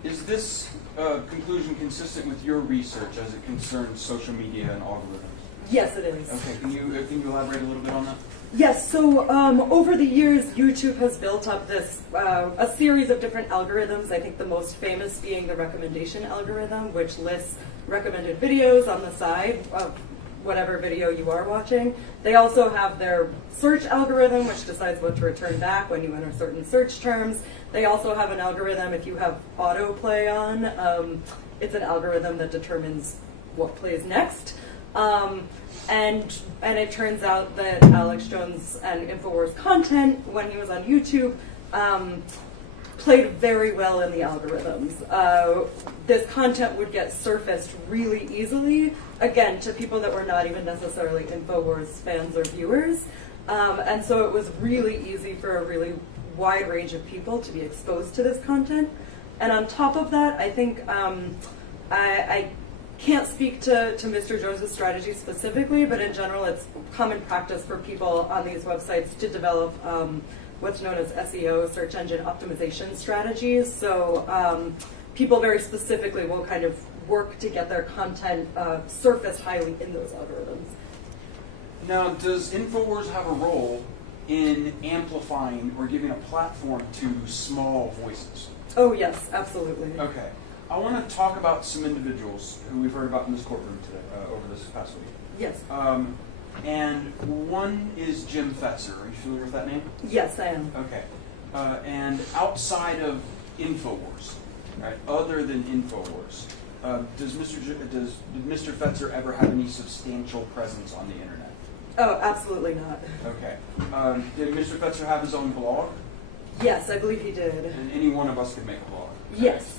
Is this conclusion consistent with your research as it concerns social media and algorithms? Yes, it is. Okay, can you elaborate a little bit on that? Yes, so over the years, YouTube has built up this, a series of different algorithms, I think the most famous being the recommendation algorithm, which lists recommended videos on the side of whatever video you are watching. They also have their search algorithm, which decides what to return back when you enter certain search terms. They also have an algorithm if you have autoplay on. It's an algorithm that determines what plays next. And it turns out that Alex Jones and Infowars content, when he was on YouTube, played very well in the algorithms. This content would get surfaced really easily, again, to people that were not even necessarily Infowars fans or viewers. And so it was really easy for a really wide range of people to be exposed to this content. And on top of that, I think I can't speak to Mr. Jones' strategy specifically, but in general, it's common practice for people on these websites to develop what's known as SEO, search engine optimization strategies. So people very specifically will kind of work to get their content surfaced highly in those algorithms. Now, does Infowars have a role in amplifying or giving a platform to small voices? Oh, yes, absolutely. Okay. I want to talk about some individuals who we've heard about in this courtroom today, over this past week. Yes. And one is Jim Fetzer. Are you familiar with that name? Yes, I am. Okay. And outside of Infowars, right, other than Infowars, did Mr. Fetzer ever have any substantial presence on the internet? Oh, absolutely not. Okay. Did Mr. Fetzer have his own blog? Yes, I believe he did. And any one of us could make a blog. Yes.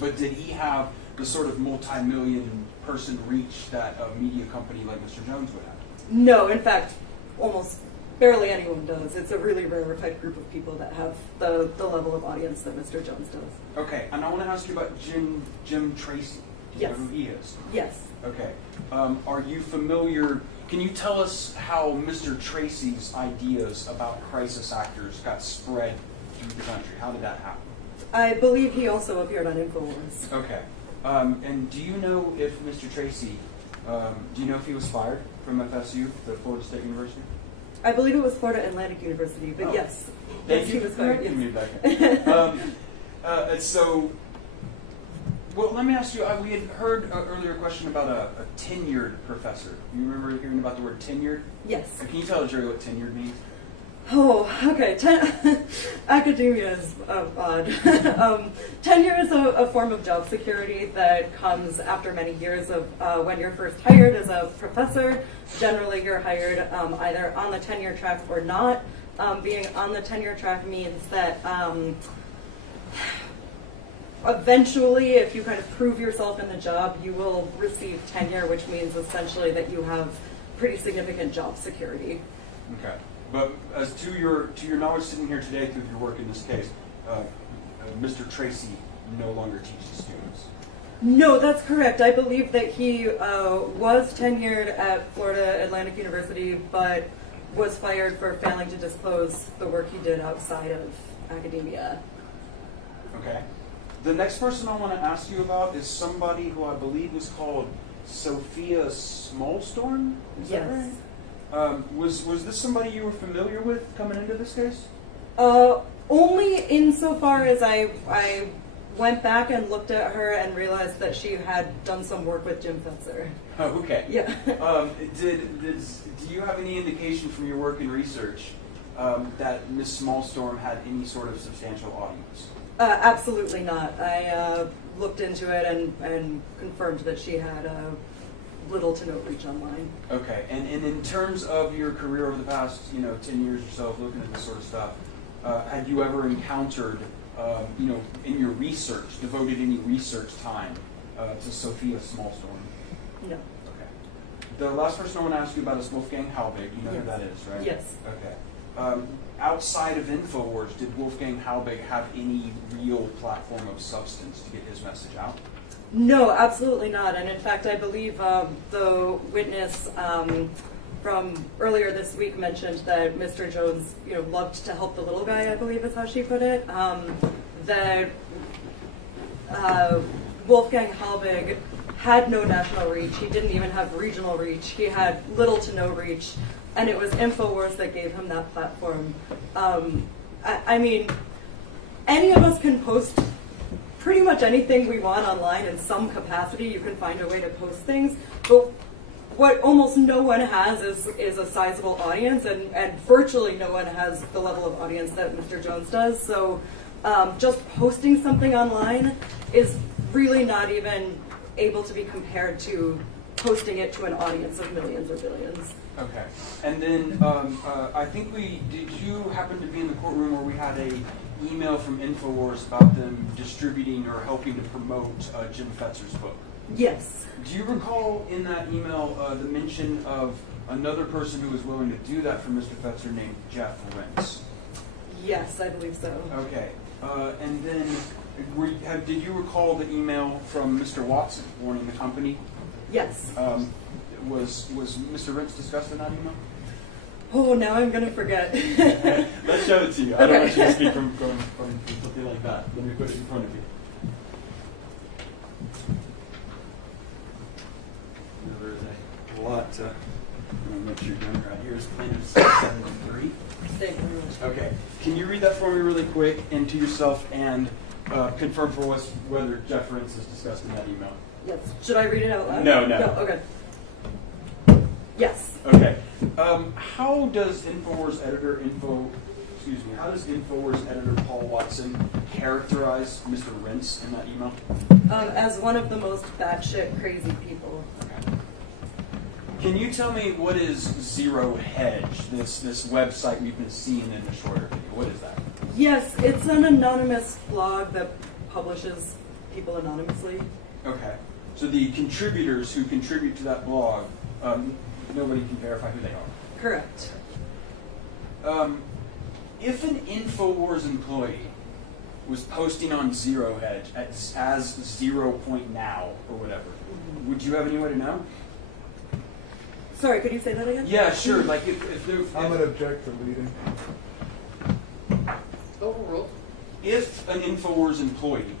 But did he have the sort of multi-million person reach that a media company like Mr. Jones would have? No, in fact, almost barely anyone does. It's a really rarefied group of people that have the level of audience that Mr. Jones does. Okay, and I want to ask you about Jim Tracy. Do you know who he is? Yes. Okay. Are you familiar? Can you tell us how Mr. Tracy's ideas about crisis actors got spread through the country? How did that happen? I believe he also appeared on Infowars. Okay. And do you know if Mr. Tracy, do you know if he was fired from FSU, the Florida State University? I believe it was Florida Atlantic University, but yes. Thank yes, you he was for fired. correcting me back then. Well, let me ask you, we had heard an earlier question about a tenured professor. You remember hearing about the word tenured? Yes. Can you tell Jerry what tenured means? Oh, okay. Academia is odd. Tenure is a form of job security that comes after many years of when you're first hired as a professor. Generally, you're hired either on the tenure track or not. Being on the tenure track means that eventually, if you kind of prove yourself in the job, you will receive tenure, which means essentially that you have pretty significant job security. Okay. But as to your knowledge sitting here today through your work in this case, Mr. Tracy no longer teaches students. No, that's correct. I believe that he was tenured at Florida Atlantic University, but was fired for failing to disclose the work he did outside of academia. Okay. The next person I want to ask you about is somebody who I believe was called Sophia Smallstorm. Is that right? Was this somebody you were familiar with coming into this case? Only insofar as I went back and looked at her and realized that she had done some work with Jim Fetzer. Oh, okay. Yeah. Do you have any indication from your work and research that Miss Smallstorm had any sort of substantial audience? Absolutely not. I looked into it and confirmed that she had little to no reach online. Okay, and in terms of your career over the past 10 years or so of looking at this sort of stuff, had you ever encountered in your research, devoted any research time to Sophia Smallstorm? No. Okay. The last person I want to ask you about is Wolfgang Halbig. You know who that is, right? Yes. Okay. Outside of Infowars, did Wolfgang Halbig have any real platform of substance to get his message out? No, absolutely not. And in fact, I believe the witness from earlier this week mentioned that Mr. Jones, loved to help the little guy, I believe is how she put it. That Wolfgang Halbig had no national reach. He didn't even have regional reach. He had little to no reach. And it was Infowars that gave him that platform. I mean, any of us can post pretty much anything we want online in some capacity. You can find a way to post things. But what almost no one has is a sizable audience, and virtually no one has the level of audience that Mr. Jones does. So just posting something online is really not even able to be compared to posting it to an audience of millions or billions. Okay. And then I think did you happen to be in the courtroom where we had a email from Infowars about them distributing or helping to promote Jim Fetzer's book? Yes. Do you recall in that email the mention of another person who was willing to do that for Mr. Fetzer named Jeff Rentz? Yes, I believe so. Okay. And then did you recall the email from Mr. Watson warning the company? Yes. Was Mr. Rentz discussed in that email? Oh, now I'm going to forget. Let's show it to you. I don't want you to speak from something like that. Let me put it in front of you. There is a lot. I'm going to make sure you're doing it right. Here's plaintiff 673. Thank you very much. Okay. Can you read that for me really quick and to yourself and confirm for us whether Jeff Rentz is discussed in that email? Yes. Should I read it out loud? No. Okay. Yes. Okay. How does Infowars editor Paul Watson characterize Mr. Rentz in that email? As one of the most batshit crazy people. Okay. Can you tell me what is Zero Hedge, this website we've been seeing in the shorter video? What is that? Yes, it's an anonymous blog that publishes people anonymously. Okay. So the contributors who contribute to that blog, nobody can verify who they are. Correct. If an Infowars employee was posting on Zero Hedge as 0 point now or whatever, would you have any way to know? Sorry, could you say that again? Yeah, sure. Like if I'm going to object to reading. Overruled. If an Infowars employee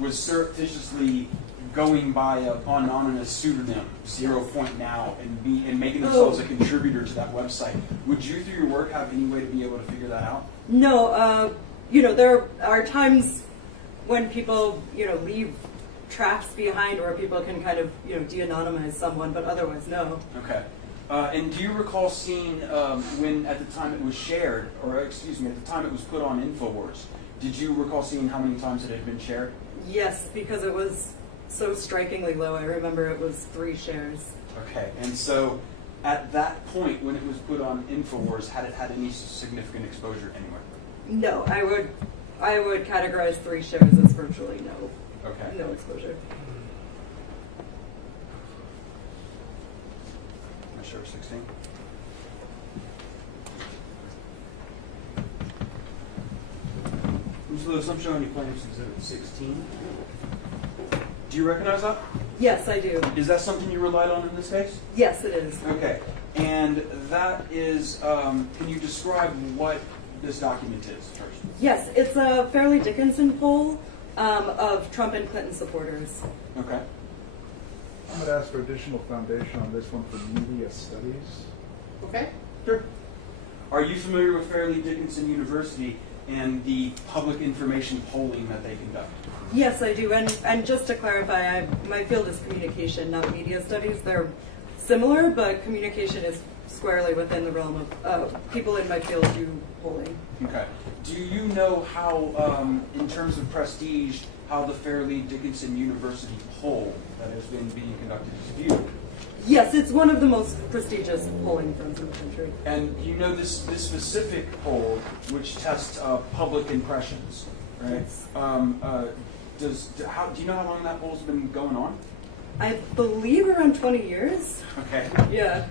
was surreptitiously going by an anonymous pseudonym, 0 point now, and making themselves a contributor to that website, would you, through your work, have any way to be able to figure that out? No. There are times when people, leave tracks behind where people can kind of, de-anonymize someone, but otherwise, no. Okay. And do you recall seeing when, at the time it was shared, or excuse me, at the time it was put on Infowars, did you recall seeing how many times it had been shared? Yes, because it was so strikingly low. I remember it was 3 shares. Okay, and so at that point when it was put on Infowars, had it had any significant exposure anywhere? No, I would categorize 3 shares as virtually no. Okay. No exposure. Am I sure 16? Ms. Lewis, I'm showing you plaintiff's exhibit 16. Do you recognize that? Yes, I do. Is that something you relied on in this case? Yes, it is. Okay. And that is, can you describe what this document is first? Yes, it's a Fairleigh Dickinson poll of Trump and Clinton supporters. Okay. I'm going to ask for additional foundation on this one for media studies. Okay. Sure. Are you familiar with Fairleigh Dickinson University and the public information polling that they conduct? Yes, I do. And just to clarify, my field is communication, not media studies. They're similar, but communication is squarely within the realm of people in my field do polling. Okay. Do you know how, in terms of prestige, how the Fairleigh Dickinson University poll that has been being conducted is viewed? Yes, it's one of the most prestigious polling firms in the country. And you know this specific poll, which tests public impressions, right? Do you know how long that poll's been going on? I believe around 20 years. Okay. Yeah.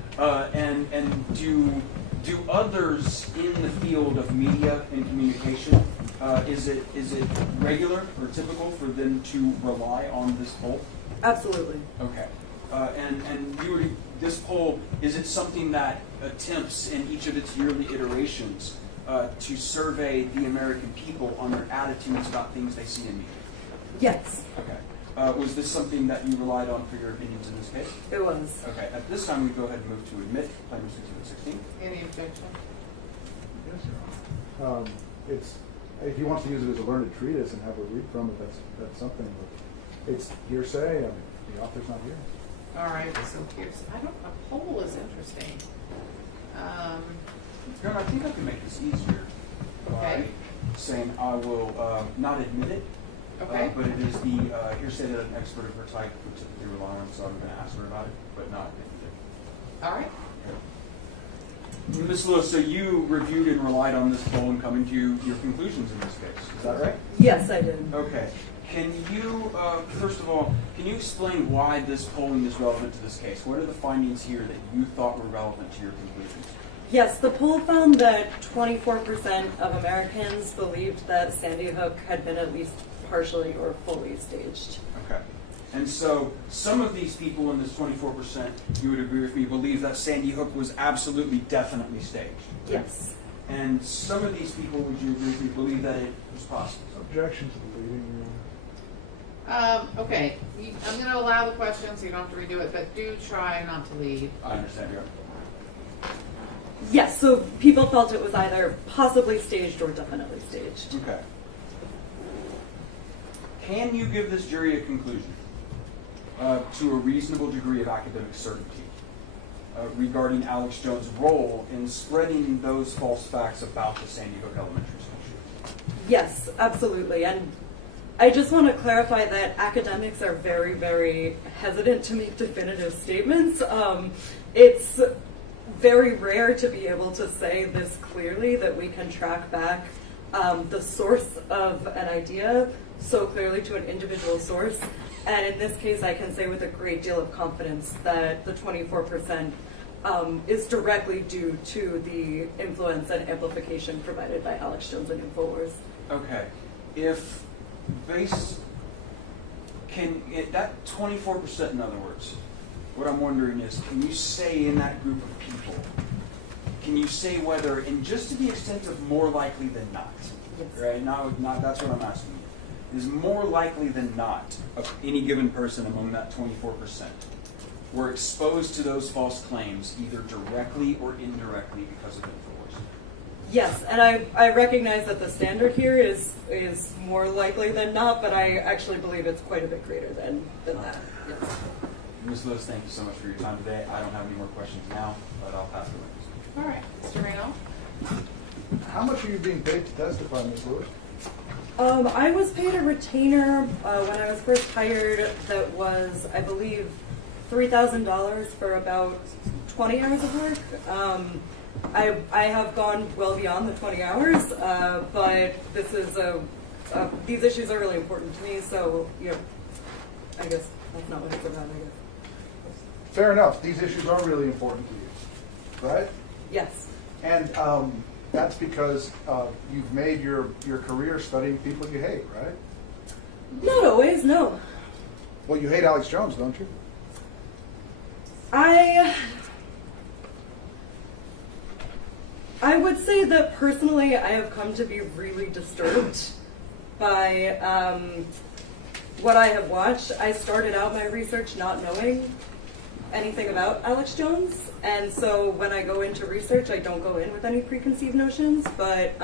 And do others in the field of media and communication, is it regular or typical for them to rely on this poll? Absolutely. Okay. And this poll, is it something that attempts in each of its yearly iterations to survey the American people on their attitudes about things they see in media? Yes. Okay. Was this something that you relied on for your opinions in this case? It was. Okay, at this time we go ahead and move to admit Plaintiff's Exhibit 16. Any objection? Yes, Your Honor. It's, if he wants to use it as a learned treatise and have a read from it, that's something, but it's hearsay, I mean, the author's not here. All right, so here's, a poll is interesting. Your Honor, I think I can make this easier by saying I will not admit it, but it is the hearsay that an expert of her type would typically rely on, so I'm going to ask her about it, but not admit it. All right. Ms. Lewis, so you reviewed and relied on this poll and coming to your conclusions in this case, is that right? Yes, I did. Okay. Can you, first of all, can you explain why this polling is relevant to this case? What are the findings here that you thought were relevant to your conclusions? Yes, the poll found that 24% of Americans believed that Sandy Hook had been at least partially or fully staged. Okay. And so some of these people in this 24%, you would agree with me, believe that Sandy Hook was absolutely, definitely staged. Yes. And some of these people, would you agree with me, believe that it was possible? Objection to the leading room. Okay, I'm going to allow the question so you don't have to redo it, but do try not to lead. I understand, Your Honor. Yes, so people felt it was either possibly staged or definitely staged. Okay. Can you give this jury a conclusion to a reasonable degree of academic certainty regarding Alex Jones' role in spreading those false facts about the Sandy Hook Elementary School shooting? Yes, absolutely. And I just want to clarify that academics are very, very hesitant to make definitive statements. It's very rare to be able to say this clearly, that we can track back the source of an idea so clearly to an individual source. And in this case, I can say with a great deal of confidence that the 24% is directly due to the influence and amplification provided by Alex Jones and Infowars. Okay. If that 24%, in other words, what I'm wondering is, can you say in that group of people, can you say whether, and just to the extent of more likely than not, yes. Right? Not that's what I'm asking you. Is more likely than not of any given person among that 24% were exposed to those false claims either directly or indirectly because of Infowars? Yes, and I recognize that the standard here is more likely than not, but I actually believe it's quite a bit greater than that. Yes. Ms. Lewis, thank you so much for your time today. I don't have any more questions now, but I'll pass it on. All right, Mr. Reno. How much are you being paid to testify, Ms. Lewis? I was paid a retainer when I was first hired that was, I believe, $3,000 for about 20 hours of work. I have gone well beyond the 20 hours, but this is these issues are really important to me, so I guess that's not what it's about, I guess. Fair enough. These issues are really important to you, right? Yes. And that's because you've made your career studying people you hate, right? Not always, no. Well, you hate Alex Jones, don't you? I would say that personally I have come to be really disturbed by what I have watched. I started out my research not knowing anything about Alex Jones, and so when I go into research I don't go in with any preconceived notions, but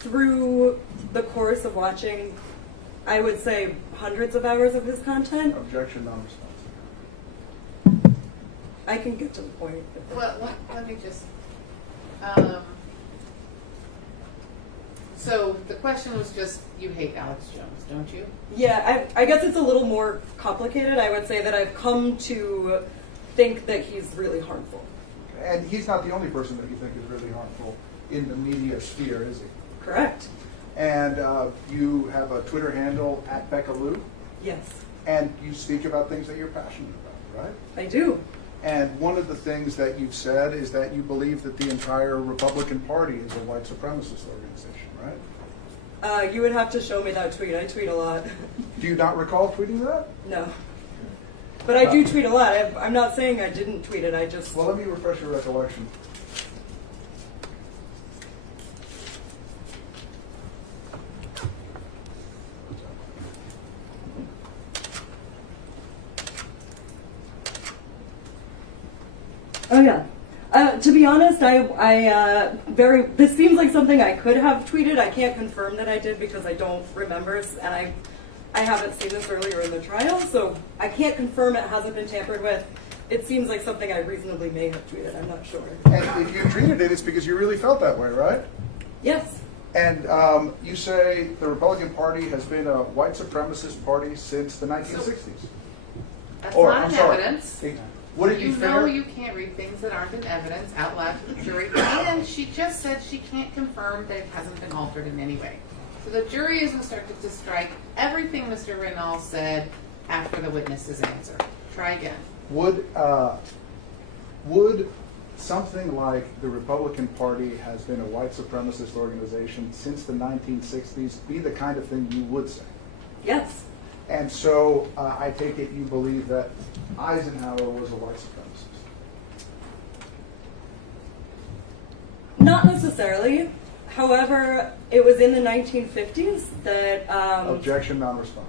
through the course of watching, I would say, hundreds of hours of his content. Objection, non-responsive. I can get to the point. Well, let me just. So the question was just, you hate Alex Jones, don't you? Yeah, I guess it's a little more complicated. I would say that I've come to think that he's really harmful. And he's not the only person that you think is really harmful in the media sphere, is he? Correct. And you have a Twitter handle @BeccaLou. Yes. And you speak about things that you're passionate about, right? I do. And one of the things that you've said is that you believe that the entire Republican Party is a white supremacist organization, right? You would have to show me that tweet. I tweet a lot. Do you not recall tweeting that? No. But I do tweet a lot. I'm not saying I didn't tweet it. I just... Well, let me refresh your recollection. Oh yeah. To be honest, this seems like something I could have tweeted. I can't confirm that I did because I don't remember, and I haven't seen this earlier in the trial, so I can't confirm it hasn't been tampered with. It seems like something I reasonably may have tweeted. I'm not sure. And if you tweeted it, it's because you really felt that way, right? Yes. And you say the Republican Party has been a white supremacist party since the 1960s. That's not in sorry. evidence. Would it be You fair? know you can't read things that aren't in evidence out loud to the jury. And she just said she can't confirm that it hasn't been altered in any way. So the jury is instructed to strike everything Mr. Rinal said after the witness's answer. Try again. Would something like the Republican Party has been a white supremacist organization since the 1960s be the kind of thing you would say? Yes. And so I take it you believe that Eisenhower was a white supremacist? Not necessarily. However, it was in the 1950s that... Objection, non-response.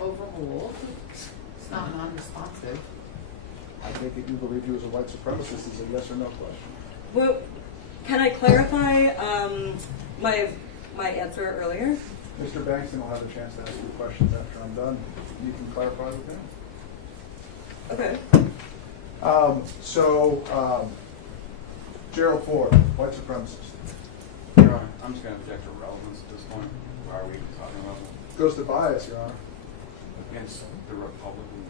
Overruled. It's not non-responsive. I take it you believe he was a white supremacist is a yes or no question. Well, can I clarify my answer earlier? Mr. Bankston will have a chance to ask you questions after I'm done. You can clarify with him. Okay. Gerald Ford, white supremacist. Your Honor, I'm just going to object to relevance at this point. Why are we even talking about it? Goes to bias, Your Honor. Against the Republican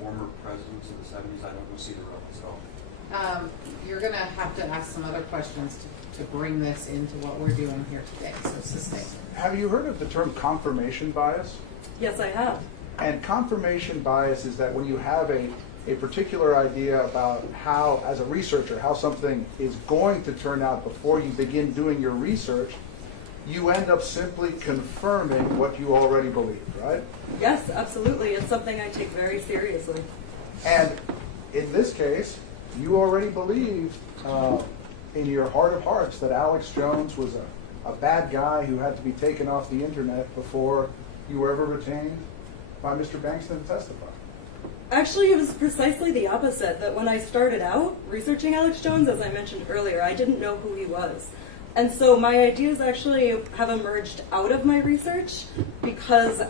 former presidents of the 70s, I don't see the relevance at all. You're going to have to ask some other questions to bring this into what we're doing here today. So sustain. Have you heard of the term confirmation bias? Yes, I have. And confirmation bias is that when you have a particular idea about how, as a researcher, how something is going to turn out before you begin doing your research, you end up simply confirming what you already believed, right? Yes, absolutely. It's something I take very seriously. And in this case, you already believed in your heart of hearts that Alex Jones was a bad guy who had to be taken off the internet before you were ever retained by Mr. Bankston to testify. Actually, it was precisely the opposite, that when I started out researching Alex Jones, as I mentioned earlier, I didn't know who he was. And so my ideas actually have emerged out of my research because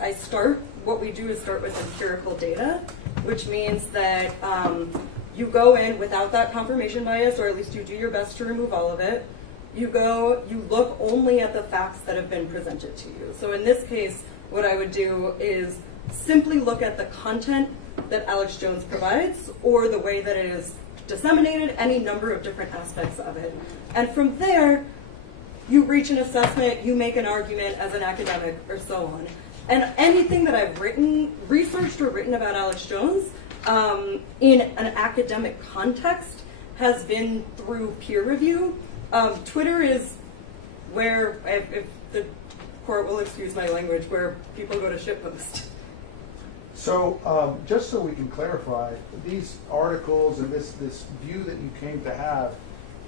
what we do is start with empirical data, which means that you go in without that confirmation bias, or at least you do your best to remove all of it. You look only at the facts that have been presented to you. So in this case, what I would do is simply look at the content that Alex Jones provides, or the way that it is disseminated, any number of different aspects of it. And from there, you reach an assessment, you make an argument as an academic, or so on. And anything that I've researched or written about Alex Jones in an academic context has been through peer review. Twitter is where, if the court will excuse my language, where people go to shitpost. So just so we can clarify, these articles and this view that you came to have,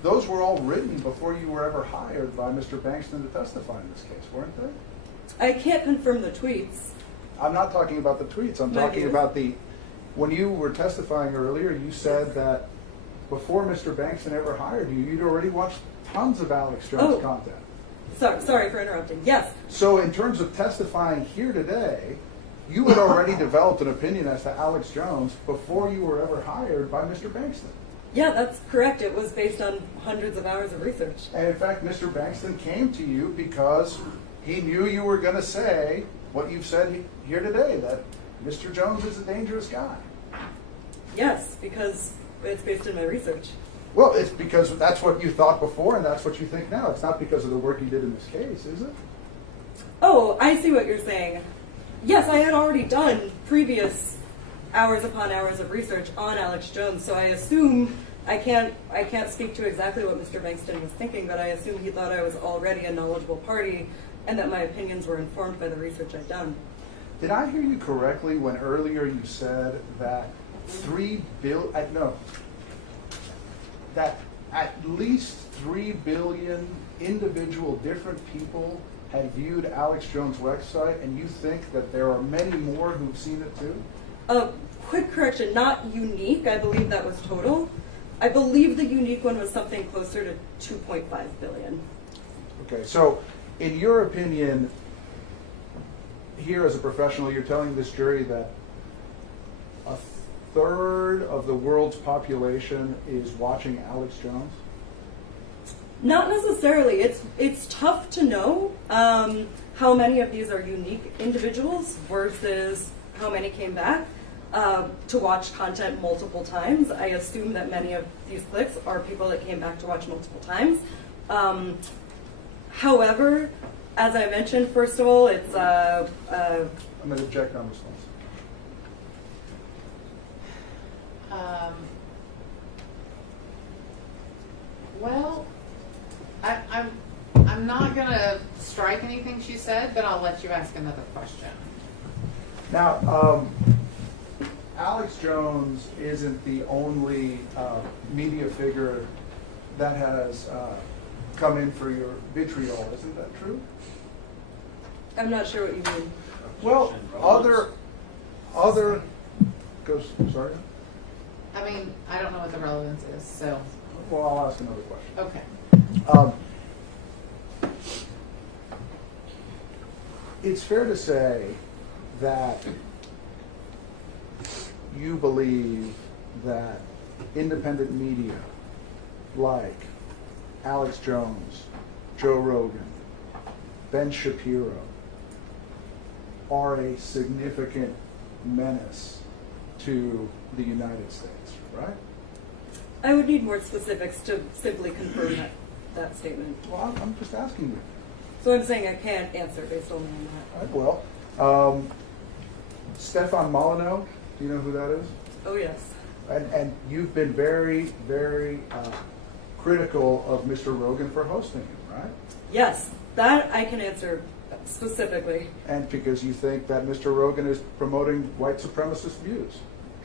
those were all written before you were ever hired by Mr. Bankston to testify in this case, weren't they? I can't confirm the tweets. I'm not talking about the tweets. I'm talking about when you were testifying earlier, you said that before Mr. Bankston ever hired you, you'd already watched tons of Alex Jones content. Sorry for interrupting. Yes. So in terms of testifying here today, you had already developed an opinion as to Alex Jones before you were ever hired by Mr. Bankston. Yeah, that's correct. It was based on hundreds of hours of research. And in fact, Mr. Bankston came to you because he knew you were going to say what you've said here today, that Mr. Jones is a dangerous guy. Yes, because it's based on my research. Well, it's because that's what you thought before and that's what you think now. It's not because of the work you did in this case, is it? Oh, I see what you're saying. Yes, I had already done previous hours upon hours of research on Alex Jones, so I assume, I can't speak to exactly what Mr. Bankston was thinking, but I assume he thought I was already a knowledgeable party and that my opinions were informed by the research I'd done. Did I hear you correctly when earlier you said that that at least 3 billion individual different people had viewed Alex Jones' website, and you think that there are many more who've seen it too? quick correction, not unique. I believe that was total. I believe the unique one was something closer to 2.5 billion. Okay, so in your opinion, here as a professional, you're telling this jury that a third of the world's population is watching Alex Jones? Not necessarily. It's tough to know how many of these are unique individuals versus how many came back to watch content multiple times. I assume that many of these clicks are people that came back to watch multiple times. However, as I mentioned, first of all, it's I'm going to object on response. Well, I'm not going to strike anything she said, but I'll let you ask another question. Now, Alex Jones isn't the only media figure that has come in for your vitriol, isn't that true? I'm not sure what you mean. Well, goes, sorry? I mean, I don't know what the relevance is, so. Well, I'll ask another question. Okay. It's fair to say that you believe that independent media like Alex Jones, Joe Rogan, Ben Shapiro are a significant menace to the United States, right? I would need more specifics to simply confirm that statement. Well, I'm just asking you. So I'm saying I can't answer based only on that. Well, Stefan Molyneux, do you know who that is? Oh, yes. And you've been very, very critical of Mr. Rogan for hosting him, right? Yes, that I can answer specifically. And because you think that Mr. Rogan is promoting white supremacist views.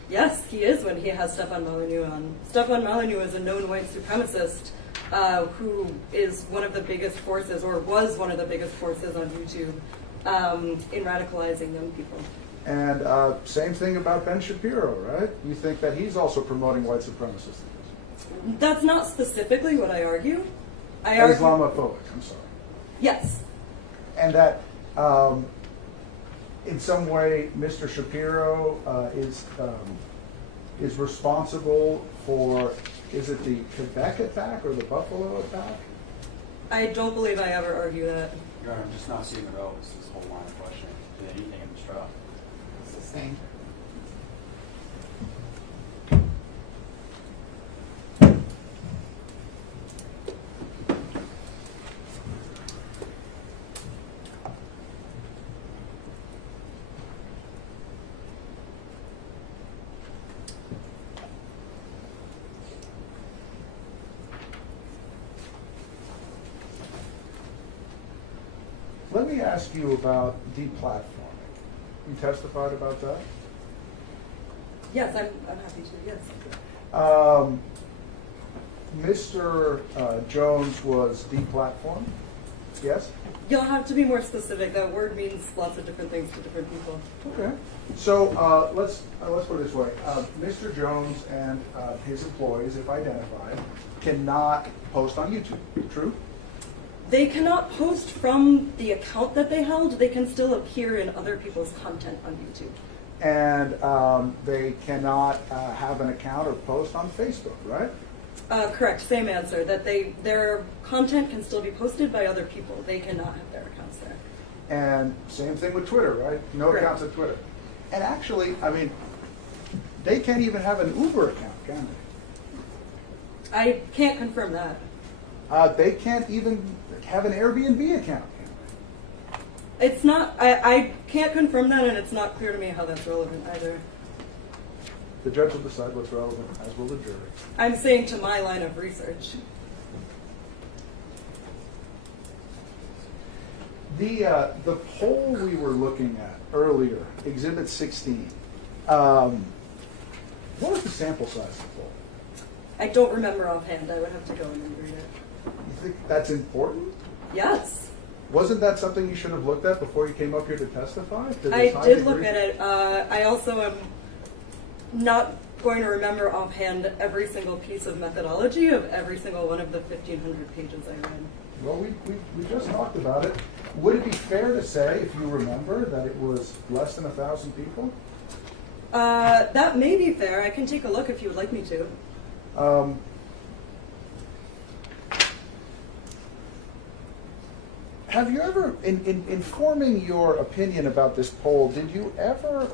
Yes, he is when he has Stefan Molyneux on. Stefan Molyneux is a known white supremacist who is one of the biggest forces, or was one of the biggest forces on YouTube in radicalizing young people. And same thing about Ben Shapiro, right? You think that he's also promoting white supremacist views. That's not specifically what I argue. I argue Islamophobic, I'm sorry. Yes. And that in some way Mr. Shapiro is responsible for, is it the Quebec attack or the Buffalo attack? I don't believe I ever argue that. Your Honor, I'm just not seeing the relevance to this whole line of questioning to anything in this trial. It's the same. Let me ask you about deplatforming. You testified about that? Yes, I'm happy to, yes. Mr. Jones was deplatformed, yes? You'll have to be more specific. That word means lots of different things to different people. Okay. So let's put it this way. Mr. Jones and his employees, if identified, cannot post on YouTube, true? They cannot post from the account that they held. They can still appear in other people's content on YouTube. And they cannot have an account or post on Facebook, right? Correct, same answer. That their content can still be posted by other people. They cannot have their accounts there. And same thing with Twitter, right? No Correct. accounts at Twitter. And actually, I mean, they can't even have an Uber account, can they? I can't confirm that. They can't even have an Airbnb account. It's not, I can't confirm that, and it's not clear to me how that's relevant either. The judge will decide what's relevant, as will the jury. I'm saying to my line of research. The poll we were looking at earlier, Exhibit 16, what was the sample size of the poll? I don't remember offhand. I would have to go and read it. You think that's important? Yes. Wasn't that something you should have looked at before you came up here to testify? I did look at it. I also am not going to remember offhand every single piece of methodology of every single one of the 1,500 pages I read. Well, we just talked about it. Would it be fair to say, if you remember, that it was less than 1,000 people? That may be fair. I can take a look if you would like me to. Have you ever, in forming your opinion about this poll, did you ever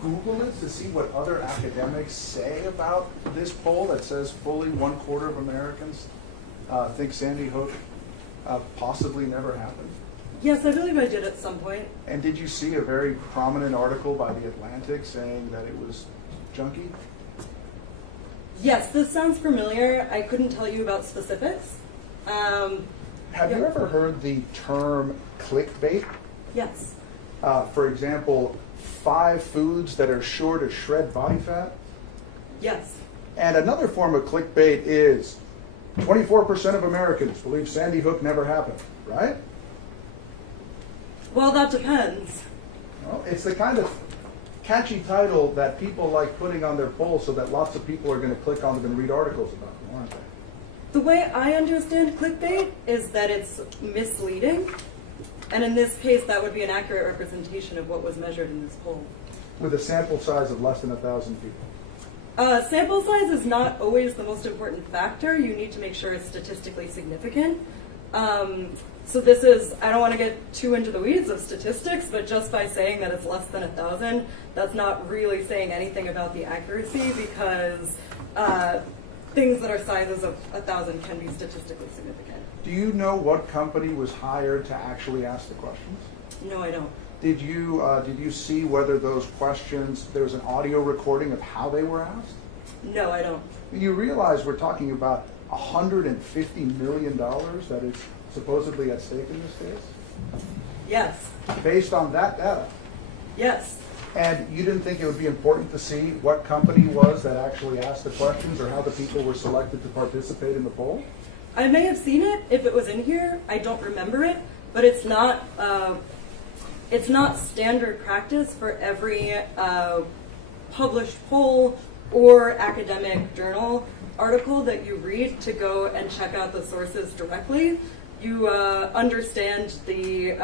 Google it to see what other academics say about this poll that says fully 1/4 of Americans think Sandy Hook possibly never happened? Yes, I believe I did at some point. And did you see a very prominent article by The Atlantic saying that it was junky? Yes, this sounds familiar. I couldn't tell you about specifics. Have you ever heard the term clickbait? Yes. For example, 5 foods that are sure to shred body fat? Yes. And another form of clickbait is 24% of Americans believe Sandy Hook never happened, right? Well, that depends. Well, it's the kind of catchy title that people like putting on their polls so that lots of people are going to click on them and read articles about them, aren't they? The way I understand clickbait is that it's misleading, and in this case, that would be an accurate representation of what was measured in this poll. With a sample size of less than 1,000 people. Sample size is not always the most important factor. You need to make sure it's statistically significant. So this is, I don't want to get too into the weeds of statistics, but just by saying that it's less than 1,000, that's not really saying anything about the accuracy, because things that are sizes of 1,000 can be statistically significant. Do you know what company was hired to actually ask the questions? No, I don't. Did you see whether those questions, there was an audio recording of how they were asked? No, I don't. You realize we're talking about $150 million that is supposedly at stake in this case? Yes. Based on that data? Yes. And you didn't think it would be important to see what company was that actually asked the questions or how the people were selected to participate in the poll? I may have seen it if it was in here. I don't remember it, but it's not standard practice for every published poll or academic journal article that you read to go and check out the sources directly. You understand the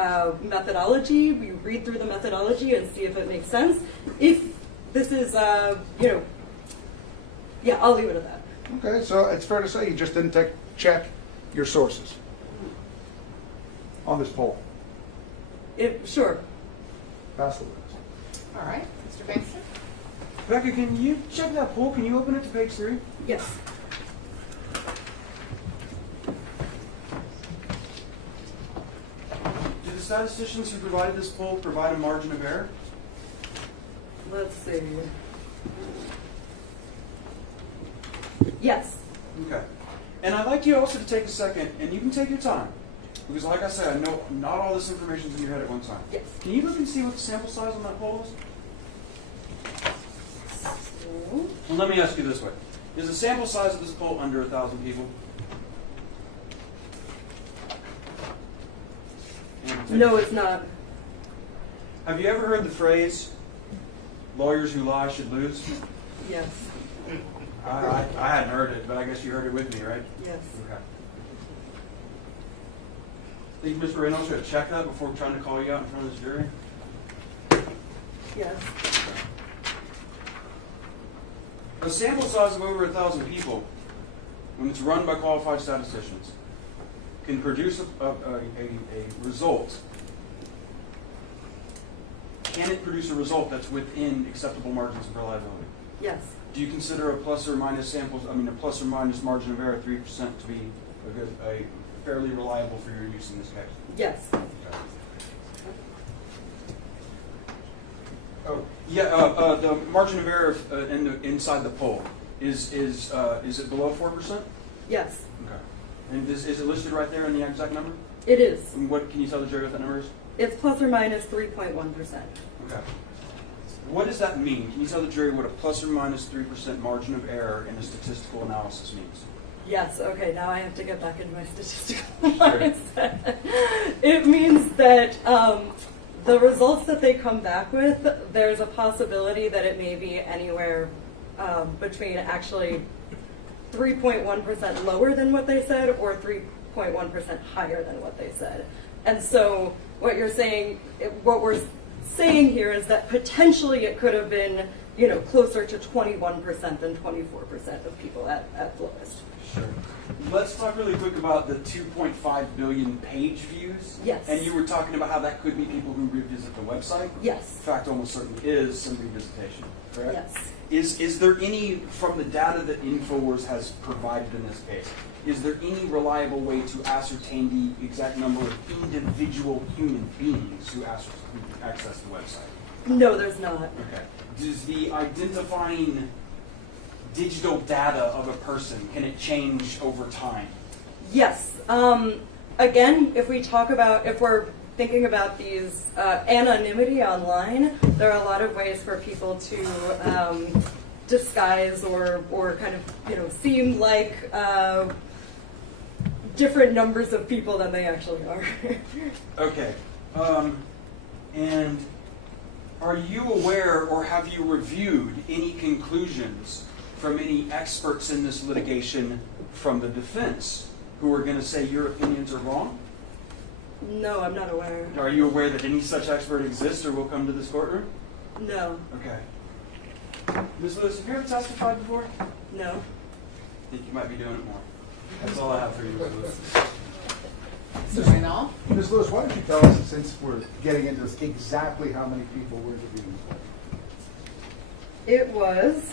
methodology, you read through the methodology and see if it makes sense. If this is, yeah, I'll leave it at that. Okay, so it's fair to say you just didn't check your sources on this poll. Sure. Pass the witness. All right, Mr. Bankston? Becca, can you check that poll? Can you open it to page 3? Yes. Do the statisticians who provided this poll provide a margin of error? Let's see. Yes. Okay. And I'd like you also to take a second, and you can take your time, because like I said, I know not all this information is in your head at one time. Yes. Can you look and see what the sample size on that poll is? Well, let me ask you this way. Is the sample size of this poll under 1,000 people? No, it's not. Have you ever heard the phrase, lawyers who lie should lose? Yes. I hadn't heard it, but I guess you heard it with me, right? Yes. Okay. Think Mr. Reynolds should have checked that before trying to call you out in front of this jury? Yes. A sample size of over 1,000 people, when it's run by qualified statisticians, can produce a result. Can it produce a result that's within acceptable margins of reliability? Yes. Do you consider a plus or minus a plus or minus margin of error 3% to be a fairly reliable for your use in this case? Yes. Okay. Oh, yeah. The margin of error inside the poll is it below 4%? Yes. Okay. And is it listed right there in the exact number? It is. And what can you tell the jury what that number is? It's plus or minus 3.1%. Okay. What does that mean? Can you tell the jury what a plus or minus 3% margin of error in a statistical analysis means? Yes, okay, now I have to get back into my statistical mindset. It means that The results that they come back with, there's a possibility that it may be anywhere between actually 3.1% lower than what they said or 3.1% higher than what they said. And so what we're saying here is that potentially it could have been, closer to 21% than 24% of people at lowest. Sure. Let's talk really quick about the 2.5 billion page views. Yes. And you were talking about how that could be people who revisit the website. Yes. In fact, almost certainly is some revisitation, correct? Yes. Is there any, from the data that Infowars has provided in this case, is there any reliable way to ascertain the exact number of individual human beings who access the website? No, there's not. Okay. Does the identifying digital data of a person, can it change over time? Yes. Again, if we're thinking about these anonymity online, there are a lot of ways for people to disguise or kind of seem like different numbers of people than they actually are. Okay. And are you aware or have you reviewed any conclusions from any experts in this litigation from the defense who are going to say your opinions are wrong? No, I'm not aware. Are you aware that any such expert exists or will come to this courtroom? No. Okay. Ms. Lewis, have you ever testified before? No. I think you might be doing it more. That's all I have for you, Ms. Lewis. Mr. Randolph? Ms. Lewis, why don't you tell us, since we're getting into this, exactly how many people were interviewed? It was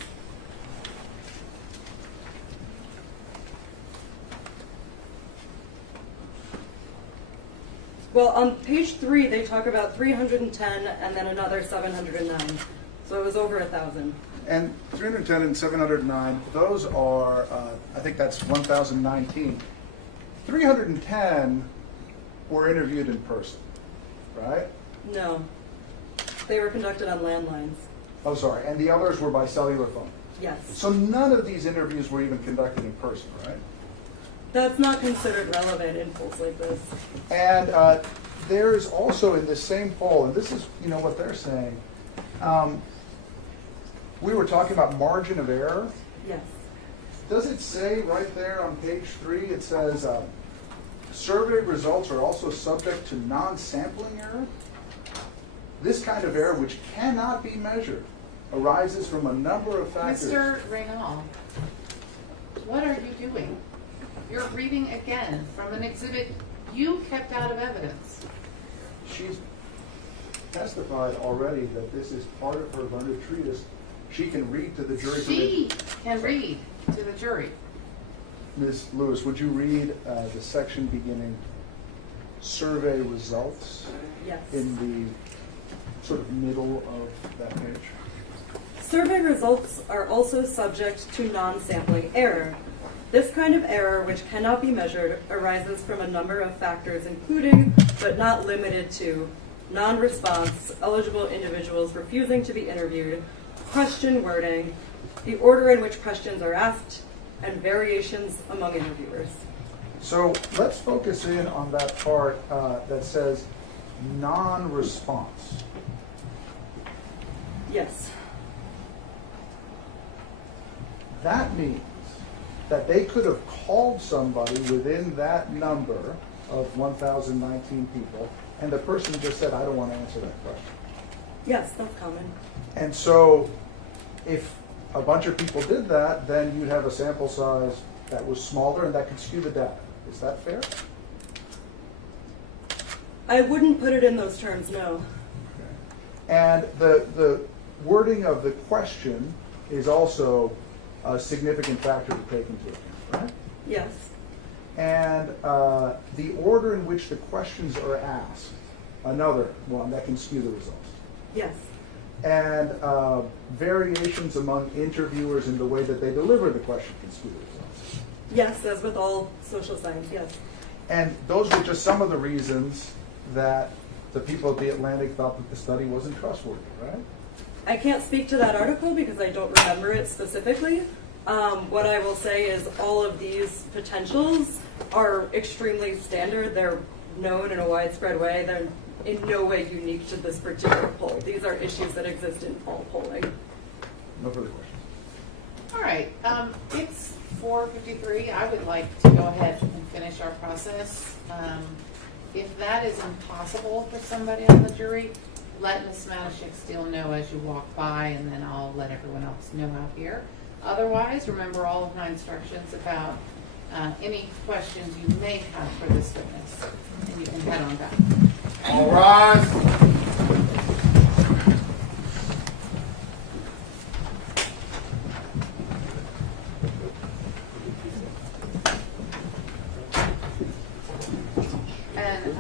on page 3 they talk about 310 and then another 709. So it was over 1,000. And 310 and 709, those are, I think that's 1,019. 310 were interviewed in person, right? No. They were conducted on landlines. Oh, sorry. And the others were by cellular phone? Yes. So none of these interviews were even conducted in person, right? That's not considered relevant in polls like this. And there's also in this same poll, and this is what they're saying, we were talking about margin of error. Yes. Does it say right there on page 3, it says, survey results are also subject to non-sampling error? This kind of error, which cannot be measured, arises from a number of factors. Mr. Reynal, what are you doing? You're reading again from an exhibit you kept out of evidence. She's testified already that this is part of her learned treatise. She can read to the jury. She can read to the jury. Ms. Lewis, would you read the section beginning survey results? Yes. In the sort of middle of that page? Survey results are also subject to non-sampling error. This kind of error, which cannot be measured, arises from a number of factors, including, but not limited to, non-response, eligible individuals refusing to be interviewed, question wording, the order in which questions are asked, and variations among interviewers. So let's focus in on that part that says non-response. Yes. That means that they could have called somebody within that number of 1,019 people, and the person just said, I don't want to answer that question. Yes, that's common. And so if a bunch of people did that, then you'd have a sample size that was smaller and that could skew the data. Is that fair? I wouldn't put it in those terms, no. Okay. And the wording of the question is also a significant factor to take into account, right? Yes. And the order in which the questions are asked, another one that can skew the results. Yes. And variations among interviewers in the way that they deliver the question can skew the results. Yes, as with all social science, yes. And those were just some of the reasons that the people at The Atlantic thought that the study wasn't trustworthy, right? I can't speak to that article because I don't remember it specifically. What I will say is all of these potentials are extremely standard. They're known in a widespread way. in no way unique to this particular poll. These are issues that exist in all polling. No further questions. All right, it's 4:53. I would like to go ahead and finish our process. If that is impossible for somebody on the jury, let Ms. Matashik-Steele know as you walk by, and then I'll let everyone else know out here. Otherwise, remember all of my instructions about any questions you may have for this witness, and you can head on back. All rise. And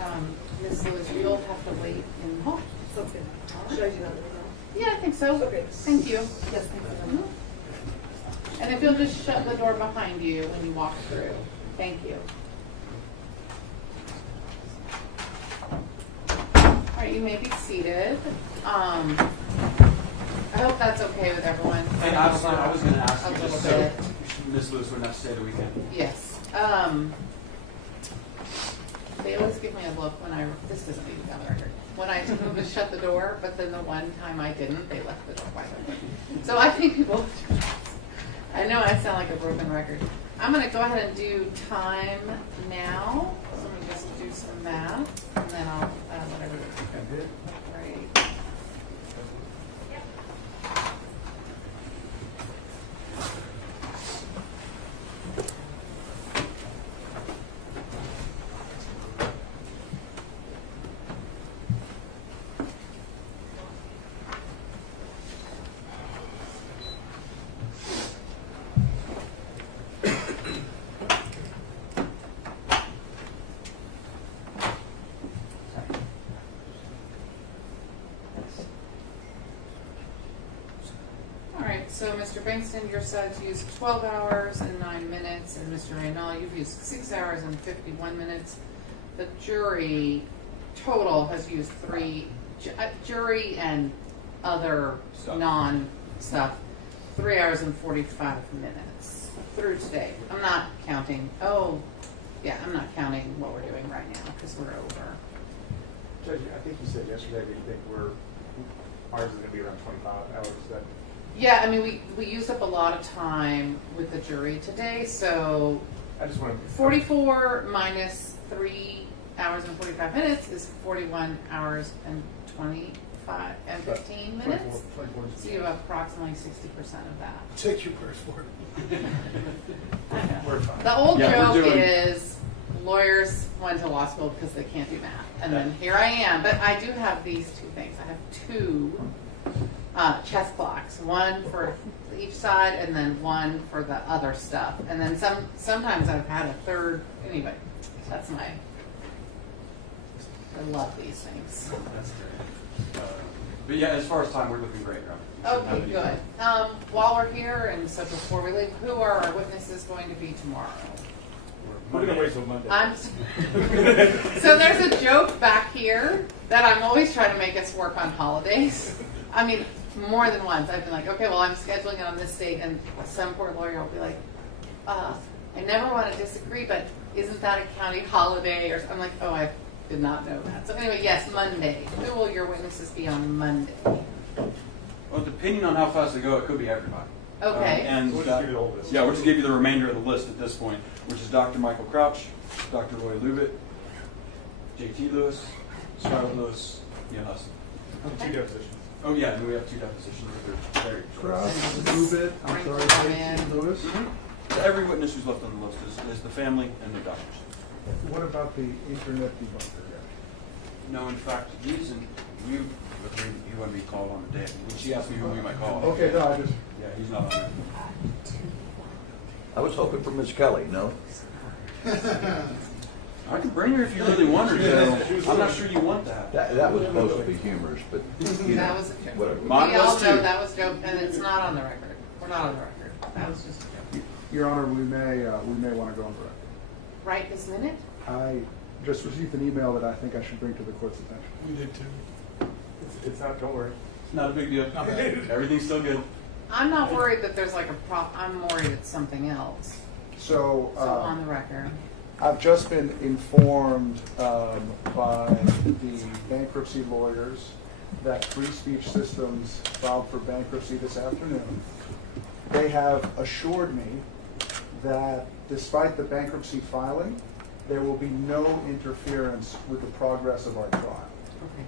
Ms. Lewis, you'll have to wait in the hall. Sounds good. Should I do that right now? Yeah, I think so. Okay. Thank you. Yes, thank you. And if you'll just shut the door behind you when you walk through. Thank you. All right, you may be seated. I hope that's okay with everyone. And I was going to ask A you little just bit. so Ms. Lewis wouldn't have to stay the weekend. Yes. They always give me a look when this doesn't need to be on the record, when I told them to shut the door, but then the one time I didn't, they left the door wide open. So I think people, I know I sound like a broken record. I'm going to go ahead and do time now. So let me just do some math, and then I'll let everyone know. Right. So Mr. Bankston, your side's used 12 hours and 9 minutes, and Mr. Raynal, you've used 6 hours and 51 minutes. The jury total has used jury and other non-stuff, 3 hours and 45 minutes through today. I'm not counting, I'm not counting what we're doing right now because we're over. Judge, I think you said yesterday that you think ours is going to be around 25 hours. Is that? Yeah, I mean, we used up a lot of time with the jury today, so I just want to 44 minus 3 hours and 45 minutes is 41 hours and 25 and 15 minutes. 24. So you have approximately 60% of that. Take your word for it. I know. We're fine. The old joke is lawyers went to law school because they can't do math. And then here I am. But I do have these two things. I have two chess blocks, one for each side and then one for the other stuff. And then sometimes I've had a third. Anyway, that's I love these things. That's great. But yeah, as far as time, we're looking great, right? Okay, good. While we're here, and so before we leave, who are our witnesses going to be tomorrow? We're going to wait till Monday. So there's a joke back here that I'm always trying to make us work on holidays. I mean, more than once. I've been like, okay, well, I'm scheduling it on this date, and some poor lawyer will be like, I never want to disagree, but isn't that a county holiday? Or I'm like, oh, I did not know that. So anyway, yes, Monday. Who will your witnesses be on Monday? Well, depending on how fast they go, it could be everybody. Okay. And we'll just give you the whole list. Yeah, we'll just give you the remainder of the list at this point, which is Dr. Michael Crouch, Dr. Roy Lubit, J.T. Lewis, Scarlett Lewis, Ian Huston. Okay. 2 depositions. Oh yeah, and we have 2 depositions. Very Crouch, Lubit, I'm sorry, J.T. Lewis. So every witness who's left on the list is the family and the doctors. What about the internet debunker guy? No, in fact, he's in. He wouldn't be called on the day. When she asked me who we might call. Okay, no, I just. Yeah, he's not on there. I was hoping for Miss Kelly, no? I can bring her if you really want her to. I'm not sure you want that. That was supposed to be humorous, but you That know, was a joke. whatever. We Mine all was know too. that was a joke, and it's not on the record. We're not on the record. That was just a joke. Your Honor, we may want to go on the record. Right this minute? I just received an email that I think I should bring to the court's attention. We did too. It's not, don't worry. It's not a big deal. Everything's still good. I'm not worried that there's like I'm worried it's something else. So, So on the record. I've just been informed by the bankruptcy lawyers that Free Speech Systems filed for bankruptcy this afternoon. They have assured me that despite the bankruptcy filing, there will be no interference with the progress of our trial.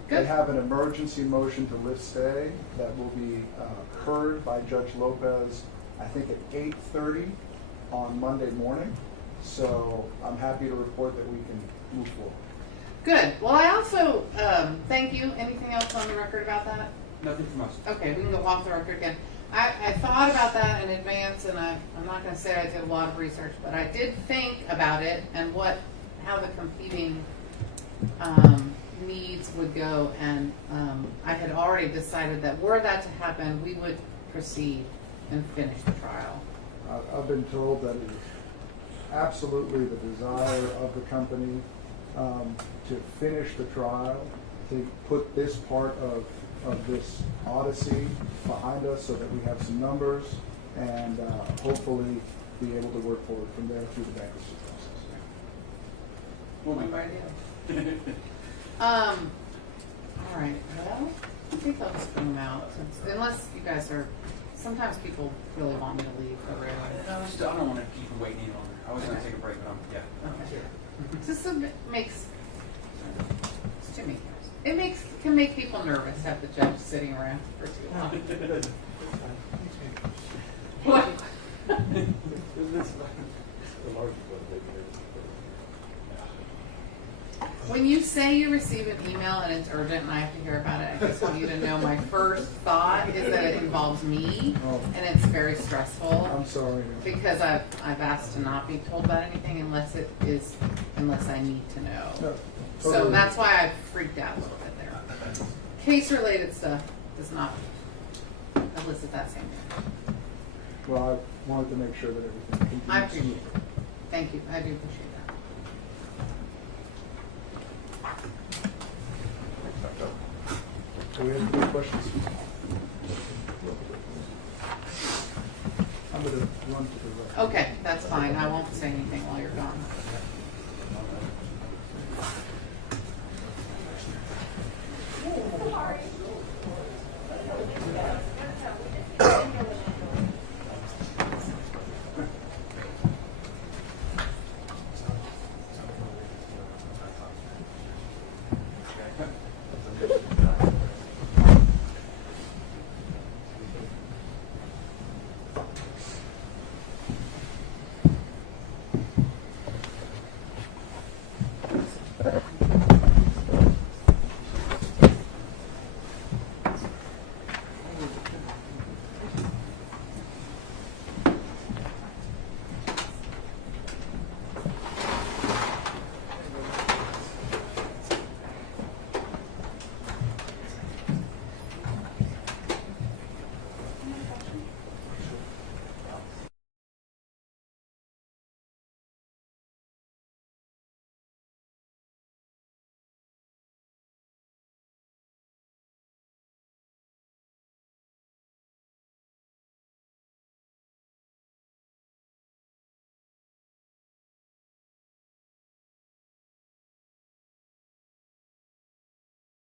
Good. They have an emergency motion to lift stay that will be heard by Judge Lopez, I think at 8:30 on Monday morning. So I'm happy to report that we can move forward. Good. Well, I also thank you. Anything else on the record about that? Nothing from us. Okay, we can go off the record again. I thought about that in advance, and I'm not going to say I did a lot of research, but I did think about it and how the competing needs would go, and I had already decided that were that to happen, we would proceed and finish the trial. I've been told that it is absolutely the desire of the company to finish the trial, to put this part of this odyssey behind us so that we have some numbers and hopefully be able to work forward from there through the bankruptcy process. Well, my idea. All right. Well, I think I'll just bring them out, unless you guys are. Sometimes people really want me to leave, but really. I don't want to keep them waiting any longer. I was going to take a break, but yeah. Okay. Just makes. It's too many. It can make people nervous have the judge sitting around for too long. What? When you say you receive an email and it's urgent and I have to hear about it, I just want you to know my first thought is that it involves me, and it's very stressful. I'm sorry. Because I've asked to not be told about anything unless I need to know. No, So totally. that's why I freaked out a little bit there. Case-related stuff does not elicit that same thing. Well, I wanted to make sure that everything continues. I appreciate it. Thank you. I do appreciate that. Do we have any questions? I'm going to run to the right. Okay, that's fine. I won't say anything while you're gone.